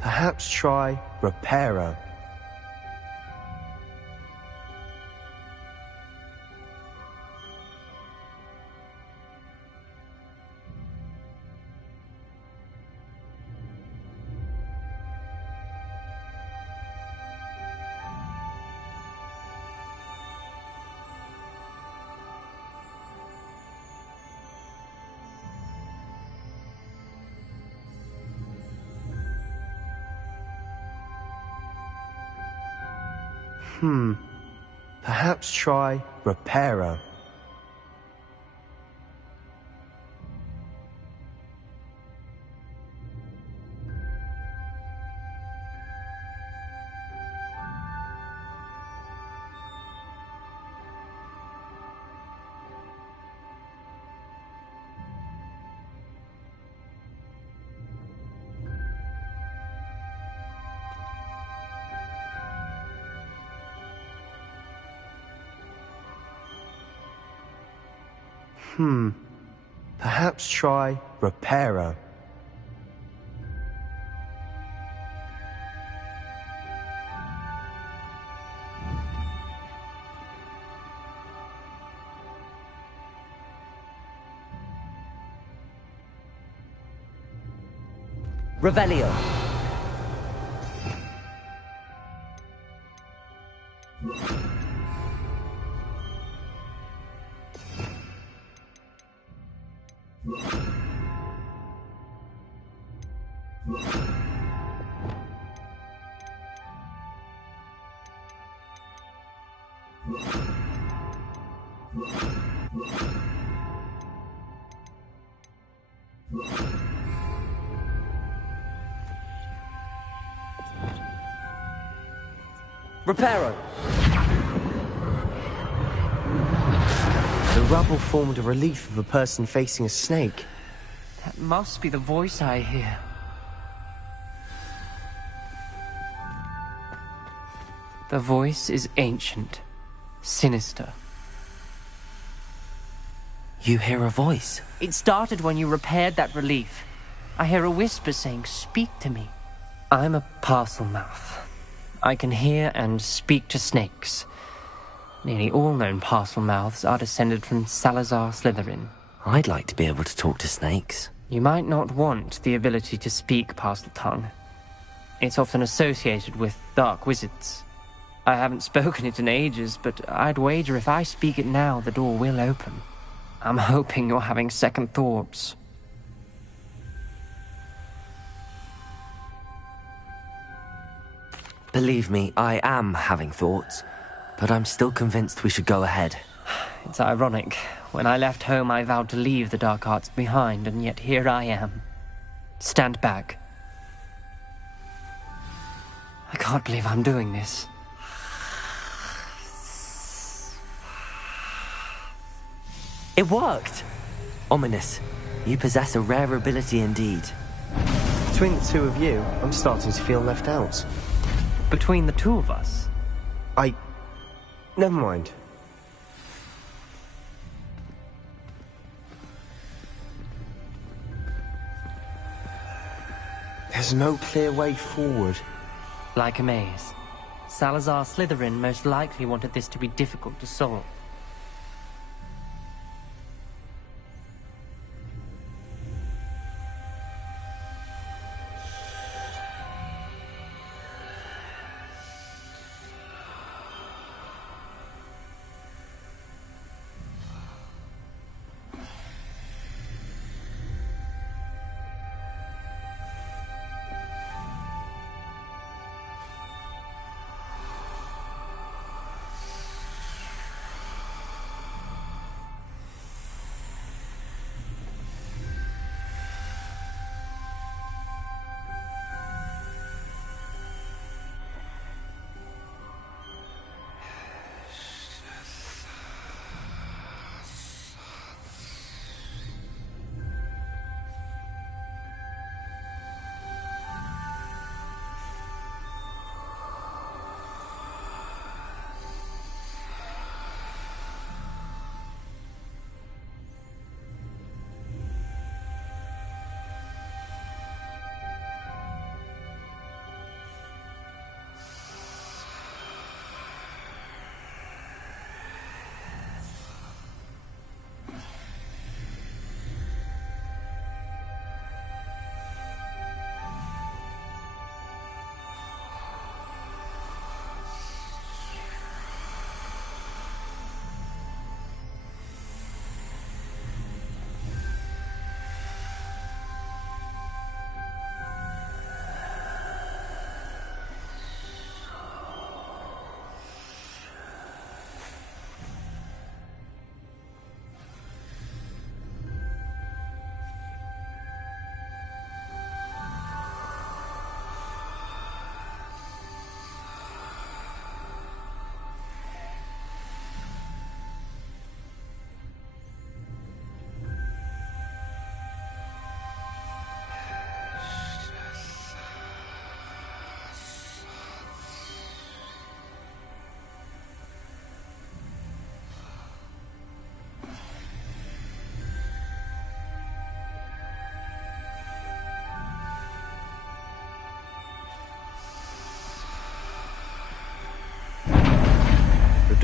Perhaps try Reparo. Perhaps try Reparo. Perhaps try Reparo. Revelio. Reparo. The rubble formed a relief of a person facing a snake. That must be the voice I hear. The voice is ancient, sinister. You hear a voice? It started when you repaired that relief. I hear a whisper saying, "Speak to me." I'm a parcel mouth. I can hear and speak to snakes. Nearly all known parcel mouths are descended from Salazar Slytherin. I'd like to be able to talk to snakes. You might not want the ability to speak parcel tongue. It's often associated with dark wizards. I haven't spoken it in ages, but I'd wager if I speak it now, the door will open. I'm hoping you're having second thoughts. Believe me, I am having thoughts, but I'm still convinced we should go ahead. It's ironic. When I left home, I vowed to leave the dark arts behind, and yet here I am. Stand back. I can't believe I'm doing this. It worked! Ominous. You possess a rare ability indeed. Between the two of you, I'm starting to feel left out. Between the two of us? Never mind. There's no clear way forward. Like a maze. Salazar Slytherin most likely wanted this to be difficult to solve.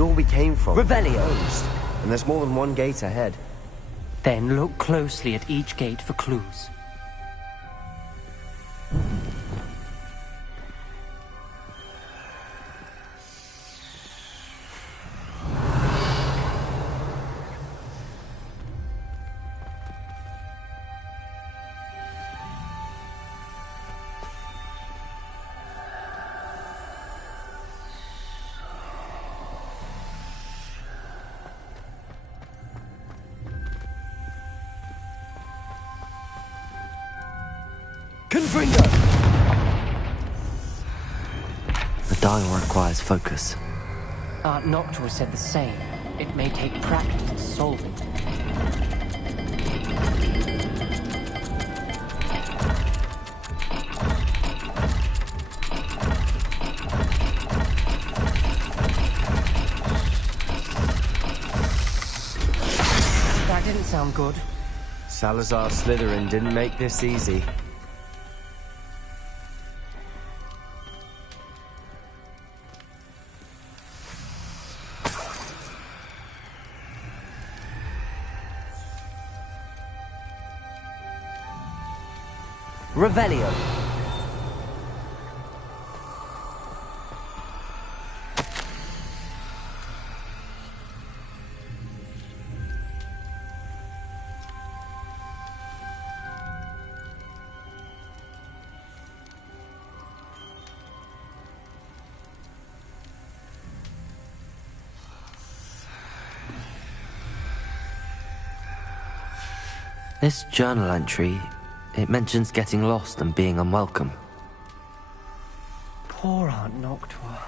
door we came from... Revelio! closed, and there's more than one gate ahead. Then look closely at each gate for clues. Confringo! The dial requires focus. Aunt Noctua said the same. It may take practice to solve it. That didn't sound good. Salazar Slytherin didn't make this easy. Revelio! This journal entry, it mentions getting lost and being unwelcome. Poor Aunt Noctua.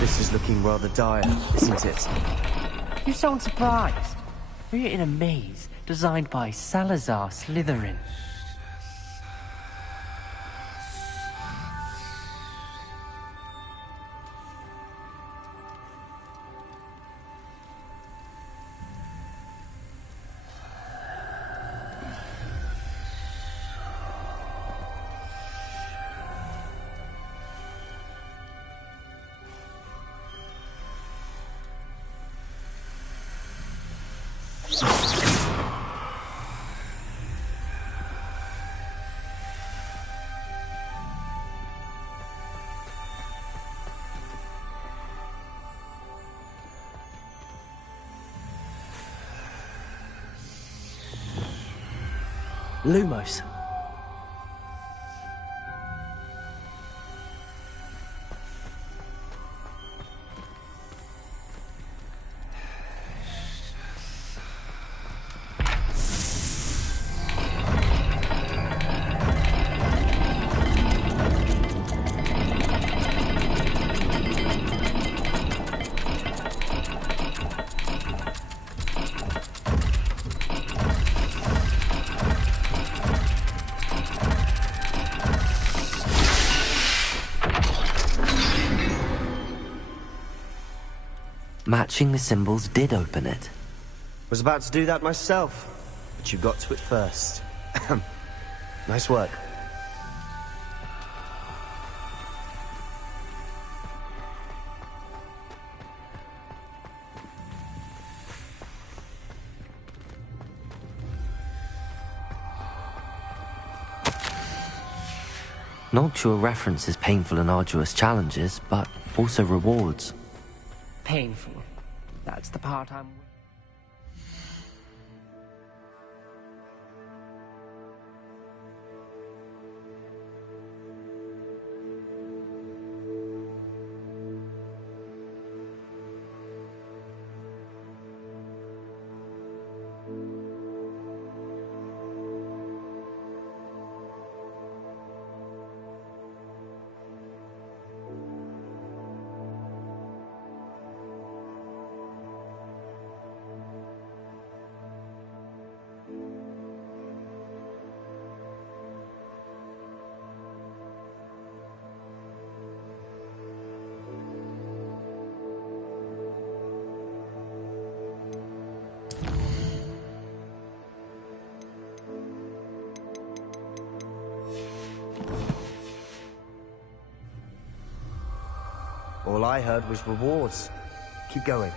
This is looking rather dire, isn't it? You sound surprised. We're in a maze designed by Salazar Slytherin. Lumos. Matching the symbols did open it. Was about to do that myself, but you got to it first. Nice work. Noctua references painful and arduous challenges, but also rewards. Painful. That's the part I'm... All I heard was rewards. Keep going.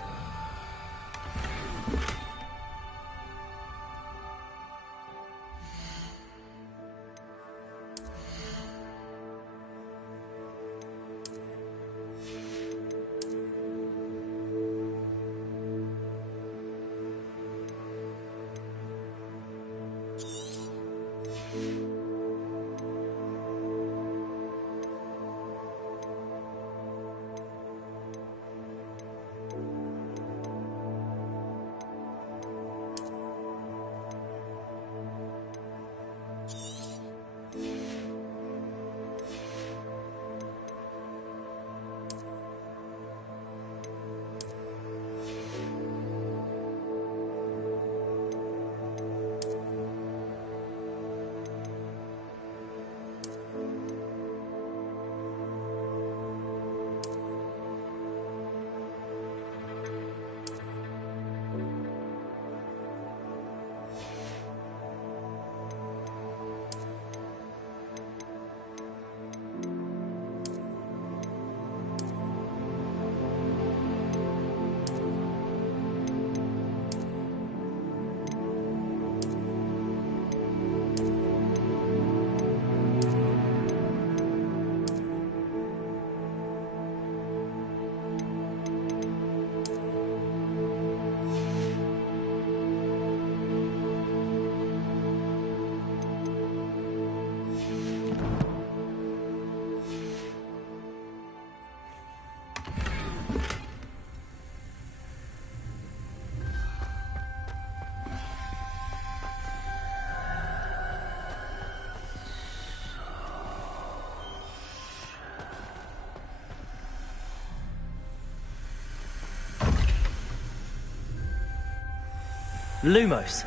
Lumos.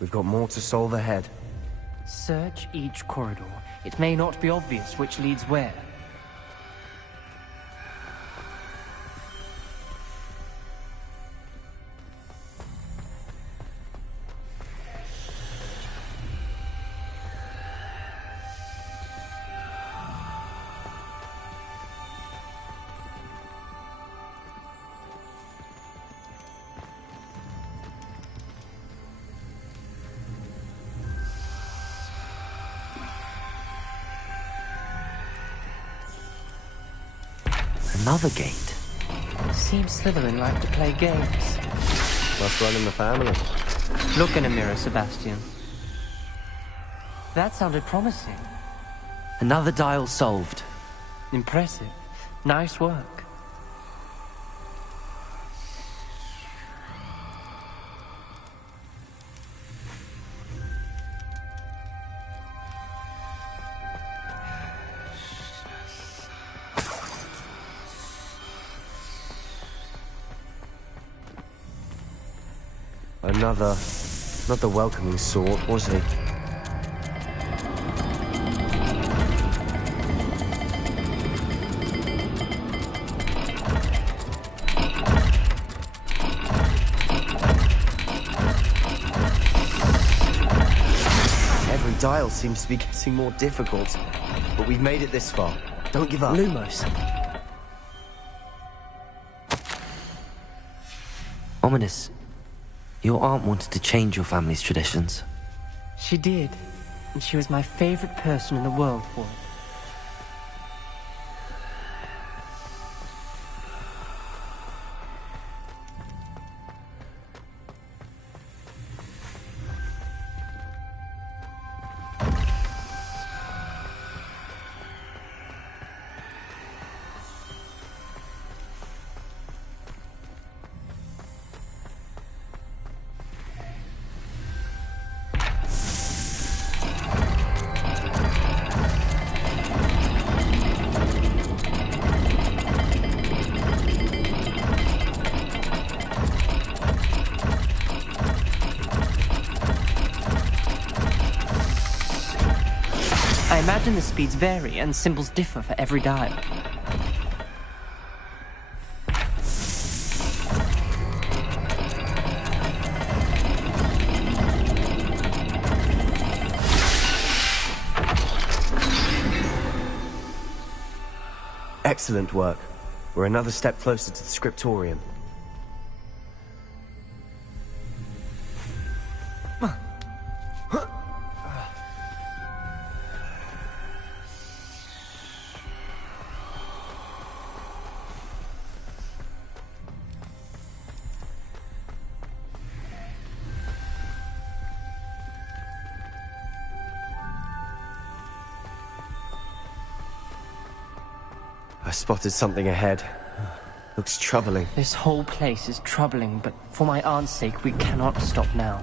We've got more to solve ahead. Search each corridor. It may not be obvious which leads where. Another gate. Seems Slytherin like to play games. Must run in the family. Look in a mirror, Sebastian. That sounded promising. Another dial solved. Impressive. Nice work. Not the welcoming sort, was he? Every dial seems to be getting more difficult, but we've made it this far. Don't give up. Lumos. Ominous, your aunt wanted to change your family's traditions. She did, and she was my favorite person in the world for it. I imagine the speeds vary and symbols differ for every dial. Excellent work. We're another step closer to the scriptorium. I spotted something ahead. Looks troubling. This whole place is troubling, but for my aunt's sake, we cannot stop now.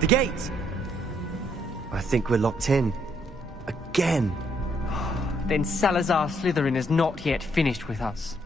The gate! I think we're locked in. Again. Then Salazar Slytherin is not yet finished with us.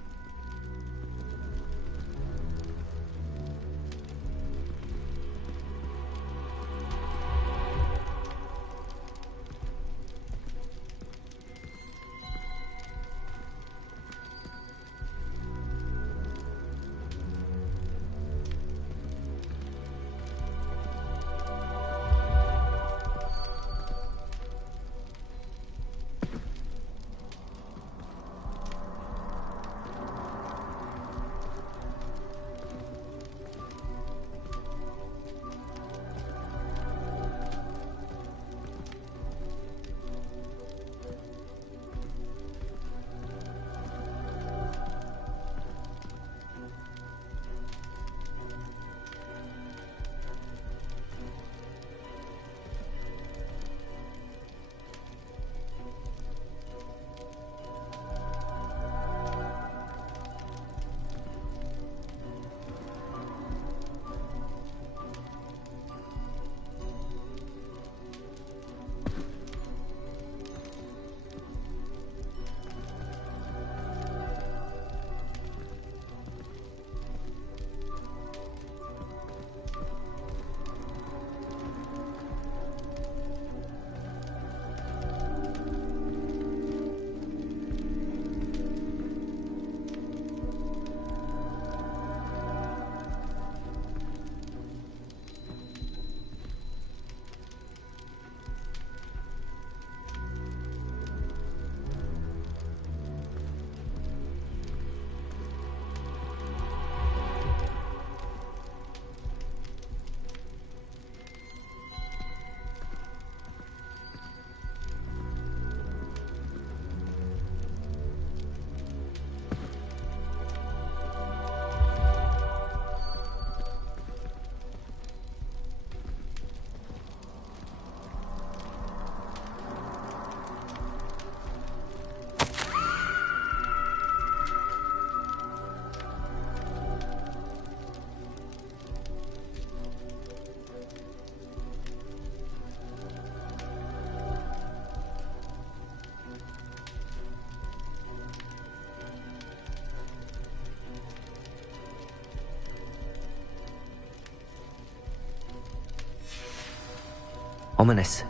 Ominous.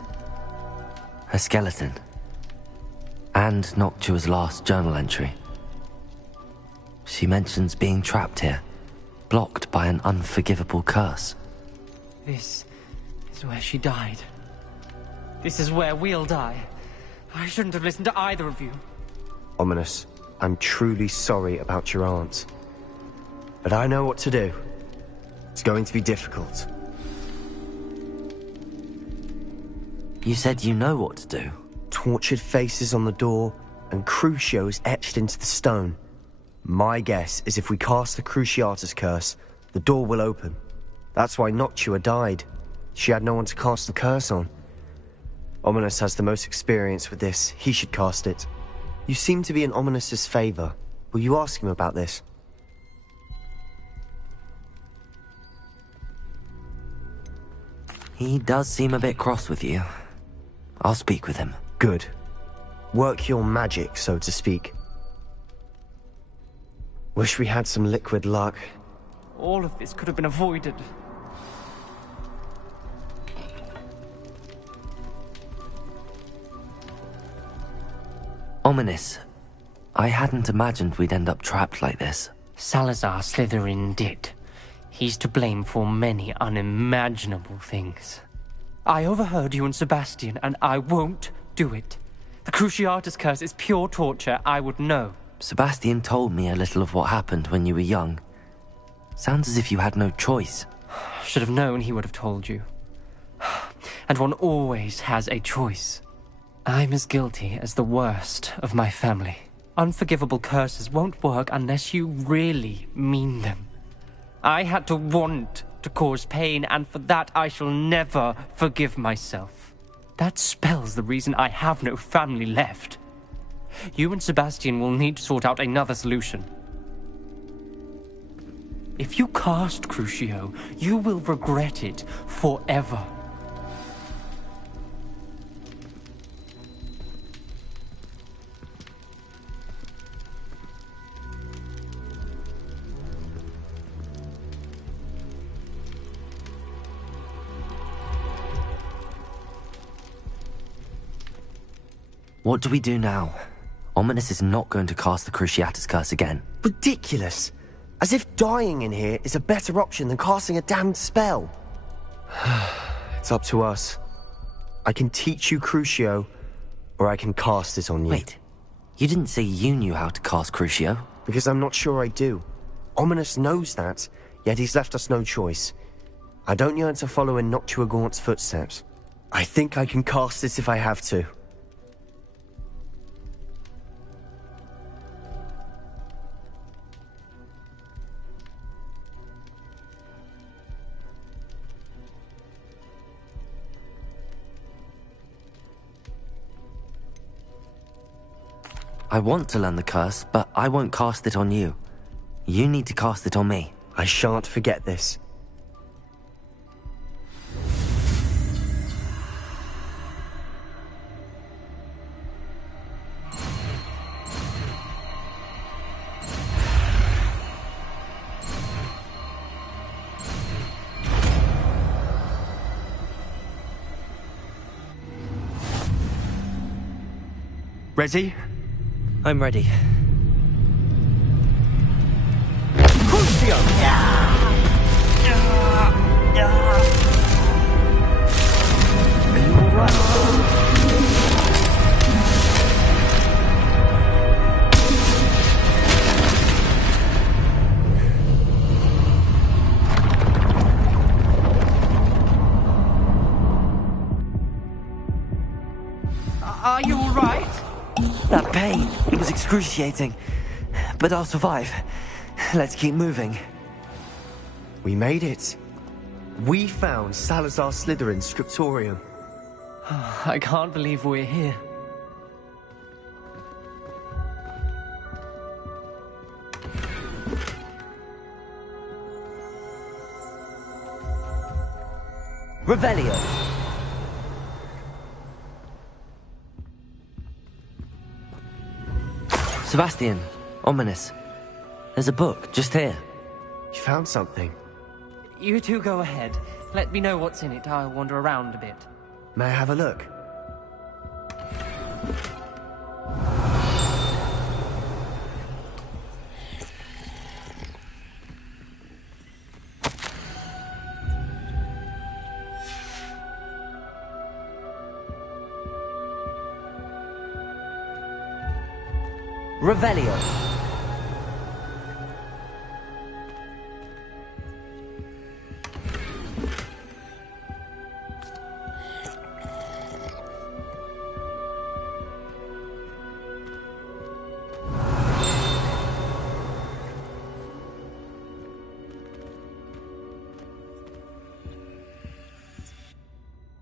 Her skeleton. And Noctua's last journal entry. She mentions being trapped here, blocked by an unforgivable curse. This is where she died. This is where we'll die. I shouldn't have listened to either of you. Ominous, I'm truly sorry about your aunt. But I know what to do. It's going to be difficult. You said you know what to do. Tortured faces on the door, and Crucios etched into the stone. My guess is if we cast the Cruciatus curse, the door will open. That's why Noctua died. She had no one to cast the curse on. Ominous has the most experience with this. He should cast it. You seem to be in Ominous's favor. Will you ask him about this? He does seem a bit cross with you. I'll speak with him. Good. Work your magic, so to speak. Wish we had some liquid luck. All of this could have been avoided. Ominous. I hadn't imagined we'd end up trapped like this. Salazar Slytherin did. He's to blame for many unimaginable things. I overheard you and Sebastian, and I won't do it. The Cruciatus curse is pure torture. I would know. Sebastian told me a little of what happened when you were young. Sounds as if you had no choice. Should have known he would have told you. And one always has a choice. I'm as guilty as the worst of my family. Unforgivable curses won't work unless you really mean them. I had to want to cause pain, and for that I shall never forgive myself. That spells the reason I have no family left. You and Sebastian will need to sort out another solution. If you cast Crucio, you will regret it forever. What do we do now? Ominous is not going to cast the Cruciatus curse again. Ridiculous! As if dying in here is a better option than casting a damned spell. It's up to us. I can teach you Crucio, or I can cast it on you. Wait, you didn't say you knew how to cast Crucio? Because I'm not sure I do. Ominous knows that, yet he's left us no choice. I don't yearn to follow in Noctua Gaunt's footsteps. I think I can cast it if I have to. I want to learn the curse, but I won't cast it on you. You need to cast it on me. I shan't forget this. Ready? I'm ready. Crucio! Are you alright? Are you alright? That pain, it was excruciating. But I'll survive. Let's keep moving. We made it. We found Salazar Slytherin's scriptorium. I can't believe we're here. Revelio! Sebastian, Ominous. There's a book just here. You found something. You two go ahead. Let me know what's in it. I'll wander around a bit. May I have a look? Revelio.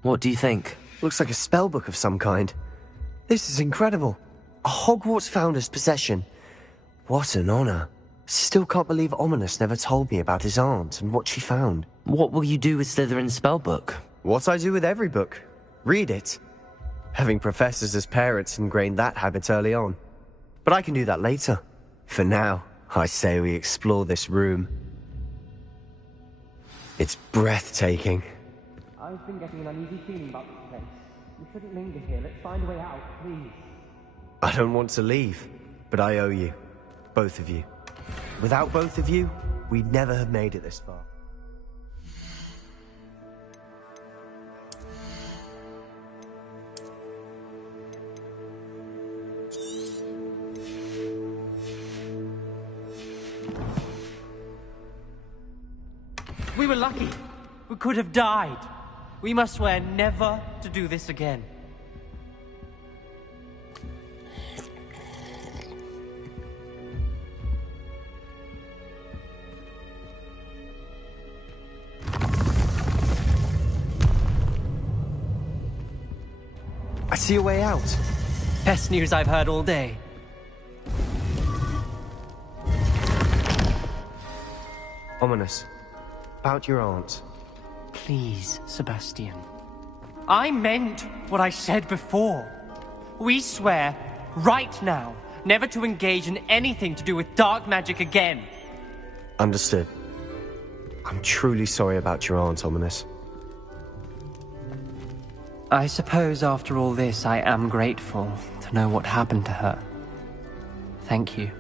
What do you think? Looks like a spellbook of some kind. This is incredible. A Hogwarts founder's possession. What an honor. Still can't believe Ominous never told me about his aunt and what she found. What will you do with Slytherin's spellbook? What I do with every book. Read it. Having professors as parents ingrained that habit early on. But I can do that later. For now, I say we explore this room. It's breathtaking. I've been getting an uneasy feeling about this place. We shouldn't linger here. Let's find a way out, please. I don't want to leave, but I owe you. Both of you. Without both of you, we'd never have made it this far. We were lucky. We could have died. We must swear never to do this again. I see a way out. Best news I've heard all day. Ominous. About your aunt. Please, Sebastian. I meant what I said before. We swear, right now, never to engage in anything to do with dark magic again. Understood. I'm truly sorry about your aunt, Ominous. I suppose after all this, I am grateful to know what happened to her. Thank you.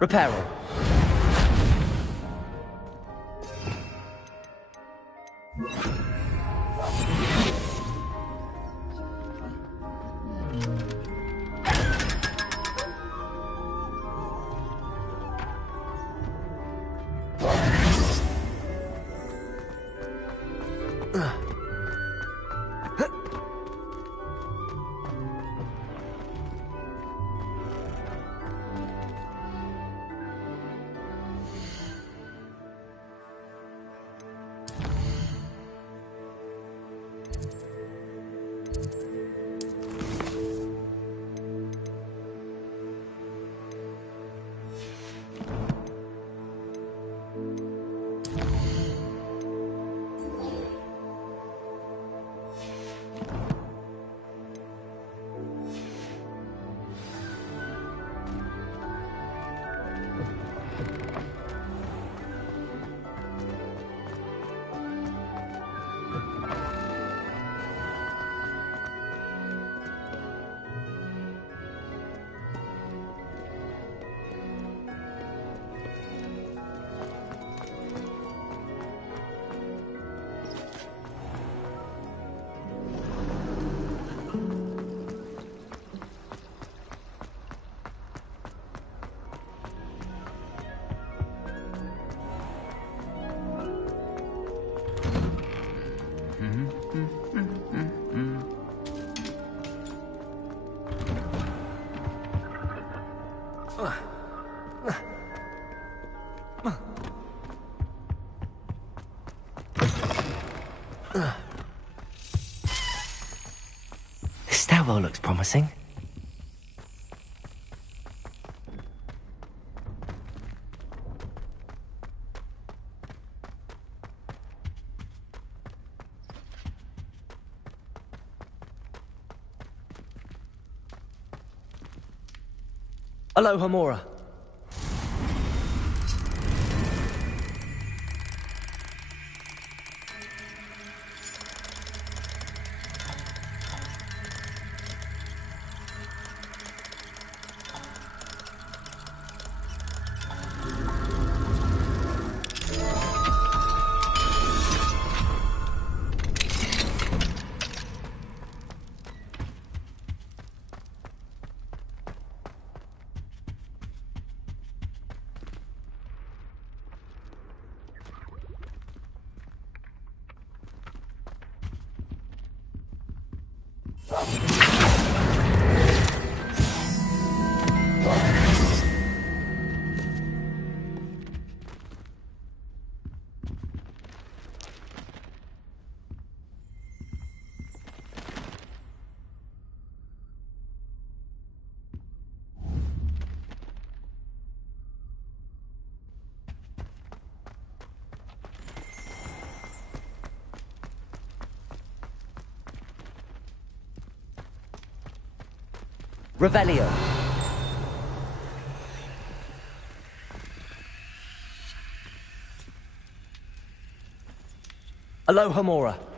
Reparo. This stairwell looks promising. Aloha Mora. Revelio. Aloha Mora.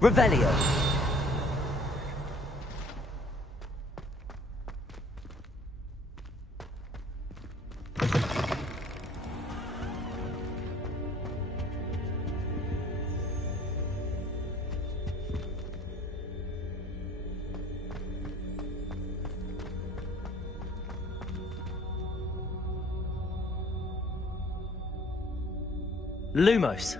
Revelio. Lumos.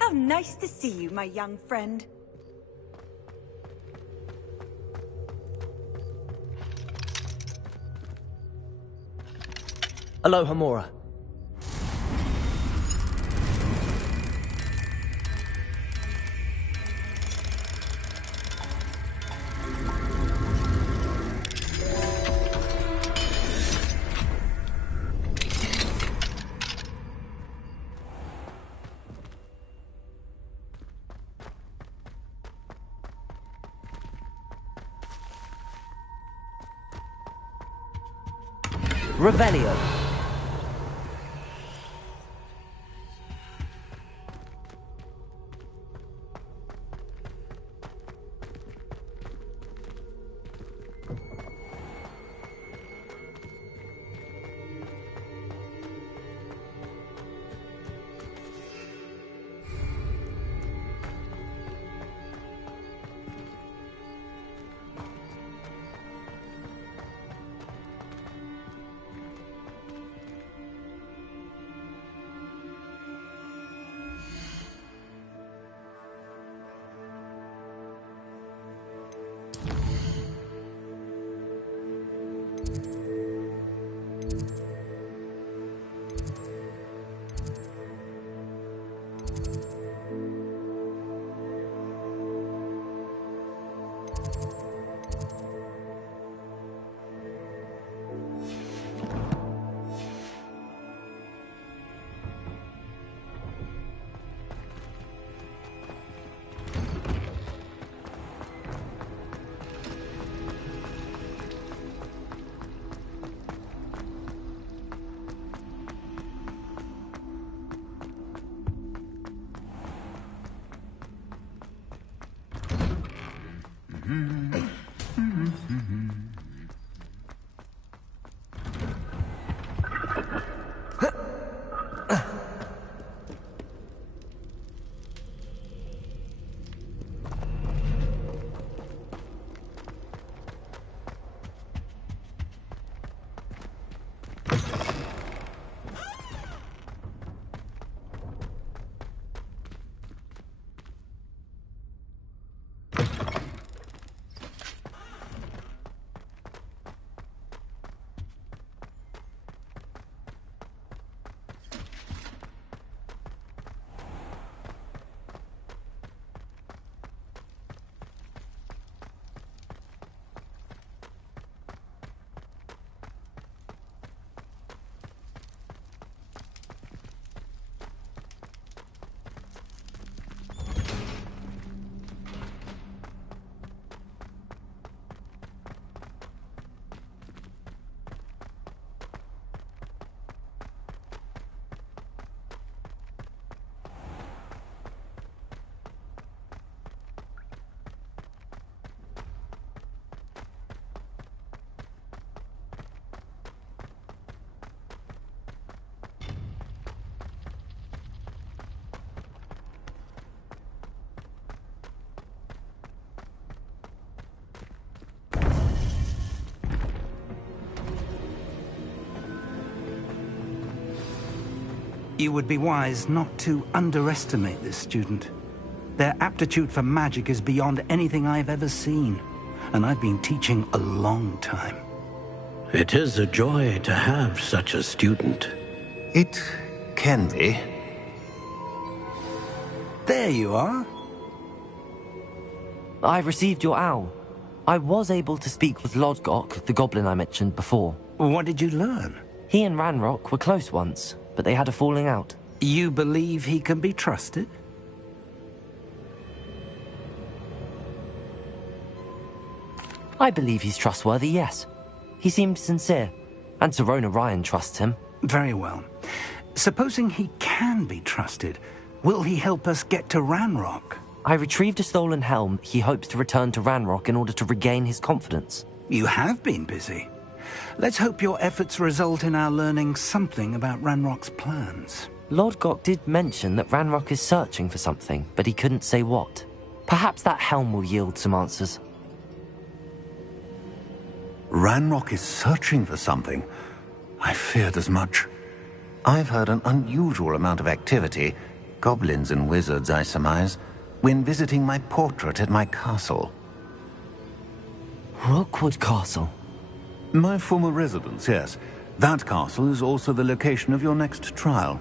How nice to see you, my young friend. Aloha Mora. Revelio. You would be wise not to underestimate this student. Their aptitude for magic is beyond anything I've ever seen, and I've been teaching a long time. It is a joy to have such a student. It can be. There you are. I received your owl. I was able to speak with Lodgok, the goblin I mentioned before. What did you learn? He and Ranrock were close once, but they had a falling out. You believe he can be trusted? I believe he's trustworthy, yes. He seemed sincere, and Serona Ryan trusts him. Very well. Supposing he can be trusted, will he help us get to Ranrock? I retrieved a stolen helm he hopes to return to Ranrock in order to regain his confidence. You have been busy. Let's hope your efforts result in our learning something about Ranrock's plans. Lodgok did mention that Ranrock is searching for something, but he couldn't say what. Perhaps that helm will yield some answers. Ranrock is searching for something. I feared as much. I've heard an unusual amount of activity, goblins and wizards, I surmise, when visiting my portrait at my castle. Rookwood Castle? My former residence, yes. That castle is also the location of your next trial.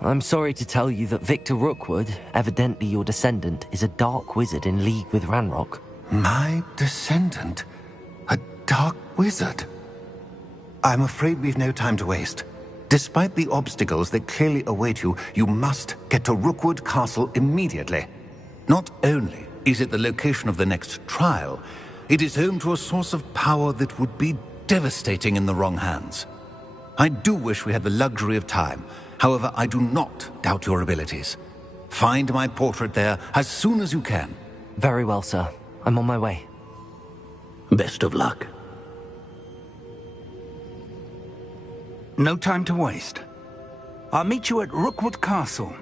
I'm sorry to tell you that Victor Rookwood, evidently your descendant, is a dark wizard in league with Ranrock. My descendant? A dark wizard? I'm afraid we've no time to waste. Despite the obstacles that clearly await you, you must get to Rookwood Castle immediately. Not only is at the location of the next trial, it is home to a source of power that would be devastating in the wrong hands. I do wish we had the luxury of time. However, I do not doubt your abilities. Find my portrait there as soon as you can. Very well, sir. I'm on my way. Best of luck. No time to waste. I'll meet you at Rookwood Castle.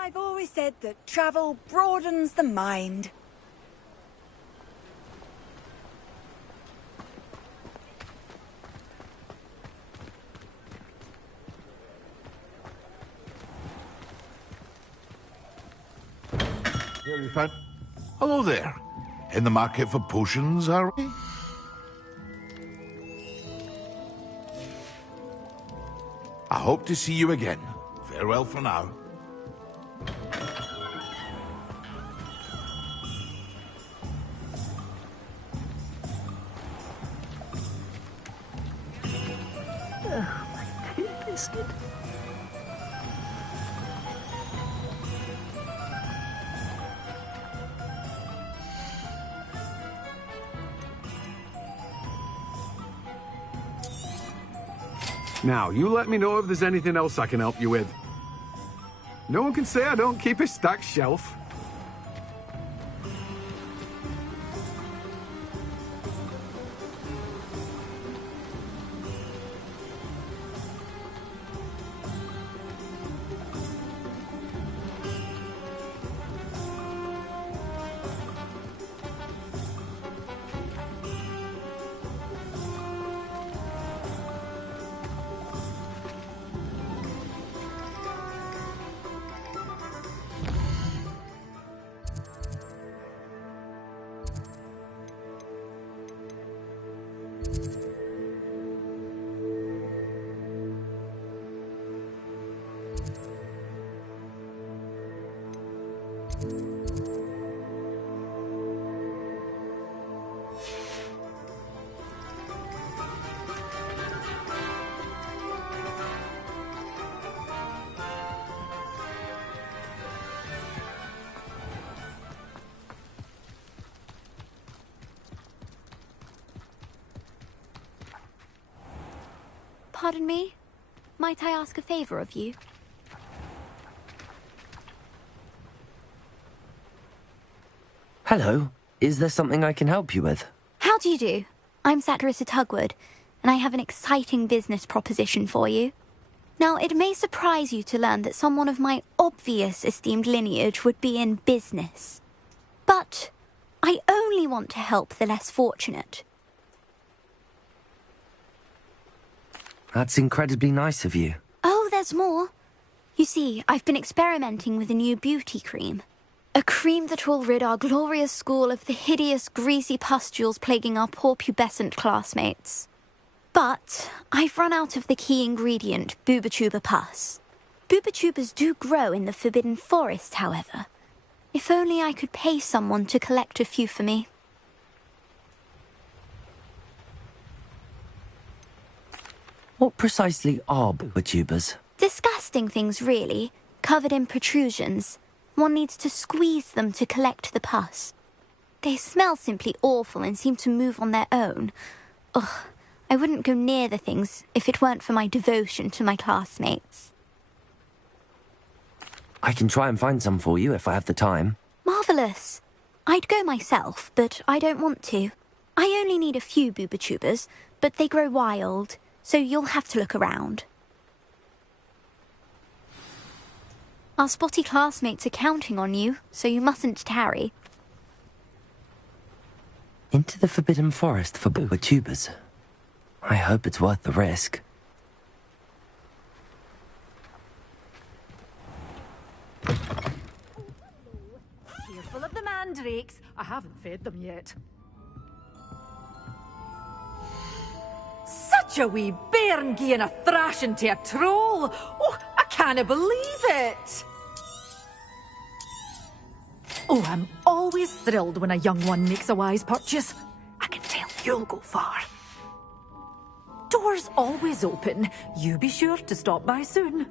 I've always said that travel broadens the mind. Here you found. Hello there. In the market for potions, are we? I hope to see you again. Farewell for now. Oh, my dear biscuit. Now, you let me know if there's anything else I can help you with. No one can say I don't keep a stacked shelf. Pardon me? Might I ask a favor of you? Hello. Is there something I can help you with? How do you do? I'm Saccharissa Tugwood, and I have an exciting business proposition for you. Now, it may surprise you to learn that someone of my obvious esteemed lineage would be in business. But I only want to help the less fortunate. That's incredibly nice of you. Oh, there's more. You see, I've been experimenting with a new beauty cream. A cream that will rid our glorious school of the hideous, greasy pustules plaguing our poor pubescent classmates. But I've run out of the key ingredient, Booba-Tuba pus. Booba-Tubas do grow in the Forbidden Forest, however. If only I could pay someone to collect a few for me. What precisely are Booba-Tubas? Disgusting things, really, covered in protrusions. One needs to squeeze them to collect the pus. They smell simply awful and seem to move on their own. Ugh, I wouldn't go near the things if it weren't for my devotion to my classmates. I can try and find some for you if I have the time. Marvellous. I'd go myself, but I don't want to. I only need a few Booba-Tubas, but they grow wild, so you'll have to look around. Our spotty classmates are counting on you, so you mustn't tarry. Into the Forbidden Forest for Booba-Tubas. I hope it's worth the risk. Careful of the mandrakes. I haven't fed them yet. Such a wee bairn gieing a thrashing to a troll. Oh, I can't believe it. Oh, I'm always thrilled when a young one makes a wise purchase. I can tell you'll go far. Doors always open. You be sure to stop by soon.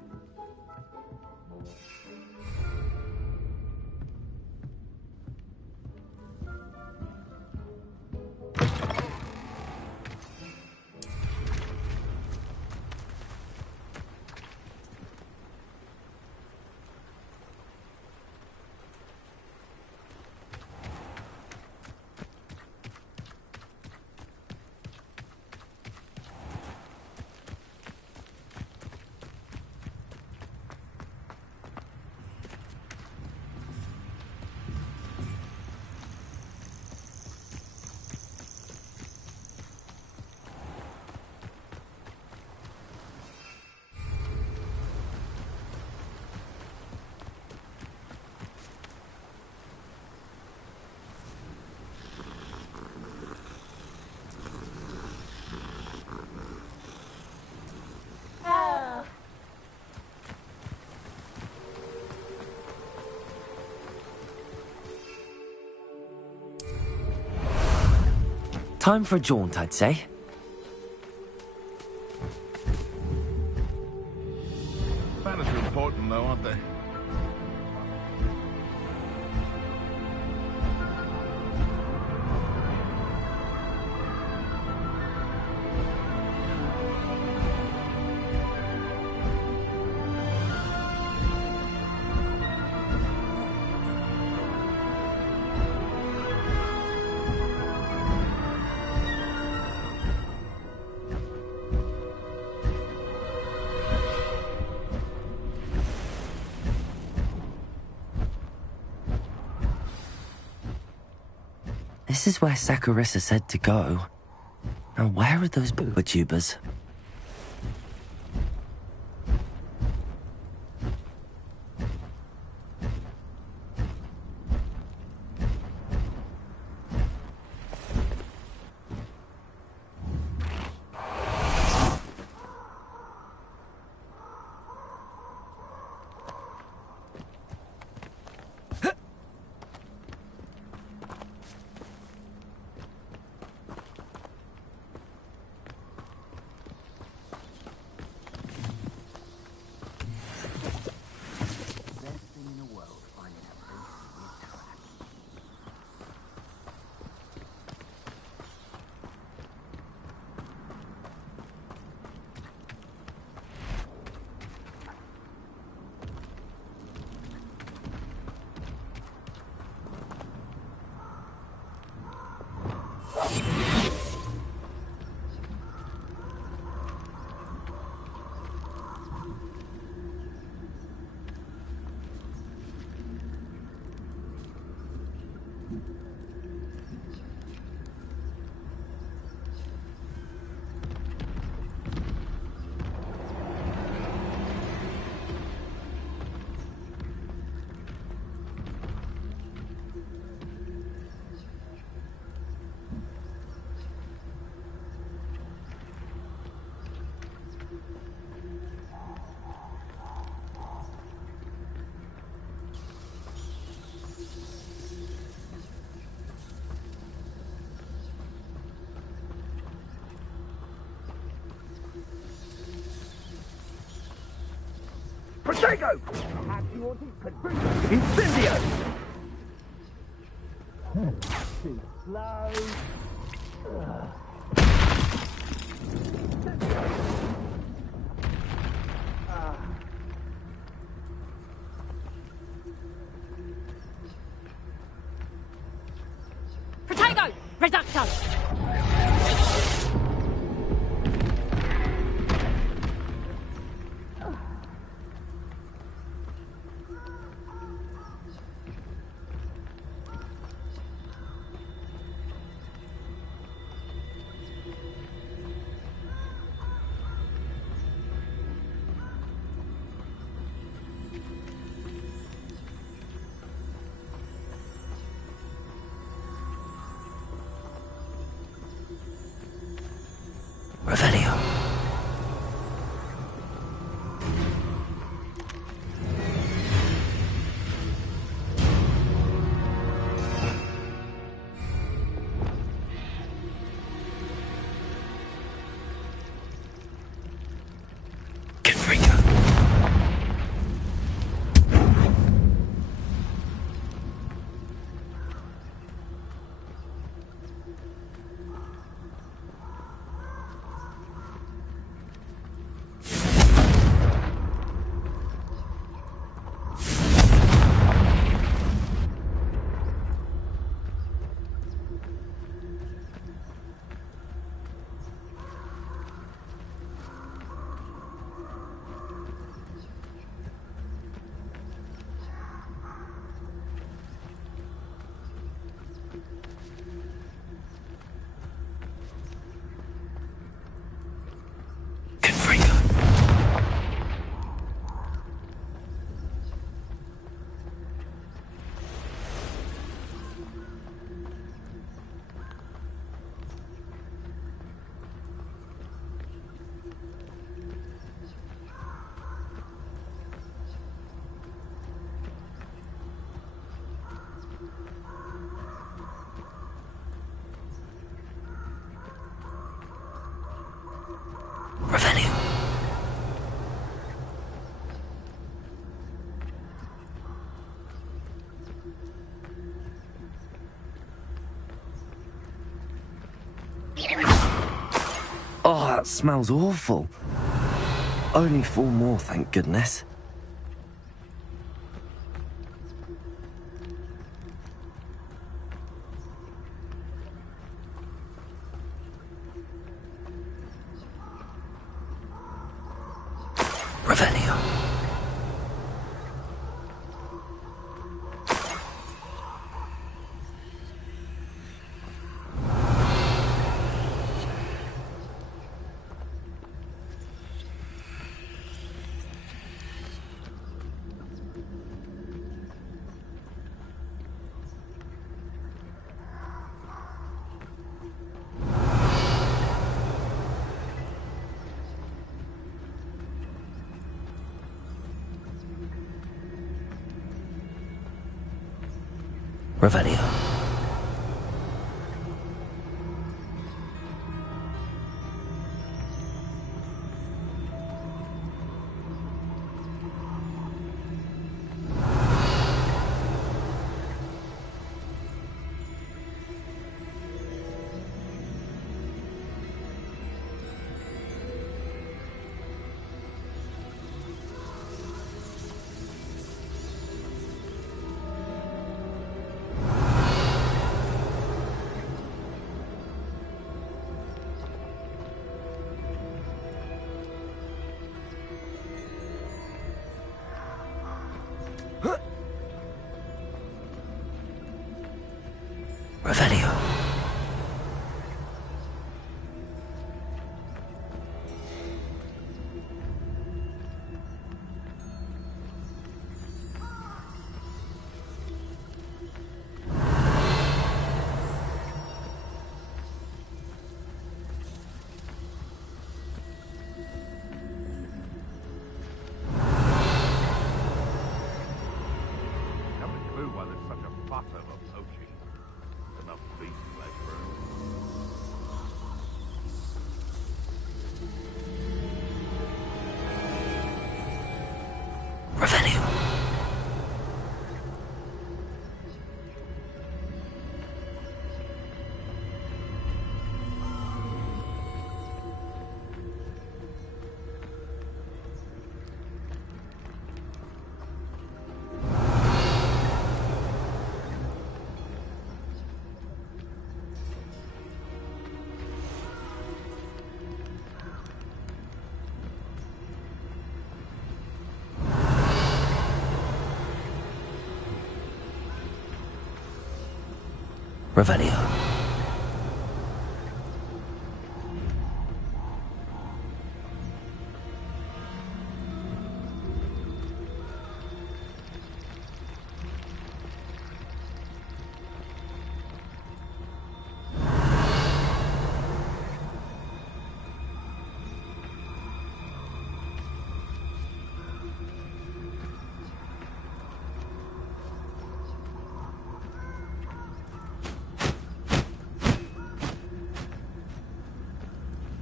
Time for a jaunt, I'd say. Manners are important, though, aren't they? This is where Saccharissa said to go. Now where are those Booba-Tubas? Protego! Incendio! Too slow. Protego! Reducto! Revelio. Revelio. Oh, that smells awful. Only 4 more, thank goodness. Revelio. Revelio. Revelio. Haven't a clue why there's such a fuss over poaching. Enough beast flesh for Revelio.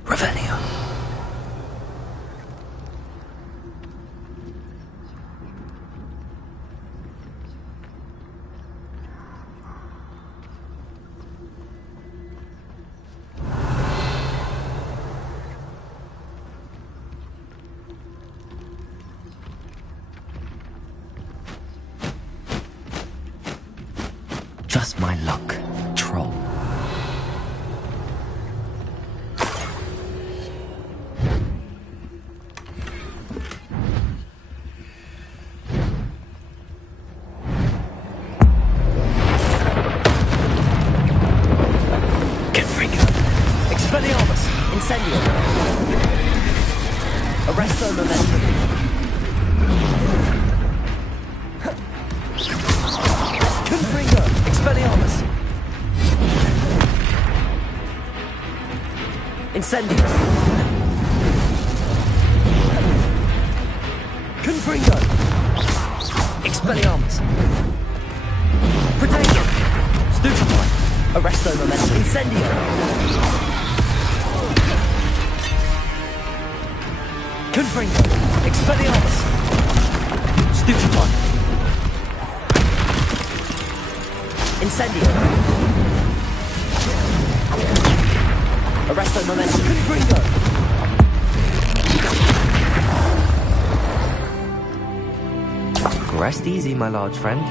Revelio. Just my luck, troll. Expelliarmus! Incendio! Arresto momentum! Confringo! Expelliarmus! Incendio! Confringo! Expelliarmus! Protection! Stupefy! Arresto momentum! Incendio! Confringo! Expelliarmus! Stupefy! Incendio! Arresto momentum! Confringo! Rest easy, my large friend.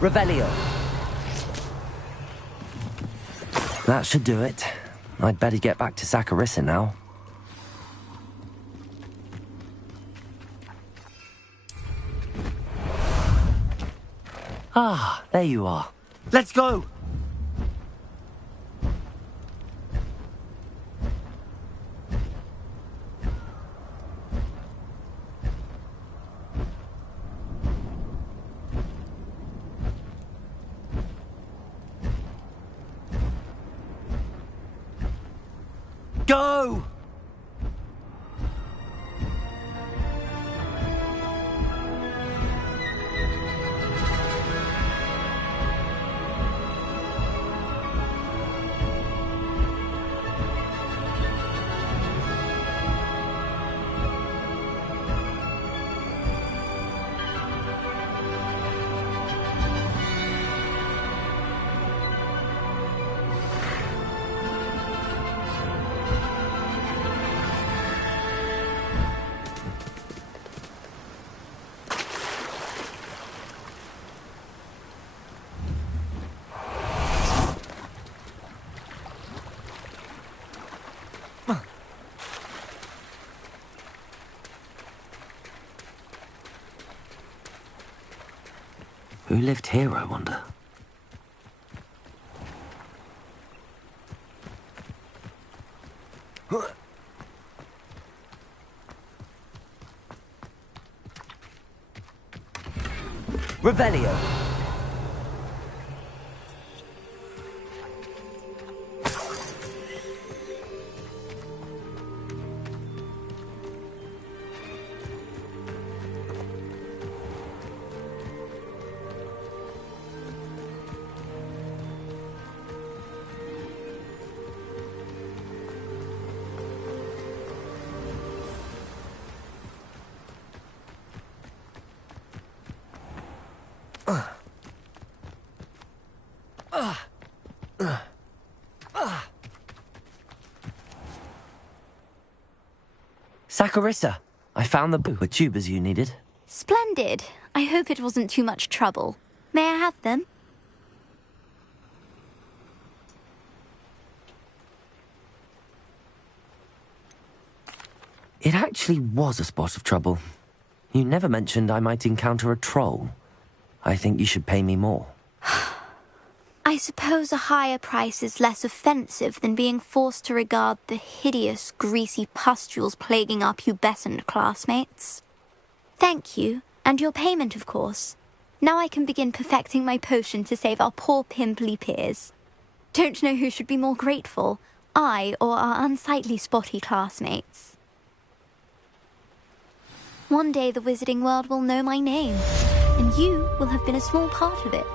Revelio! That should do it. I'd better get back to Saccharissa now. Ah, there you are. Let's go! Go! Who lived here, I wonder? Revelio! Saccharissa, I found the tubers you needed. Splendid. I hope it wasn't too much trouble. May I have them? It actually was a spot of trouble. You never mentioned I might encounter a troll. I think you should pay me more. I suppose a higher price is less offensive than being forced to regard the hideous, greasy pustules plaguing our pubescent classmates. Thank you, and your payment, of course. Now I can begin perfecting my potion to save our poor pimply peers. Don't know who should be more grateful, I or our unsightly spotty classmates. One day the wizarding world will know my name, and you will have been a small part of it.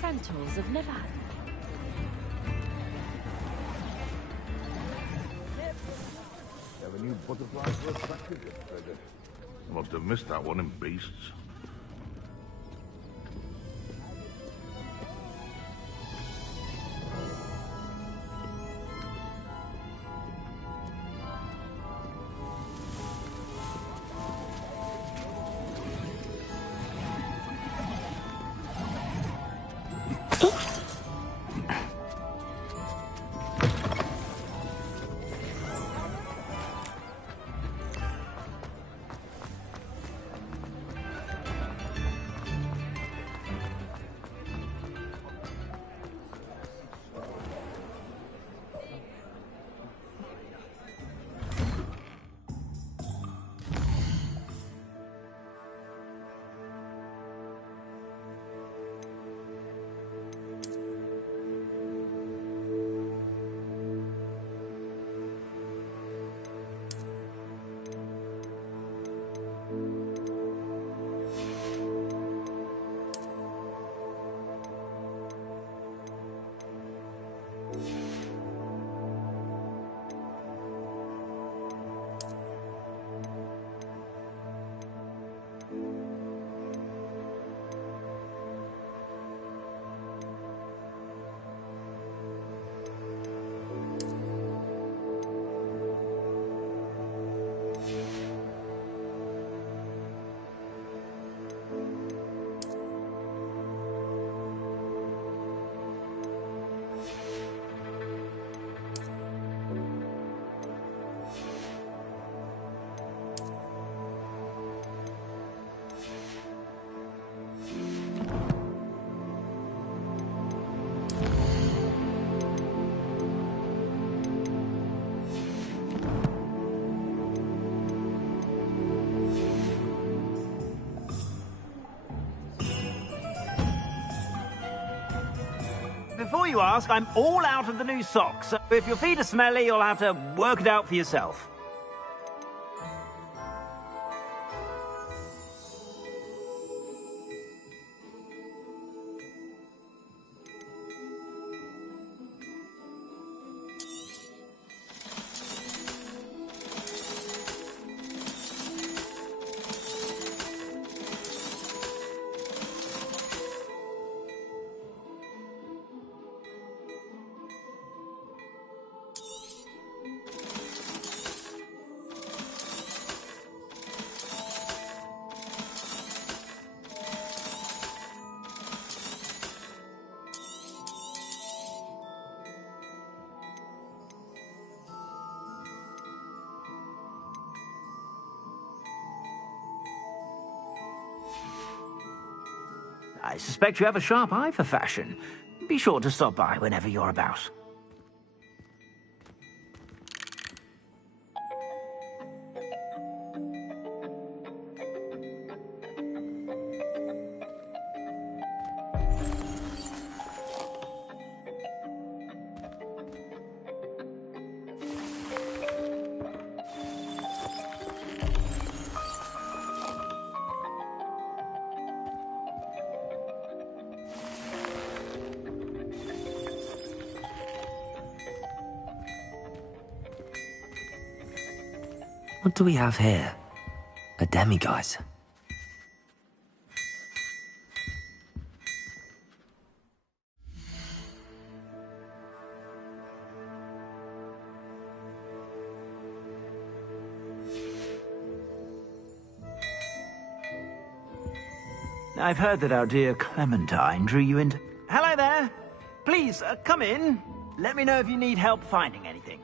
Centaurs have never had. Have a new butterfly for a practice, treasure. Must have missed that one in Beasts. before you ask, I'm all out of the new socks. So if your feet are smelly, you'll have to work it out for yourself. I suspect you have a sharp eye for fashion. Be sure to stop by whenever you're about. What do we have here? A demiguise. I've heard that our dear Clementine drew you into... Hello there! Please, come in. Let me know if you need help finding anything.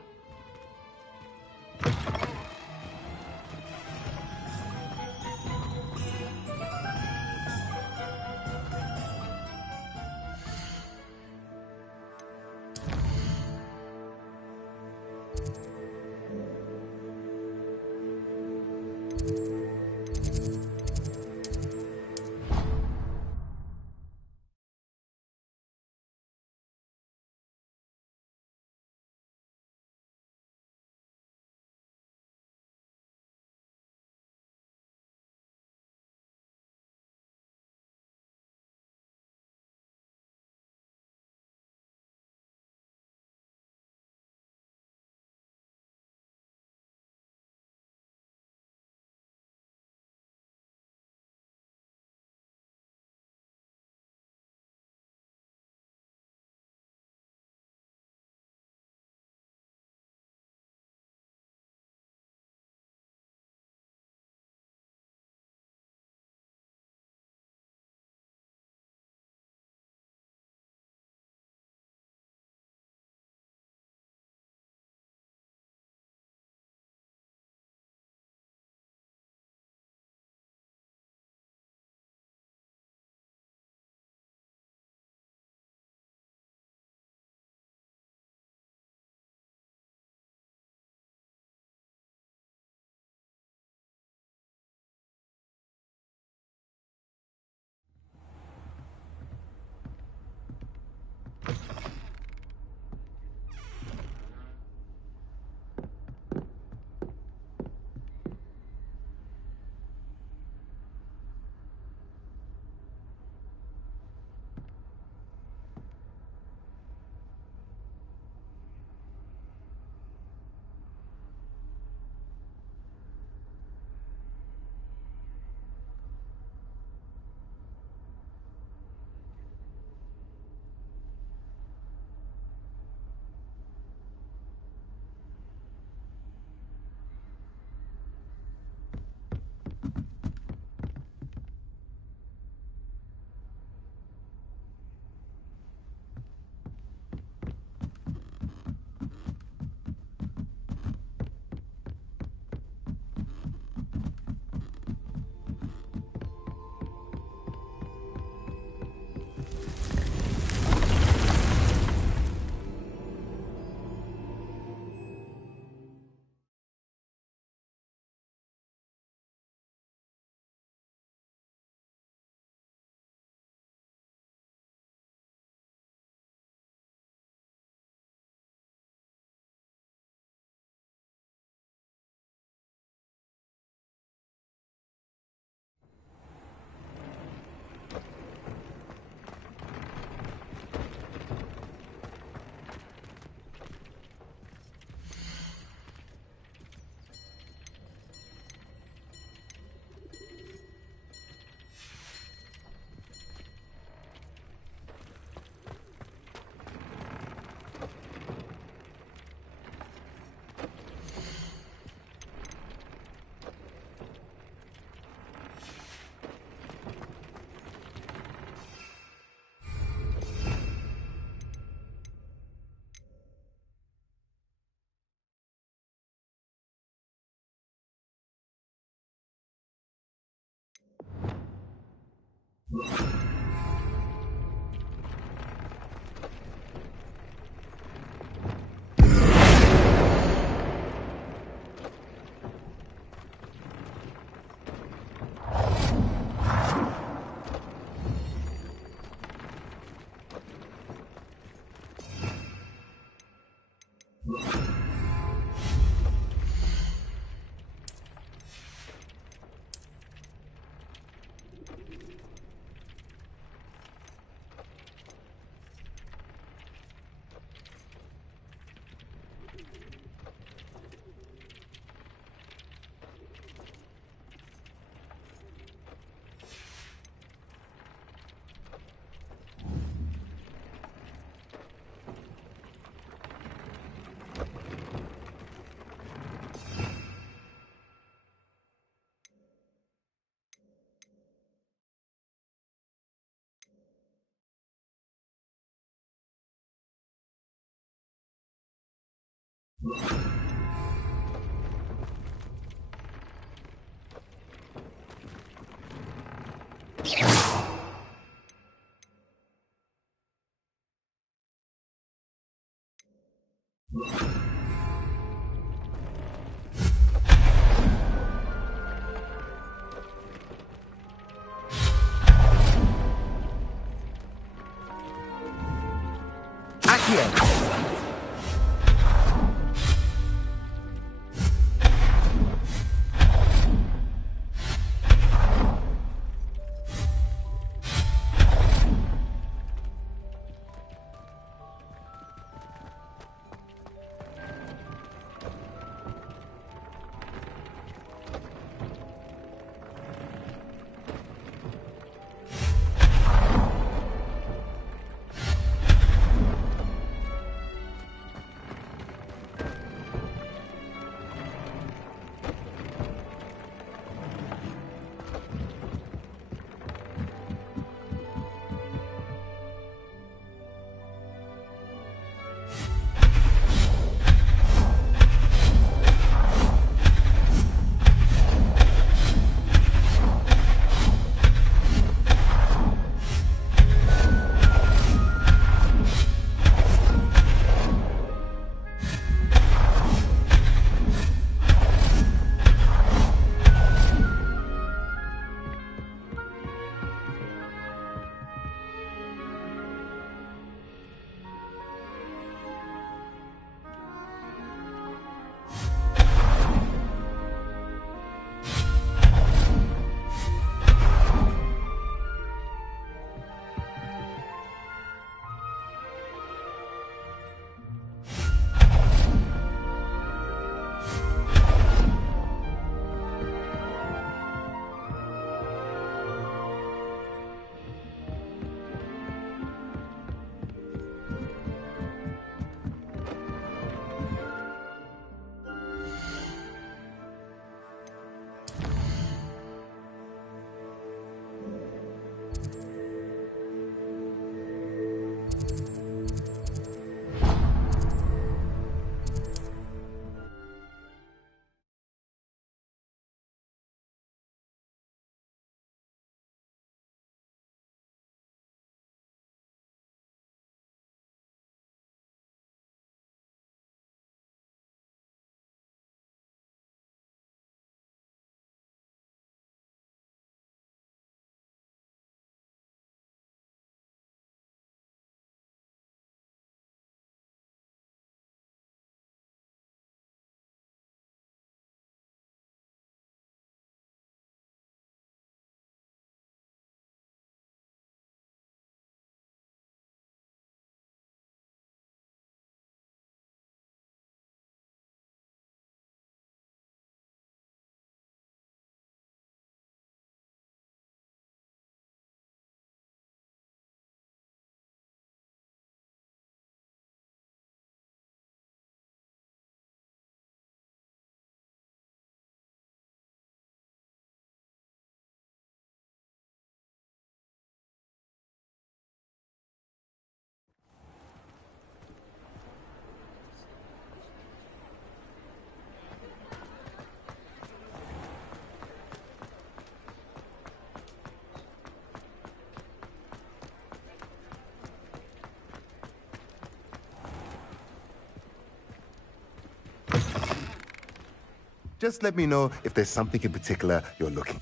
Just let me know if there's something in particular you're looking.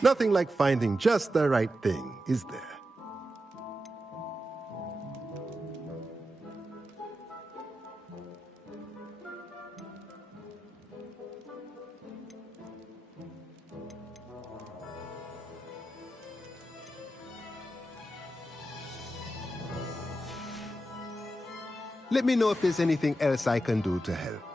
Nothing like finding just the right thing, is there? Let me know if there's anything else I can do to help.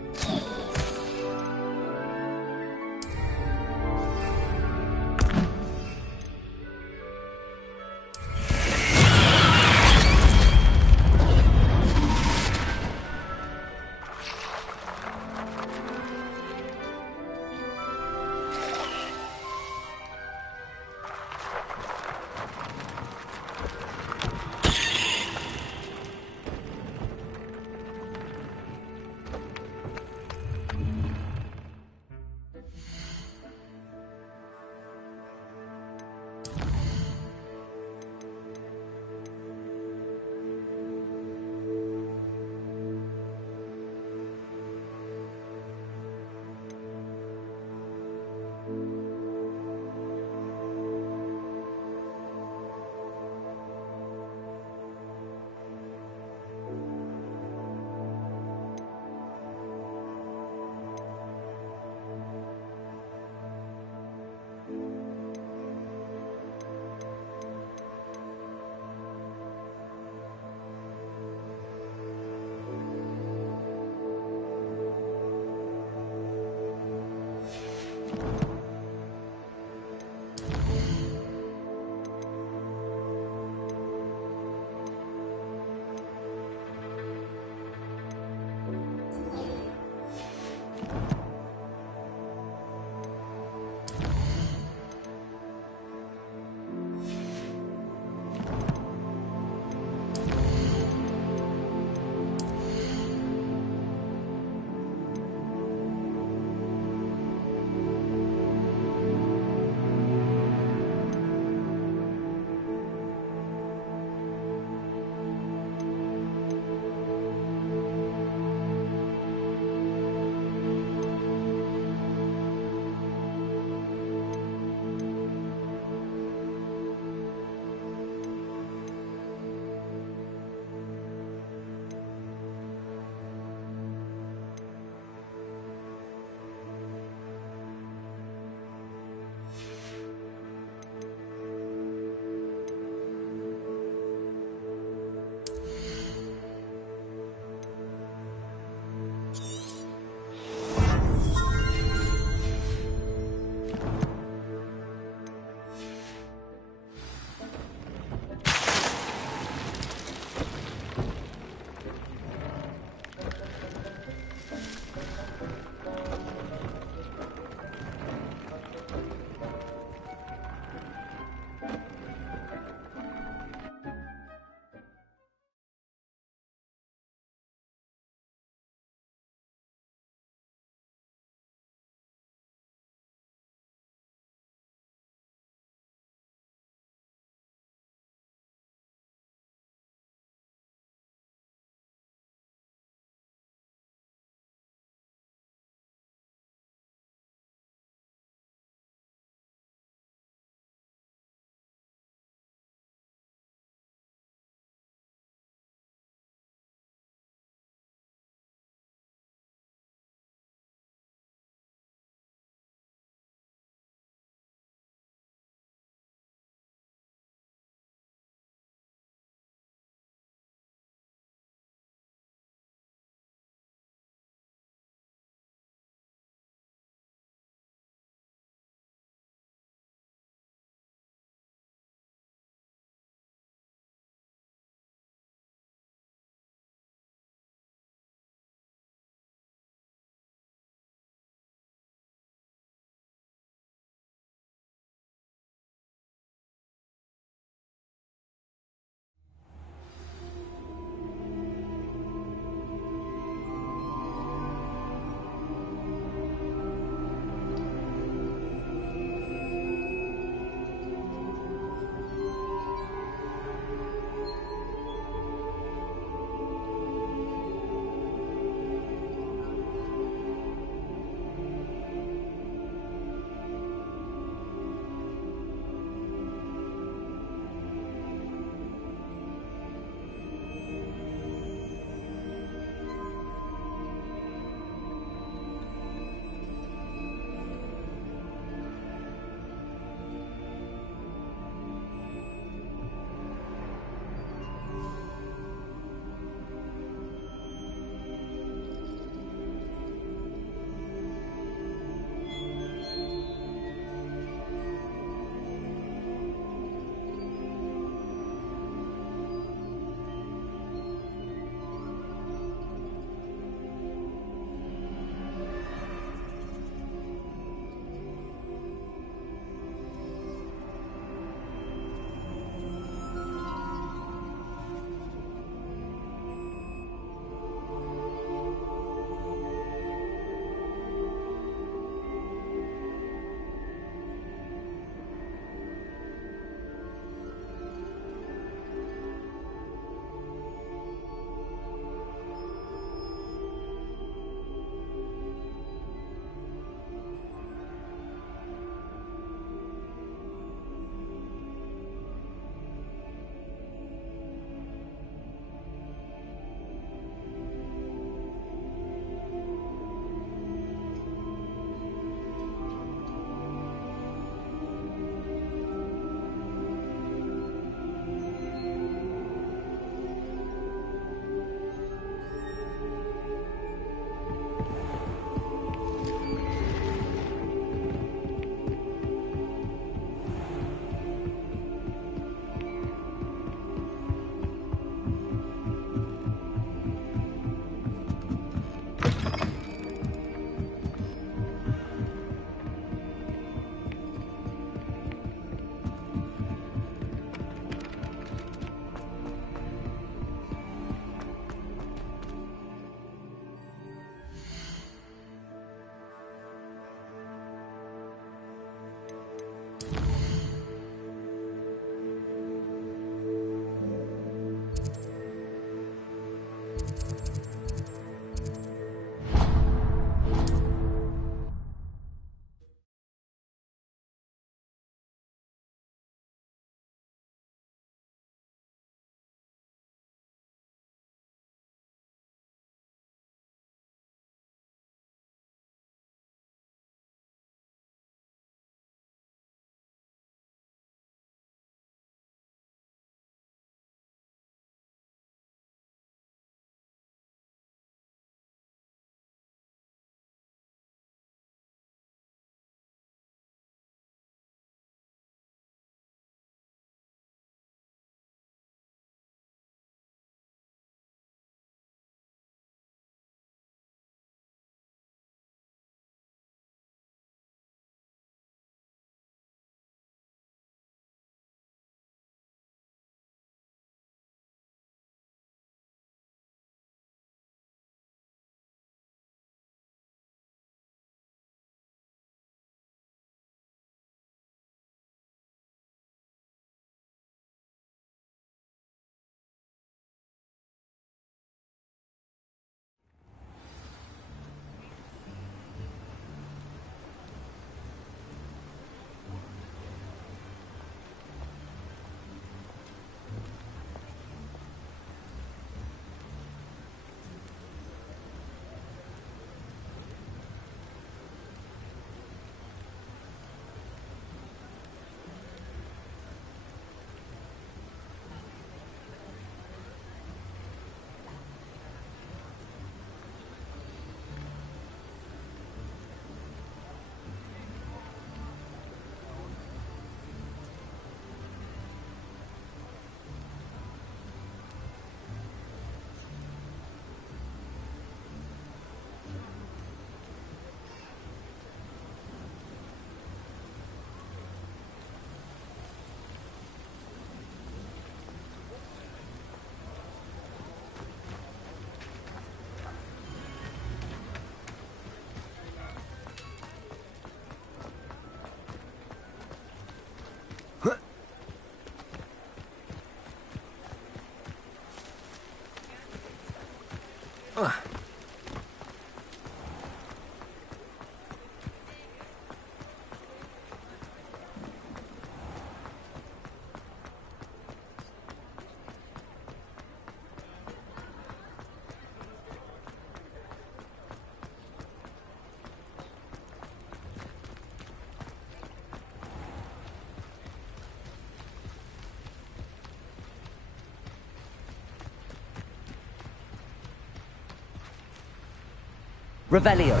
Revelio.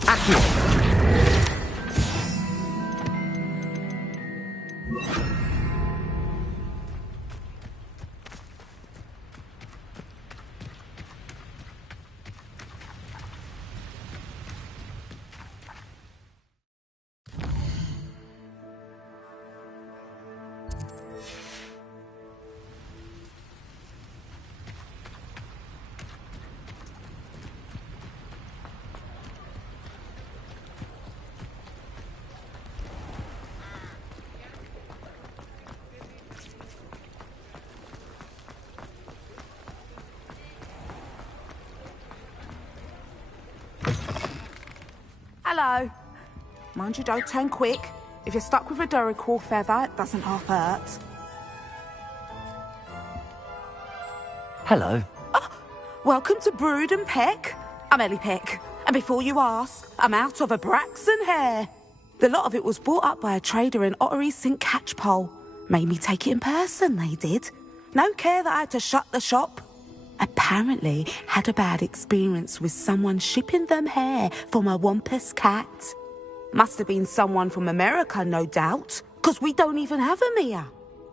Accio. Hello. Mind you, don't turn quick. If you're stuck with a Duracell feather, it doesn't half hurt. Hello. Welcome to Brood and Peck. I'm Ellie Peck. And before you ask, I'm out of a Braxton hair. The lot of it was bought up by a trader in Ottery St. Catchpole. Made me take it in person, they did. No care that I had to shut the shop. Apparently had a bad experience with someone shipping them hair for my Wampus cat. Must have been someone from America, no doubt, because we don't even have them here.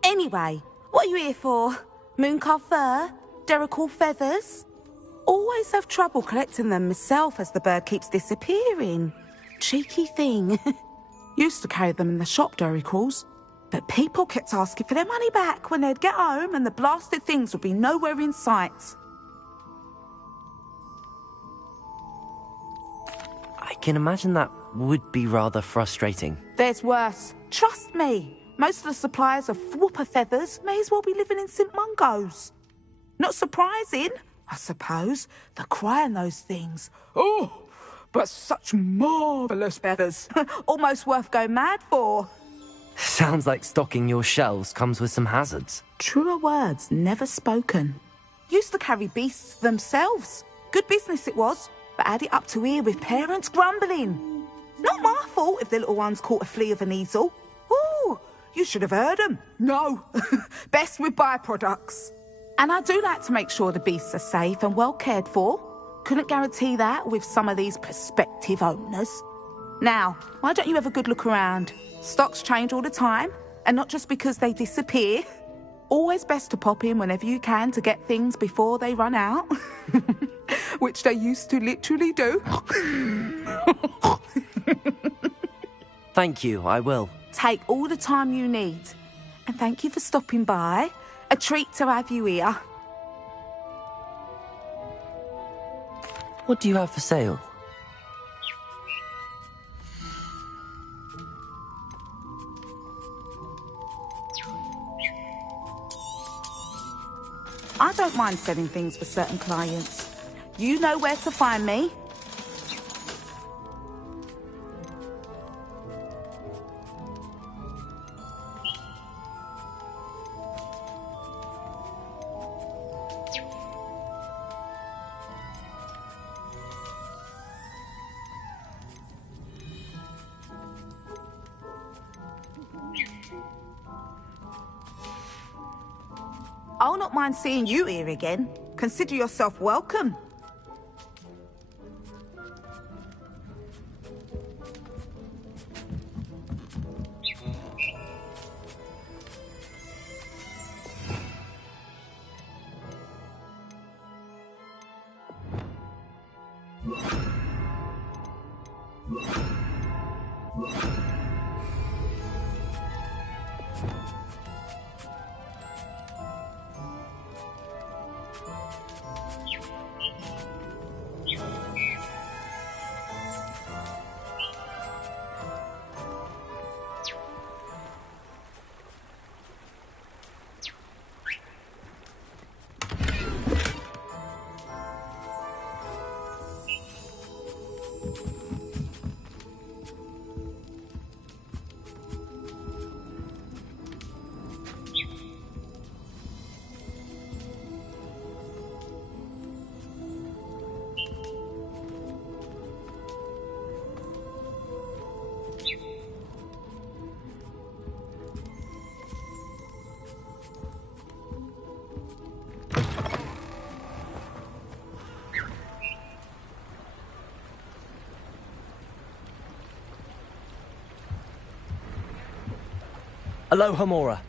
Anyway, what are you here for? Mooncar fur? Duracell feathers? Always have trouble collecting them myself as the bird keeps disappearing. Cheeky thing. Used to carry them in the shop, Duracells. But people kept asking for their money back when they'd get home and the blasted things would be nowhere in sight. I can imagine that would be rather frustrating. There's worse. Trust me. Most of the suppliers of whooper feathers may as well be living in St. Mungo's. Not surprising, I suppose, the cry in those things. Oh, but such marvellous feathers. Almost worth going mad for. Sounds like stocking your shelves comes with some hazards. Truer words never spoken. Used to carry beasts themselves. Good business it was, but had it up to here with parents grumbling. Not my fault if the little ones caught a flea of an easel. Ooh, you should have heard them. No, best with byproducts. And I do like to make sure the beasts are safe and well cared for. Couldn't guarantee that with some of these prospective owners. Now, why don't you have a good look around? Stocks change all the time, and not just because they disappear. Always best to pop in whenever you can to get things before they run out. Which they used to literally do. Thank you, I will. Take all the time you need. And thank you for stopping by. A treat to have you here. What do you have for sale? I don't mind selling things for certain clients. You know where to find me. I'll not mind seeing you here again. Consider yourself welcome. Aloha Mora.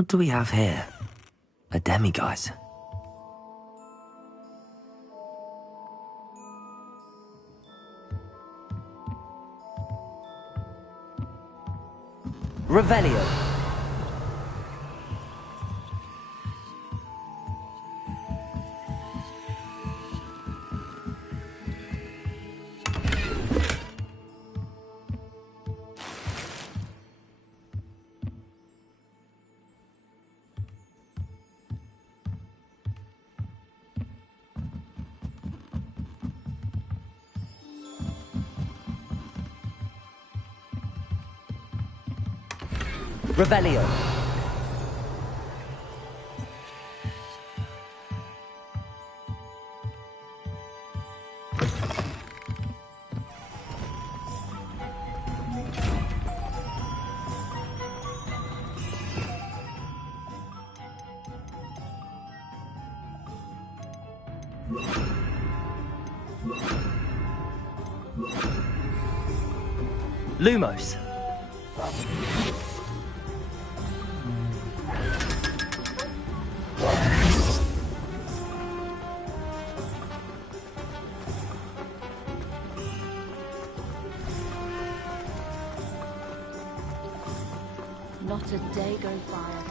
What do we have here? A demiguise. Revelio. Revelio. Lumos. Not a day goes by.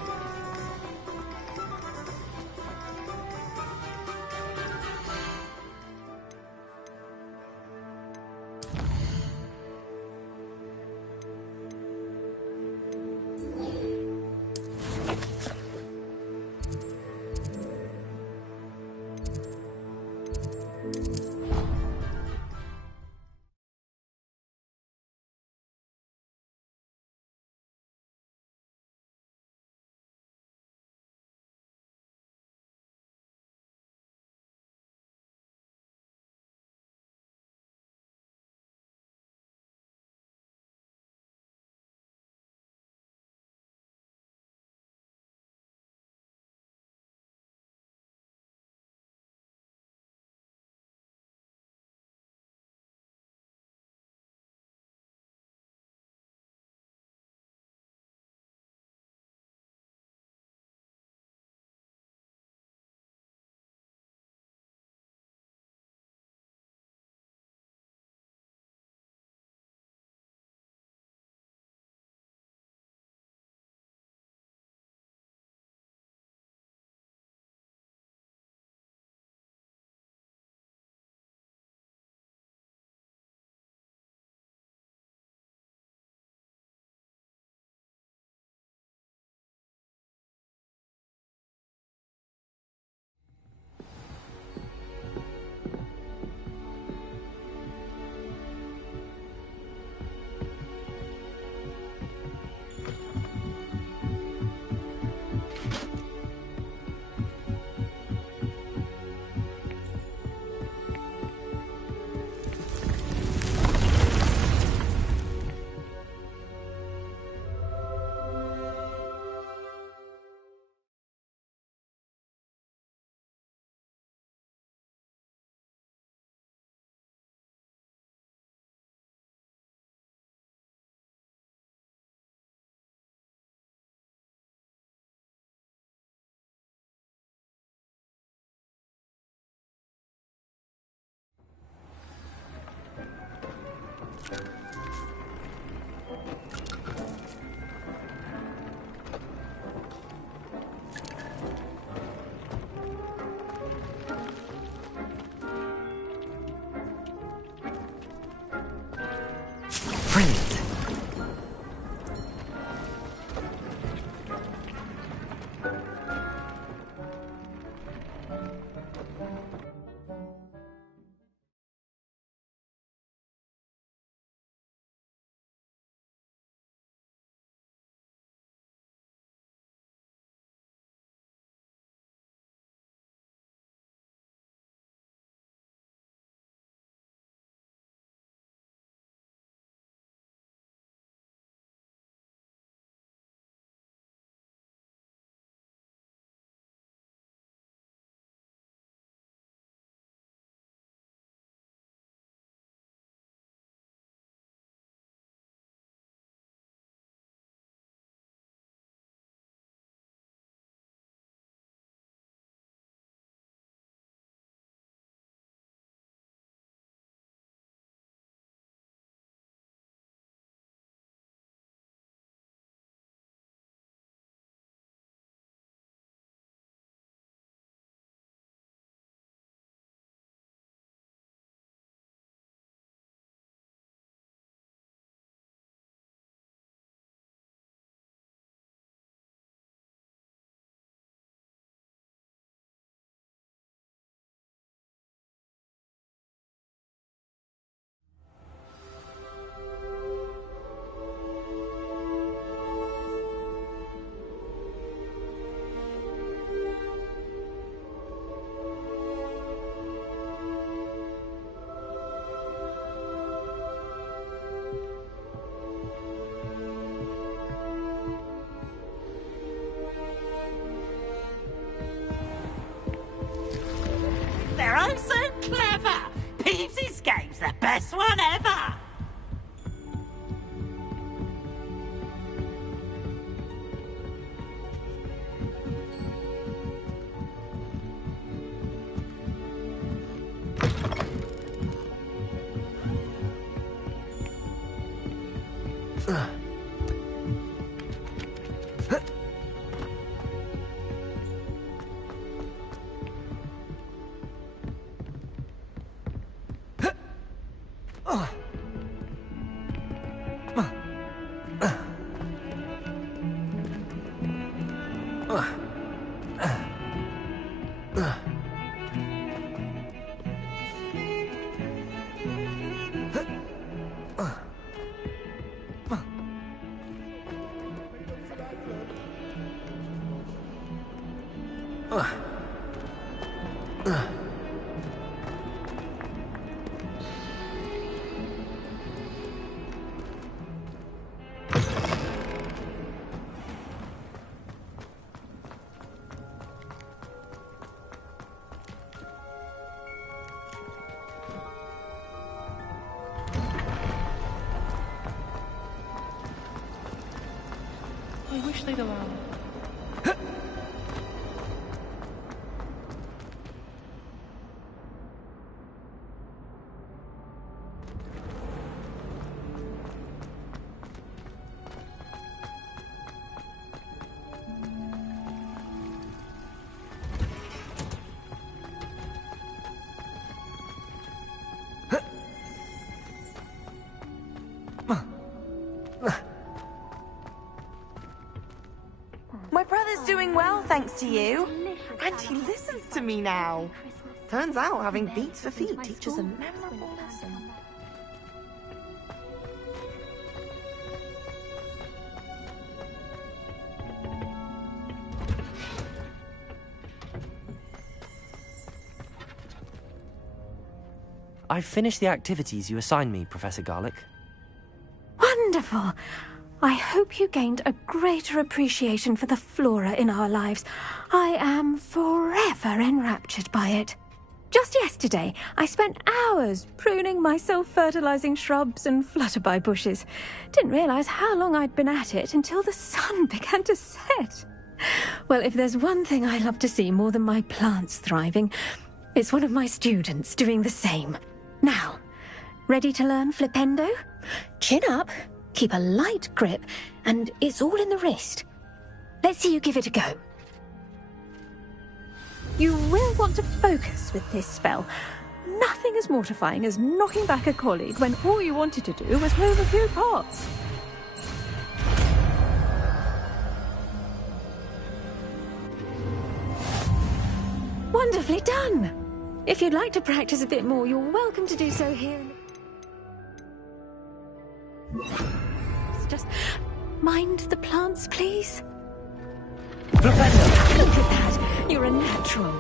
It's the best one ever! I wish they'd allow me. My brother's doing well, thanks to you. And he listens to me now. Turns out having beats for feet teaches a memorable lesson. I've finished the activities you assigned me, Professor Garlick. Wonderful! I hope you gained a greater appreciation for the flora in our lives. I am forever enraptured by it. Just yesterday, I spent hours pruning my self-fertilizing shrubs and flutterby bushes. Didn't realize how long I'd been at it until the sun began to set. Well, if there's one thing I love to see more than my plants thriving, it's one of my students doing the same. Now, ready to learn flipendo? Chin up, keep a light grip, and it's all in the wrist. Let's see you give it a go. You will want to focus with this spell. Nothing as mortifying as knocking back a colleague when all you wanted to do was move a few parts. Wonderfully done! If you'd like to practice a bit more, you're welcome to do so here. Just mind the plants, please. Professor! Look at that! You're a natural.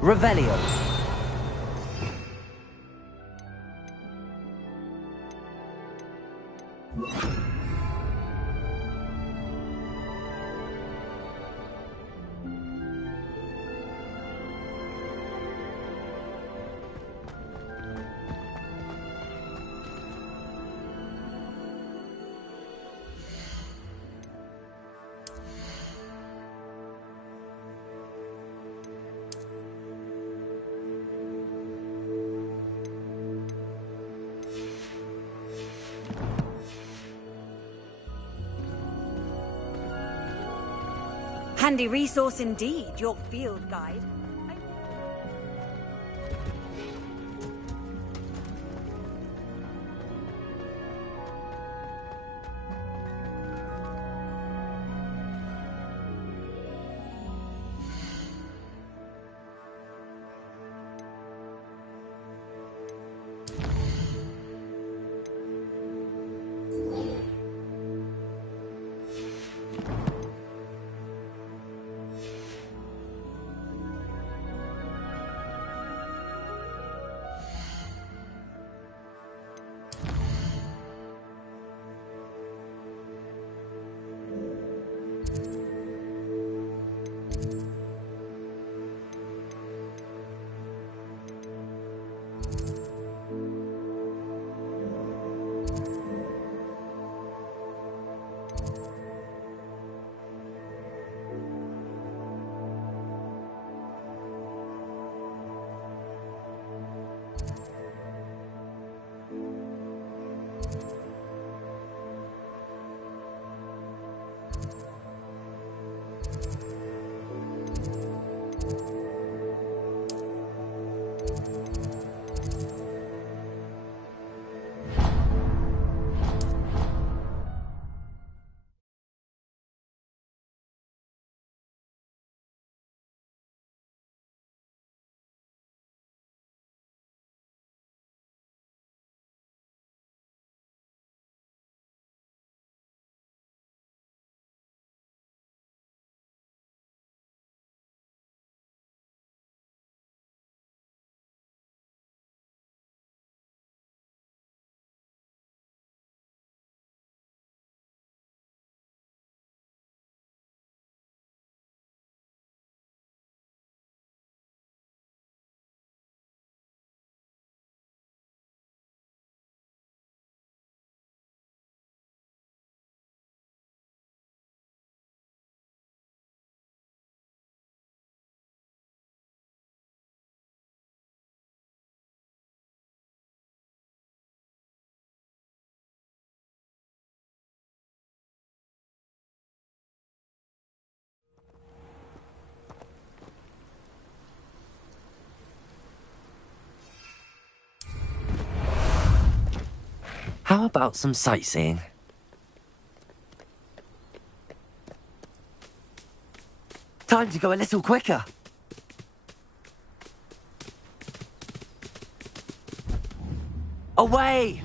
Revelio. Handy resource indeed, your field guide. How about some sightseeing? Time to go a little quicker. Away!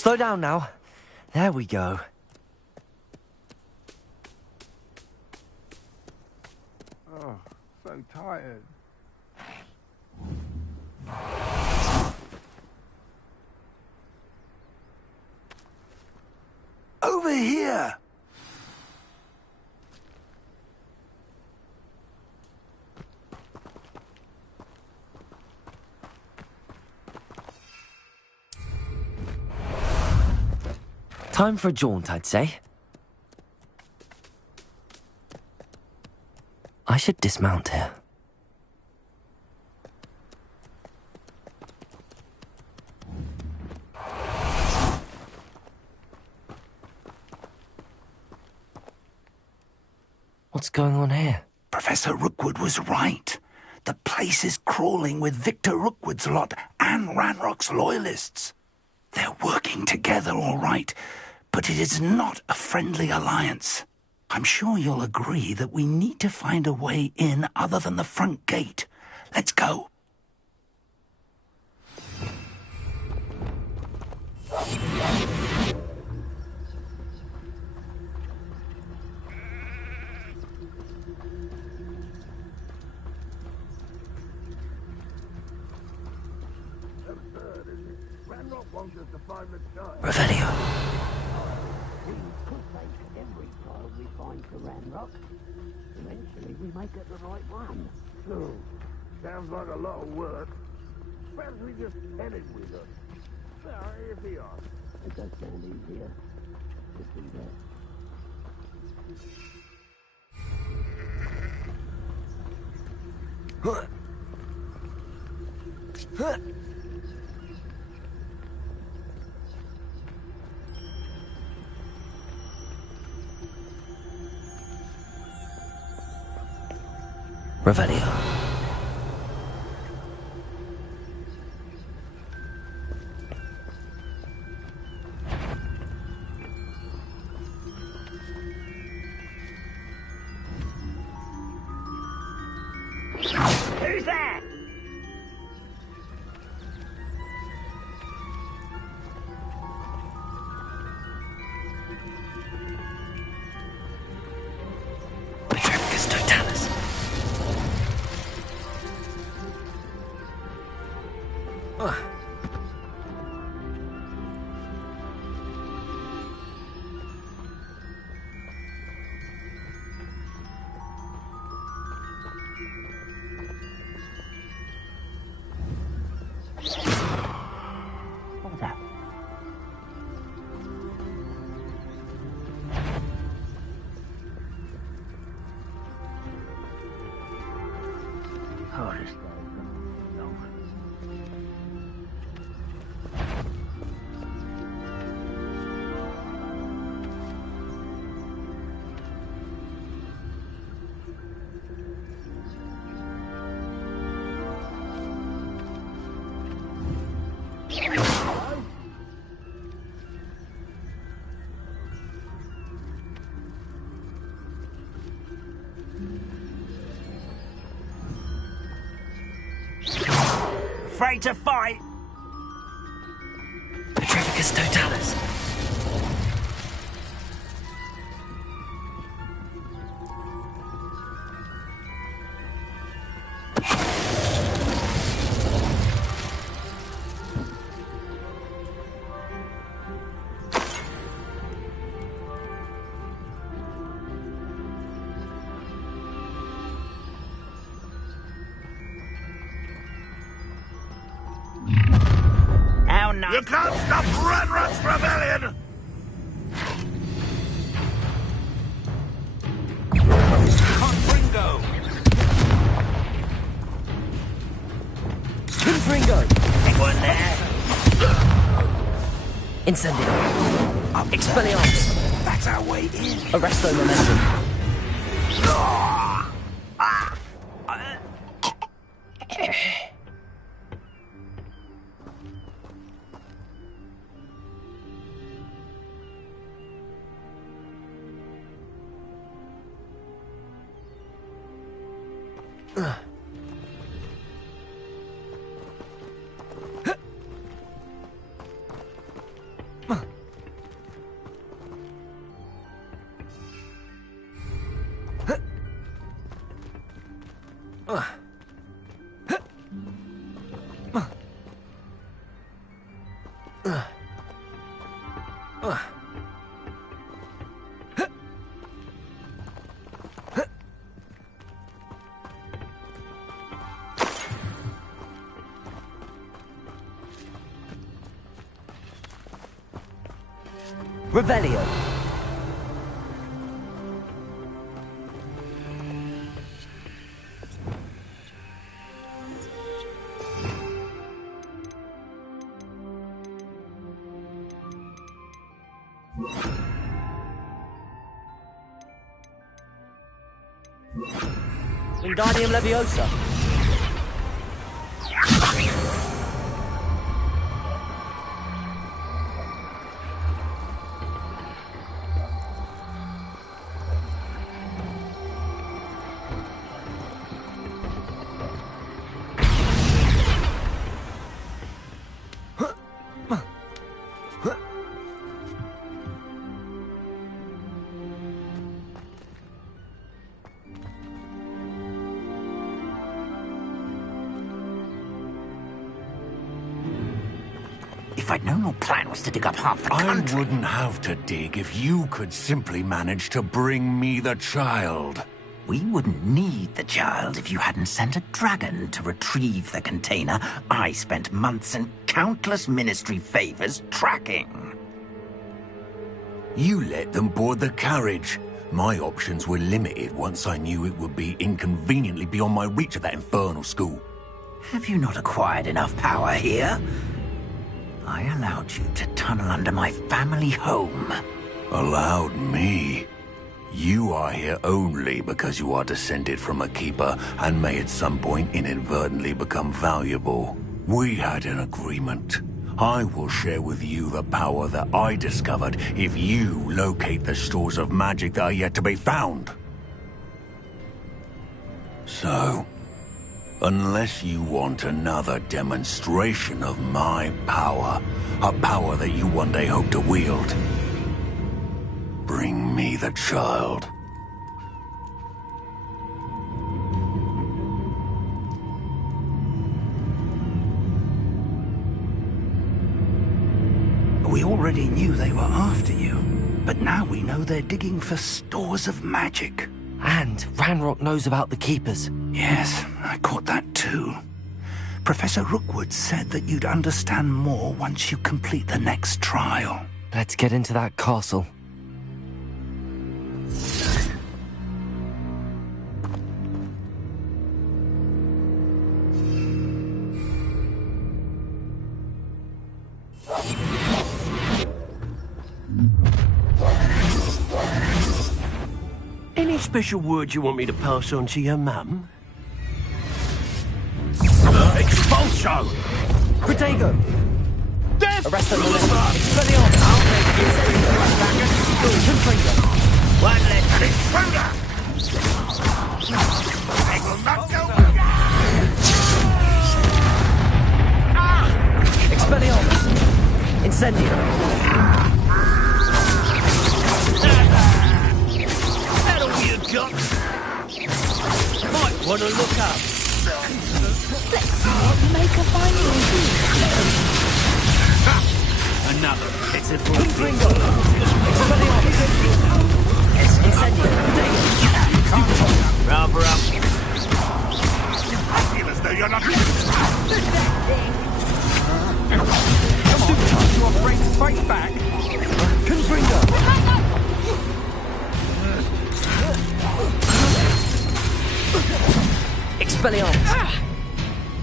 Slow down now. There we go. Oh, so tired. Over here! Time for a jaunt, I'd say. I should dismount here. What's going on here? Professor Rookwood was right. The place is crawling with Victor Rookwood's lot and Ranrock's loyalists. They're working together, all right, but it is not a friendly alliance. I'm sure you'll agree that we need to find a way in other than the front gate. Let's go. Revelio. Every child we find to Ranrock. Eventually we may get the right one. So, sounds like a lot of work. Perhaps we just head it with us. Well, if he asks. It does sound easier to do that. Revelio. Who's that? Petrificus totalis. What was that? Oh, this afraid to fight. Petrificus totalis. How nice. You can't stop Ranrock's rebellion! Confringo! Confringo! Anyone there? Incendio. Expelliarmus. That's our way in. Arresto momentum. Revelio. Wingardium Leviosa. If I'd known your plan was to dig up half the country... I wouldn't have to dig if you could simply manage to bring me the child. We wouldn't need the child if you hadn't sent a dragon to retrieve the container I spent months and countless ministry favors tracking. You let them board the carriage. My options were limited once I knew it would be inconveniently beyond my reach at that infernal school. Have you not acquired enough power here? I allowed you to tunnel under my family home. Allowed me? You are here only because you are descended from a keeper and may at some point inadvertently become valuable. We had an agreement. I will share with you the power that I discovered if you locate the stores of magic that are yet to be found. So, unless you want another demonstration of my power, a power that you one day hope to wield, bring me the child. We already knew they were after you, but now we know they're digging for stores of magic. And Ranrock knows about the Keepers. Yes, I caught that too. Professor Rookwood said that you'd understand more once you complete the next trial. Let's get into that castle. Any special words you want me to pass on to your mum? Expulso! Protego! Death! Arrest them, Expelliarmus! I'll make you free for a second! Confringo! One less intruder! I will not go! Expelliarmus! Incendio! That all you got? Might want to look up. Make a finding. Another pitiful Confringo! Expelliarmus! Incendio! Rather up. I feel as though you're not... Come on, you are afraid to fight back? Confringo! Expelliarmus!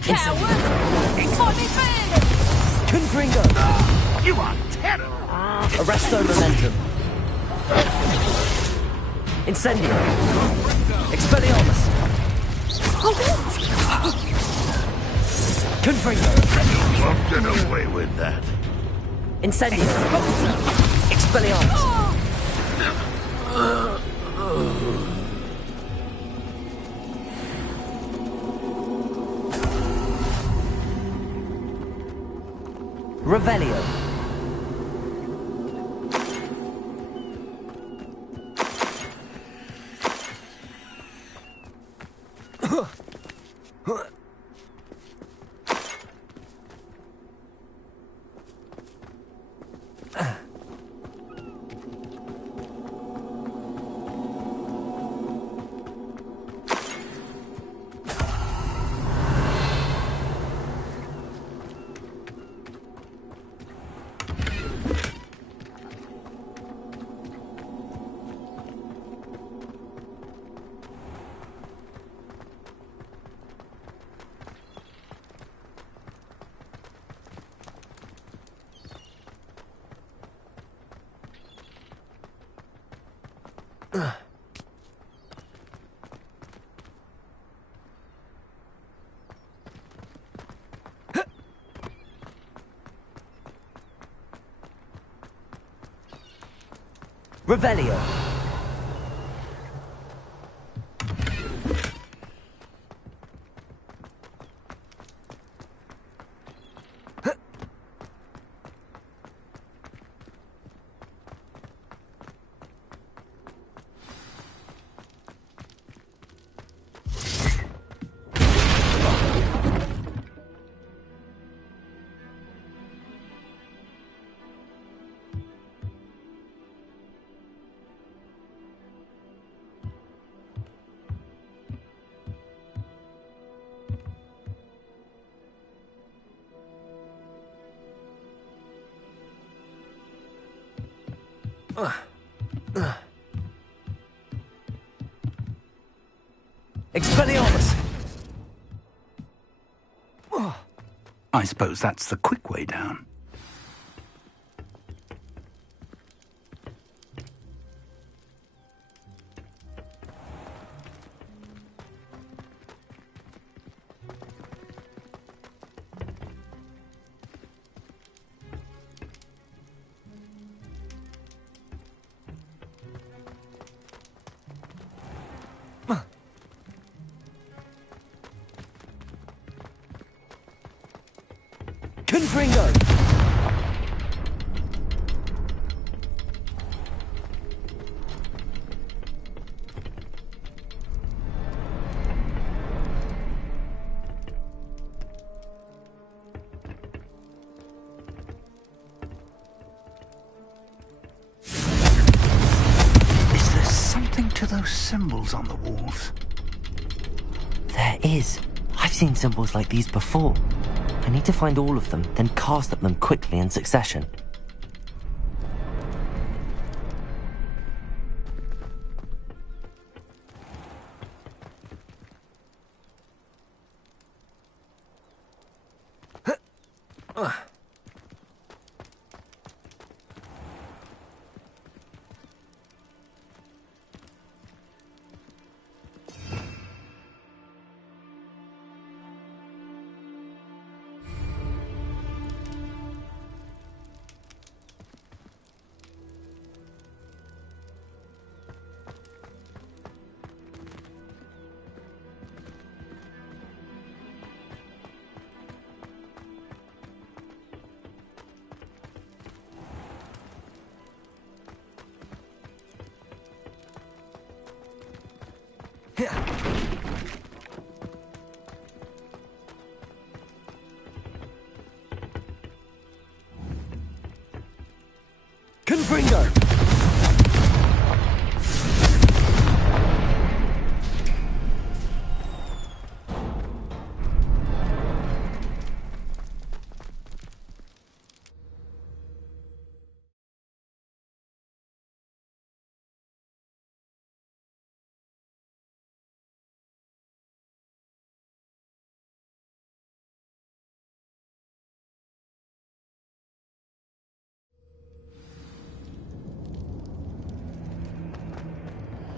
Coward! Funny man! Confringo! You are terrible! Arresto Momentum! Incendio! Expelliarmus! Confringo! You won't get away with that. Incendio! Expelliarmus! Revelio. Revelio. Expelliarmus! I suppose that's the quick way down. Confringo! Is there something to those symbols on the walls? There is. I've seen symbols like these before. I need to find all of them, then cast at them quickly in succession. Confringo!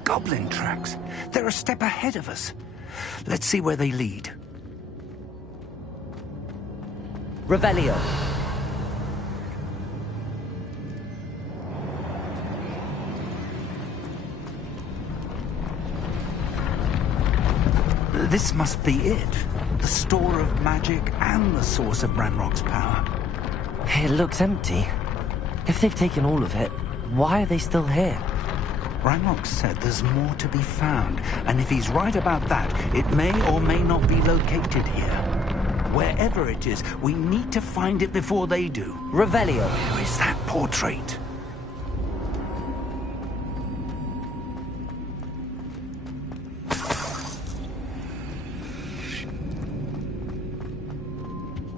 Goblin tracks. They're a step ahead of us. Let's see where they lead. Revelio. This must be it. The store of magic and the source of Ranrock's power. It looks empty. If they've taken all of it, why are they still here? Ranrock said there's more to be found, and if he's right about that, it may or may not be located here. Wherever it is, we need to find it before they do. Revelio. Who is that portrait?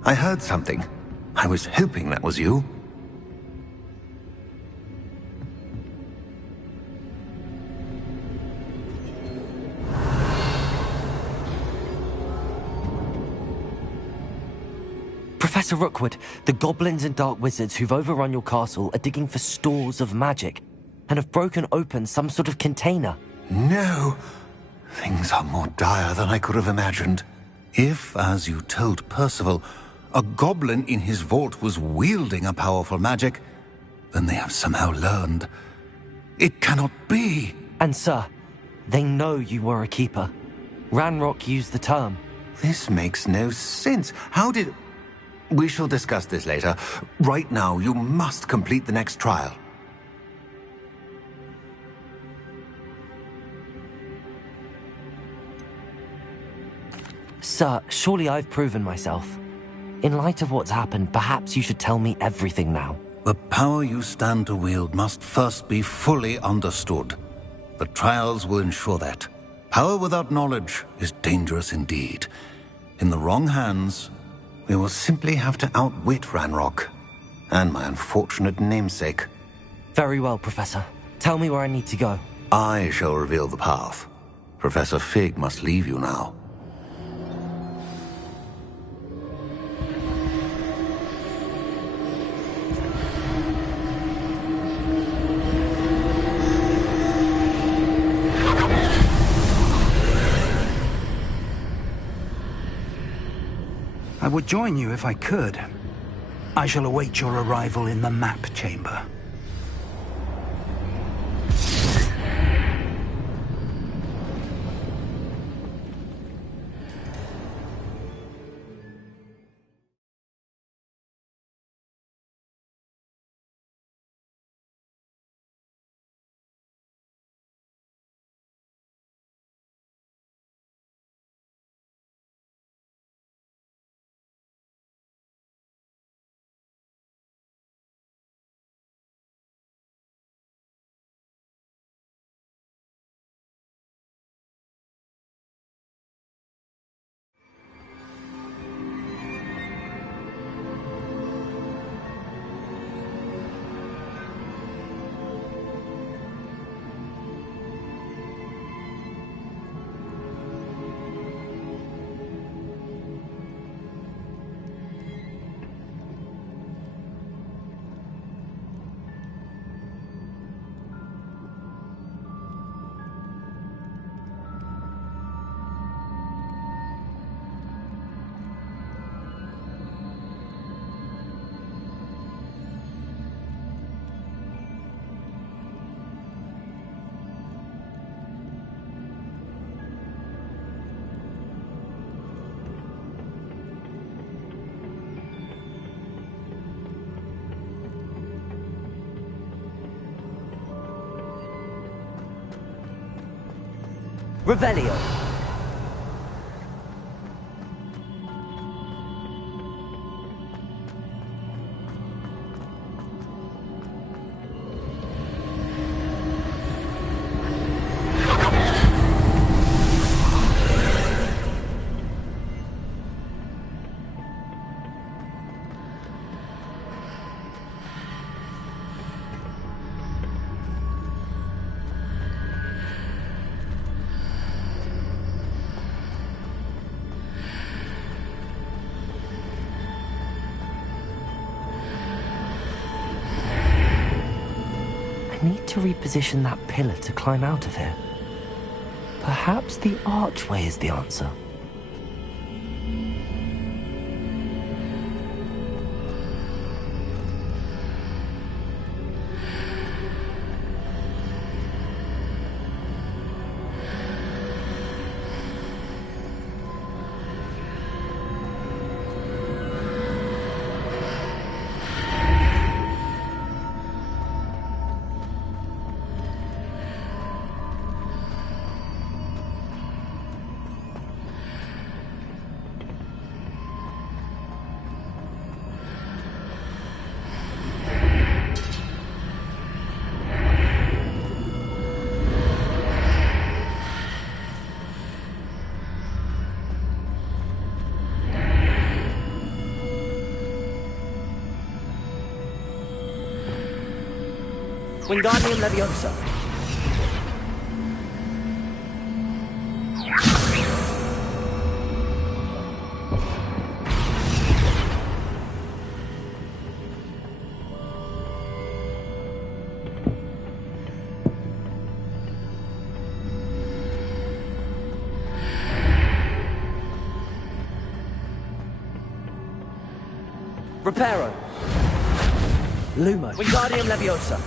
I heard something. I was hoping that was you. Professor Rookwood, the goblins and dark wizards who've overrun your castle are digging for stores of magic and have broken open some sort of container. No! Things are more dire than I could have imagined. If, as you told Percival, a goblin in his vault was wielding a powerful magic, then they have somehow learned. It cannot be! And sir, they know you were a keeper. Ranrock used the term. This makes no sense. How did... We shall discuss this later. Right now, you must complete the next trial. Sir, surely I've proven myself. In light of what's happened, perhaps you should tell me everything now. The power you stand to wield must first be fully understood. The trials will ensure that. Power without knowledge is dangerous indeed. In the wrong hands, we will simply have to outwit Ranrock and my unfortunate namesake. Very well, Professor. Tell me where I need to go. I shall reveal the path. Professor Fig must leave you now. I would join you if I could. I shall await your arrival in the map chamber. Revelio. I need to reposition that pillar to climb out of here. Perhaps the archway is the answer. Wingardium Leviosa. Reparo. Lumo. Wingardium Leviosa.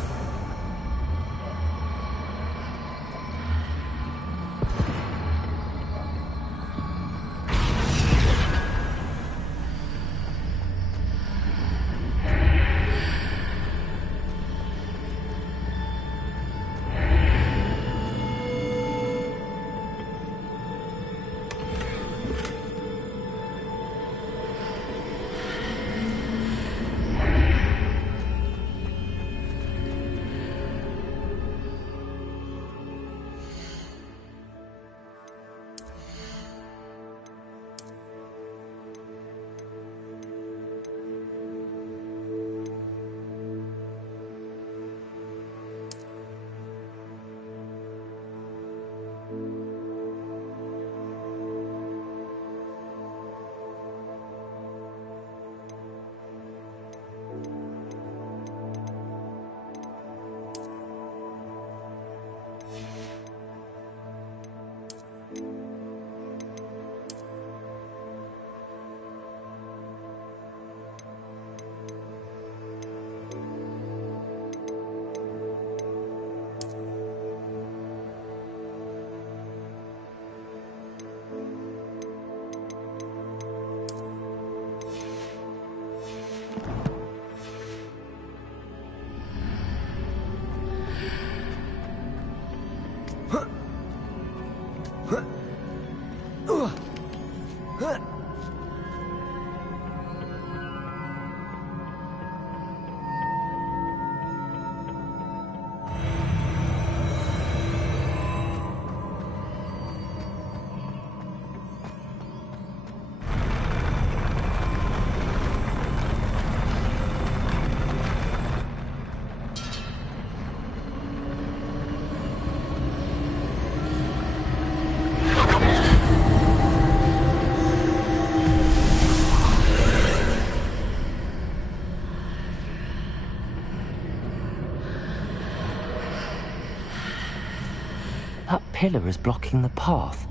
That pillar is blocking the path.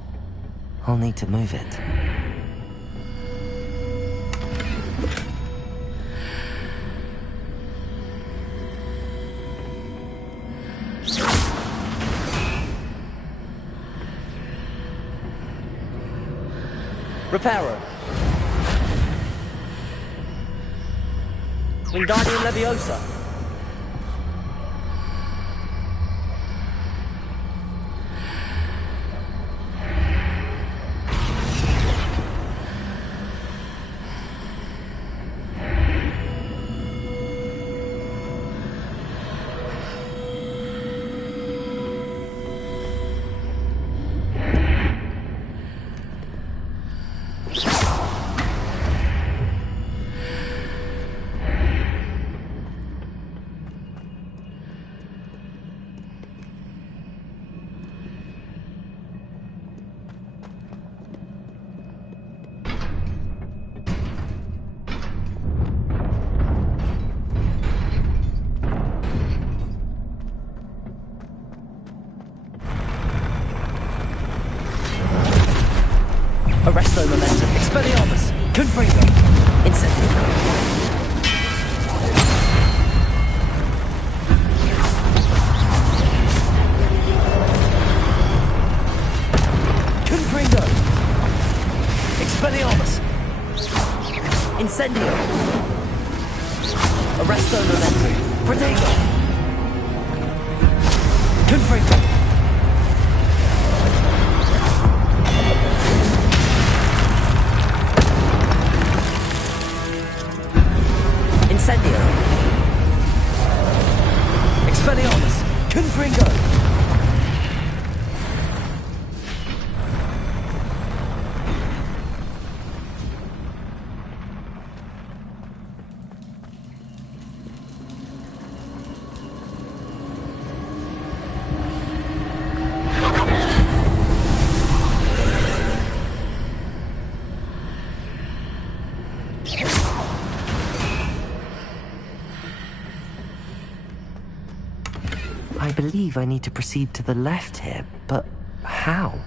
I'll need to move it. Reparo. Wingardium Leviosa. Arresto Momentum. Expelliarmus. Confringo. Incendio. Confringo. Expelliarmus. Incendio. Arresto Momentum. Protego. Confringo. Incendio. Expelliarmus. Confringo. I believe I need to proceed to the left here, but how?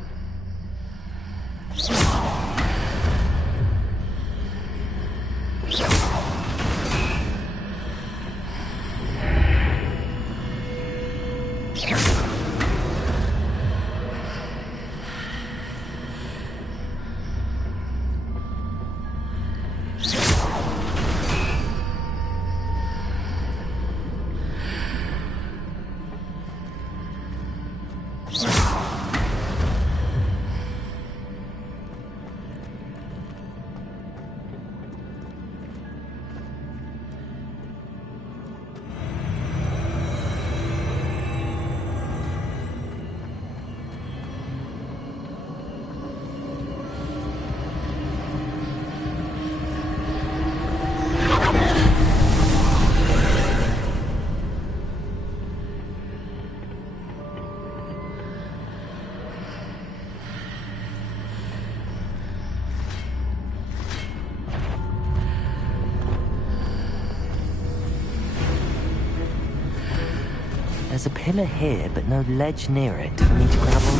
There's a pillar here, but no ledge near it for me to grab on.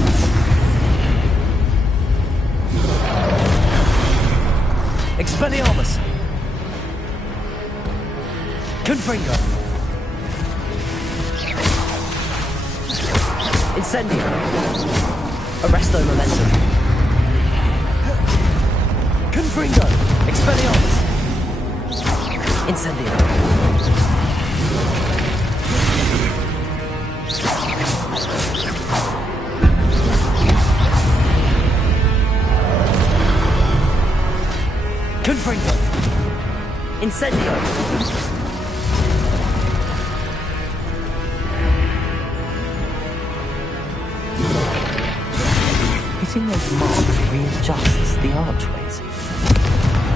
Expelliarmus. Confringo. Incendio. Arresto Momentum. Confringo. Expelliarmus. Incendio. Confringo. Incendio. Hitting those marks readjusts the archways.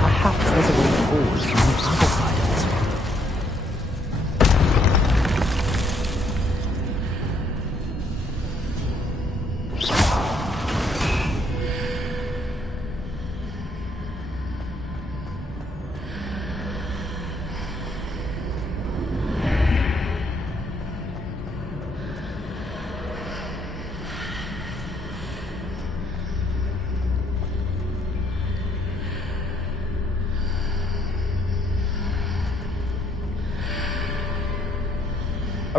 Perhaps there's a way forward from the other side of this one.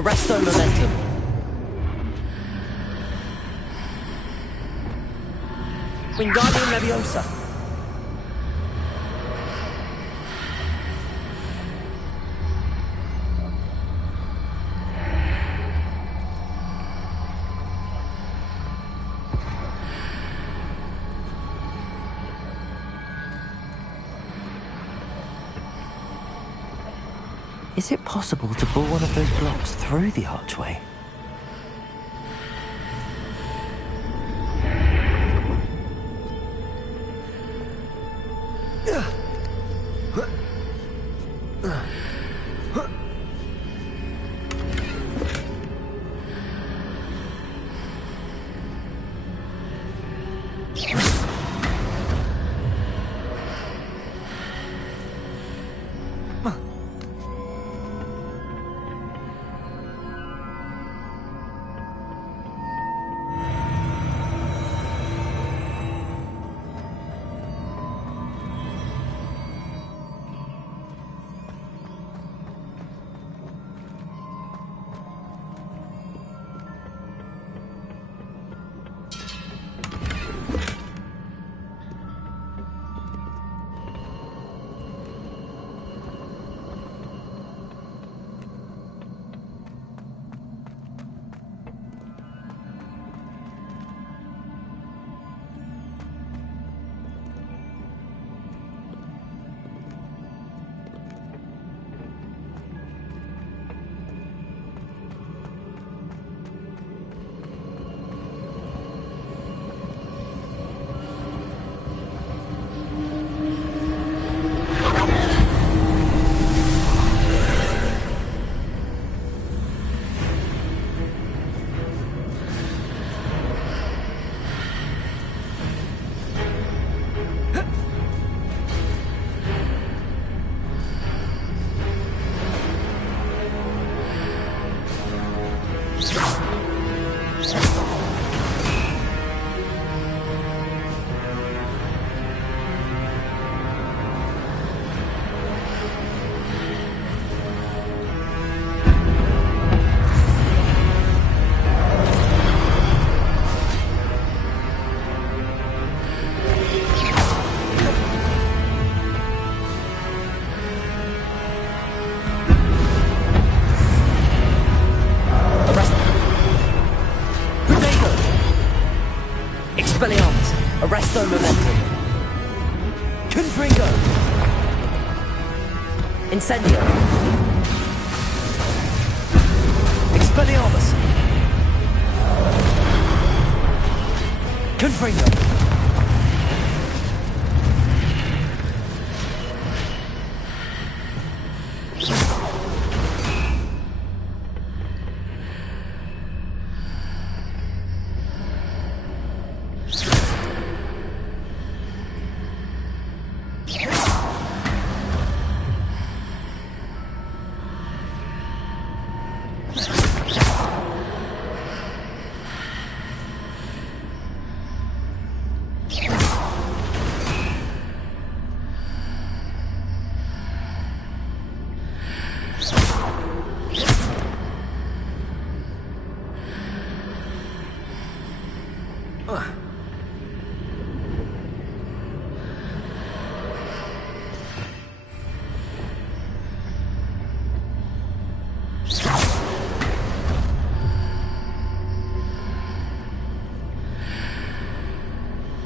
Arresto momentum. Wingardium Leviosa. Is it possible to bore one of those blocks through the archway? Arresto momentum. Confringo. Incendio. Expelliarmus. Confringo.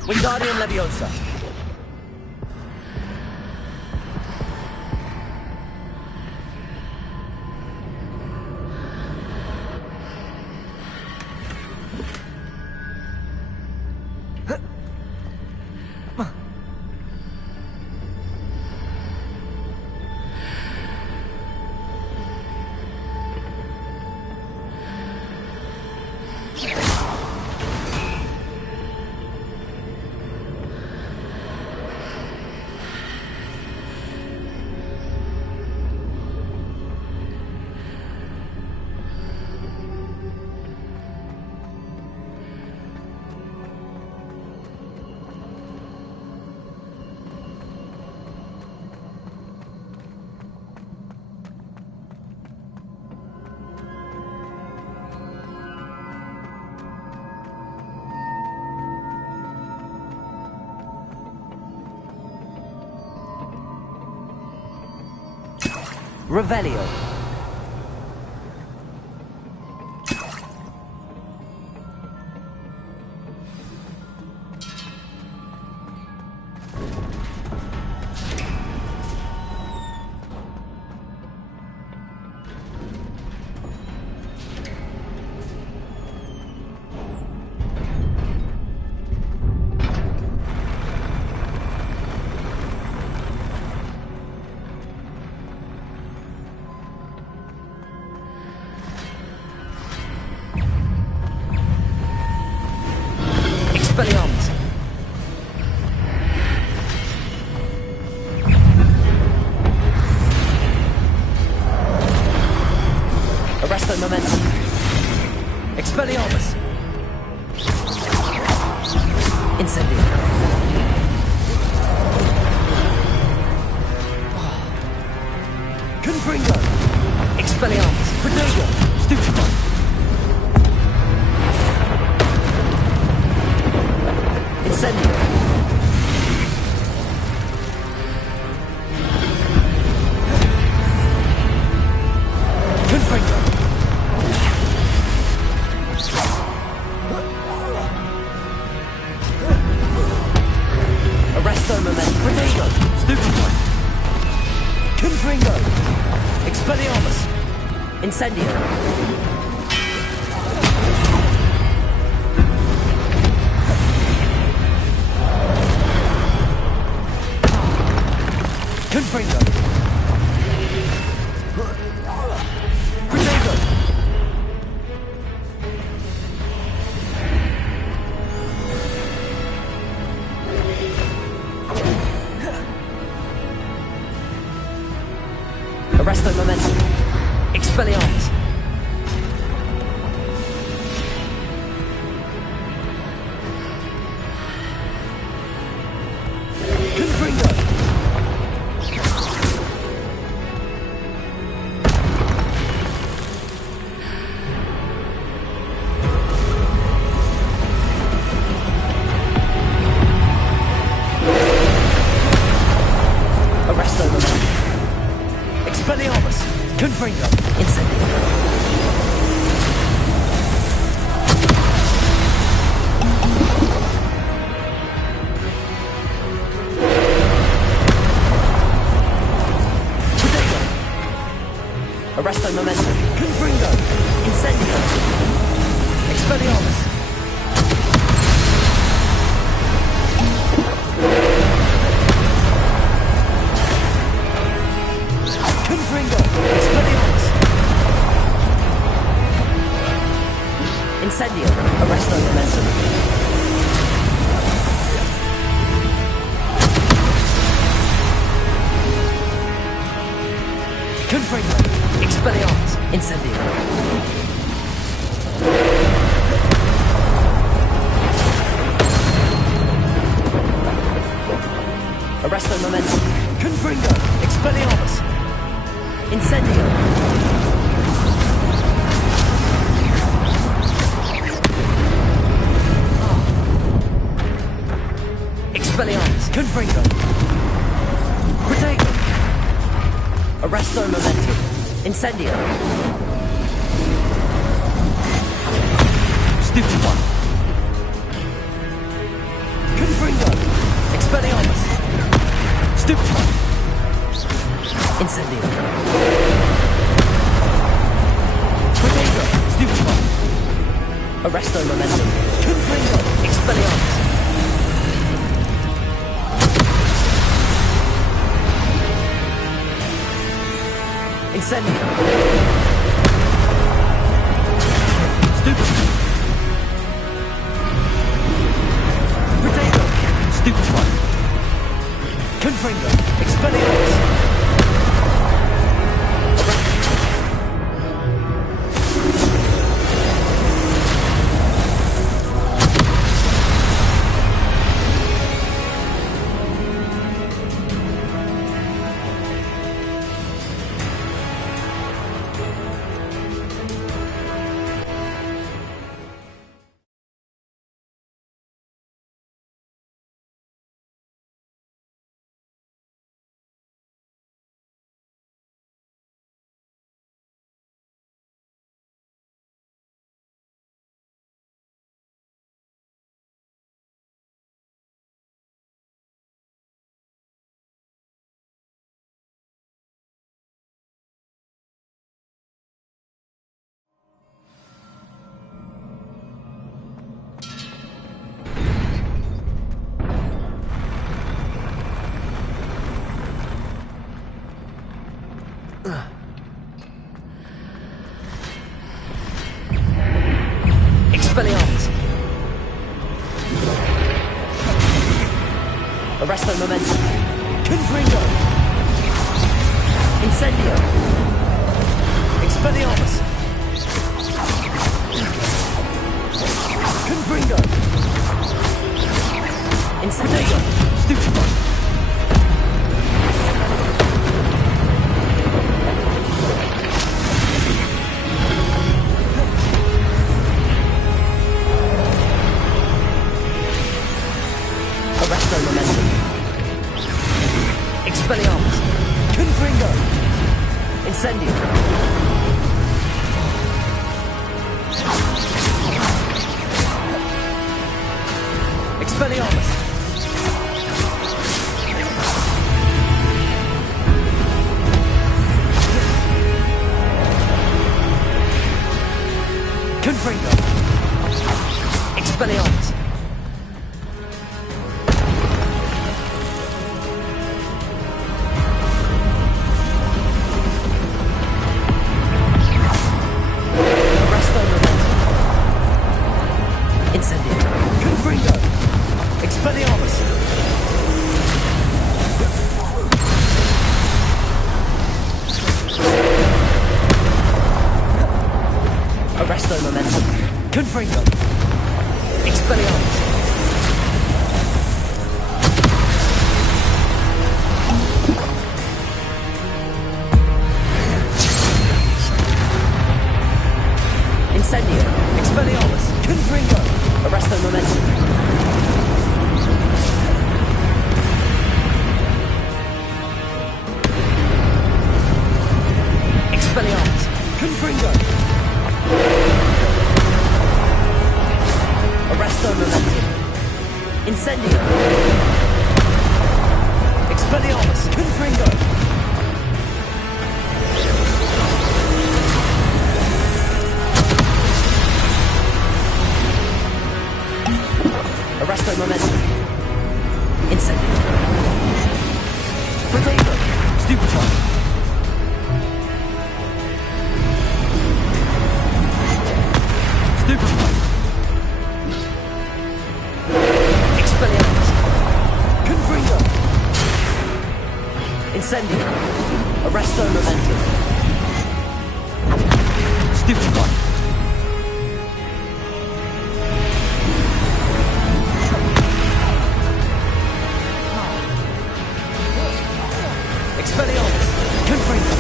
Wingardium Leviosa. Revelio. Expelliarmus. Arresto momentum. Expelliarmus. Incendio. Confringo. Expelliarmus. Protego. Stupefy. Incendio. Confringo. Arresto momentum. Protego. Stupefy. Confringo. Expelliarmus. Incendio. Confringo. Protego. Arresto momentum. Expelliarmus. Confringo. Arresto momentum. Expelliarmus. Confringo. Incendio. Protego. Arresto momentum. Confringo. Incendio. Expelliarmus. Confringo. Expelliarmus. Incendio. Arresto momentum. Confringo. Expelliarmus. Incendio. Arresto momentum. Confringo. Expelliarmus. Incendio. Expelliarmus. Confringo. Protego. Arresto momentum. Incendio. Stupefy. Confringo. Expelliarmus. Stupefy. Incendio. Protego. Stupefy. Arresto momentum. Confringo. Expelliarmus. Incendio. Stupefy. Protego. Stupefy. Confringo. Expelliarmus. Expelliarmus! Arresto Momentum! Confringo! Incendio! Expelliarmus! Confringo! Incendio! Stupefy! Arresto Momentum. Expelliarmus. Confringo. Incendio. Expelliarmus. Confringo. Expelliarmus. Arresto Momentum. Confringo. Expelliarmus. Incendio. Expelliarmus. Confringo. Arresto Momentum. Expelliarmus. Confringo. Arresto Momentum. Incendio. Expelliarmus. Confringo. Arresto Momentum. Incendio. Protego. Stupefy. Stupefy. Expelliarmus. Confringo. Incendio. Arresto Momentum. Stupefy. Expelliarmus. Confringo.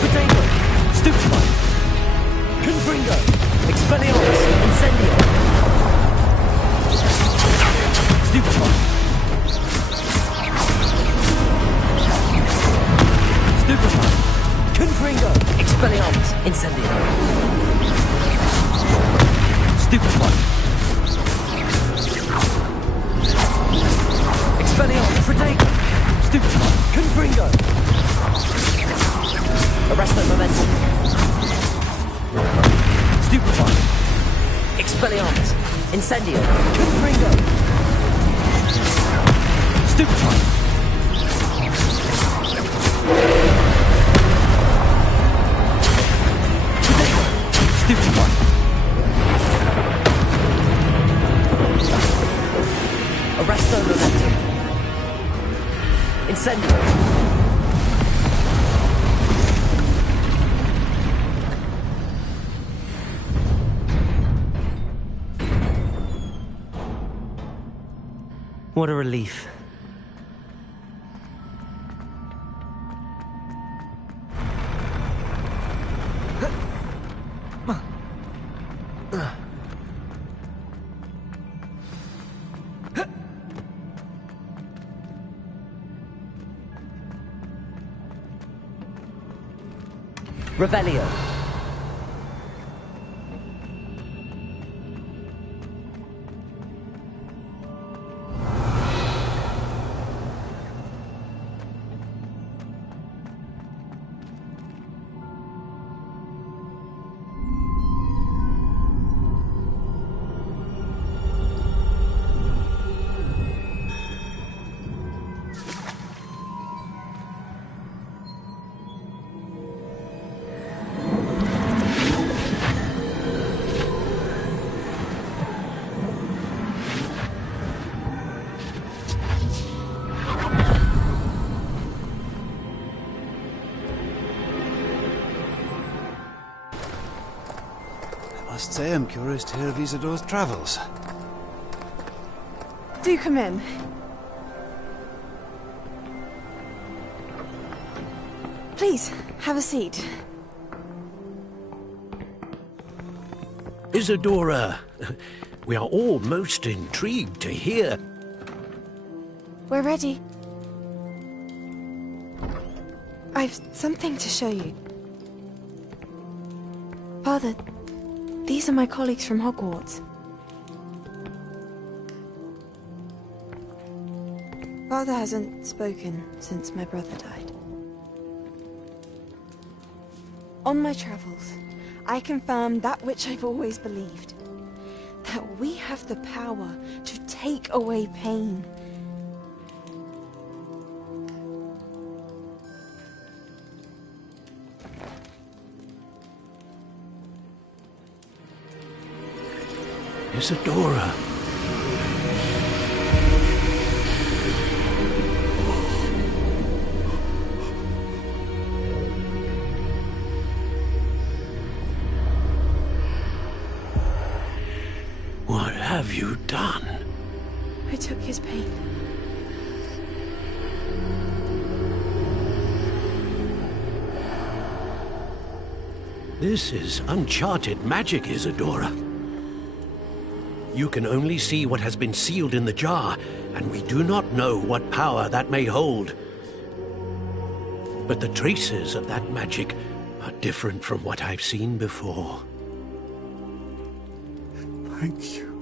Protego. Stupefy. Confringo. Expelliarmus. Incendio. Stupefy. Stupefy. Confringo. Expelliarmus. Incendio. Stupefy. Expelliarmus. Protego. Stupefy. Confringo. Arresto Momentum. Stupefy. Expelliarmus. Incendio. Confringo. Stupefy. Stupefy. Arresto Momentum. Incendio. What a relief. Revelio. must say I'm curious to hear of Isadore's travels. Do come in. Please, have a seat. Isadora, we are all most intrigued to hear. We're ready. I've something to show you. Father, these are my colleagues from Hogwarts. Father hasn't spoken since my brother died. On my travels, I confirmed that which I've always believed. That we have the power to take away pain. Isadora. What have you done? I took his pain. This is uncharted magic, Isadora. You can only see what has been sealed in the jar, and we do not know what power that may hold. But the traces of that magic are different from what I've seen before. Thank you.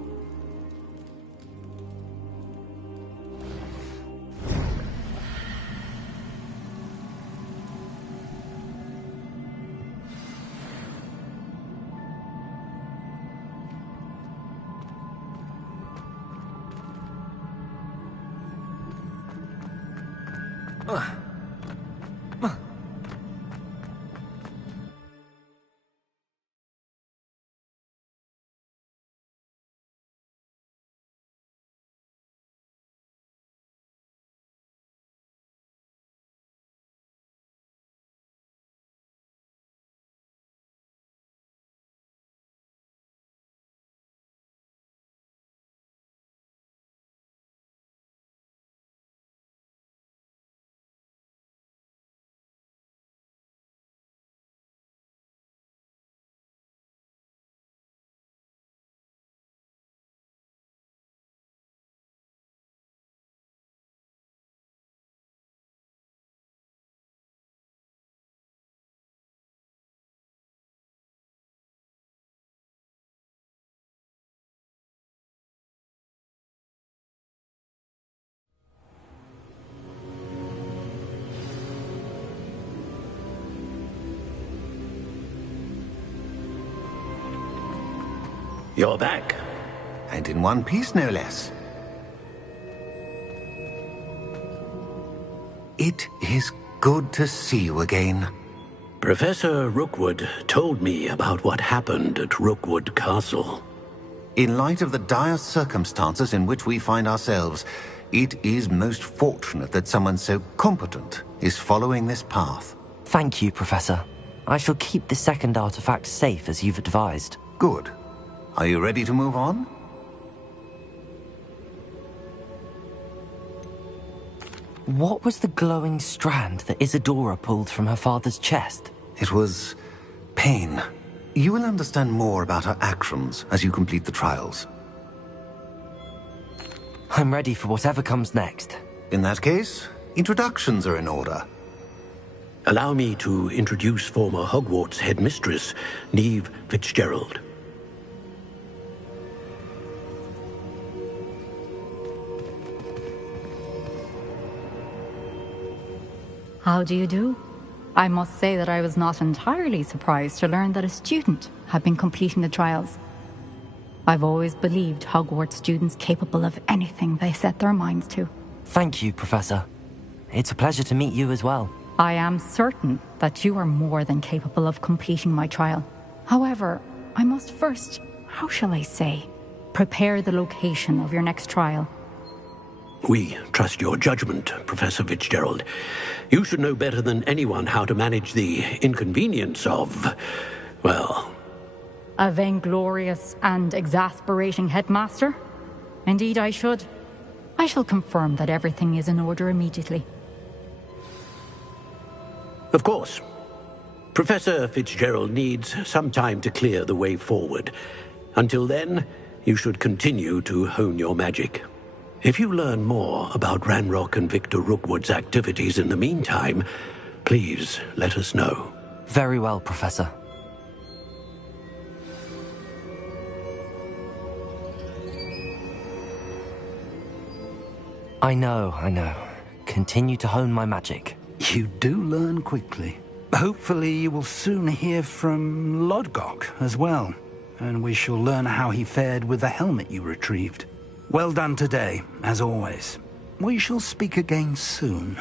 You're back. And in one piece, no less. It is good to see you again. Professor Rookwood told me about what happened at Rookwood Castle. In light of the dire circumstances in which we find ourselves, it is most fortunate that someone so competent is following this path. Thank you, Professor. I shall keep the second artifact safe as you've advised. Good. Are you ready to move on? What was the glowing strand that Isadora pulled from her father's chest? It was pain. You will understand more about her actions as you complete the trials. I'm ready for whatever comes next. In that case, introductions are in order. Allow me to introduce former Hogwarts headmistress, Neve Fitzgerald. How do you do? I must say that I was not entirely surprised to learn that a student had been completing the trials. I've always believed Hogwarts students capable of anything they set their minds to. Thank you, Professor. It's a pleasure to meet you as well. I am certain that you are more than capable of completing my trial. However, I must first, how shall I say, prepare the location of your next trial. We trust your judgment, Professor Fitzgerald. You should know better than anyone how to manage the inconvenience of, well... A vainglorious and exasperating headmaster? Indeed I should. I shall confirm that everything is in order immediately. Of course. Professor Fitzgerald needs some time to clear the way forward. Until then, you should continue to hone your magic. If you learn more about Ranrock and Victor Rookwood's activities in the meantime, please let us know. Very well, Professor. I know. Continue to hone my magic. You do learn quickly. Hopefully you will soon hear from Lodgok as well, and we shall learn how he fared with the helmet you retrieved. Well done today, as always. We shall speak again soon.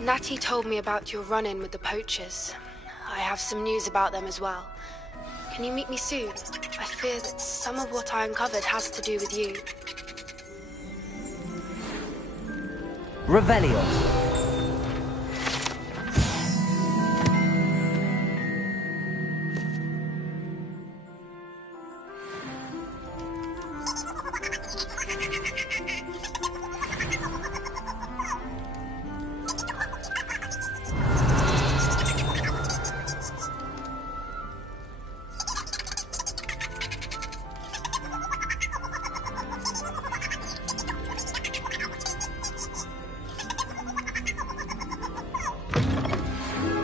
Natty told me about your run-in with the poachers. I have some news about them as well. Can you meet me soon? I fear that some of what I uncovered has to do with you. Revelio.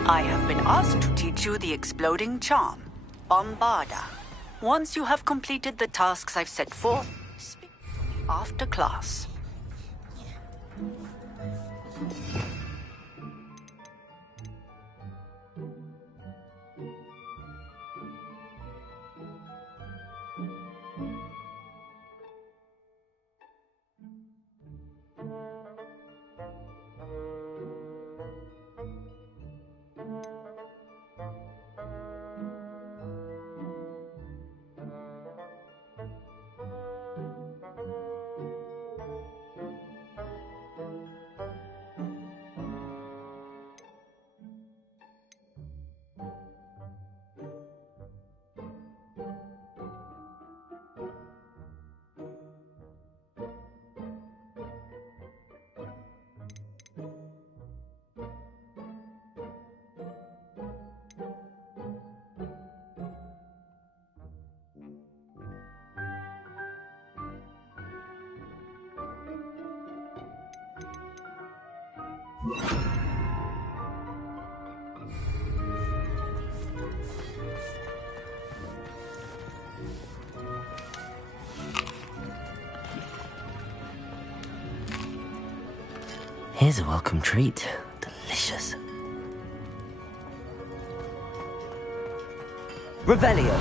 I have been asked to teach you the exploding charm, Bombarda. Once you have completed the tasks I've set forth, speak to me after class. Here's a welcome treat. Delicious. Revelio.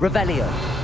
Revelio.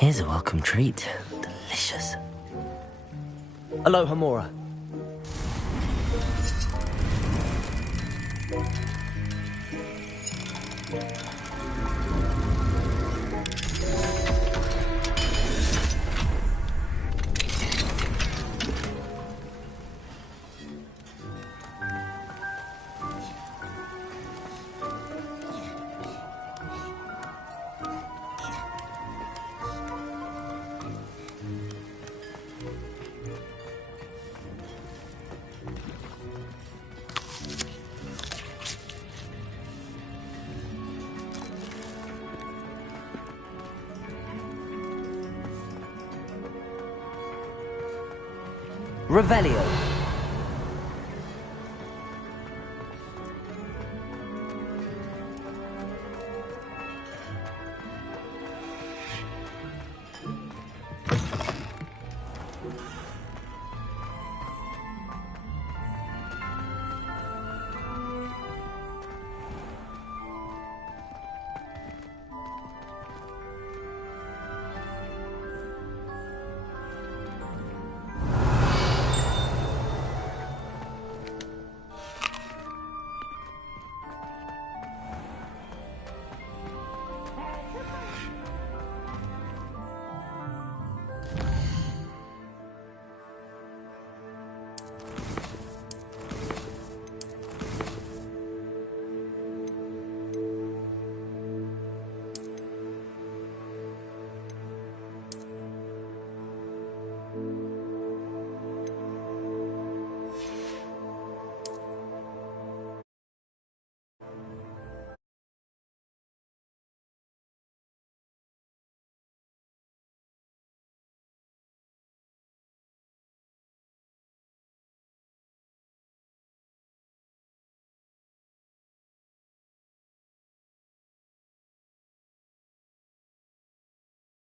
Here's a welcome treat. Delicious. Aloha, Mora. Revelio.